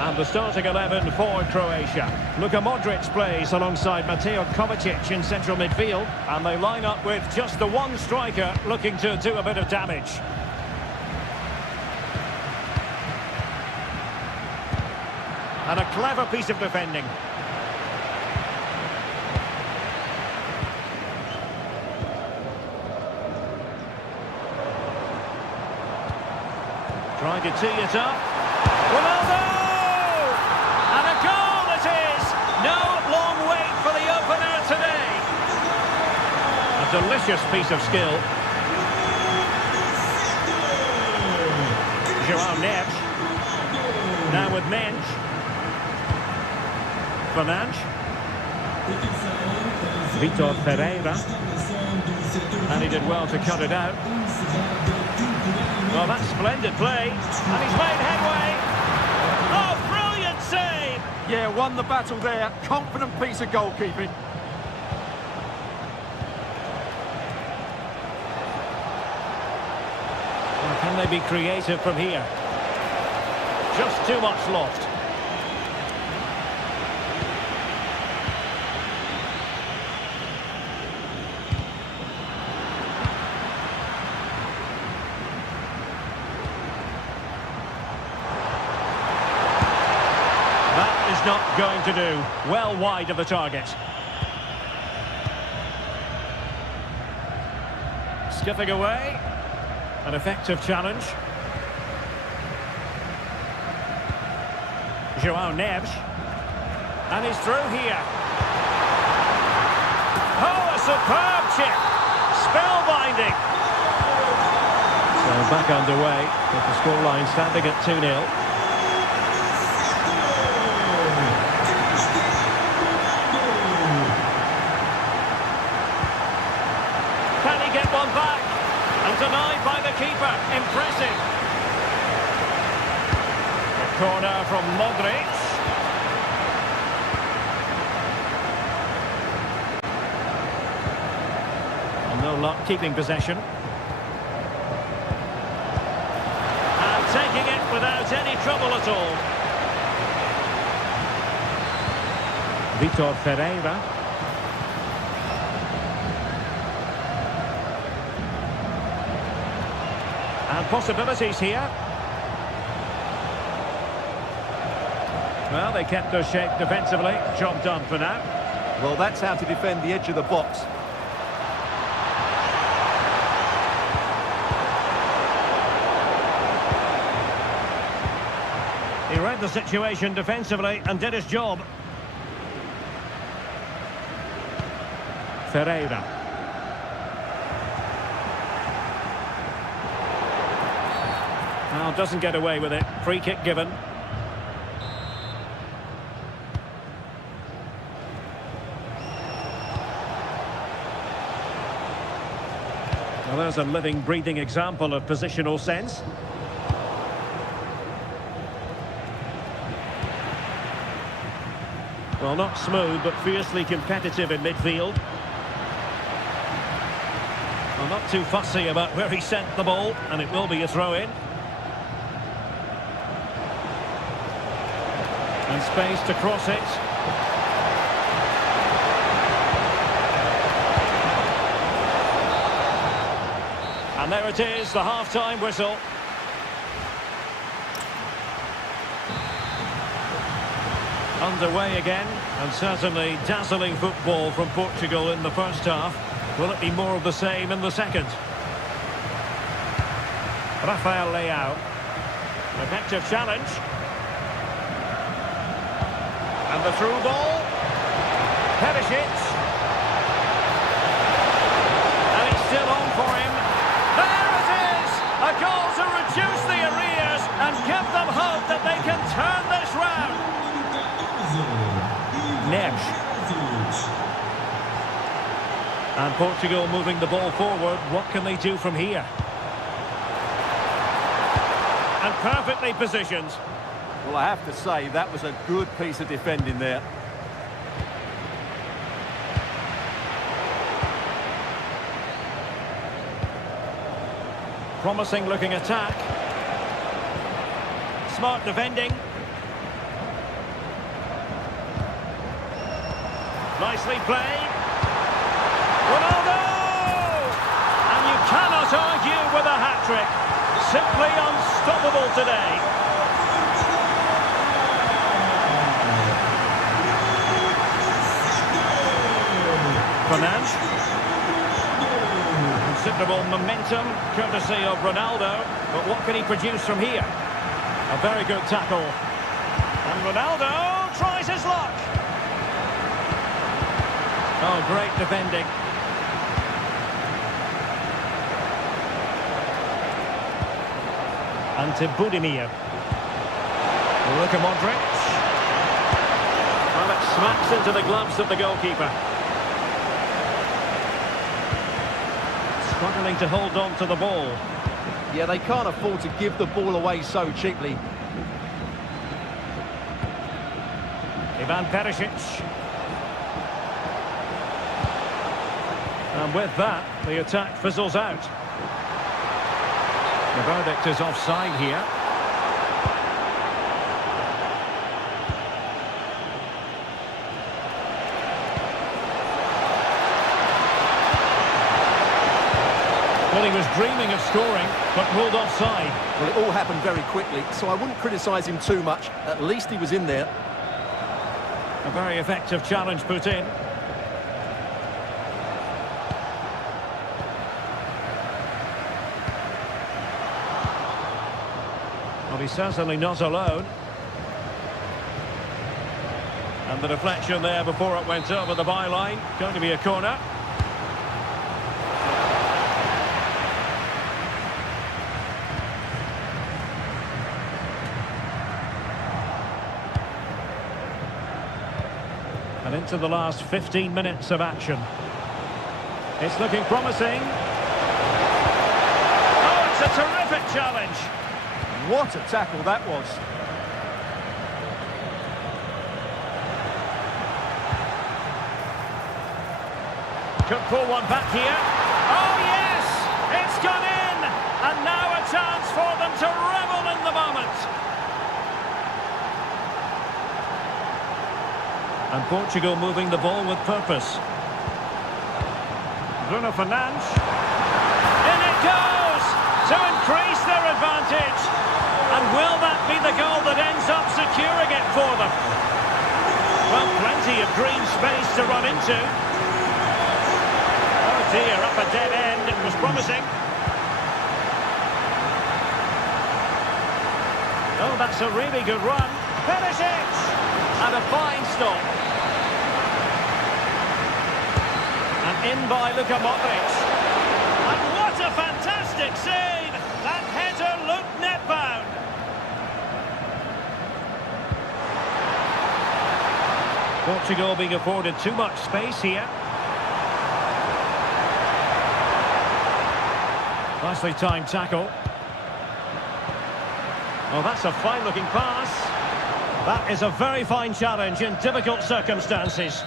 And the starting 11 for Croatia. Luka Modric plays alongside Mateo Kovacic in central midfield. And they line up with just the one striker looking to do a bit of damage. And a clever piece of defending. Trying to tee it up. Ronaldo! And a goal it is! No long wait for the opener today. A delicious piece of skill. João Neves. Now with Mendes. Fernandes. Vitor Pereira. And he did well to cut it out. Well, that's splendid play. And he's made headway. Oh, brilliant save! Yeah, won the battle there. Confident piece of goalkeeping. Well, can they be creative from here? Just too much lost. Not going to do. Well wide of the target. Skipping away. An effective challenge. João Neves. And he's through here. Oh, a superb chip. Spellbinding. So back underway with the scoreline standing at 2-0. Denied by the keeper. Impressive. A corner from Modric. And no luck keeping possession. And taking it without any trouble at all. Vitor Pereira. And possibilities here. Well, they kept their shape defensively. Job done for now. Well, that's how to defend the edge of the box. He read the situation defensively and did his job. Ferreira. Now doesn't get away with it. Free kick given. Well, there's a living, breathing example of positional sense. Well, not smooth, but fiercely competitive in midfield. Well, not too fussy about where he sent the ball, and it will be a throw-in. And space to cross it. And there it is, the half-time whistle. Underway again, and certainly dazzling football from Portugal in the first half. Will it be more of the same in the second? Rafael Leao. Effective challenge. And the through ball. Perisic. goal to reduce the arrears and give them hope that they can turn this round. Nebs. And Portugal moving the ball forward. What can they do from here? And perfectly positioned. Well, I have to say, that was a good piece of defending there. Promising looking attack. Smart defending. Nicely played. Ronaldo! And you cannot argue with a hat-trick. Simply unstoppable today. Fernandes. Considerable momentum, courtesy of Ronaldo. But what can he produce from here? A very good tackle. And Ronaldo tries his luck. Oh, great defending. And to Budimir. Luka Modric. Well, it smacks into the gloves of the goalkeeper. Struggling to hold on to the ball. Yeah, they can't afford to give the ball away so cheaply. Ivan Perisic. And with that, the attack fizzles out. The verdict is offside here. Well, he was dreaming of scoring, but ruled offside. Well, it all happened very quickly, so I wouldn't criticise him too much. At least he was in there. A very effective challenge put in. Well, he's certainly not alone. And the deflection there before it went over the byline. Going to be a corner. And into the last 15 minutes of action. It's looking promising. Oh, it's a terrific challenge. What a tackle that was. Could pull one back here. Oh, yes! It's gone in! And now a chance for them to revel in the moment. And Portugal moving the ball with purpose. Bruno Fernandes. In it goes! To increase their advantage. And will that be the goal that ends up securing it for them? Well, plenty of green space to run into. Oh dear, up a dead end. It was promising. Oh, that's a really good run. Perisic! And a fine stop. And in by Luka Modric. And what a fantastic save! That header looked net-bound. Portugal being afforded too much space here. Nicely timed tackle. Well, that's a fine-looking pass. That is a very fine challenge in difficult circumstances.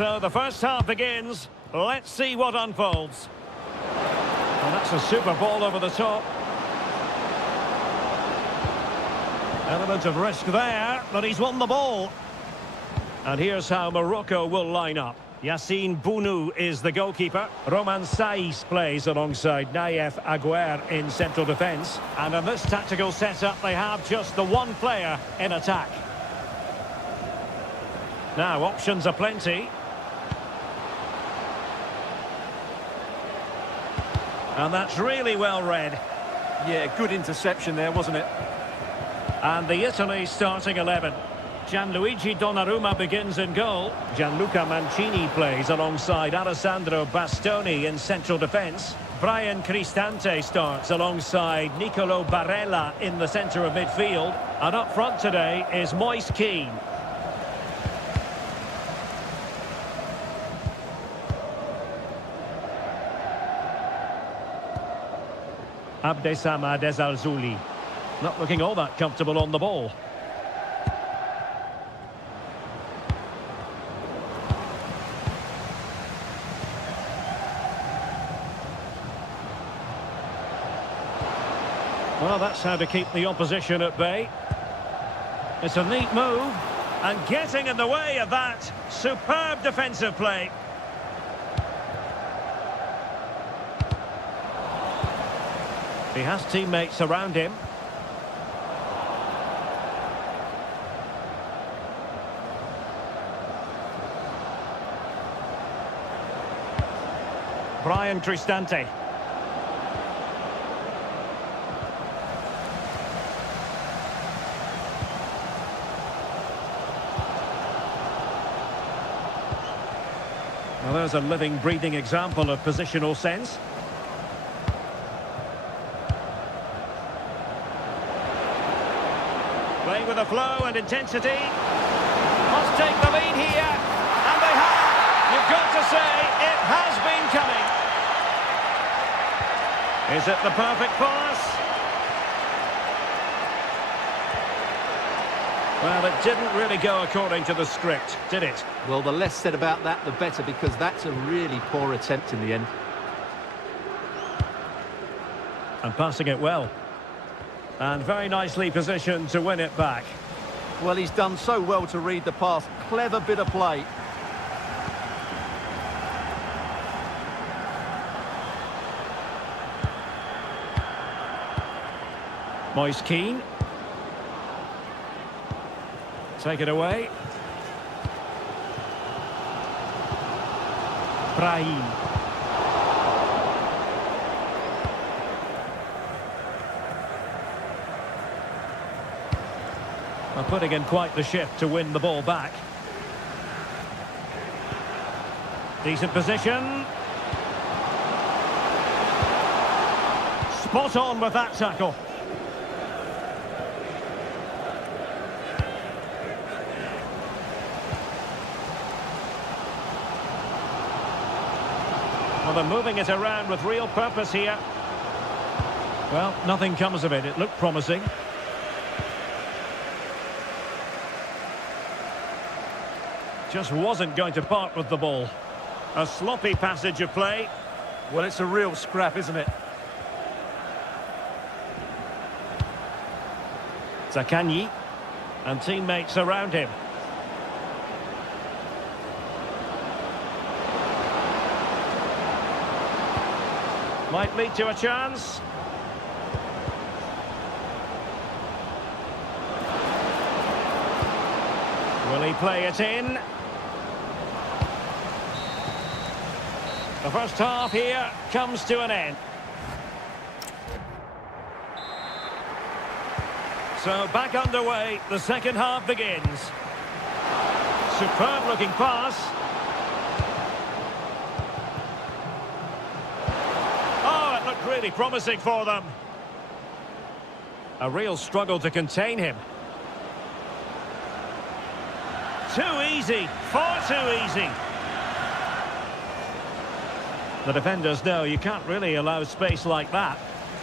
So the first half begins. Let's see what unfolds. And that's a super ball over the top. Element of risk there, but he's won the ball. And here's how Morocco will line up. Yassine Bounou is the goalkeeper. Roman Saiz plays alongside Naïef Aguer in central defence. And in this tactical setup, they have just the one player in attack. Now, options are plenty. And that's really well read. Yeah, good interception there, wasn't it? And the Italy starting 11. Gianluigi Donnarumma begins in goal. Gianluca Mancini plays alongside Alessandro Bastoni in central defence. Brian Cristante starts alongside Nicolo Barella in the centre of midfield. And up front today is Moise Kean. Abdesamad Ezalzouli. Not looking all that comfortable on the ball. Well, that's how to keep the opposition at bay. It's a neat move, and getting in the way of that. Superb defensive play. He has teammates around him. Brian Cristante. Well, there's a living, breathing example of positional sense. Playing with a flow and intensity. Must take the lead here. And they have. You've got to say, it has been coming. Is it the perfect pass? Well, it didn't really go according to the script, did it? Well, the less said about that, the better, because that's a really poor attempt in the end. And passing it well. And very nicely positioned to win it back. Well, he's done so well to read the pass. Clever bit of play. Moise Kean. Take it away. Brahim. Well, putting in quite the shift to win the ball back. Decent position. Spot on with that tackle. Well, they're moving it around with real purpose here. Well, nothing comes of it. It looked promising. Just wasn't going to part with the ball. A sloppy passage of play. Well, it's a real scrap, isn't it? Zakanyi. And teammates around him. Might lead to a chance. Will he play it in? The first half here comes to an end. So back underway, the second half begins. Superb looking pass. Oh, it looked really promising for them. A real struggle to contain him. Too easy, far too easy. The defenders know you can't really allow space like that,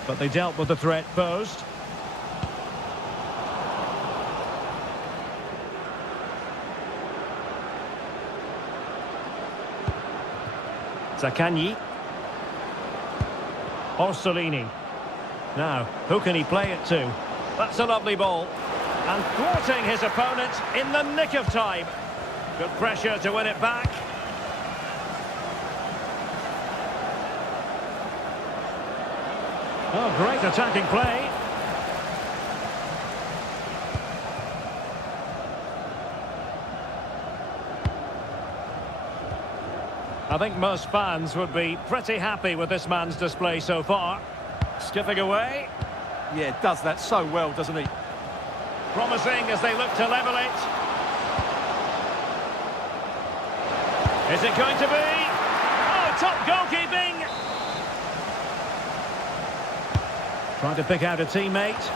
but they dealt with the threat posed. Zaccagni. Orsolini. Now, who can he play it to? That's a lovely ball. And thwarting his opponent in the nick of time. Good pressure to win it back. Oh, great attacking play. I think most fans would be pretty happy with this man's display so far. Skipping away. Yeah, does that so well, doesn't he? Promising as they look to level it. Is it going to be? Oh, top goalkeeping! Trying to pick out a teammate.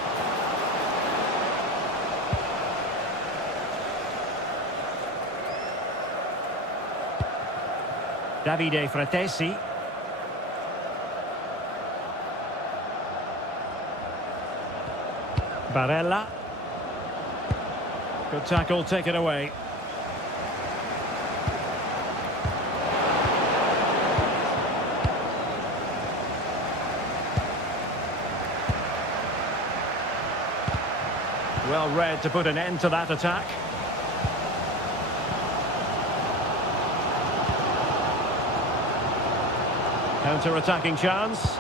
Davide Fratesi. Barella. Good tackle, taken away. Well read to put an end to that attack. Counter-attacking chance.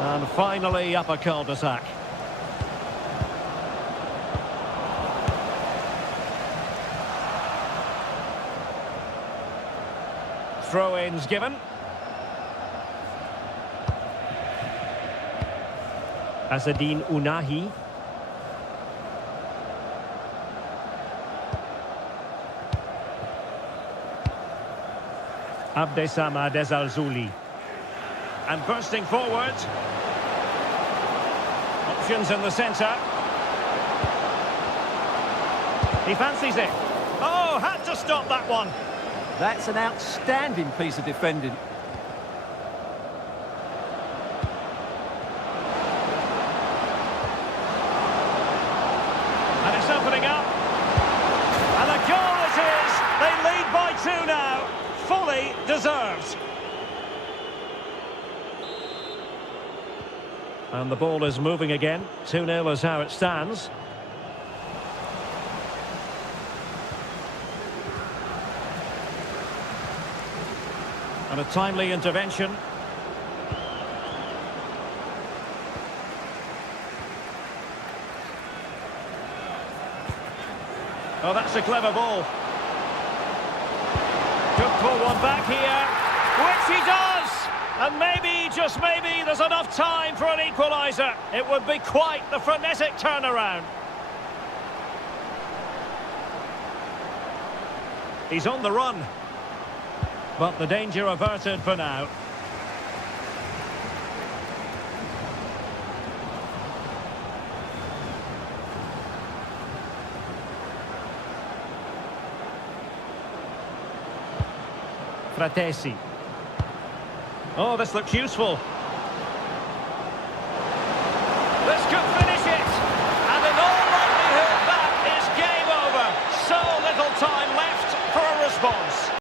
And finally up a cul-de-sac. Throw-ins given. Azzedine Ounahi. Abdessamad Desalzouli. And bursting forward. Options in the centre. He fancies it. Oh, had to stop that one. That's an outstanding piece of defending. And it's opening up. And a goal it is. They lead by 2 now. Fully deserved. And the ball is moving again. 2-0 is how it stands. And a timely intervention. Oh, that's a clever ball. Could pull one back here, which he does! And maybe, just maybe, there's enough time for an equaliser. It would be quite the frenetic turnaround. He's on the run. But the danger averted for now. Fratesi. Oh, this looks useful. This could be